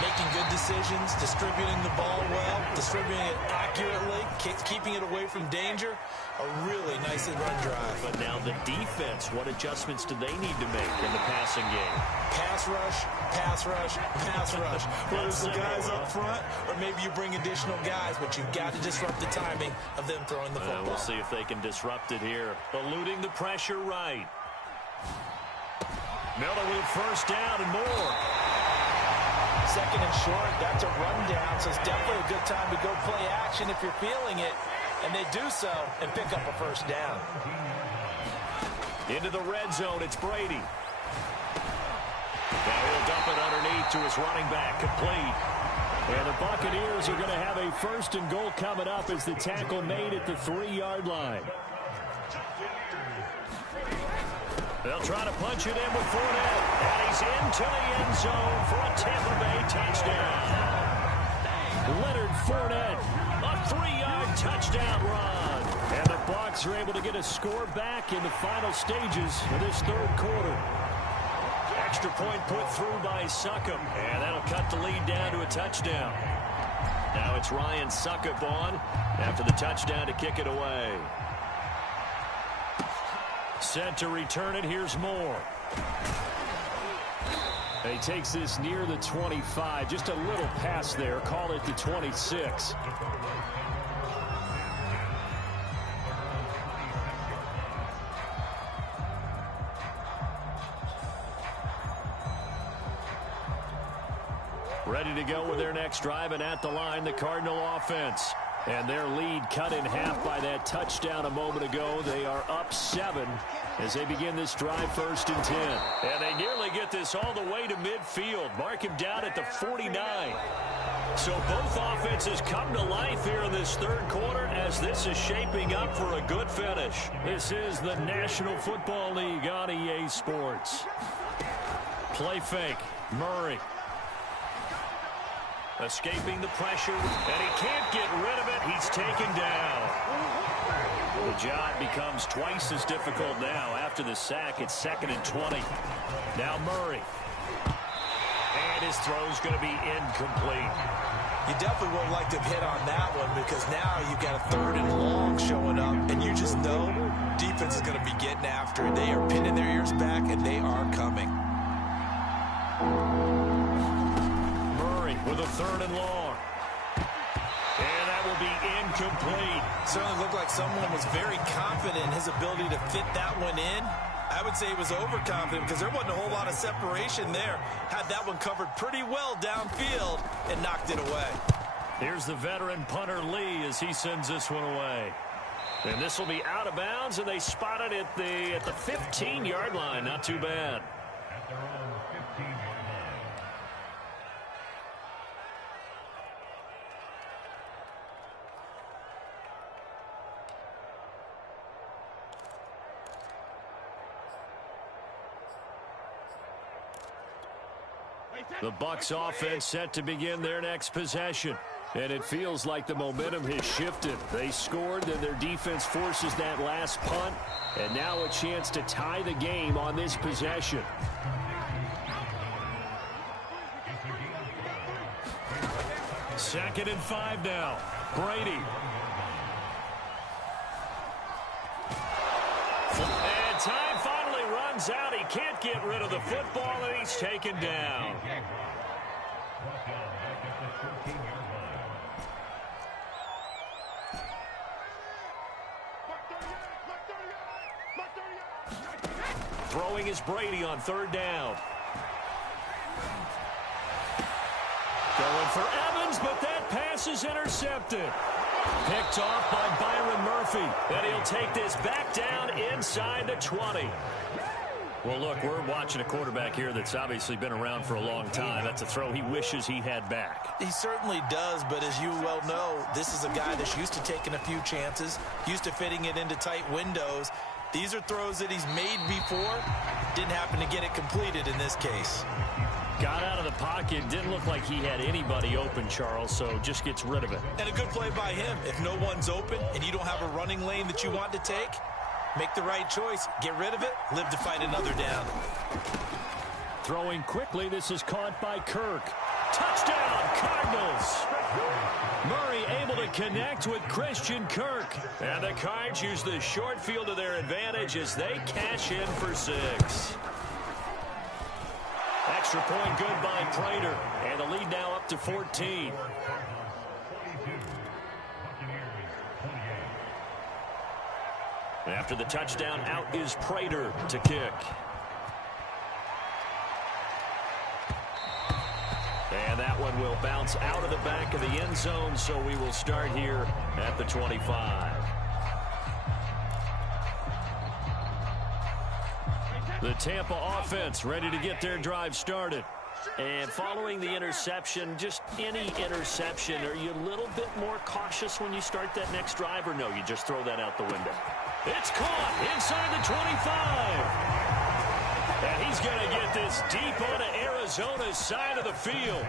Making good decisions, distributing the ball well, distributing it accurately, keeping it away from danger. A really nice run drive. But now the defense, what adjustments do they need to make in the passing game? Pass rush, pass rush, pass rush. Whether it's the guys up front or maybe you bring additional guys, but you've got to disrupt the timing of them throwing the football. We'll see if they can disrupt it here. Eluding the pressure right. Miller with first down and more. Second and short, that's a rundown, so it's definitely a good time to go play action if you're feeling it. And they do so and pick up a first down. Into the red zone, it's Brady. Now he'll dump it underneath to his running back, complete. And the Buccaneers are going to have a first and goal coming up as the tackle made at the 3-yard line. They'll try to punch it in with Fournette. And he's into the end zone for a Tampa Bay touchdown. Leonard Fournette, a 3-yard touchdown run. And the Bucs are able to get a score back in the final stages of this third quarter. Extra point put through by Succop. And that'll cut the lead down to a touchdown. Now it's Ryan Succop on after the touchdown to kick it away. Set to return it. Here's Moore. And he takes this near the 25. Just a little pass there. Call it the 26. Ready to go with their next drive, and at the line, the Cardinal offense. And their lead cut in half by that touchdown a moment ago. They are up 7 as they begin this drive, 1st and 10. And they nearly get this all the way to midfield. Mark him down at the 49. So both offenses come to life here in this third quarter as this is shaping up for a good finish. This is the National Football League on EA Sports. Play fake. Murray. Escaping the pressure, and he can't get rid of it. He's taken down. The job becomes twice as difficult now. After the sack, it's 2nd and 20. Now Murray. And his throw's going to be incomplete. You definitely would like to have hit on that one because now you've got a 3rd and long showing up, and you just know defense is going to be getting after it. They are pinning their ears back, and they are coming. With a 3rd and long. And that will be incomplete. Certainly looked like someone was very confident in his ability to fit that one in. I would say he was overconfident because there wasn't a whole lot of separation there. Had that one covered pretty well downfield and knocked it away. Here's the veteran punter Lee as he sends this one away. And this will be out of bounds, and they spot it at the 15-yard line. Not too bad. The Bucs offense set to begin their next possession. And it feels like the momentum has shifted. They scored, then their defense forces that last punt. And now a chance to tie the game on this possession. Second and 5 now. Brady. And time finally runs out. He can't can't get rid of the football, and he's taken down. Throwing is Brady on third down. Going for Evans, but that pass is intercepted. Picked off by Byron Murphy. And he'll take this back down inside the 20. Well, look, we're watching a quarterback here that's obviously been around for a long time. That's a throw he wishes he had back. He certainly does, but as you well know, this is a guy that's used to taking a few chances, used to fitting it into tight windows. These are throws that he's made before. Didn't happen to get it completed in this case. Got out of the pocket. Didn't look like he had anybody open, Charles, so just gets rid of it. And a good play by him. If no one's open and you don't have a running lane that you want to take, make the right choice. Get rid of it. Live to fight another down. Throwing quickly. This is caught by Kirk. Touchdown, Cardinals. Murray able to connect with Christian Kirk. And the Cards use the short field to their advantage as they cash in for 6. Extra point good by Prater. And the lead now up to 14. After the touchdown, out is Prater to kick. And that one will bounce out of the back of the end zone, so we will start here at the 25. The Tampa offense ready to get their drive started. And following the interception, just any interception, are you a little bit more cautious when you start that next drive, or no, you just throw that out the window? It's caught inside the 25. And he's going to get this deep onto Arizona's side of the field.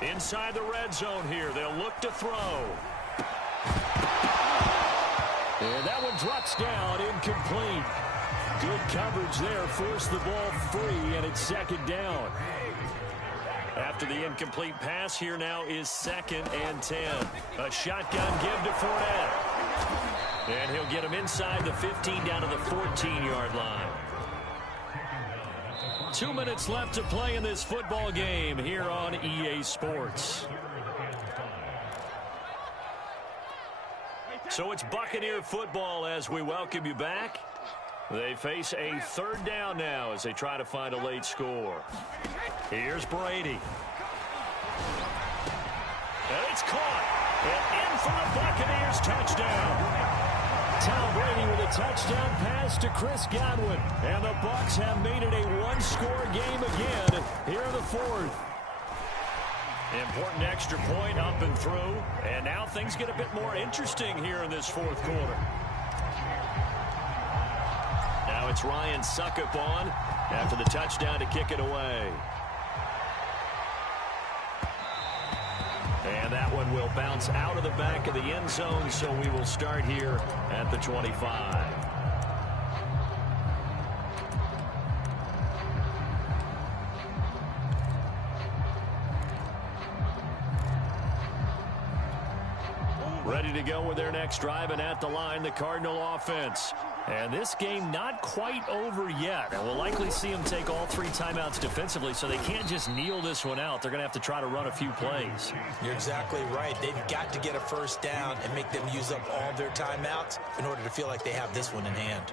Inside the red zone here, they'll look to throw. And that one drops down, incomplete. Good coverage there, forced the ball free, and it's second down. After the incomplete pass, here now is 2nd and 10. A shotgun give to Fournette. And he'll get him inside the 15 down to the 14-yard line. 2 minutes left to play in this football game here on EA Sports. So it's Buccaneer football as we welcome you back. They face a third down now as they try to find a late score. Here's Brady. And it's caught. And in for the Buccaneers touchdown. Tom Brady with a touchdown pass to Chris Godwin. And the Bucs have made it a one-score game again here in the 4th. Important extra point up and through. And now things get a bit more interesting here in this 4th quarter. Now it's Ryan Succop on after the touchdown to kick it away. And that one will bounce out of the back of the end zone, so we will start here at the 25. Ready to go with their next drive, and at the line, the Cardinal offense. And this game not quite over yet. And we'll likely see them take all 3 timeouts defensively, so they can't just kneel this one out. They're going to have to try to run a few plays. You're exactly right. They've got to get a first down and make them use up all their timeouts in order to feel like they have this one in hand.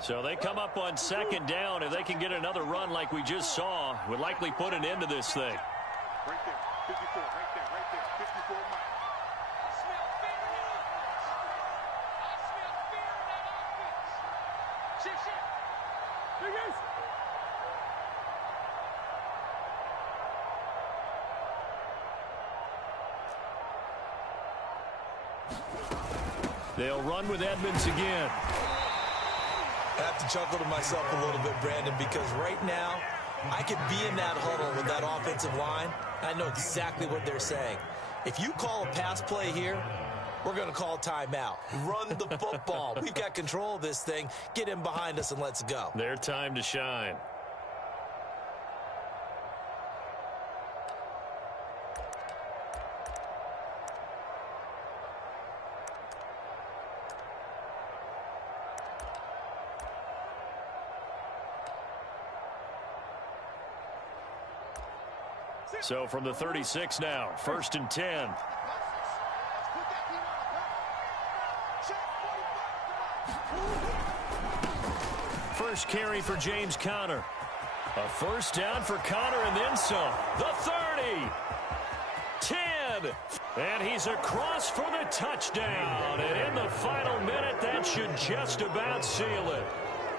So they come up on 2nd down. If they can get another run like we just saw, would likely put an end to this thing. Right there, 54, right there, 54 miles. I smell fear in that offense. I smell fear in that offense. Shit. They'll run with Edmonds again. I have to chuckle to myself a little bit, Brandon, because right now I could be in that huddle with that offensive line. I know exactly what they're saying. If you call a pass play here, we're going to call timeout. Run the football. We've got control of this thing. Get in behind us and let's go. Their time to shine. So from the 36 now, 1st and 10. First carry for James Conner. A first down for Conner and then some. The 30. 10. And he's across for the touchdown. And in the final minute, that should just about seal it.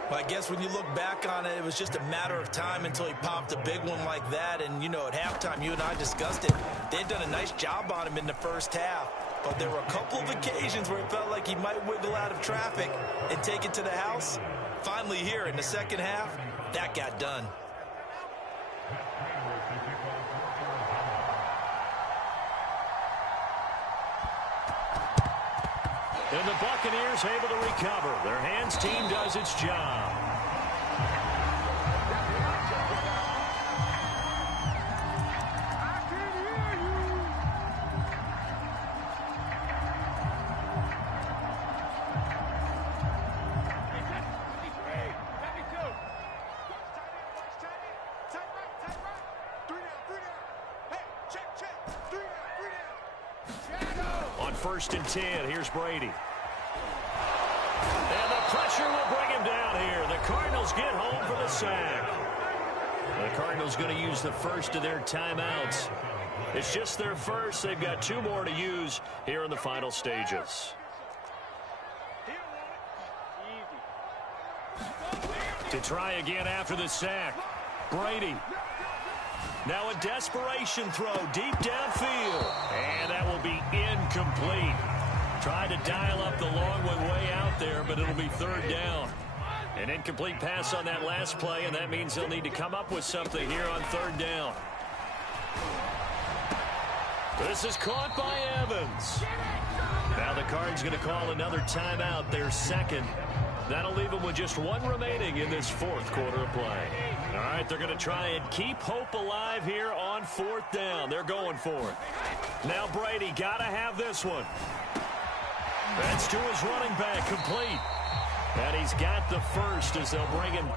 Well, I guess when you look back on it, it was just a matter of time until he popped a big one like that. And, you know, at halftime, you and I discussed it. They'd done a nice job on him in the first half. But there were a couple of occasions where it felt like he might wiggle out of traffic and take it to the house. Finally here in the second half, that got done. And the Buccaneers able to recover. Their hands team does its job. On 1st and 10, here's Brady. And the pressure will bring him down here. The Cardinals get home for the sack. The Cardinals going to use the first of their timeouts. It's just their first. They've got 2 more to use here in the final stages. To try again after the sack. Brady. Now a desperation throw deep downfield. And that will be incomplete. Tried to dial up the long one way out there, but it'll be 3rd down. An incomplete pass on that last play, and that means they'll need to come up with something here on 3rd down. This is caught by Evans. Now the Cards going to call another timeout, their second. That'll leave them with just 1 remaining in this 4th quarter of play. All right, they're going to try and keep hope alive here on 4th down. They're going for it. Now Brady got to have this one. That's to his running back, complete. And he's got the first as they'll bring him.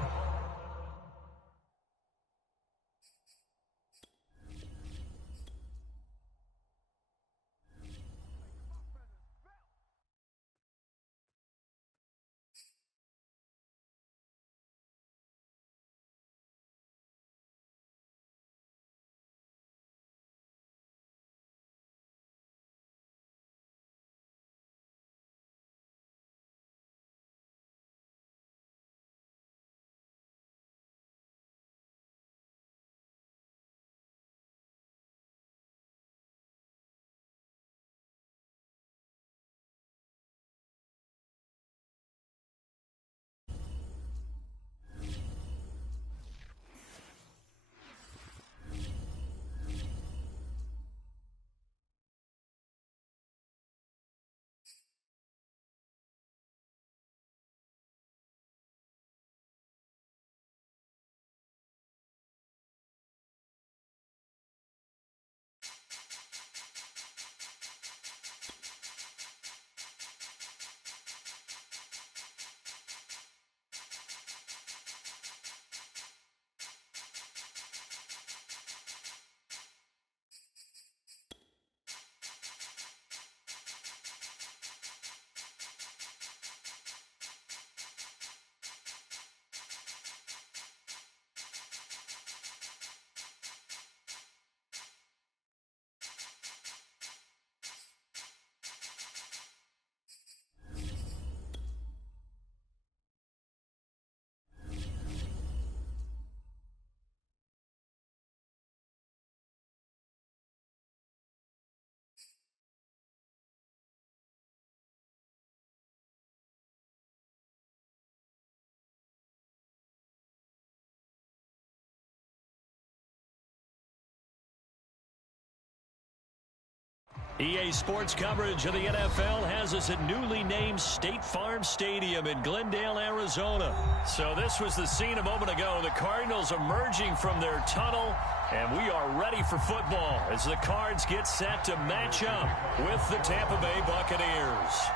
EA Sports coverage of the NFL has us at newly named State Farm Stadium in Glendale, Arizona. So this was the scene a moment ago. The Cardinals emerging from their tunnel, and we are ready for football as the Cards get set to match up with the Tampa Bay Buccaneers.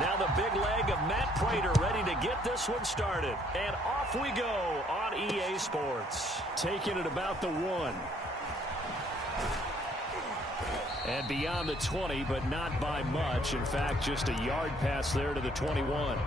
Now the big leg of Matt Prater ready to get this one started. And off we go on EA Sports. Taking it about the 1. And beyond the 20, but not by much. In fact, just a yard pass there to the 21.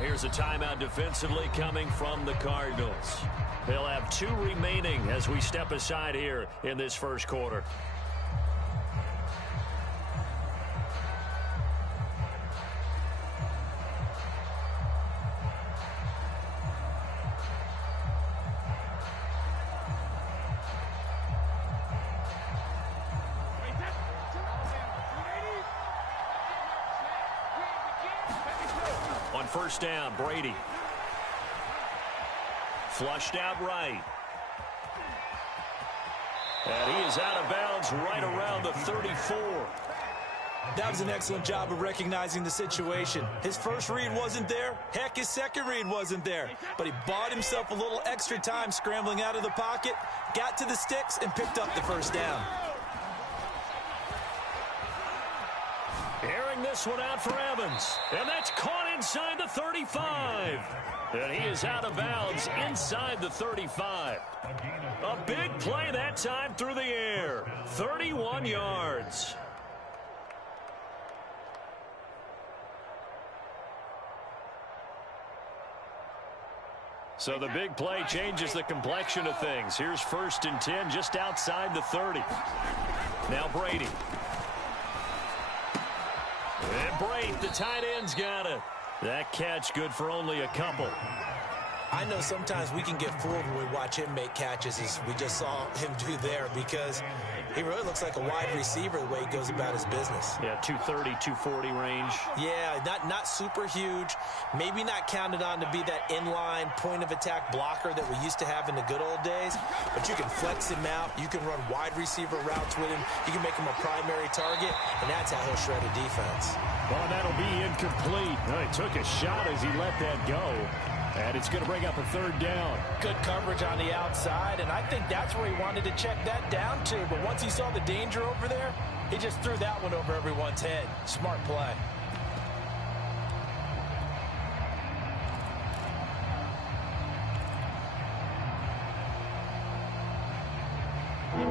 Here's a timeout defensively coming from the Cardinals. They'll have 2 remaining as we step aside here in this first quarter. First down, Brady. Flushed out right. And he is out of bounds right around the 34. That was an excellent job of recognizing the situation. His first read wasn't there. Heck, his second read wasn't there. But he bought himself a little extra time scrambling out of the pocket, got to the sticks, and picked up the first down. Airing this one out for Evans. And that's caught inside the 35. And he is out of bounds inside the 35. A big play that time through the air. 31 yards. So the big play changes the complexion of things. Here's 1st and 10 just outside the 30. Now Brady. And Brate, the tight end's got it. That catch good for only a couple. I know sometimes we can get fooled when we watch him make catches, as we just saw him do there, because he really looks like a wide receiver the way he goes about his business. Yeah, 230, 240 range. Yeah, not super huge. Maybe not counted on to be that inline point-of-attack blocker that we used to have in the good old days, but you can flex him out. You can run wide receiver routes with him. You can make him a primary target, and that's how he'll shred a defense. Well, that'll be incomplete. Well, he took a shot as he let that go. And it's going to bring up a 3rd down. Good coverage on the outside, and I think that's where he wanted to check that down to. But once he saw the danger over there, he just threw that one over everyone's head. Smart play.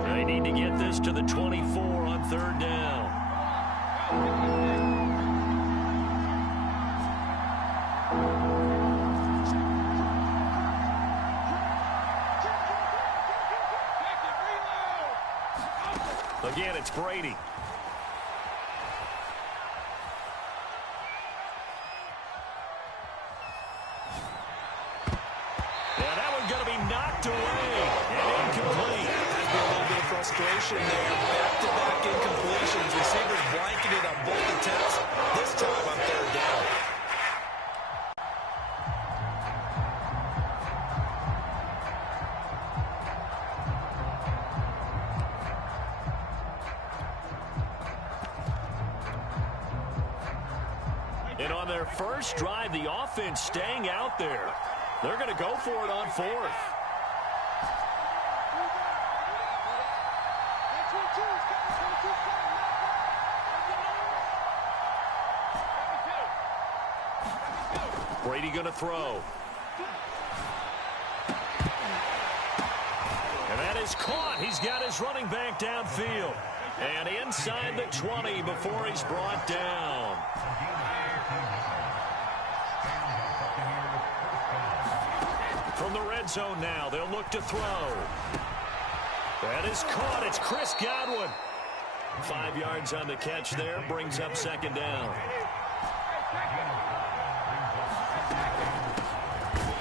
They need to get this to the 24 on 3rd down. Again, it's Brady. Yeah, that one's going to be knocked away and incomplete. Has been a little bit of frustration there. Back-to-back incompletions. Receivers blanketed on both attempts. This time on 3rd down. And on their first drive, the offense staying out there. They're going to go for it on 4th. Brady going to throw. And that is caught. He's got his running back downfield. And inside the 20 before he's brought down. From the red zone now, they'll look to throw. That is caught. It's Chris Godwin. 5 yards on the catch there, brings up 2nd down.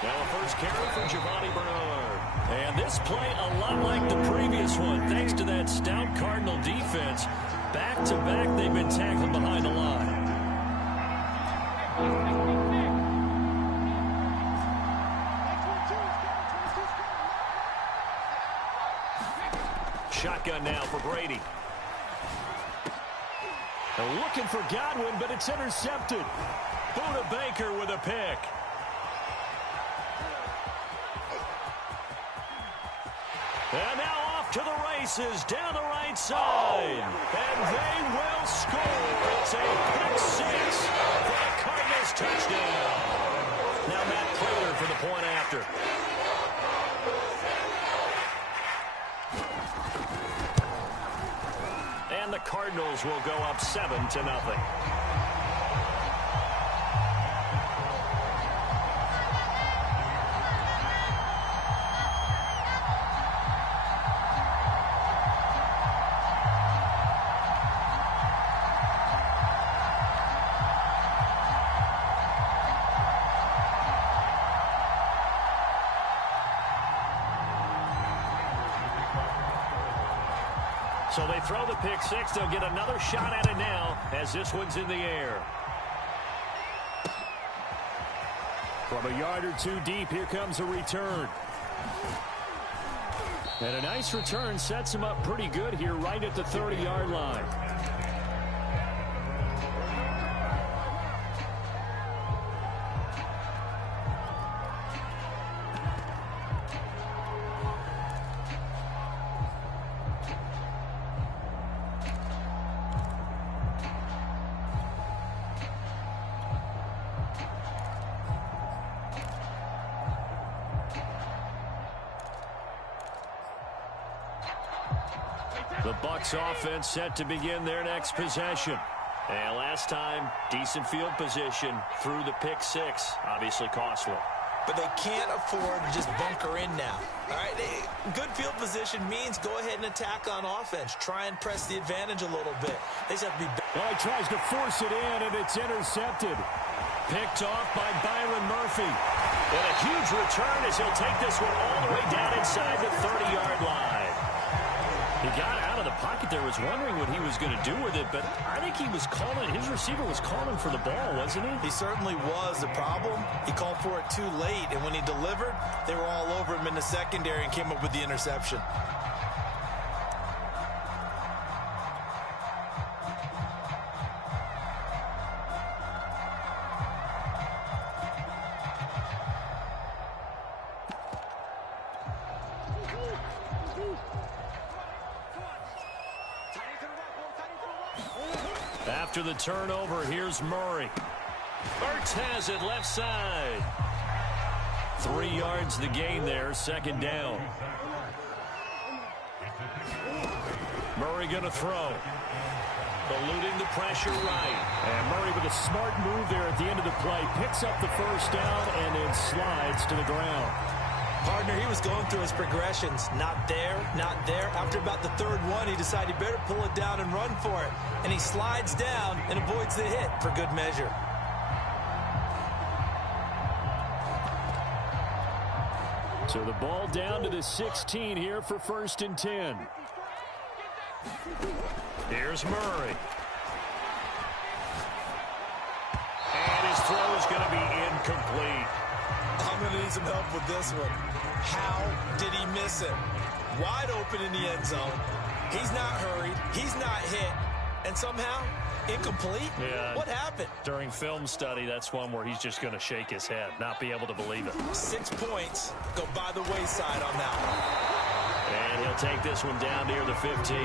Now a first carry for Giovanni Bernard. And this play a lot like the previous one. Thanks to that stout Cardinal defense, back-to-back they've been tackled behind the line. now for Brady. They're looking for Godwin, but it's intercepted. Buda Baker with a pick. And now off to the races down the right side. And they will score. It's a pick six for the Cardinals touchdown. Now Matt Prater for the point after. And the Cardinals will go up 7-0. So they throw the pick six. They'll get another shot at it now as this one's in the air. From a yard or two deep, here comes a return. And a nice return sets him up pretty good here right at the 30-yard line. The Bucs offense set to begin their next possession. And last time, decent field position through the pick six. Obviously costly. But they can't afford to just bunker in now. All right, good field position means go ahead and attack on offense. Try and press the advantage a little bit. They just have to be better. Well, he tries to force it in, and it's intercepted. Picked off by Byron Murphy. And a huge return as he'll take this one all the way down inside the 30-yard line. He got out of the pocket there, was wondering what he was going to do with it, but I think he was calling, his receiver was calling for the ball, wasn't he? He certainly was. The problem, he called for it too late, and when he delivered, they were all over him in the secondary and came up with the interception. After the turnover, here's Murray. Ertz has it left side. 3 yards the gain there, second down. Murray going to throw. Eluding the pressure right. And Murray with a smart move there at the end of the play. Picks up the first down and then slides to the ground. Partner, he was going through his progressions. Not there, not there. After about the third one, he decided he better pull it down and run for it. And he slides down and avoids the hit for good measure. So the ball down to the 16 here for 1st and 10. Here's Murray. And his throw is going to be incomplete. I'm going to need some help with this one. How did he miss it? Wide open in the end zone. He's not hurried. He's not hit. And somehow, incomplete? Yeah. What happened? During film study, that's one where he's just going to shake his head, not be able to believe it. 6 points go by the wayside on that one. And he'll take this one down near the 15.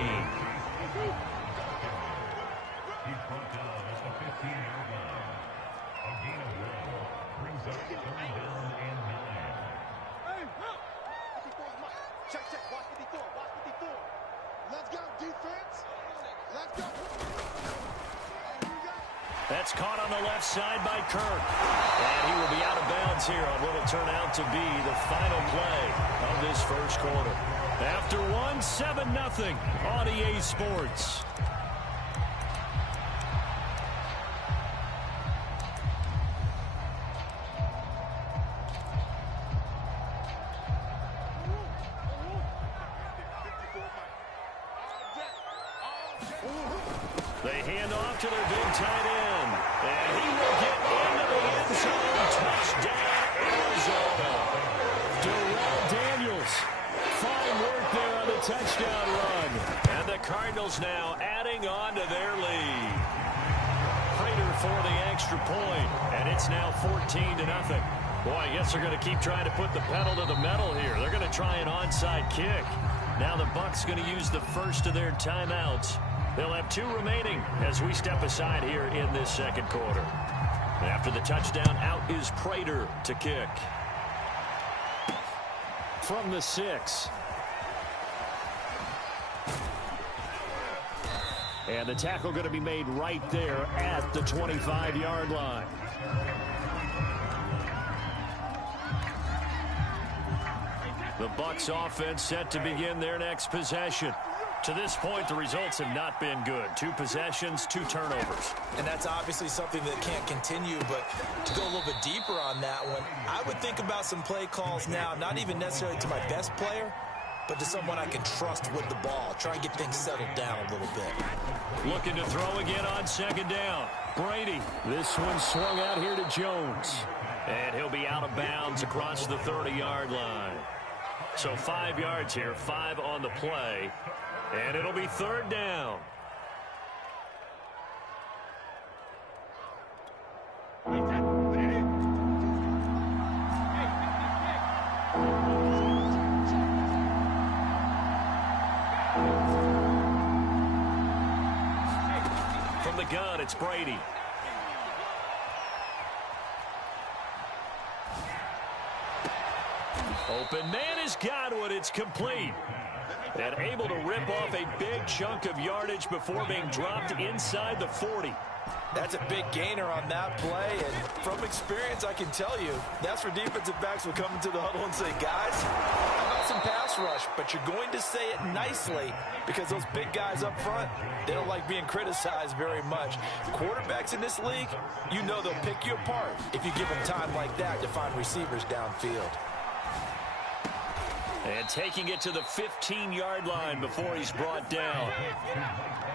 That's caught on the left side by Kirk. And he will be out of bounds here on what will turn out to be the final play of this first quarter. After 7-0 on EA Sports. They hand off to their big tight end. And he will get into the end zone. Touchdown, Arizona. Darrell Daniels. Fine work there on the touchdown run. Cardinals now adding on to their lead. Prater for the extra point, and it's now 14-0. Boy, I guess they're going to keep trying to put the pedal to the metal here. They're going to try an onside kick. Now the Bucs going to use the first of their timeouts. They'll have 2 remaining as we step aside here in this second quarter. After the touchdown, out is Prater to kick. From the 6. And the tackle going to be made right there at the 25-yard line. The Bucs offense set to begin their next possession. To this point, the results have not been good. 2 possessions, 2 turnovers. And that's obviously something that can't continue, but to go a little bit deeper on that one, I would think about some play calls now, not even necessarily to my best player, but to someone I can trust with the ball. Try and get things settled down a little bit. Looking to throw again on second down. Brady. This one swung out here to Jones. And he'll be out of bounds across the 30-yard line. So 5 yards here, 5 on the play. And it'll be third down. From the gun, it's Brady. Open man is Godwin. It's complete. And able to rip off a big chunk of yardage before being dropped inside the 40. That's a big gainer on that play, and from experience, I can tell you, that's where defensive backs will come into the huddle and say, guys, how about some pass rush? But you're going to say it nicely because those big guys up front, they don't like being criticized very much. Quarterbacks in this league, you know they'll pick you apart if you give them time like that to find receivers downfield. And taking it to the 15-yard line before he's brought down.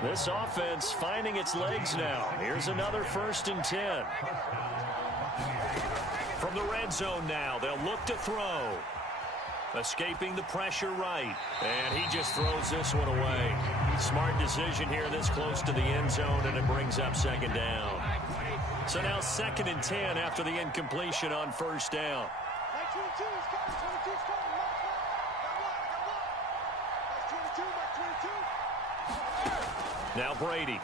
This offense finding its legs now. Here's another 1st and 10. From the red zone now, they'll look to throw. Escaping the pressure right. And he just throws this one away. Smart decision here this close to the end zone, and it brings up second down. So now 2nd and 10 after the incompletion on 1st down. Now Brady.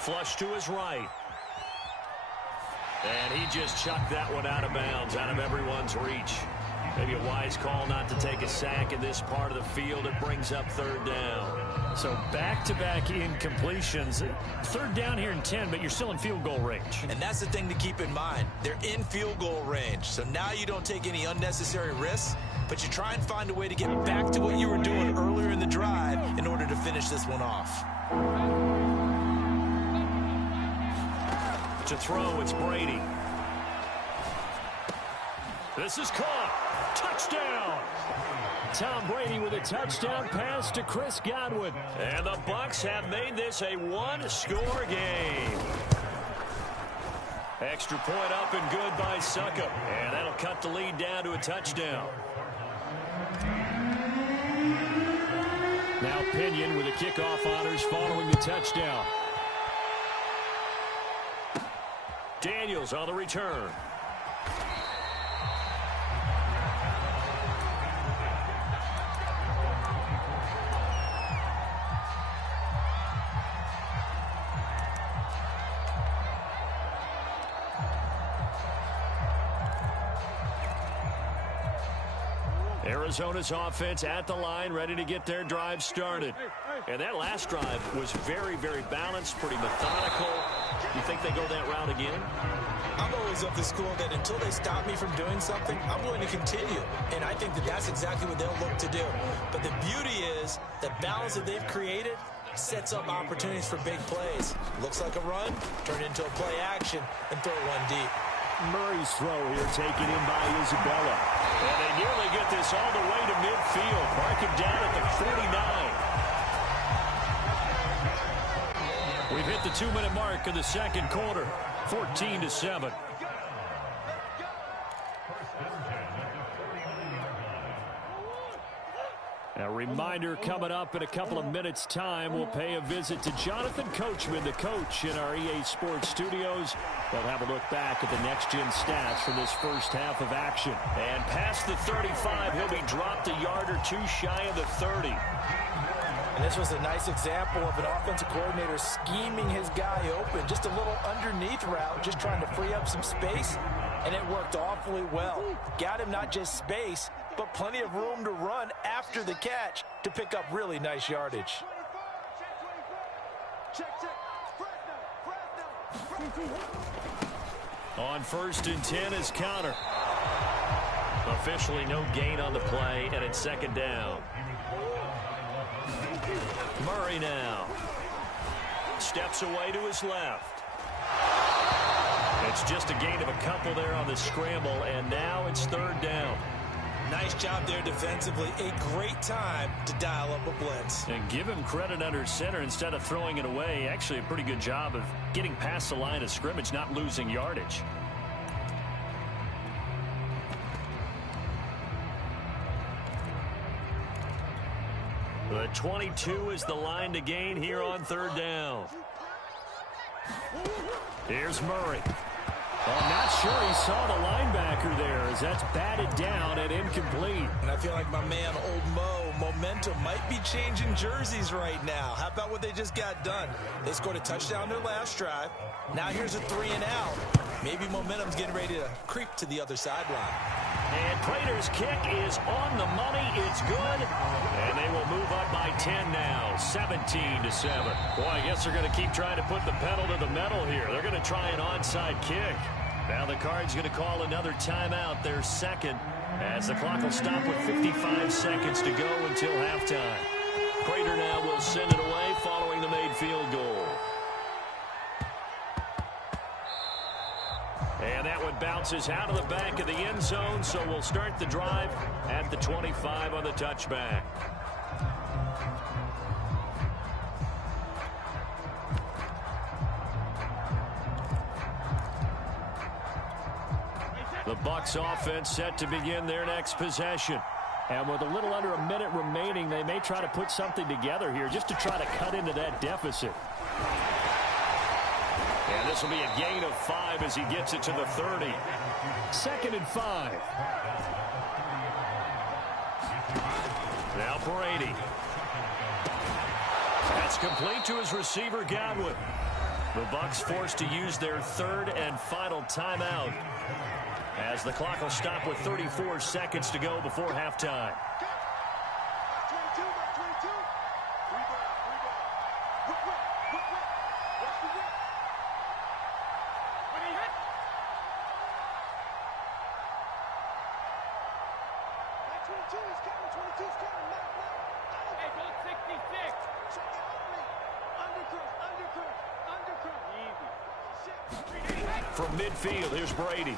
Flush to his right. And he just chucked that one out of bounds, out of everyone's reach. Maybe a wise call not to take a sack in this part of the field. It brings up 3rd down. So back-to-back incompletions. 3rd down here in 10, but you're still in field goal range. And that's the thing to keep in mind. They're in field goal range. So now you don't take any unnecessary risks, but you try and find a way to get back to what you were doing earlier in the drive in order to finish this one off. To throw, it's Brady. This is caught. Touchdown! Tom Brady with a touchdown pass to Chris Godwin. And the Bucs have made this a 1-score game. Extra point up and good by Succop. And that'll cut the lead down to a touchdown. Now Pinion with the kickoff honors following the touchdown. Daniels on the return. Arizona's offense at the line, ready to get their drive started. And that last drive was very, very balanced, pretty methodical. You think they go that route again? I'm always of the school that until they stop me from doing something, I'm going to continue. And I think that that's exactly what they'll look to do. But the beauty is the balance that they've created sets up opportunities for big plays. Looks like a run, turn into a play action, and throw one deep. Murray's throw here taken in by Isabella. And they nearly get this all the way to midfield. Mark him down at the 49. We've hit the 2-minute mark of the second quarter. 14-7. Now remind reminder, coming up in a couple of minutes' time, we'll pay a visit to Jonathan Coachman, the coach in our EA Sports studios. They'll have a look back at the next-gen stats from this first half of action. And past the 35, he'll be dropped a yard or two shy of the 30. And this was a nice example of an offensive coordinator scheming his guy open. Just a little underneath route, just trying to free up some space, and it worked awfully well. Got him not just space, but plenty of room to run after the catch to pick up really nice yardage. On 1st and 10 is Conner. Officially no gain on the play, and it's 2nd down. Murray now. Steps away to his left. It's just a gain of a couple there on the scramble, and now it's 3rd down. Nice job there defensively. A great time to dial up a blitz. And give him credit under center instead of throwing it away. Actually a pretty good job of getting past the line of scrimmage, not losing yardage. The 22 is the line to gain here on 3rd down. Here's Murray. I'm not sure he saw the linebacker there as that's batted down and incomplete. And I feel like my man, Old Mo, momentum might be changing jerseys right now. How about what they just got done? They scored a touchdown their last drive. Now here's a 3 and out. Maybe momentum's getting ready to creep to the other sideline. And Prater's kick is on the money. It's good. And they will move up by 10 now, 17-7. Boy, I guess they're going to keep trying to put the pedal to the metal here. They're going to try an onside kick. Now the Cards going to call another timeout, their 2nd, as the clock will stop with 55 seconds to go until halftime. Prater now will send it away following the made field goal. And that one bounces out of the back of the end zone, so we'll start the drive at the 25 on the touchback. The Bucs offense set to begin their next possession. And with a little under a minute remaining, they may try to put something together here just to try to cut into that deficit. And this will be a gain of 5 as he gets it to the 30. 2nd and 5. Now Brady. That's complete to his receiver, Godwin. The Bucs forced to use their 3rd and final timeout as the clock will stop with 34 seconds to go before halftime. From midfield, here's Brady.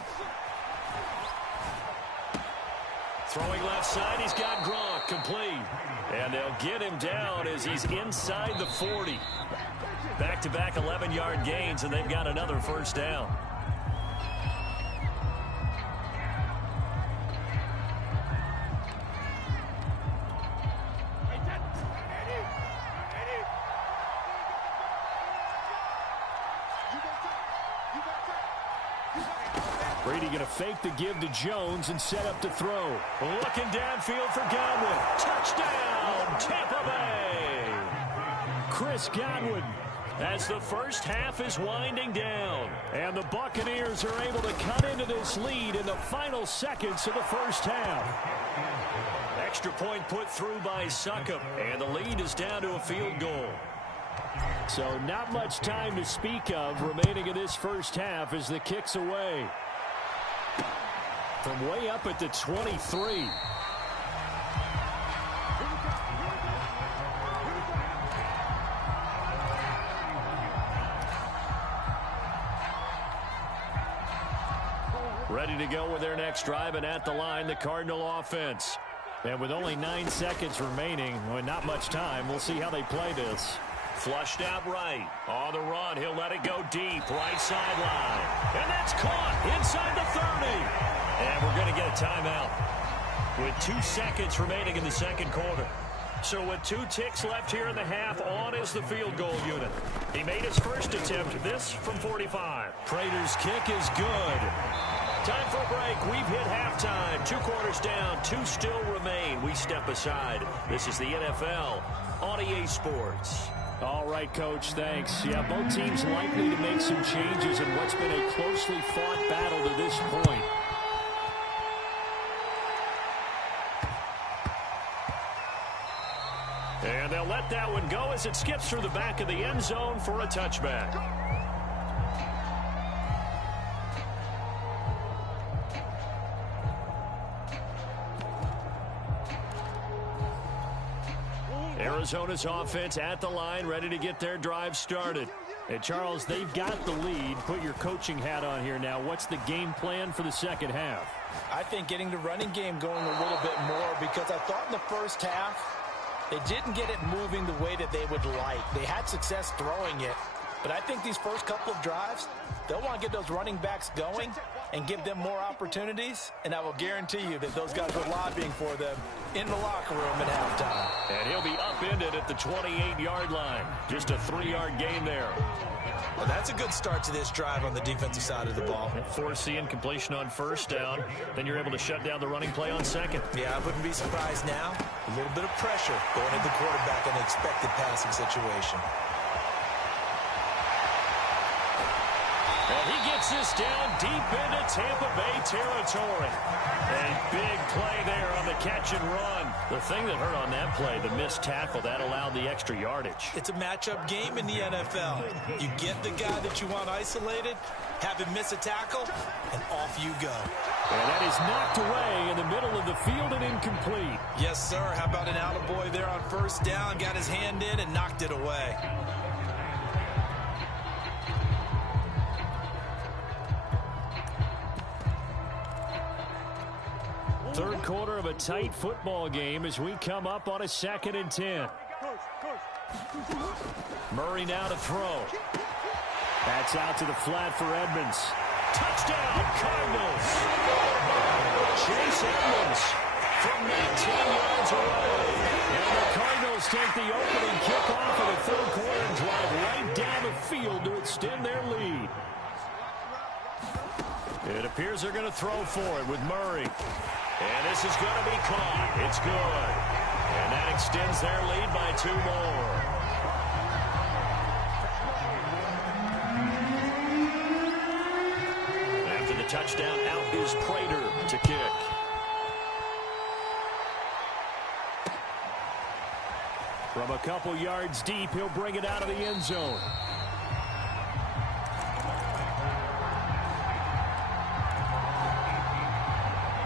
Throwing left side, he's got Gronk, complete. And they'll get him down as he's inside the 40. Back-to-back 11-yard gains, and they've got another 1st down. Brady going to fake the give to Jones and set up to throw. Looking downfield for Godwin. Touchdown, Tampa Bay. Chris Godwin. As the first half is winding down. And the Buccaneers are able to cut into this lead in the final seconds of the first half. Extra point put through by Succop. And the lead is down to a field goal. So not much time to speak of remaining in this first half as the kick's away. From way up at the 23. Ready to go with their next drive, and at the line, the Cardinal offense. And with only 9 seconds remaining, with not much time, we'll see how they play this. Flushed out right. On the run, he'll let it go deep. Right sideline. And that's caught inside the 30. And we're going to get a timeout with 2 seconds remaining in the second quarter. So with 2 ticks left here in the half, on is the field goal unit. He made his first attempt, this from 45. Prater's kick is good. Time for a break. We've hit halftime. 2 quarters down, 2 still remain. We step aside. This is the NFL on EA Sports. All right, Coach, thanks. Yeah, both teams likely to make some changes in what's been a closely fought battle to this point. And they'll let that one go as it skips through the back of the end zone for a touchback. Arizona's offense at the line, ready to get their drive started. And Charles, they've got the lead. Put your coaching hat on here now. What's the game plan for the second half? I think getting the running game going a little bit more, because I thought in the first half they didn't get it moving the way that they would like. They had success throwing it, but I think these first couple of drives, they'll want to get those running backs going and give them more opportunities, and I will guarantee you that those guys were lobbying for them in the locker room at halftime. And he'll be upended at the 28-yard line. Just a 3-yard gain there. Well, that's a good start to this drive on the defensive side of the ball. Force the incompletion on first down. Then you're able to shut down the running play on second. Yeah, I wouldn't be surprised now. A little bit of pressure going at the quarterback in an expected passing situation. And he gets this down deep into Tampa Bay territory. A big play there on the catch and run. The thing that hurt on that play, the missed tackle, that allowed the extra yardage. It's a matchup game in the NFL. You get the guy that you want isolated, have him miss a tackle, and off you go. And that is knocked away in the middle of the field and incomplete. Yes, sir. How about an attaboy there on first down? Got his hand in and knocked it away. Third quarter of a tight football game as we come up on a 2nd and 10. Murray now to throw. That's out to the flat for Edmonds. Touchdown, Cardinals. Chase Edmonds from 19 yards away. And the Cardinals take the opening kickoff of the third quarter and drive right down the field to extend their lead. It appears they're going to throw for it with Murray. And this is going to be caught. It's good. And that extends their lead by 2 more. After the touchdown, out is Prater to kick. From a couple yards deep, he'll bring it out of the end zone.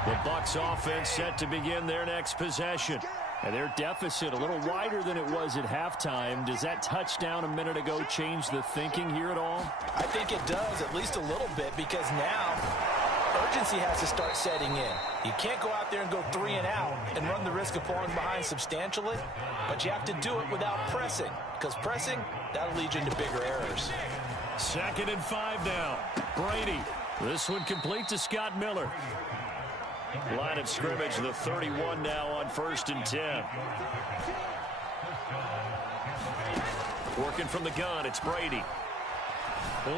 The Bucs offense set to begin their next possession. And their deficit a little wider than it was at halftime. Does that touchdown a minute ago change the thinking here at all? I think it does, at least a little bit, because now urgency has to start setting in. You can't go out there and go 3 and out and run the risk of falling behind substantially, but you have to do it without pressing, because pressing, that'll lead you into bigger errors. 2nd and 5 now. Brady. This one complete to Scott Miller. Line of scrimmage, the 31 now on 1st and 10. Working from the gun, it's Brady.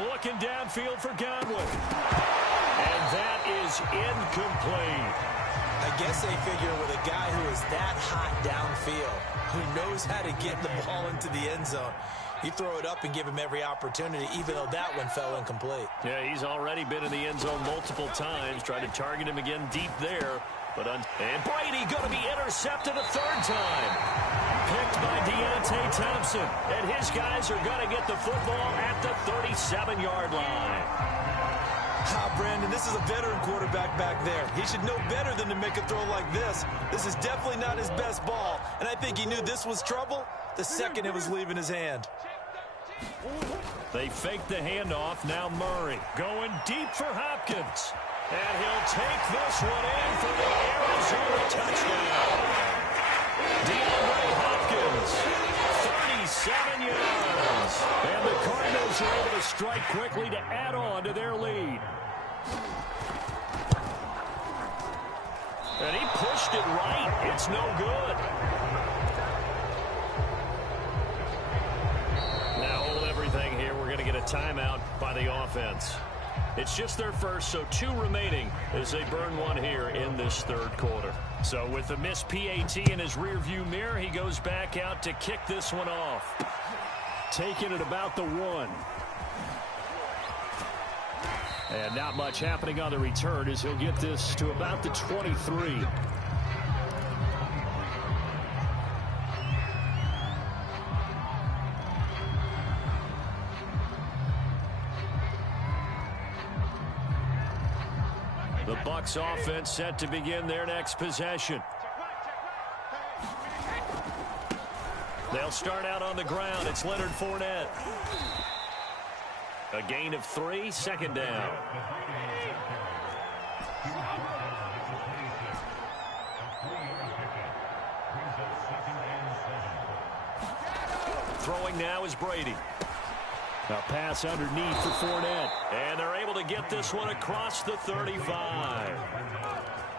Looking downfield for Godwin. And that is incomplete. I guess they figure with a guy who is that hot downfield, who knows how to get the ball into the end zone, you throw it up and give him every opportunity, even though that one fell incomplete. Yeah, he's already been in the end zone multiple times. Tried to target him again deep there. And Brady going to be intercepted a 3rd time. Picked by Deontay Thompson. And his guys are going to get the football at the 37-yard line. Brandon, this is a veteran quarterback back there. He should know better than to make a throw like this. This is definitely not his best ball. And I think he knew this was trouble the second it was leaving his hand. They fake the handoff. Now Murray going deep for Hopkins. And he'll take this one in for the Arizona touchdown. DeAndre Hopkins, 37 yards. And the Cardinals are able to strike quickly to add on to their lead. And he pushed it right. It's no good. timeout by the offense. It's just their first, so 2 remaining as they burn one here in this third quarter. So with the missed PAT in his rearview mirror, he goes back out to kick this one off. Taking it about the 1. And not much happening on the return as he'll get this to about the 23. The Bucs offense set to begin their next possession. They'll start out on the ground. It's Leonard Fournette. A gain of 3, second down. Throwing now is Brady. A pass underneath for Fournette. And they're able to get this one across the 35.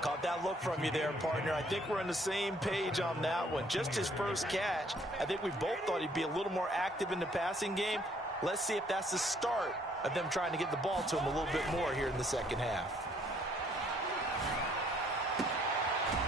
Caught that look from you there, partner. I think we're on the same page on that one. Just his first catch. I think we both thought he'd be a little more active in the passing game. Let's see if that's the start of them trying to get the ball to him a little bit more here in the second half.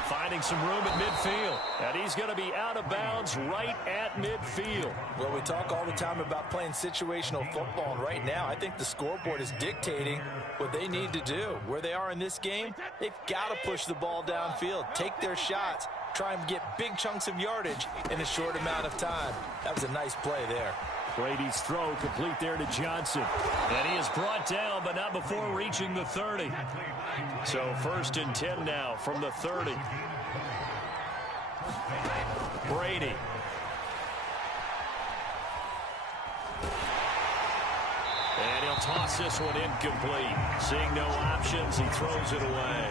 Finding some room at midfield. And he's going to be out of bounds right at midfield. Well, we talk all the time about playing situational football, and right now I think the scoreboard is dictating what they need to do. Where they are in this game, they've got to push the ball downfield, take their shots, try and get big chunks of yardage in a short amount of time. That was a nice play there. Brady's throw complete there to Johnson. And he is brought down, but not before reaching the 30. So 1st and 10 now from the 30. Brady. And he'll toss this one incomplete. Seeing no options, he throws it away.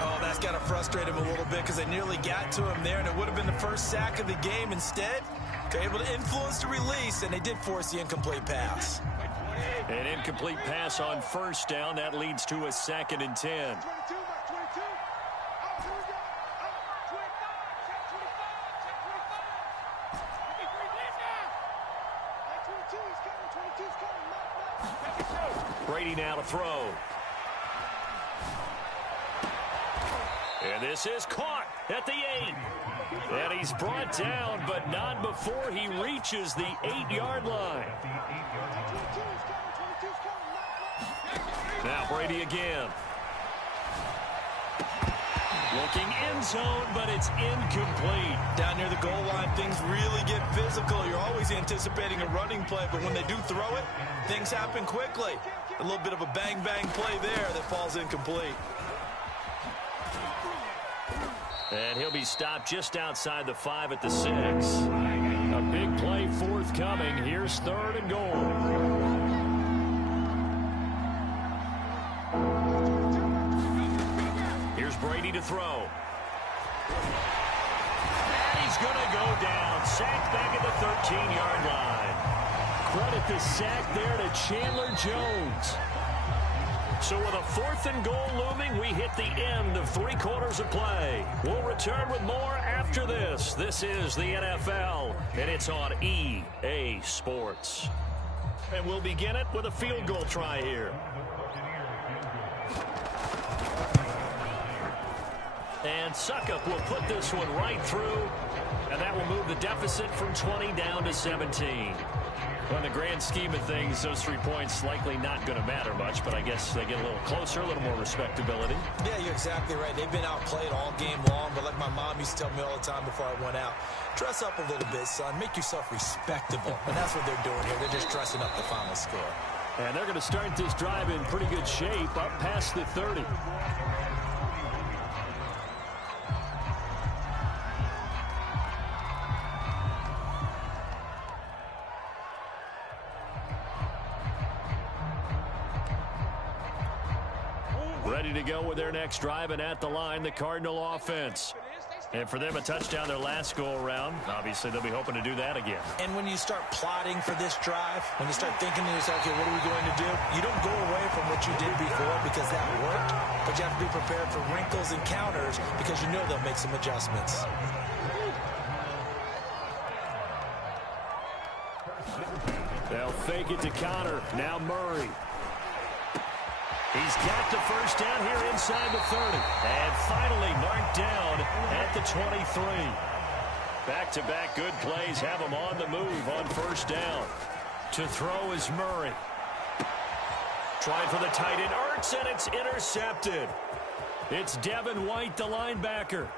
Oh, that's got to frustrate him a little bit because they nearly got to him there, and it would have been the first sack of the game. Instead, they're able to influence the release, and they did force the incomplete pass. An incomplete pass on 1st down. That leads to a 2nd and 10. Brady now to throw. And this is caught at the 8. And he's brought down, but not before he reaches the 8-yard line. Now Brady again. Looking end zone, but it's incomplete. Down near the goal line, things really get physical. You're always anticipating a running play, but when they do throw it, things happen quickly. A little bit of a bang-bang play there that falls incomplete. And he'll be stopped just outside the 5 at the 6. A big play forthcoming. Here's 3rd and goal. Here's Brady to throw. And he's going to go down. Sacked back at the 13-yard line. Credit the sack there to Chandler Jones. So with a 4th and goal looming, we hit the end of 3 quarters of play. We'll return with more after this. This is the NFL, and it's on EA Sports. And we'll begin it with a field goal try here. And Succop will put this one right through, and that will move the deficit from 20 down to 17. Well, in the grand scheme of things, those 3 points likely not going to matter much, but I guess they get a little closer, a little more respectability. Yeah, you're exactly right. They've been outplayed all game long, but like my mom used to tell me all the time before I went out, dress up a little bit, son. Make yourself respectable. And that's what they're doing here. They're just dressing up the final score. And they're going to start this drive in pretty good shape, up past the 30. Ready to go with their next drive, and at the line, the Cardinal offense. And for them, a touchdown their last go-around. Obviously, they'll be hoping to do that again. And when you start plotting for this drive, when you start thinking to yourself, okay, what are we going to do? You don't go away from what you did before because that worked, but you have to be prepared for wrinkles and counters because you know they'll make some adjustments. They'll fake it to Connor. Now Murray. He's got the first down here inside the 30. And finally marked down at the 23. Back-to-back good plays have him on the move on first down. To throw is Murray. Trying for the tight end, Ertz, and it's intercepted. It's Devin White, the linebacker.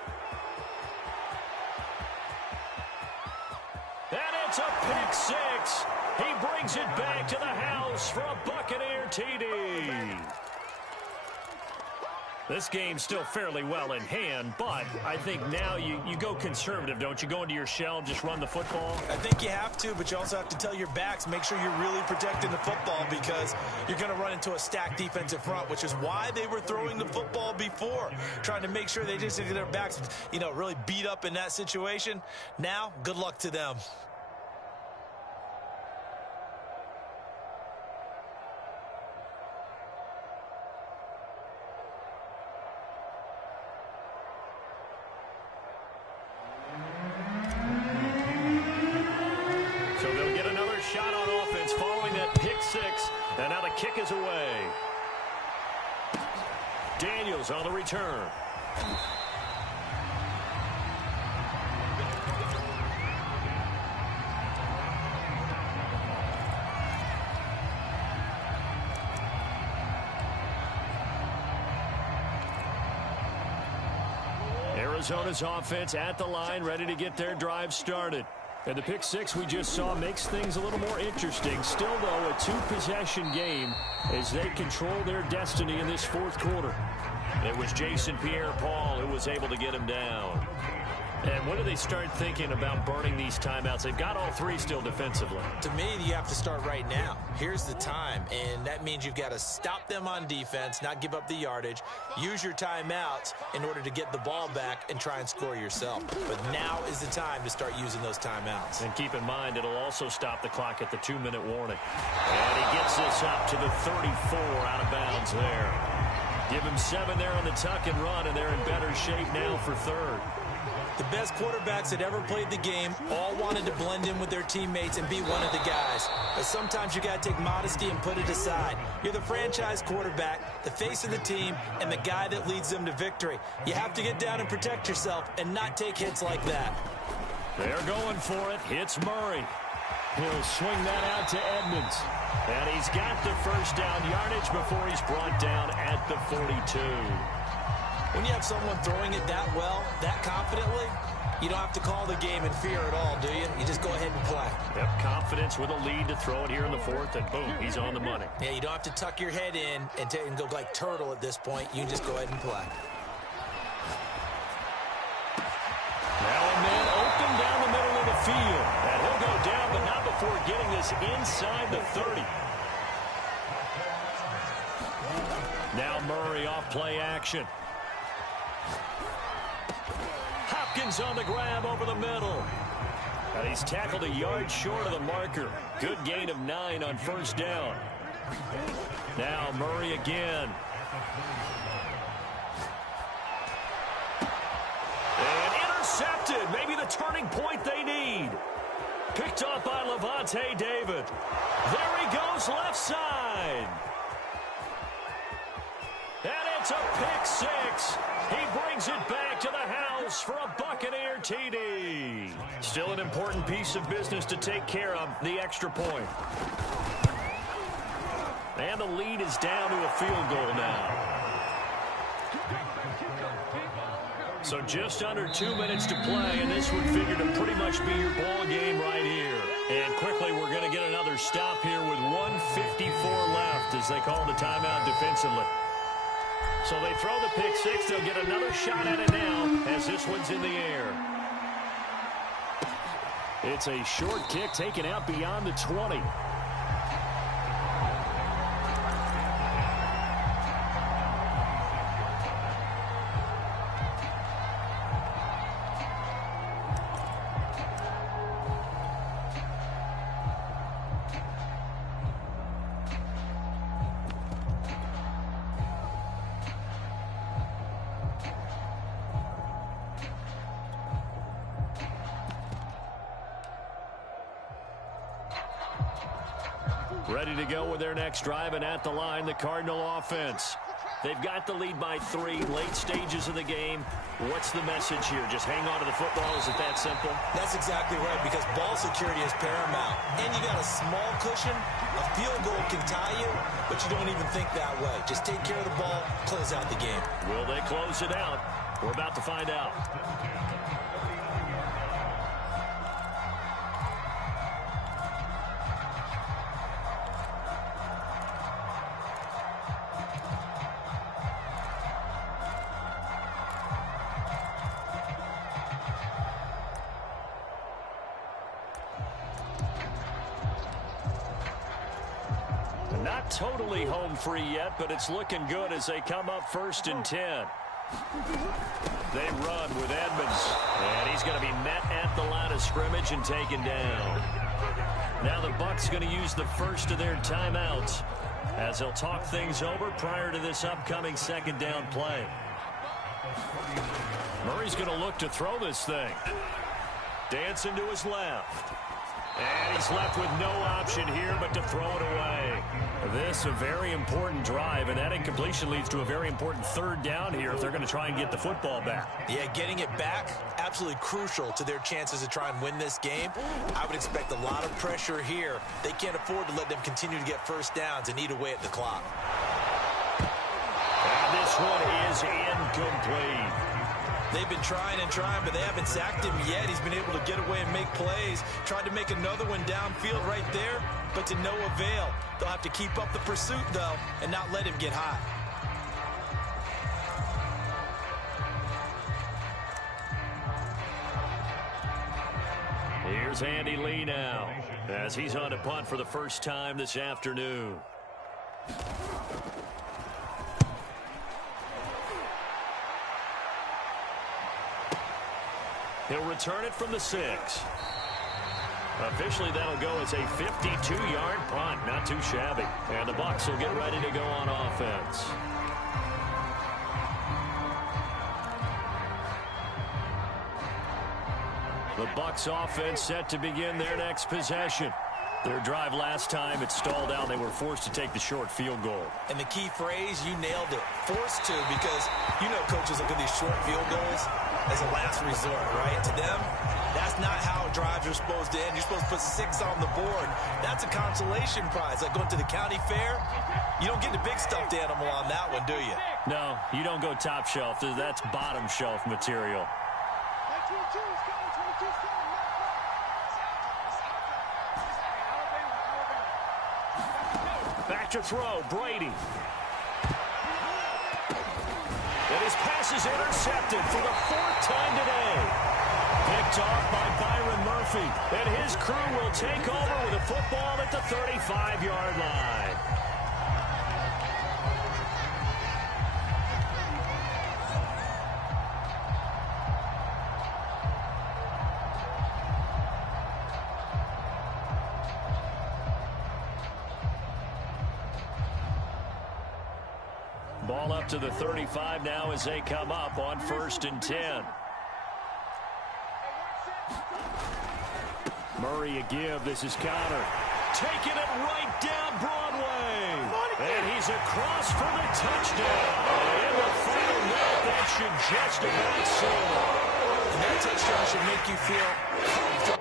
And it's a pick six. He brings it back to the house for a Buccaneer TD. This game's still fairly well in hand, but I think now you go conservative, don't you? Go into your shell and just run the football? I think you have to, but you also have to tell your backs, make sure you're really protecting the football because you're going to run into a stacked defensive front, which is why they were throwing the football before, trying to make sure they just get their backs, really beat up in that situation. Now, good luck to them. And now the kick is away. Daniels on the return. Arizona's offense at the line, ready to get their drive started. And the pick six we just saw makes things a little more interesting. Still, though, a two-possession game as they control their destiny in this fourth quarter. It was Jason Pierre-Paul who was able to get him down. And when do they start thinking about burning these timeouts? They've got all three still defensively. To me, you have to start right now. Here's the time, and that means you've got to stop them on defense, not give up the yardage, use your timeouts in order to get the ball back and try and score yourself. But now is the time to start using those timeouts. And keep in mind, it'll also stop the clock at the 2-minute warning. And he gets this up to the 34 out of bounds there. Give him 7 there on the tuck and run, and they're in better shape now for third. The best quarterbacks that ever played the game all wanted to blend in with their teammates and be one of the guys. But sometimes you got to take modesty and put it aside. You're the franchise quarterback, the face of the team, and the guy that leads them to victory. You have to get down and protect yourself and not take hits like that. They're going for it. Hits Murray. He'll swing that out to Edmonds. And he's got the first down yardage before he's brought down at the 42. When you have someone throwing it that well, that confidently, you don't have to call the game in fear at all, do you? You just go ahead and play. Yep, confidence with a lead to throw it here in the fourth, and boom, he's on the money. Yeah, you don't have to tuck your head in and go like turtle at this point. You can just go ahead and play. Now a man open down the middle of the field. And he'll go down, but not before getting this inside the 30. Now Murray off play action. Hopkins on the grab over the middle. And he's tackled a yard short of the marker. Good gain of 9 on first down. Now Murray again. And intercepted. Maybe the turning point they need. Picked off by Lavonte David. There he goes left side. And it's a pick six. He brings it back to the house for a Buccaneer TD. Still an important piece of business to take care of, the extra point. And the lead is down to a field goal now. So just under 2 minutes to play, and this would figure to pretty much be your ball game right here. And quickly, we're going to get another stop here with 1:54 left as they call the timeout defensively. So they throw the pick six. They'll get another shot at it now as this one's in the air. It's a short kick taken out beyond the 20. Ready to go with their next drive, and at the line, the Cardinal offense. They've got the lead by 3, late stages of the game. What's the message here? Just hang on to the football? Is it that simple? That's exactly right, because ball security is paramount. And you got a small cushion. A field goal can tie you, but you don't even think that way. Just take care of the ball, close out the game. Will they close it out? We're about to find out. Not totally home free yet, but it's looking good as they come up 1st and 10. They run with Edmonds, and he's going to be met at the line of scrimmage and taken down. Now the Bucs going to use the first of their timeouts as they'll talk things over prior to this upcoming 2nd down play. Murray's going to look to throw this thing. Dancing to his left. And he's left with no option here but to throw it away. This a very important drive, and that incompletion leads to a very important 3rd down here if they're going to try and get the football back. Yeah, getting it back, absolutely crucial to their chances to try and win this game. I would expect a lot of pressure here. They can't afford to let them continue to get first downs and eat away at the clock. And this one is incomplete. They've been trying and trying, but they haven't sacked him yet. He's been able to get away and make plays. Tried to make another one downfield right there, but to no avail. They'll have to keep up the pursuit, though, and not let him get hot. Here's Andy Lee now, as he's on to punt for the first time this afternoon. He'll return it from the 6. Officially, that'll go as a 52-yard punt. Not too shabby. And the Bucs will get ready to go on offense. The Bucs offense set to begin their next possession. Their drive last time, it stalled out. They were forced to take the short field goal. And the key phrase, you nailed it. Forced to, because you know coaches look at these short field goals as a last resort, right? To them, that's not how drives are supposed to end. You're supposed to put 6 on the board. That's a consolation prize. Like going to the county fair, you don't get the big stuffed animal on that one, do you? No, you don't go top shelf. That's bottom shelf material. Back to throw, Brady. And his pass is intercepted for the 4th time today. Picked off by Byron Murphy. And his crew will take over with a football at the 35-yard line. Ball up to the 35 now as they come up on 1st and 10. Murray a give. This is counter. Taking it right down Broadway. And he's across for the touchdown. And the final note, that should just about seal it. And that touchdown should make you feel comfortable.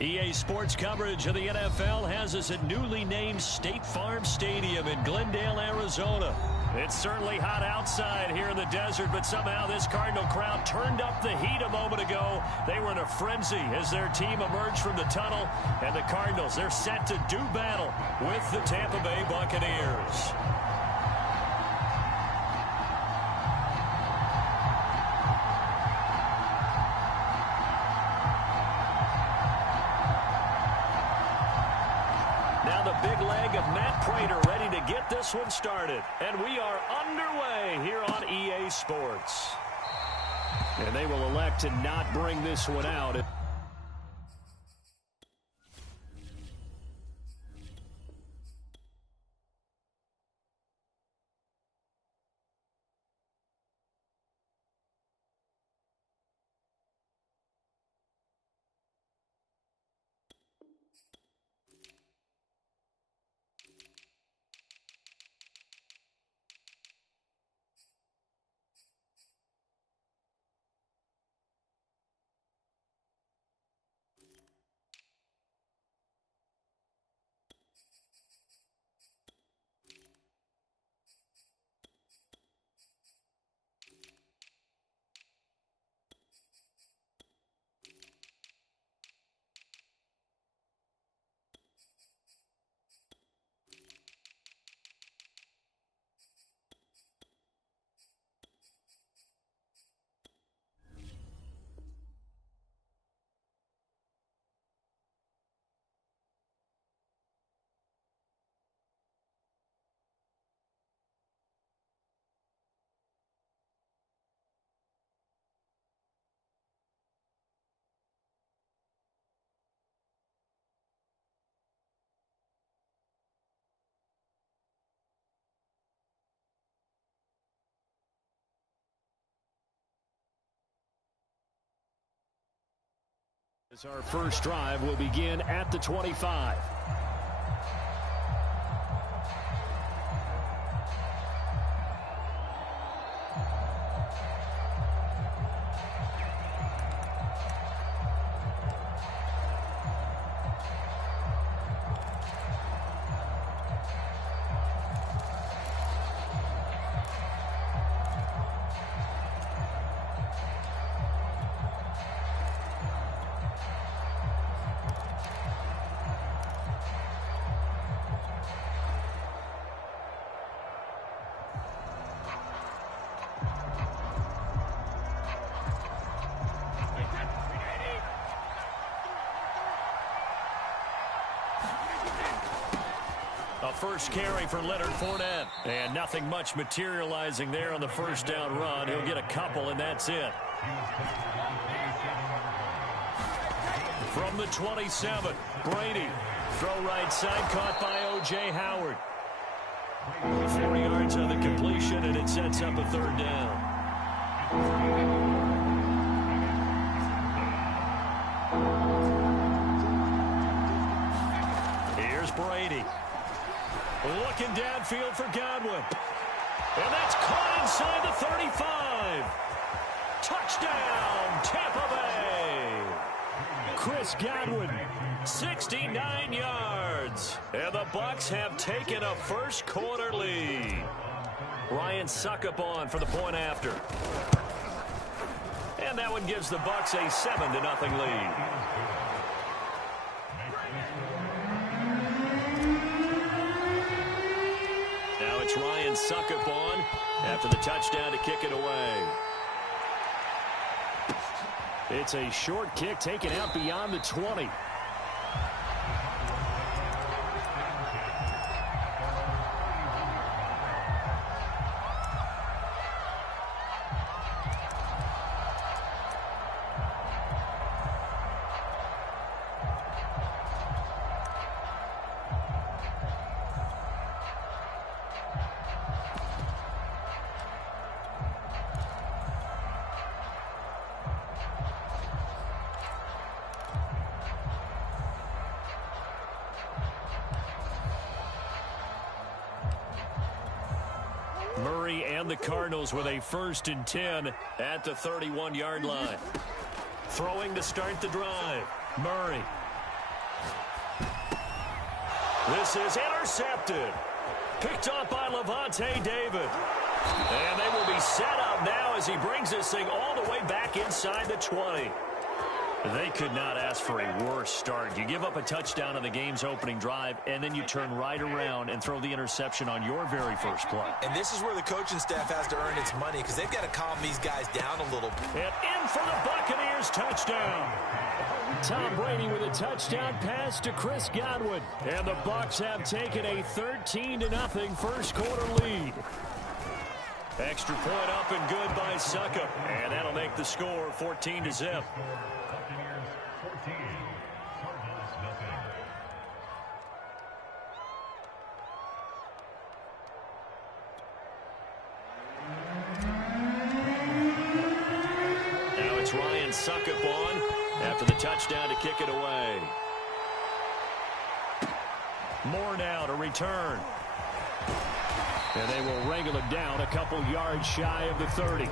EA Sports coverage of the NFL has us at newly named State Farm Stadium in Glendale, Arizona. It's certainly hot outside here in the desert, but somehow this Cardinal crowd turned up the heat a moment ago. They were in a frenzy as their team emerged from the tunnel, and the Cardinals, they're set to do battle with the Tampa Bay Buccaneers. Now the big leg of Matt Prater ready to get this one started. And we are underway here on EA Sports. And they will elect to not bring this one out. As our first drive will begin at the 25. A first carry for Leonard Fournette. And nothing much materializing there on the first down run. He'll get a couple, and that's it. From the 27, Brady. Throw right side, caught by O.J. Howard. 4 yards on the completion, and it sets up a third down. Here's Brady. Looking downfield for Godwin. And that's caught inside the 35. Touchdown, Tampa Bay. Chris Godwin, 69 yards. And the Bucs have taken a first quarter lead. Ryan Succop on for the point after. And that one gives the Bucs a 7-0 lead. It's Ryan Succop on after the touchdown to kick it away. It's a short kick taken out beyond the 20. Murray and the Cardinals with a 1st and 10 at the 31-yard line. Throwing to start the drive. Murray This is intercepted. Picked up by Lavonte David. And they will be set up now as he brings this thing all the way back inside the 20. They could not ask for a worse start. You give up a touchdown on the game's opening drive, and then you turn right around and throw the interception on your very first play. And this is where the coaching staff has to earn its money because they've got to calm these guys down a little. And in for the Buccaneers touchdown. Tom Brady with a touchdown pass to Chris Godwin. And the Bucs have taken a 13-0 first quarter lead. Extra point up and good by Succop. And that'll make the score 14-0. Now it's Ryan Succop on after the touchdown to kick it away. More now to return. And they will wrangle it down a couple yards shy of the 30.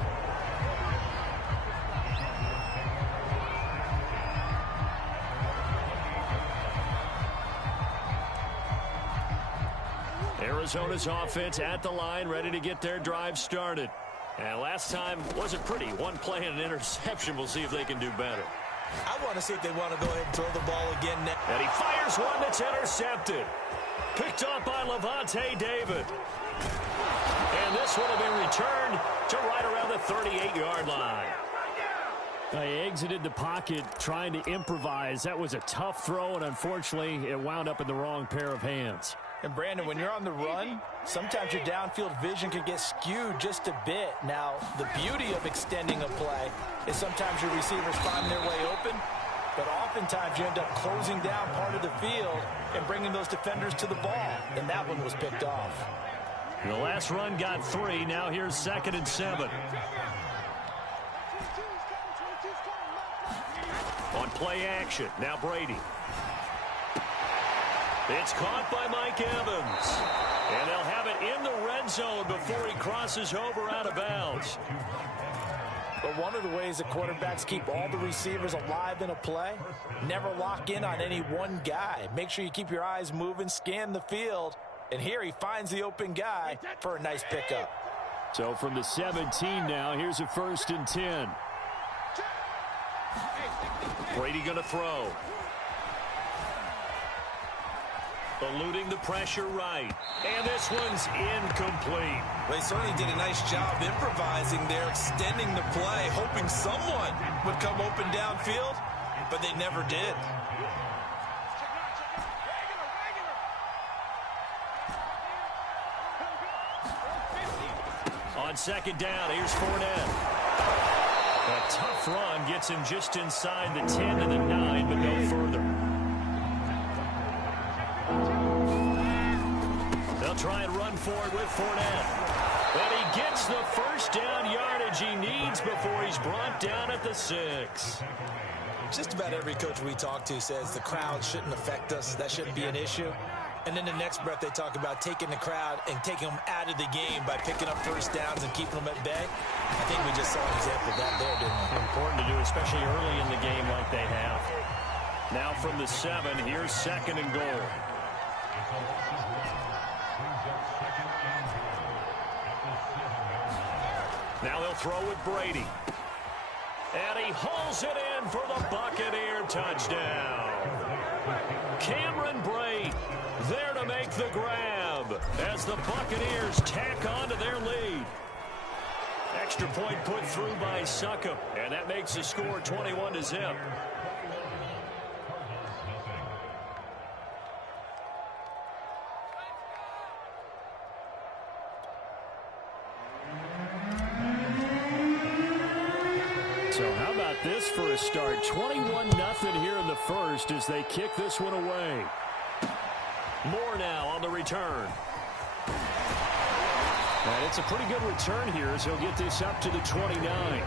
Arizona's offense at the line, ready to get their drive started. And last time wasn't pretty. One play and an interception. We'll see if they can do better. I want to see if they want to go ahead and throw the ball again. And he fires one that's intercepted. Picked up by Lavonte David. And this one will be returned to right around the 38-yard line. They exited the pocket trying to improvise. That was a tough throw, and unfortunately, it wound up in the wrong pair of hands. And, Brandon, when you're on the run, sometimes your downfield vision can get skewed just a bit. Now, the beauty of extending a play is sometimes your receivers find their way open, but oftentimes you end up closing down part of the field and bringing those defenders to the ball, and that one was picked off. The last run got 3. Now here's 2nd and 7. On play action, now Brady. It's caught by Mike Evans. And they'll have it in the red zone before he crosses over out of bounds. But one of the ways that quarterbacks keep all the receivers alive in a play, never lock in on any one guy. Make sure you keep your eyes moving, scan the field. And here he finds the open guy for a nice pickup. So from the 17 now, here's a 1st and 10. Brady going to throw. Eluding the pressure right. And this one's incomplete. They certainly did a nice job improvising there, extending the play, hoping someone would come open downfield, but they never did. On 2nd down, here's Fournette. A tough run gets him just inside the 10 to the 9, but no further. They'll try and run for it with Fournette. And he gets the first down yardage he needs before he's brought down at the 6. Just about every coach we talk to says the crowd shouldn't affect us. That shouldn't be an issue. And then the next breath they talk about taking the crowd and taking them out of the game by picking up first downs and keeping them at bay. I think we just saw an example of that there, didn't we? Important to do, especially early in the game like they have. Now from the 7, here's 2nd and goal. Now they'll throw with Brady. And he hauls it in for the Buccaneer touchdown. Cameron Brate there to make the grab as the Buccaneers tack on to their lead. Extra point put through by Succop, and that makes the score 21-0. So how about this for a start? 21-0 here in the first as they kick this one away. Moore now on the return. And it's a pretty good return here as he'll get this up to the 29.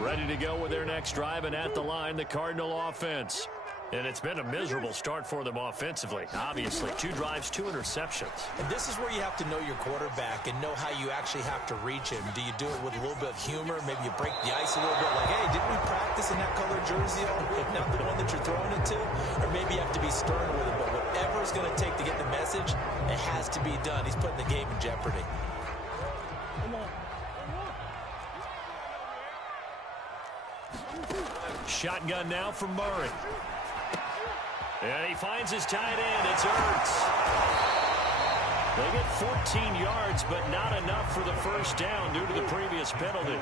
Ready to go with their next drive, and at the line, the Cardinal offense. And it's been a miserable start for them offensively. Obviously, 2 drives, 2 interceptions. And this is where you have to know your quarterback and know how you actually have to reach him. Do you do it with a little bit of humor? Maybe you break the ice a little bit, like, hey, didn't we practice in that color jersey all week, not the one that you're throwing it to? Or maybe you have to be stern with it. But whatever it's going to take to get the message, it has to be done. He's putting the game in jeopardy. Shotgun now from Murray. And he finds his tight end. It's Ertz. They get 14 yards, but not enough for the first down due to the previous penalty.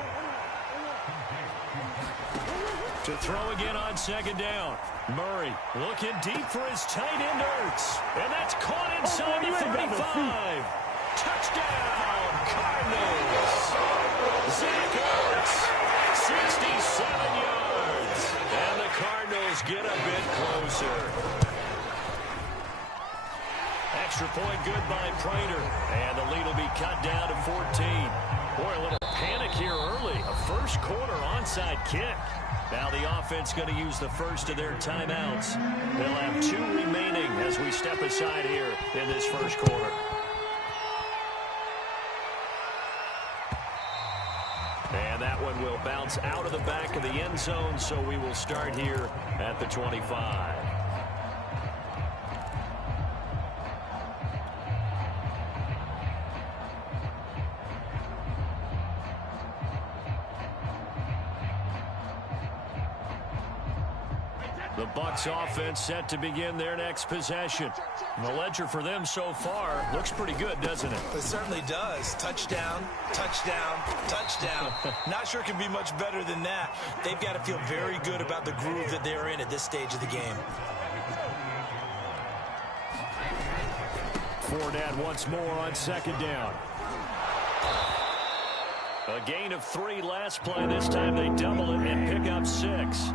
To throw again on second down. Murray looking deep for his tight end, Ertz. And that's caught inside the 35. Touchdown, Cardinals. Zach Ertz, 67 yards. And the Cardinals get a bit closer. Extra point good by Prater. And the lead will be cut down to 14. Boy, a little panic here early. A first quarter onside kick. Now the offense going to use the first of their timeouts. They'll have 2 remaining as we step aside here in this first quarter. And that one will bounce out of the back of the end zone, so we will start here at the 25. The Bucs offense set to begin their next possession. And the ledger for them so far looks pretty good, doesn't it? It certainly does. Touchdown, touchdown, touchdown. Not sure it can be much better than that. They've got to feel very good about the groove that they're in at this stage of the game. Fournette once more on second down. A gain of 3 last play. This time they double it and pick up 6.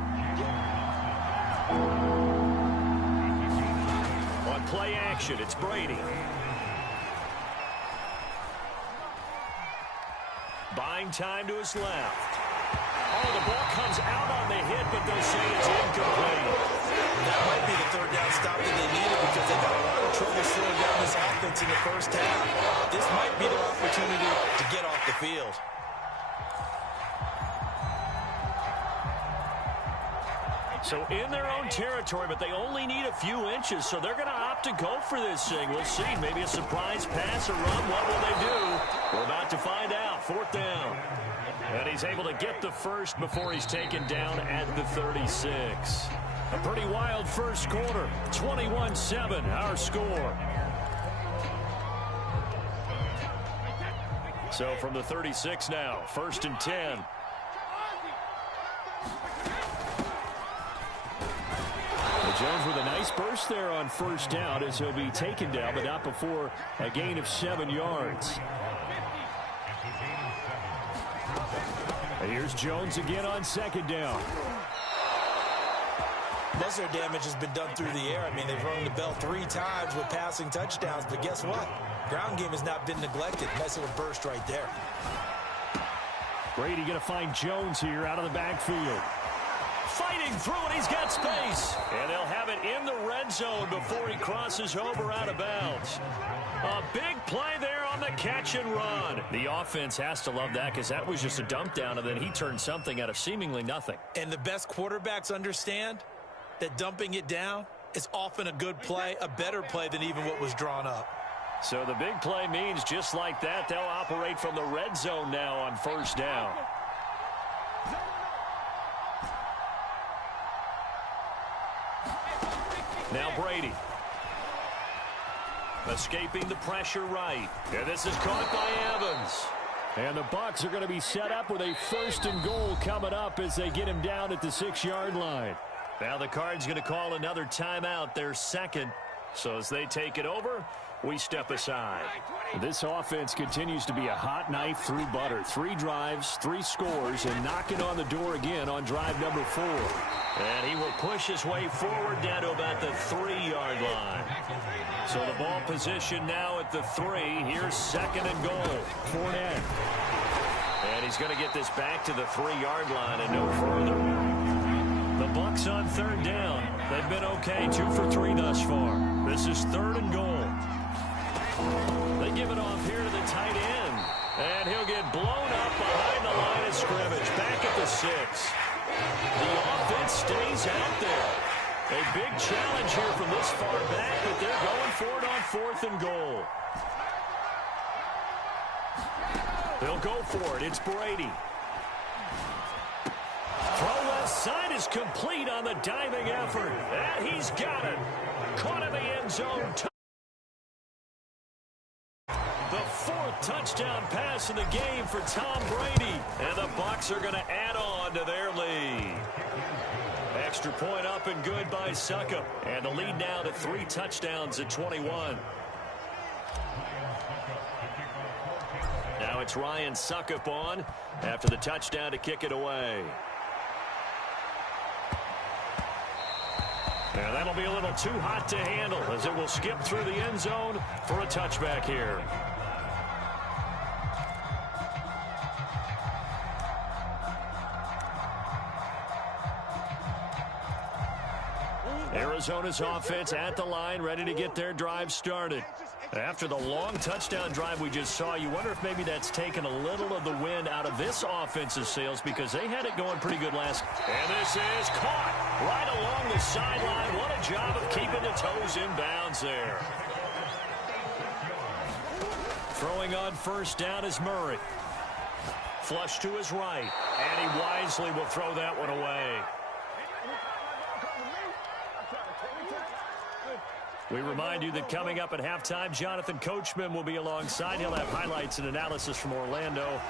On play action, it's Brady. Buying time to his left. Oh, the ball comes out on the hit, but they'll say it's incomplete. That might be the third down stop that they needed because they got a lot of trouble slowing down this offense in the first half. This might be their opportunity to get off the field. So in their own territory, but they only need a few inches, so they're going to opt to go for this thing. We'll see. Maybe a surprise pass or run. What will they do? We're about to find out. 4th down. And he's able to get the first before he's taken down at the 36. A pretty wild first quarter. 21-7, our score. So from the 36 now, 1st and 10. Jones with a nice burst there on first down as he'll be taken down, but not before a gain of 7 yards. And here's Jones again on second down. Most of their damage has been done through the air. I mean, they've rung the bell 3 times with passing touchdowns, but guess what? Ground game has not been neglected. Nice little burst right there. Brady going to find Jones here out of the backfield. Fighting through it, he's got space. And they'll have it in the red zone before he crosses over out of bounds. A big play there on the catch and run. The offense has to love that because that was just a dump down, and then he turned something out of seemingly nothing. And the best quarterbacks understand that dumping it down is often a good play, a better play than even what was drawn up. So the big play means just like that, they'll operate from the red zone now on first down. Now Brady. Escaping the pressure right. And this is caught by Evans. And the Bucs are going to be set up with a 1st and goal coming up as they get him down at the 6-yard line. Now the Cards going to call another timeout, their 2nd. So as they take it over, we step aside. This offense continues to be a hot knife through butter. 3 drives, 3 scores, and knocking on the door again on drive number 4. And he will push his way forward down to about the 3-yard line. So the ball position now at the 3. Here's 2nd and goal. Fournette. And he's going to get this back to the 3-yard line and no further. The Bucs on 3rd down. They've been okay, 2 for 3 thus far. This is 3rd and goal. They give it off here to the tight end. And he'll get blown up behind the line of scrimmage. Back at the 6. The offense stays out there. A big challenge here from this far back, but they're going for it on 4th and goal. They'll go for it. It's Brady. Throw left side is complete on the diving effort. And he's got it. Caught in the end zone. The 4th touchdown pass in the game for Tom Brady. And the Bucs are going to add on to their lead. Extra point up and good by Succop. And the lead now to 3 touchdowns at 21. Now it's Ryan Succop on after the touchdown to kick it away. And that'll be a little too hot to handle as it will skip through the end zone for a touchback here. Arizona's offense at the line, ready to get their drive started. After the long touchdown drive we just saw, you wonder if maybe that's taken a little of the wind out of this offense's sails because they had it going pretty good last. And this is caught right along the sideline. What a job of keeping the toes in bounds there. Throwing on 1st down is Murray. Flush to his right, and he wisely will throw that one away. We remind you that coming up at halftime, Jonathan Coachman will be alongside. He'll have highlights and analysis from Orlando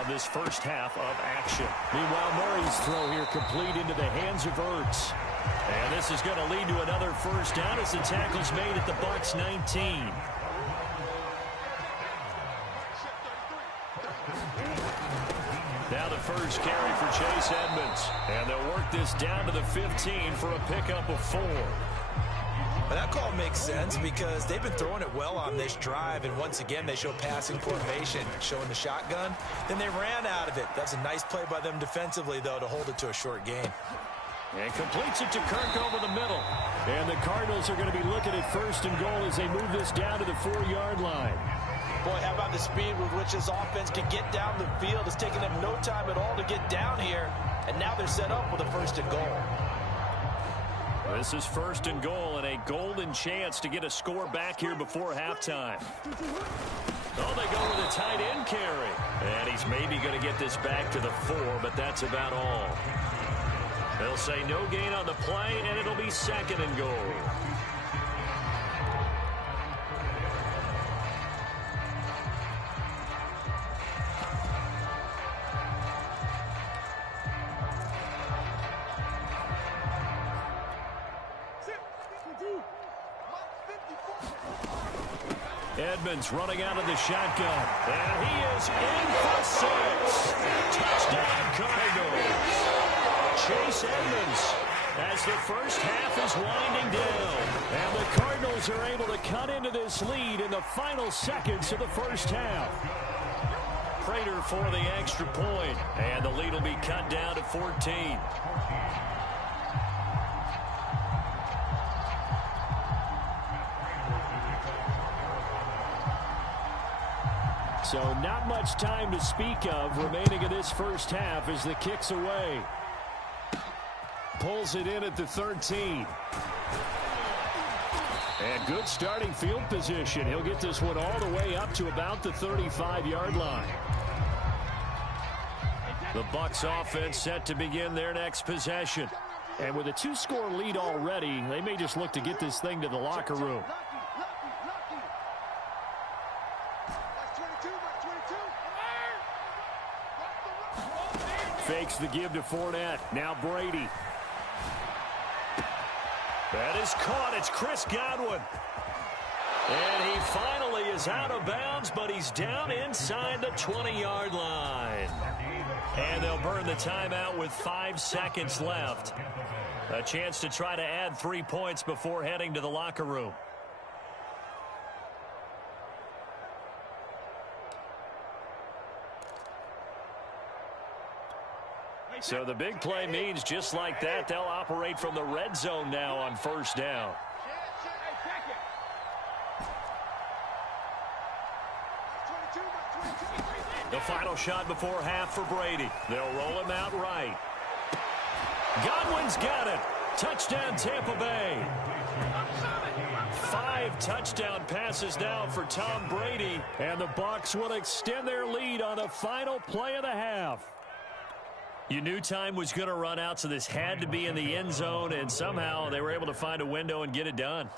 of this first half of action. Meanwhile, Murray's throw here complete into the hands of Ertz. And this is going to lead to another 1st down as the tackle's made at the Bucs 19. Now the first carry for Chase Edmonds. And they'll work this down to the 15 for a pickup of 4. But that call makes sense because they've been throwing it well on this drive, and once again they show passing formation, showing the shotgun. Then they ran out of it. That's a nice play by them defensively, though, to hold it to a short gain. And completes it to Kirk over the middle. And the Cardinals are going to be looking at 1st and goal as they move this down to the 4-yard line. Boy, how about the speed with which this offense can get down the field? It's taken them no time at all to get down here, and now they're set up with a 1st and goal. This is 1st and goal and a golden chance to get a score back here before halftime. Oh, they go with a tight end carry. And he's maybe going to get this back to the 4, but that's about all. They'll say no gain on the play, and it'll be 2nd and goal. Edmonds running out of the shotgun. And he is in for 6. Touchdown Cardinals. Chase Edmonds as the first half is winding down. And the Cardinals are able to cut into this lead in the final seconds of the first half. Prater for the extra point. And the lead will be cut down to 14. So not much time to speak of remaining in this first half as the kick's away. Pulls it in at the 13. And good starting field position. He'll get this one all the way up to about the 35-yard line. The Bucs offense set to begin their next possession. And with a 2-score lead already, they may just look to get this thing to the locker room. Fakes the give to Fournette. Now Brady. That is caught. It's Chris Godwin. And he finally is out of bounds, but he's down inside the 20-yard line. And they'll burn the timeout with 5 seconds left. A chance to try to add 3 points before heading to the locker room. So the big play means just like that, they'll operate from the red zone now on first down. The final shot before half for Brady. They'll roll him out right. Godwin's got it. Touchdown, Tampa Bay. 5 touchdown passes now for Tom Brady, and the Bucs will extend their lead on the final play of the half. You knew time was going to run out, so this had to be in the end zone, and somehow they were able to find a window and get it done.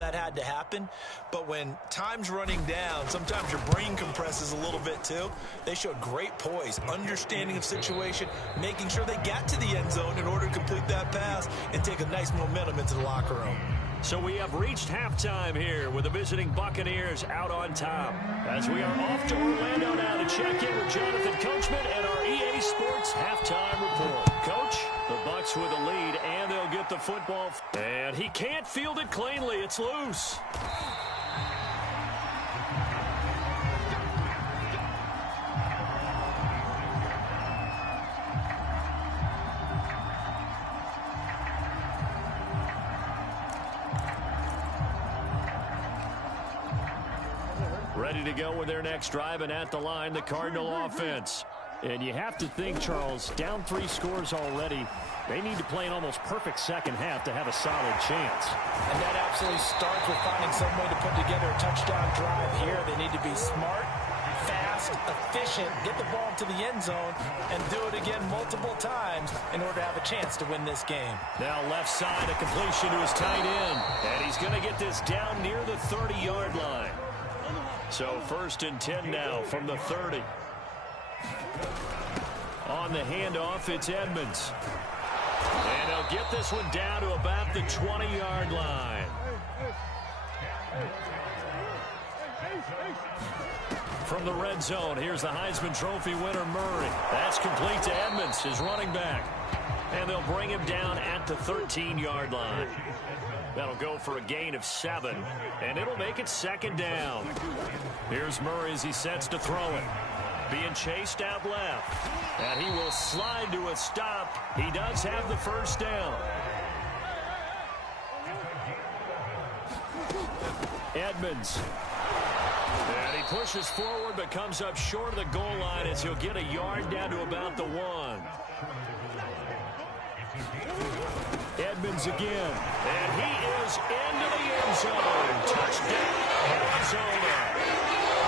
That had to happen, but when time's running down, sometimes your brain compresses a little bit too. They showed great poise, understanding of situation, making sure they got to the end zone in order to complete that pass and take a nice momentum into the locker room. So we have reached halftime here with the visiting Buccaneers out on top. As we are off to Orlando now to check in with Jonathan Coachman and our EA Sports halftime report. Coach, the Bucs with the lead, and they'll get the football. And he can't field it cleanly. It's loose. Ready to go with their next drive, and at the line, the Cardinal offense. And you have to think, Charles, down 3 scores already. They need to play an almost perfect second half to have a solid chance. And that absolutely starts with finding some way to put together a touchdown drive here. They need to be smart, fast, efficient, get the ball to the end zone, and do it again multiple times in order to have a chance to win this game. Now left side, a completion to his tight end. And he's going to get this down near the 30-yard line. So 1st and 10 now from the 30. On the handoff, it's Edmonds. And he'll get this one down to about the 20-yard line. From the red zone, here's the Heisman Trophy winner, Murray. That's complete to Edmonds, his running back. And they'll bring him down at the 13-yard line. That'll go for a gain of 7, and it'll make it 2nd down. Here's Murray as he sets to throw it. Being chased out left. And he will slide to a stop. He does have the first down. Edmonds. And he pushes forward but comes up short of the goal line as he'll get a yard down to about the 1. Edmonds again. And he is into the end zone. Touchdown, Arizona.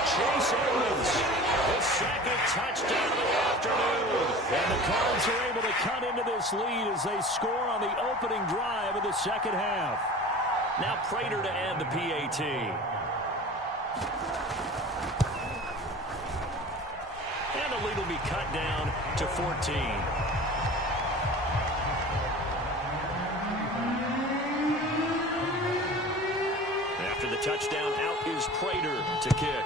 Chase Edmonds, the 2nd touchdown of the afternoon. And the Cards are able to cut into this lead as they score on the opening drive of the second half. Now Prater to add the PAT. And the lead will be cut down to 14. After the touchdown, out is Prater to kick.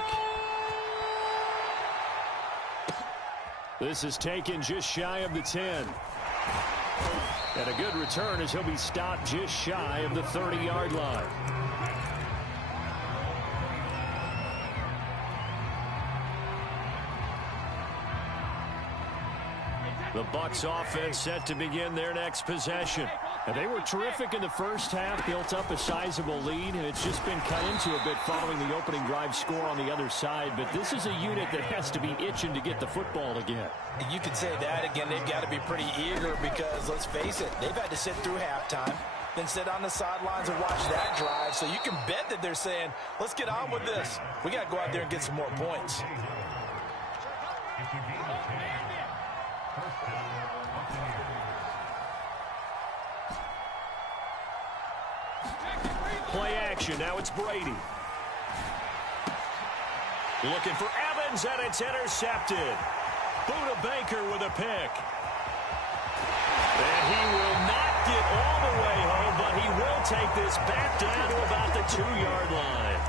This is taken just shy of the 10. And a good return as he'll be stopped just shy of the 30-yard line. The Bucs offense set to begin their next possession. And they were terrific in the first half, built up a sizable lead, and it's just been cut into a bit following the opening drive score on the other side. But this is a unit that has to be itching to get the football again. You could say that again. They've got to be pretty eager because, let's face it, they've had to sit through halftime, then sit on the sidelines and watch that drive. So you can bet that they're saying, let's get on with this. We got to go out there and get some more points. Play action. Now it's Brady. Looking for Evans, and it's intercepted. Buda Baker with a pick. And he will not get all the way home, but he will take this back down to about the 2-yard line.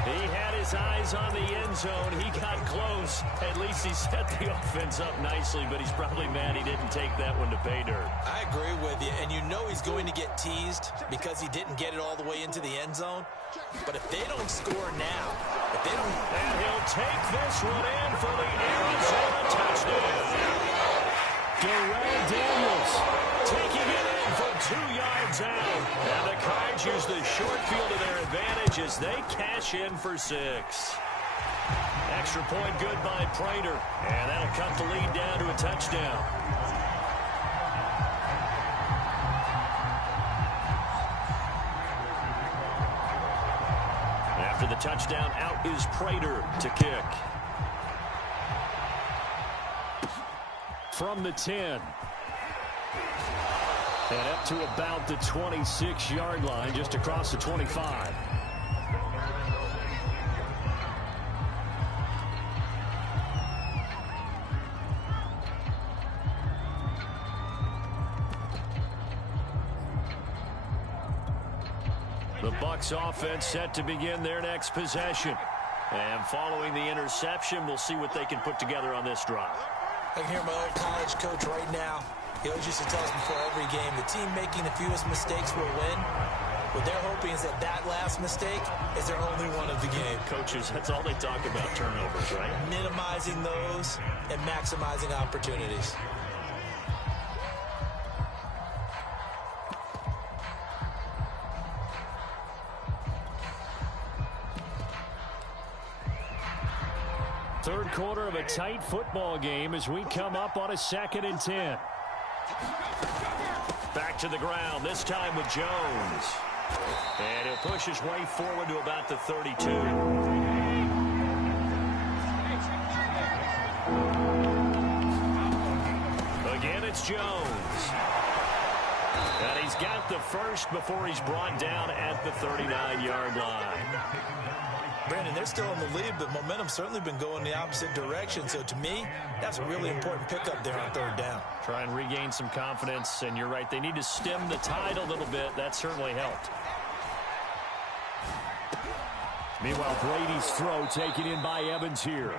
He had his eyes on the end zone. He got close. At least he set the offense up nicely, but he's probably mad he didn't take that one to pay dirt. I agree with you, and you know he's going to get teased because he didn't get it all the way into the end zone. But if they don't score now, if they don't... And he'll take this one in for the Arizona touchdown. Darrell Daniels taking it in from 2 yards out. And the Cards use the short field to their advantage as they cash in for 6. Extra point good by Prater. And that'll cut the lead down to a touchdown. After the touchdown, out is Prater to kick. From the 10. And up to about the 26-yard line, just across the 25. The Bucs offense set to begin their next possession. And following the interception, we'll see what they can put together on this drive. I can hear my old college coach right now. He always used to tell us before every game, the team making the fewest mistakes will win. What they're hoping is that last mistake is their only one of the game. Coaches, that's all they talk about, turnovers, right? Minimizing those and maximizing opportunities. Third quarter of a tight football game as we come up on a 2nd and 10. Back to the ground, this time with Jones. And he'll push his way forward to about the 32. Again, it's Jones. And he's got the first before he's brought down at the 39-yard line. Brandon, they're still in the lead, but momentum's certainly been going the opposite direction. So to me, that's a really important pickup there on 3rd down. Try and regain some confidence, and you're right. They need to stem the tide a little bit. That certainly helped. Meanwhile, Brady's throw taken in by Evans here.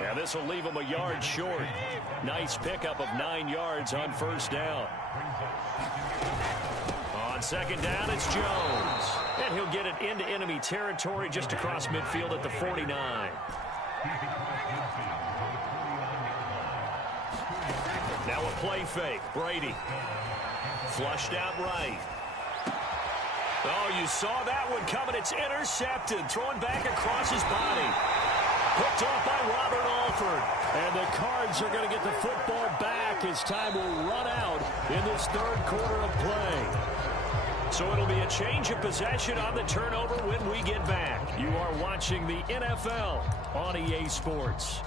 And this will leave him a yard short. Nice pickup of 9 yards on 1st down. On 2nd down, it's Jones. And he'll get it into enemy territory just across midfield at the 49. Now a play fake. Brady. Flushed out right. Oh, you saw that one coming. It's intercepted. Thrown back across his body. Hooked off by Robert Alford. And the Cards are going to get the football back as time will run out in this 3rd quarter of play. So it'll be a change of possession on the turnover when we get back. You are watching the NFL on EA Sports.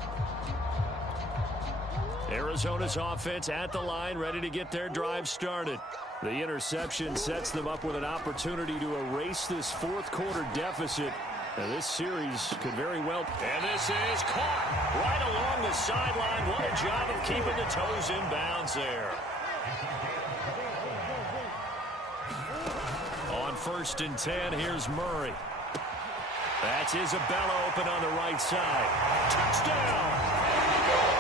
Arizona's offense at the line, ready to get their drive started. The interception sets them up with an opportunity to erase this 4th quarter deficit. Now this series could very well... And this is caught right along the sideline. What a job of keeping the toes in bounds there. On 1st and 10, here's Murray. That's Isabella open on the right side. Touchdown!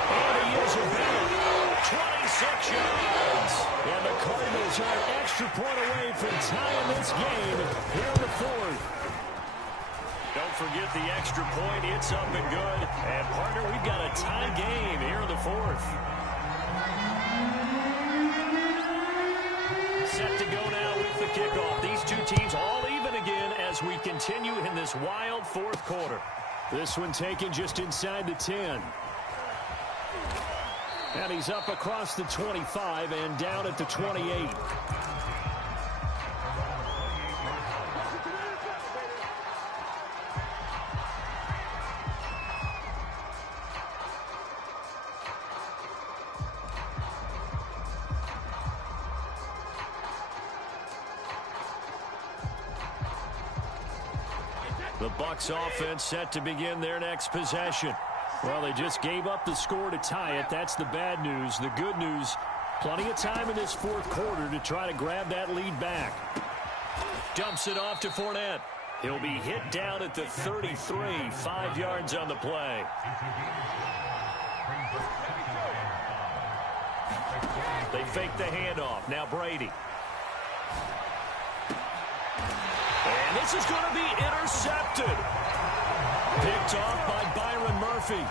And Isabella, 26 yards. And the Cardinals are an extra point away from tying this game here in the 4th. Don't forget the extra point. It's up and good. And, partner, we've got a tie game here in the 4th. Set to go now with the kickoff. These two teams all even again as we continue in this wild 4th quarter. This one taken just inside the 10. And he's up across the 25 and down at the 28. The Bucs offense set to begin their next possession. Well, they just gave up the score to tie it. That's the bad news. The good news, plenty of time in this 4th quarter to try to grab that lead back. Dumps it off to Fournette. He'll be hit down at the 33, 5 yards on the play. They fake the handoff. Now Brady. And this is going to be intercepted. Picked off by Byron Murphy.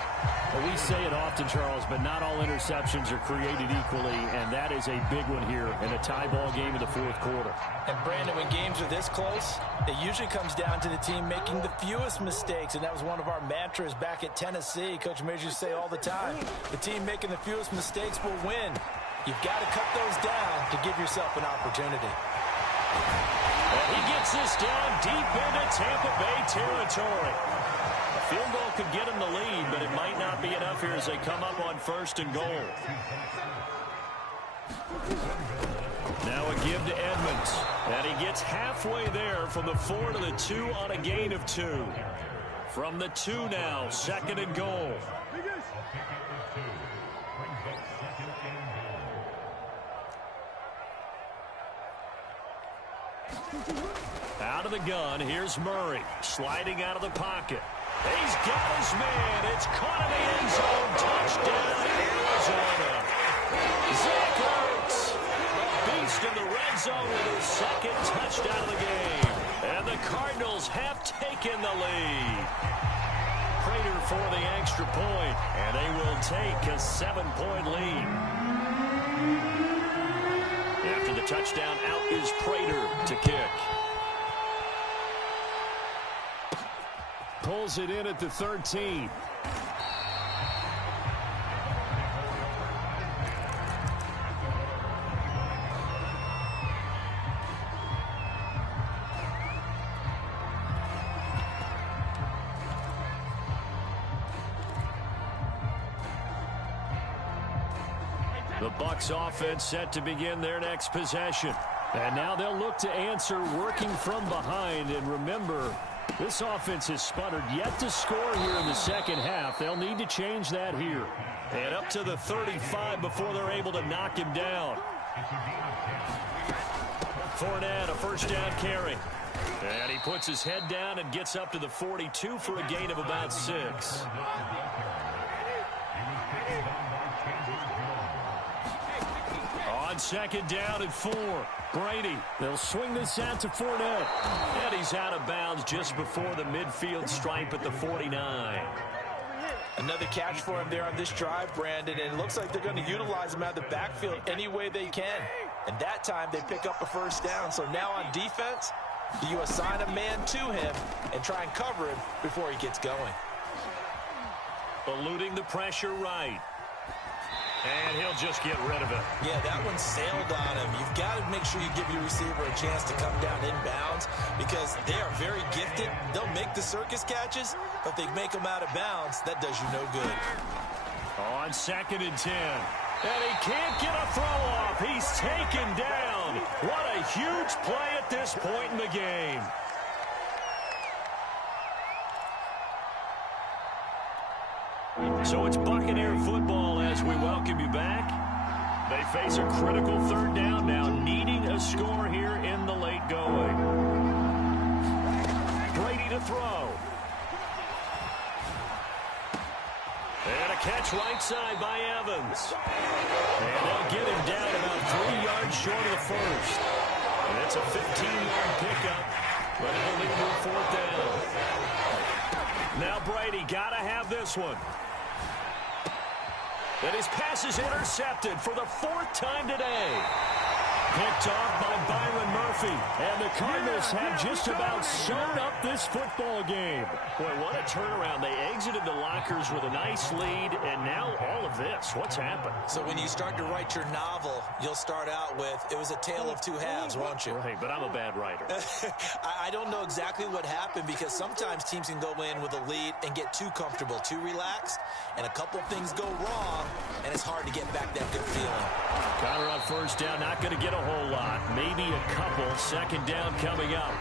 Well, we say it often, Charles, but not all interceptions are created equally, and that is a big one here in a tie ball game in the fourth quarter. And, Brandon, when games are this close, it usually comes down to the team making the fewest mistakes, and that was one of our mantras back at Tennessee. Coach Majors used to say all the time, the team making the fewest mistakes will win. You've got to cut those down to give yourself an opportunity. And he gets this down deep into Tampa Bay territory. A field goal could get him the lead, but it might not be enough here as they come up on 1st and goal. Now a give to Edmonds. And he gets halfway there from the 4 to the 2 on a gain of 2. From the 2 now, 2nd and goal. Out of the gun, here's Murray, sliding out of the pocket. He's got his man. It's caught in the end zone. Touchdown, Arizona. Zach Ertz, a beast in the red zone with his 2nd touchdown of the game. And the Cardinals have taken the lead. Prater for the extra point, and they will take a 7-point lead. After the touchdown, out is Prater to kick. Pulls it in at the 13. The Bucs offense set to begin their next possession. And now they'll look to answer working from behind. And remember, this offense has sputtered yet to score here in the second half. They'll need to change that here. And up to the 35 before they're able to knock him down. Fournette, a 1st down carry. And he puts his head down and gets up to the 42 for a gain of about 6. On 2nd down and 4. Brady. They'll swing this out to Fournette. And he's out of bounds just before the midfield stripe at the 49. Another catch for him there on this drive, Brandon, and it looks like they're going to utilize him out of the backfield any way they can. And that time they pick up a 1st down. So now on defense, do you assign a man to him and try and cover him before he gets going? Eluding the pressure right. And he'll just get rid of it. Yeah, that one sailed on him. You've got to make sure you give your receiver a chance to come down inbounds because they are very gifted. They'll make the circus catches, but they make them out of bounds. That does you no good. On 2nd and 10. And he can't get a throw off. He's taken down. What a huge play at this point in the game. So it's Buccaneer football as we welcome you back. They face a critical 3rd down now, needing a score here in the late going. Brady to throw. And a catch right side by Evans. And they'll get him down about 3 yards short of the 1st. And it's a 15-yard pickup, but it'll lead to a 4th down. Now Brady got to have this one. And his pass is intercepted for the 4th time today. Picked off by Byron Murphy. And the Cardinals have just about sewn up this football game. Boy, what a turnaround. They exited the lockers with a nice lead, and now all of this. What's happened? So when you start to write your novel, you'll start out with, it was a tale of 2 halves, won't you? Right, but I'm a bad writer. I don't know exactly what happened because sometimes teams can go in with a lead and get too comfortable, too relaxed, and a couple things go wrong, and it's hard to get back that good feeling. Connor on 1st down, not going to get a whole lot. Maybe a couple. 2nd down coming up.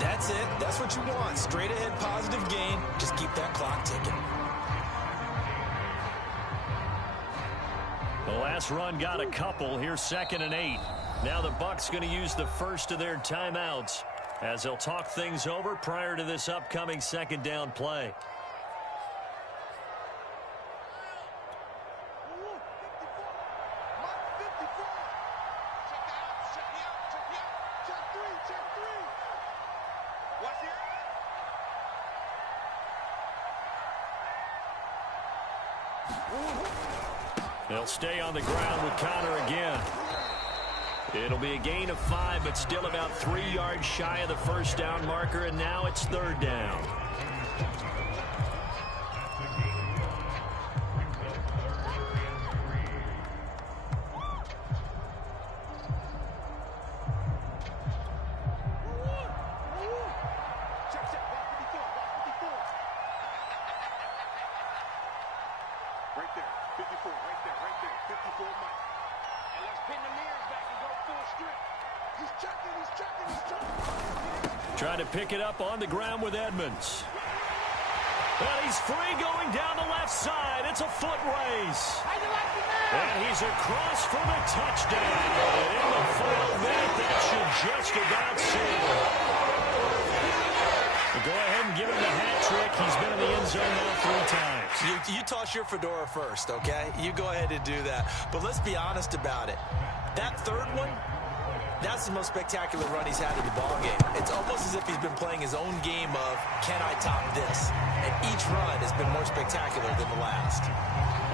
That's it. That's what you want. Straight ahead positive gain. Just keep that clock ticking. The last run got a couple. Here's 2nd and 8. Now the Bucs going to use the first of their timeouts as they'll talk things over prior to this upcoming second down play. They'll stay on the ground with Connor again. It'll be a gain of 5, but still about 3 yards shy of the first down marker, and now it's third down. Trying to pick it up on the ground with Edmonds. And he's free going down the left side. It's a foot race. And he's across for the touchdown. And in the final minute, that should just about seal it. Go ahead and give him the hat trick. He's been in the end zone now 3 times. You toss your fedora first, okay? You go ahead and do that. But let's be honest about it. That third one, that's the most spectacular run he's had in the ballgame. It's almost as if he's been playing his own game of, can I top this? And each run has been more spectacular than the last.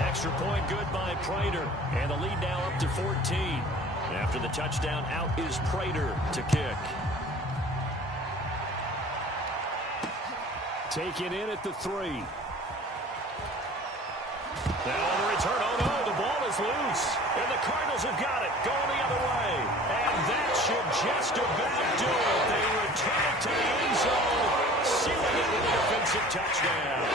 Extra point good by Prater. And the lead now up to 14. After the touchdown, out is Prater to kick. Taken in at the 3. Now on the return, oh no, the ball is loose. And the Cardinals have got it, going the other way. And that should just about do it. They return it to the end zone, sealing it with a defensive touchdown.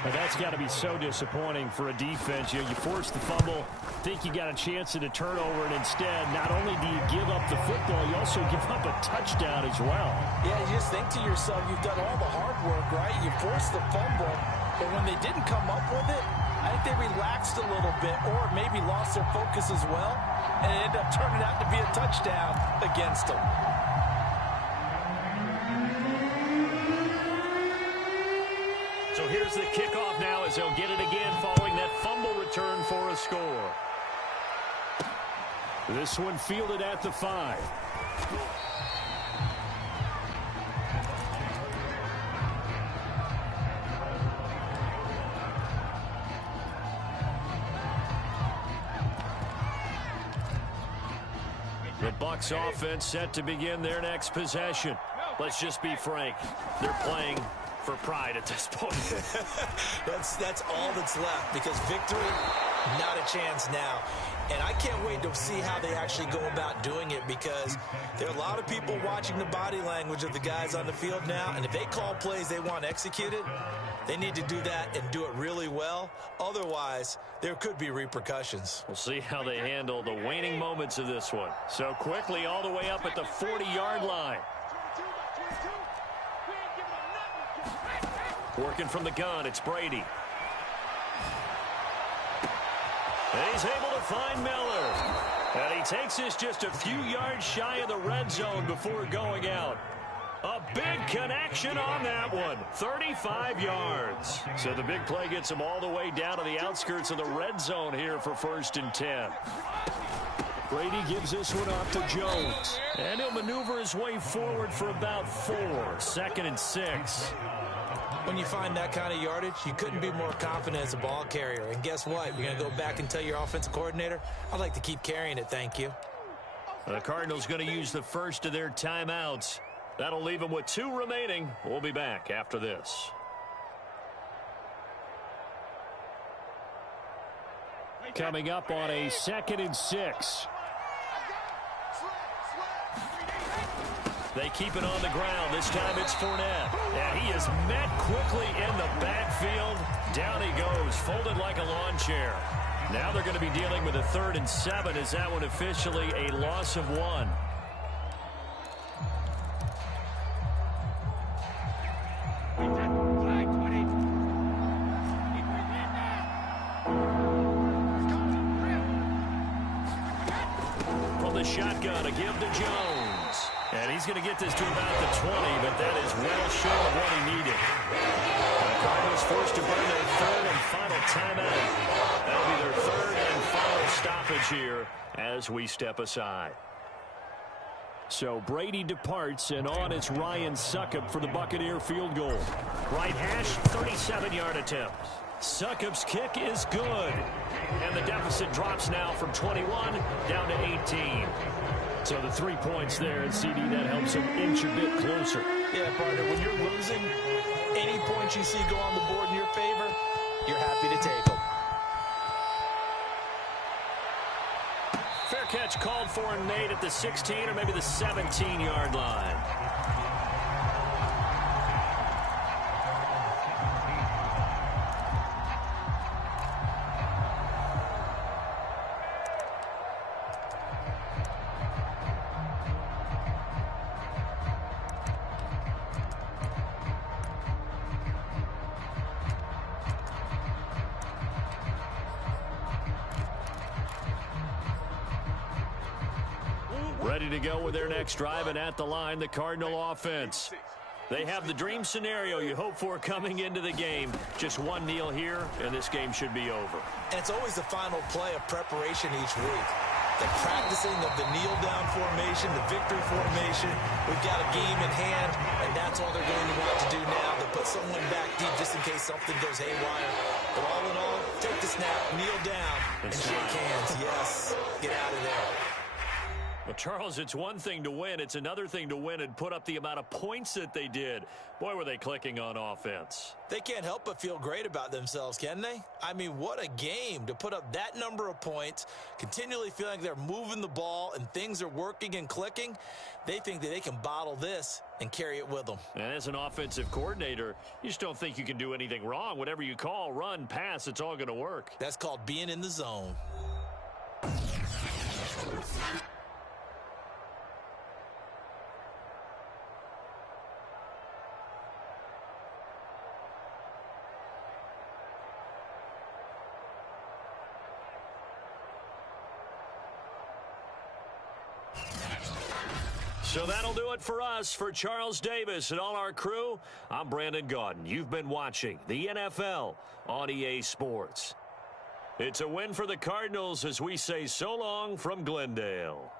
Now that's got to be so disappointing for a defense. You force the fumble, think you got a chance at a turnover, and instead, not only do you give up the football, you also give up a touchdown as well. Yeah, you just think to yourself, you've done all the hard work, right? You forced the fumble, but when they didn't come up with it, I think they relaxed a little bit or maybe lost their focus as well, and it ended up turning out to be a touchdown against them. So here's the kickoff now as they'll get it again following that fumble return for a score. This one fielded at the 5. The Bucs offense set to begin their next possession. Let's just be frank. They're playing for pride at this point. That's all that's left, because victory, not a chance now. And I can't wait to see how they actually go about doing it, because there are a lot of people watching the body language of the guys on the field now, and if they call plays they want executed, they need to do that and do it really well. Otherwise, there could be repercussions. We'll see how they handle the waning moments of this one. So quickly all the way up at the 40-yard line. Working from the gun, it's Brady. And he's able to find Miller. And he takes this just a few yards shy of the red zone before going out. A big connection on that one. 35 yards. So the big play gets him all the way down to the outskirts of the red zone here for 1st and 10. Brady gives this one off to Jones. And he'll maneuver his way forward for about 4. 2nd and 6. When you find that kind of yardage, you couldn't be more confident as a ball carrier. And guess what? You're going to go back and tell your offensive coordinator, I'd like to keep carrying it, thank you. The Cardinals going to use the first of their timeouts. That'll leave them with 2 remaining. We'll be back after this. Coming up on a 2nd and 6. They keep it on the ground. This time it's Fournette. And he is met quickly in the backfield. Down he goes, folded like a lawn chair. Now they're going to be dealing with a 3rd and 7. Is that one officially a loss of 1? From the shotgun, a give to Jones. And he's going to get this to about the 20, but that is well short of what he needed. The Cardinals forced to burn their third and final timeout. That'll be their third and final stoppage here as we step aside. So Brady departs, and on it's Ryan Succop for the Buccaneer field goal. Right hash, 37-yard attempt. Succop's kick is good. And the deficit drops now from 21 down to 18. So the 3 points there, and CD, that helps him inch a bit closer. Yeah, partner, when you're losing, any points you see go on the board in your favor, you're happy to take them. Fair catch called for and made at the 16 or maybe the 17-yard line. Ready to go with their next drive, and at the line, the Cardinal offense. They have the dream scenario you hope for coming into the game. Just one kneel here, and this game should be over. And it's always the final play of preparation each week. The practicing of the kneel-down formation, the victory formation. We've got a game in hand, and that's all they're going to want to do now. To put someone back deep just in case something goes haywire. But all in all, take the snap, kneel down, and shake hands. Yes, get out of there. Well, Charles, it's one thing to win. It's another thing to win and put up the amount of points that they did. Boy, were they clicking on offense. They can't help but feel great about themselves, can they? I mean, what a game to put up that number of points, continually feeling like they're moving the ball and things are working and clicking. They think that they can bottle this and carry it with them. And as an offensive coordinator, you just don't think you can do anything wrong. Whatever you call, run, pass, it's all going to work. That's called being in the zone. So that'll do it for us. For Charles Davis and all our crew, I'm Brandon Gaudin. You've been watching the NFL on EA Sports. It's a win for the Cardinals as we say so long from Glendale.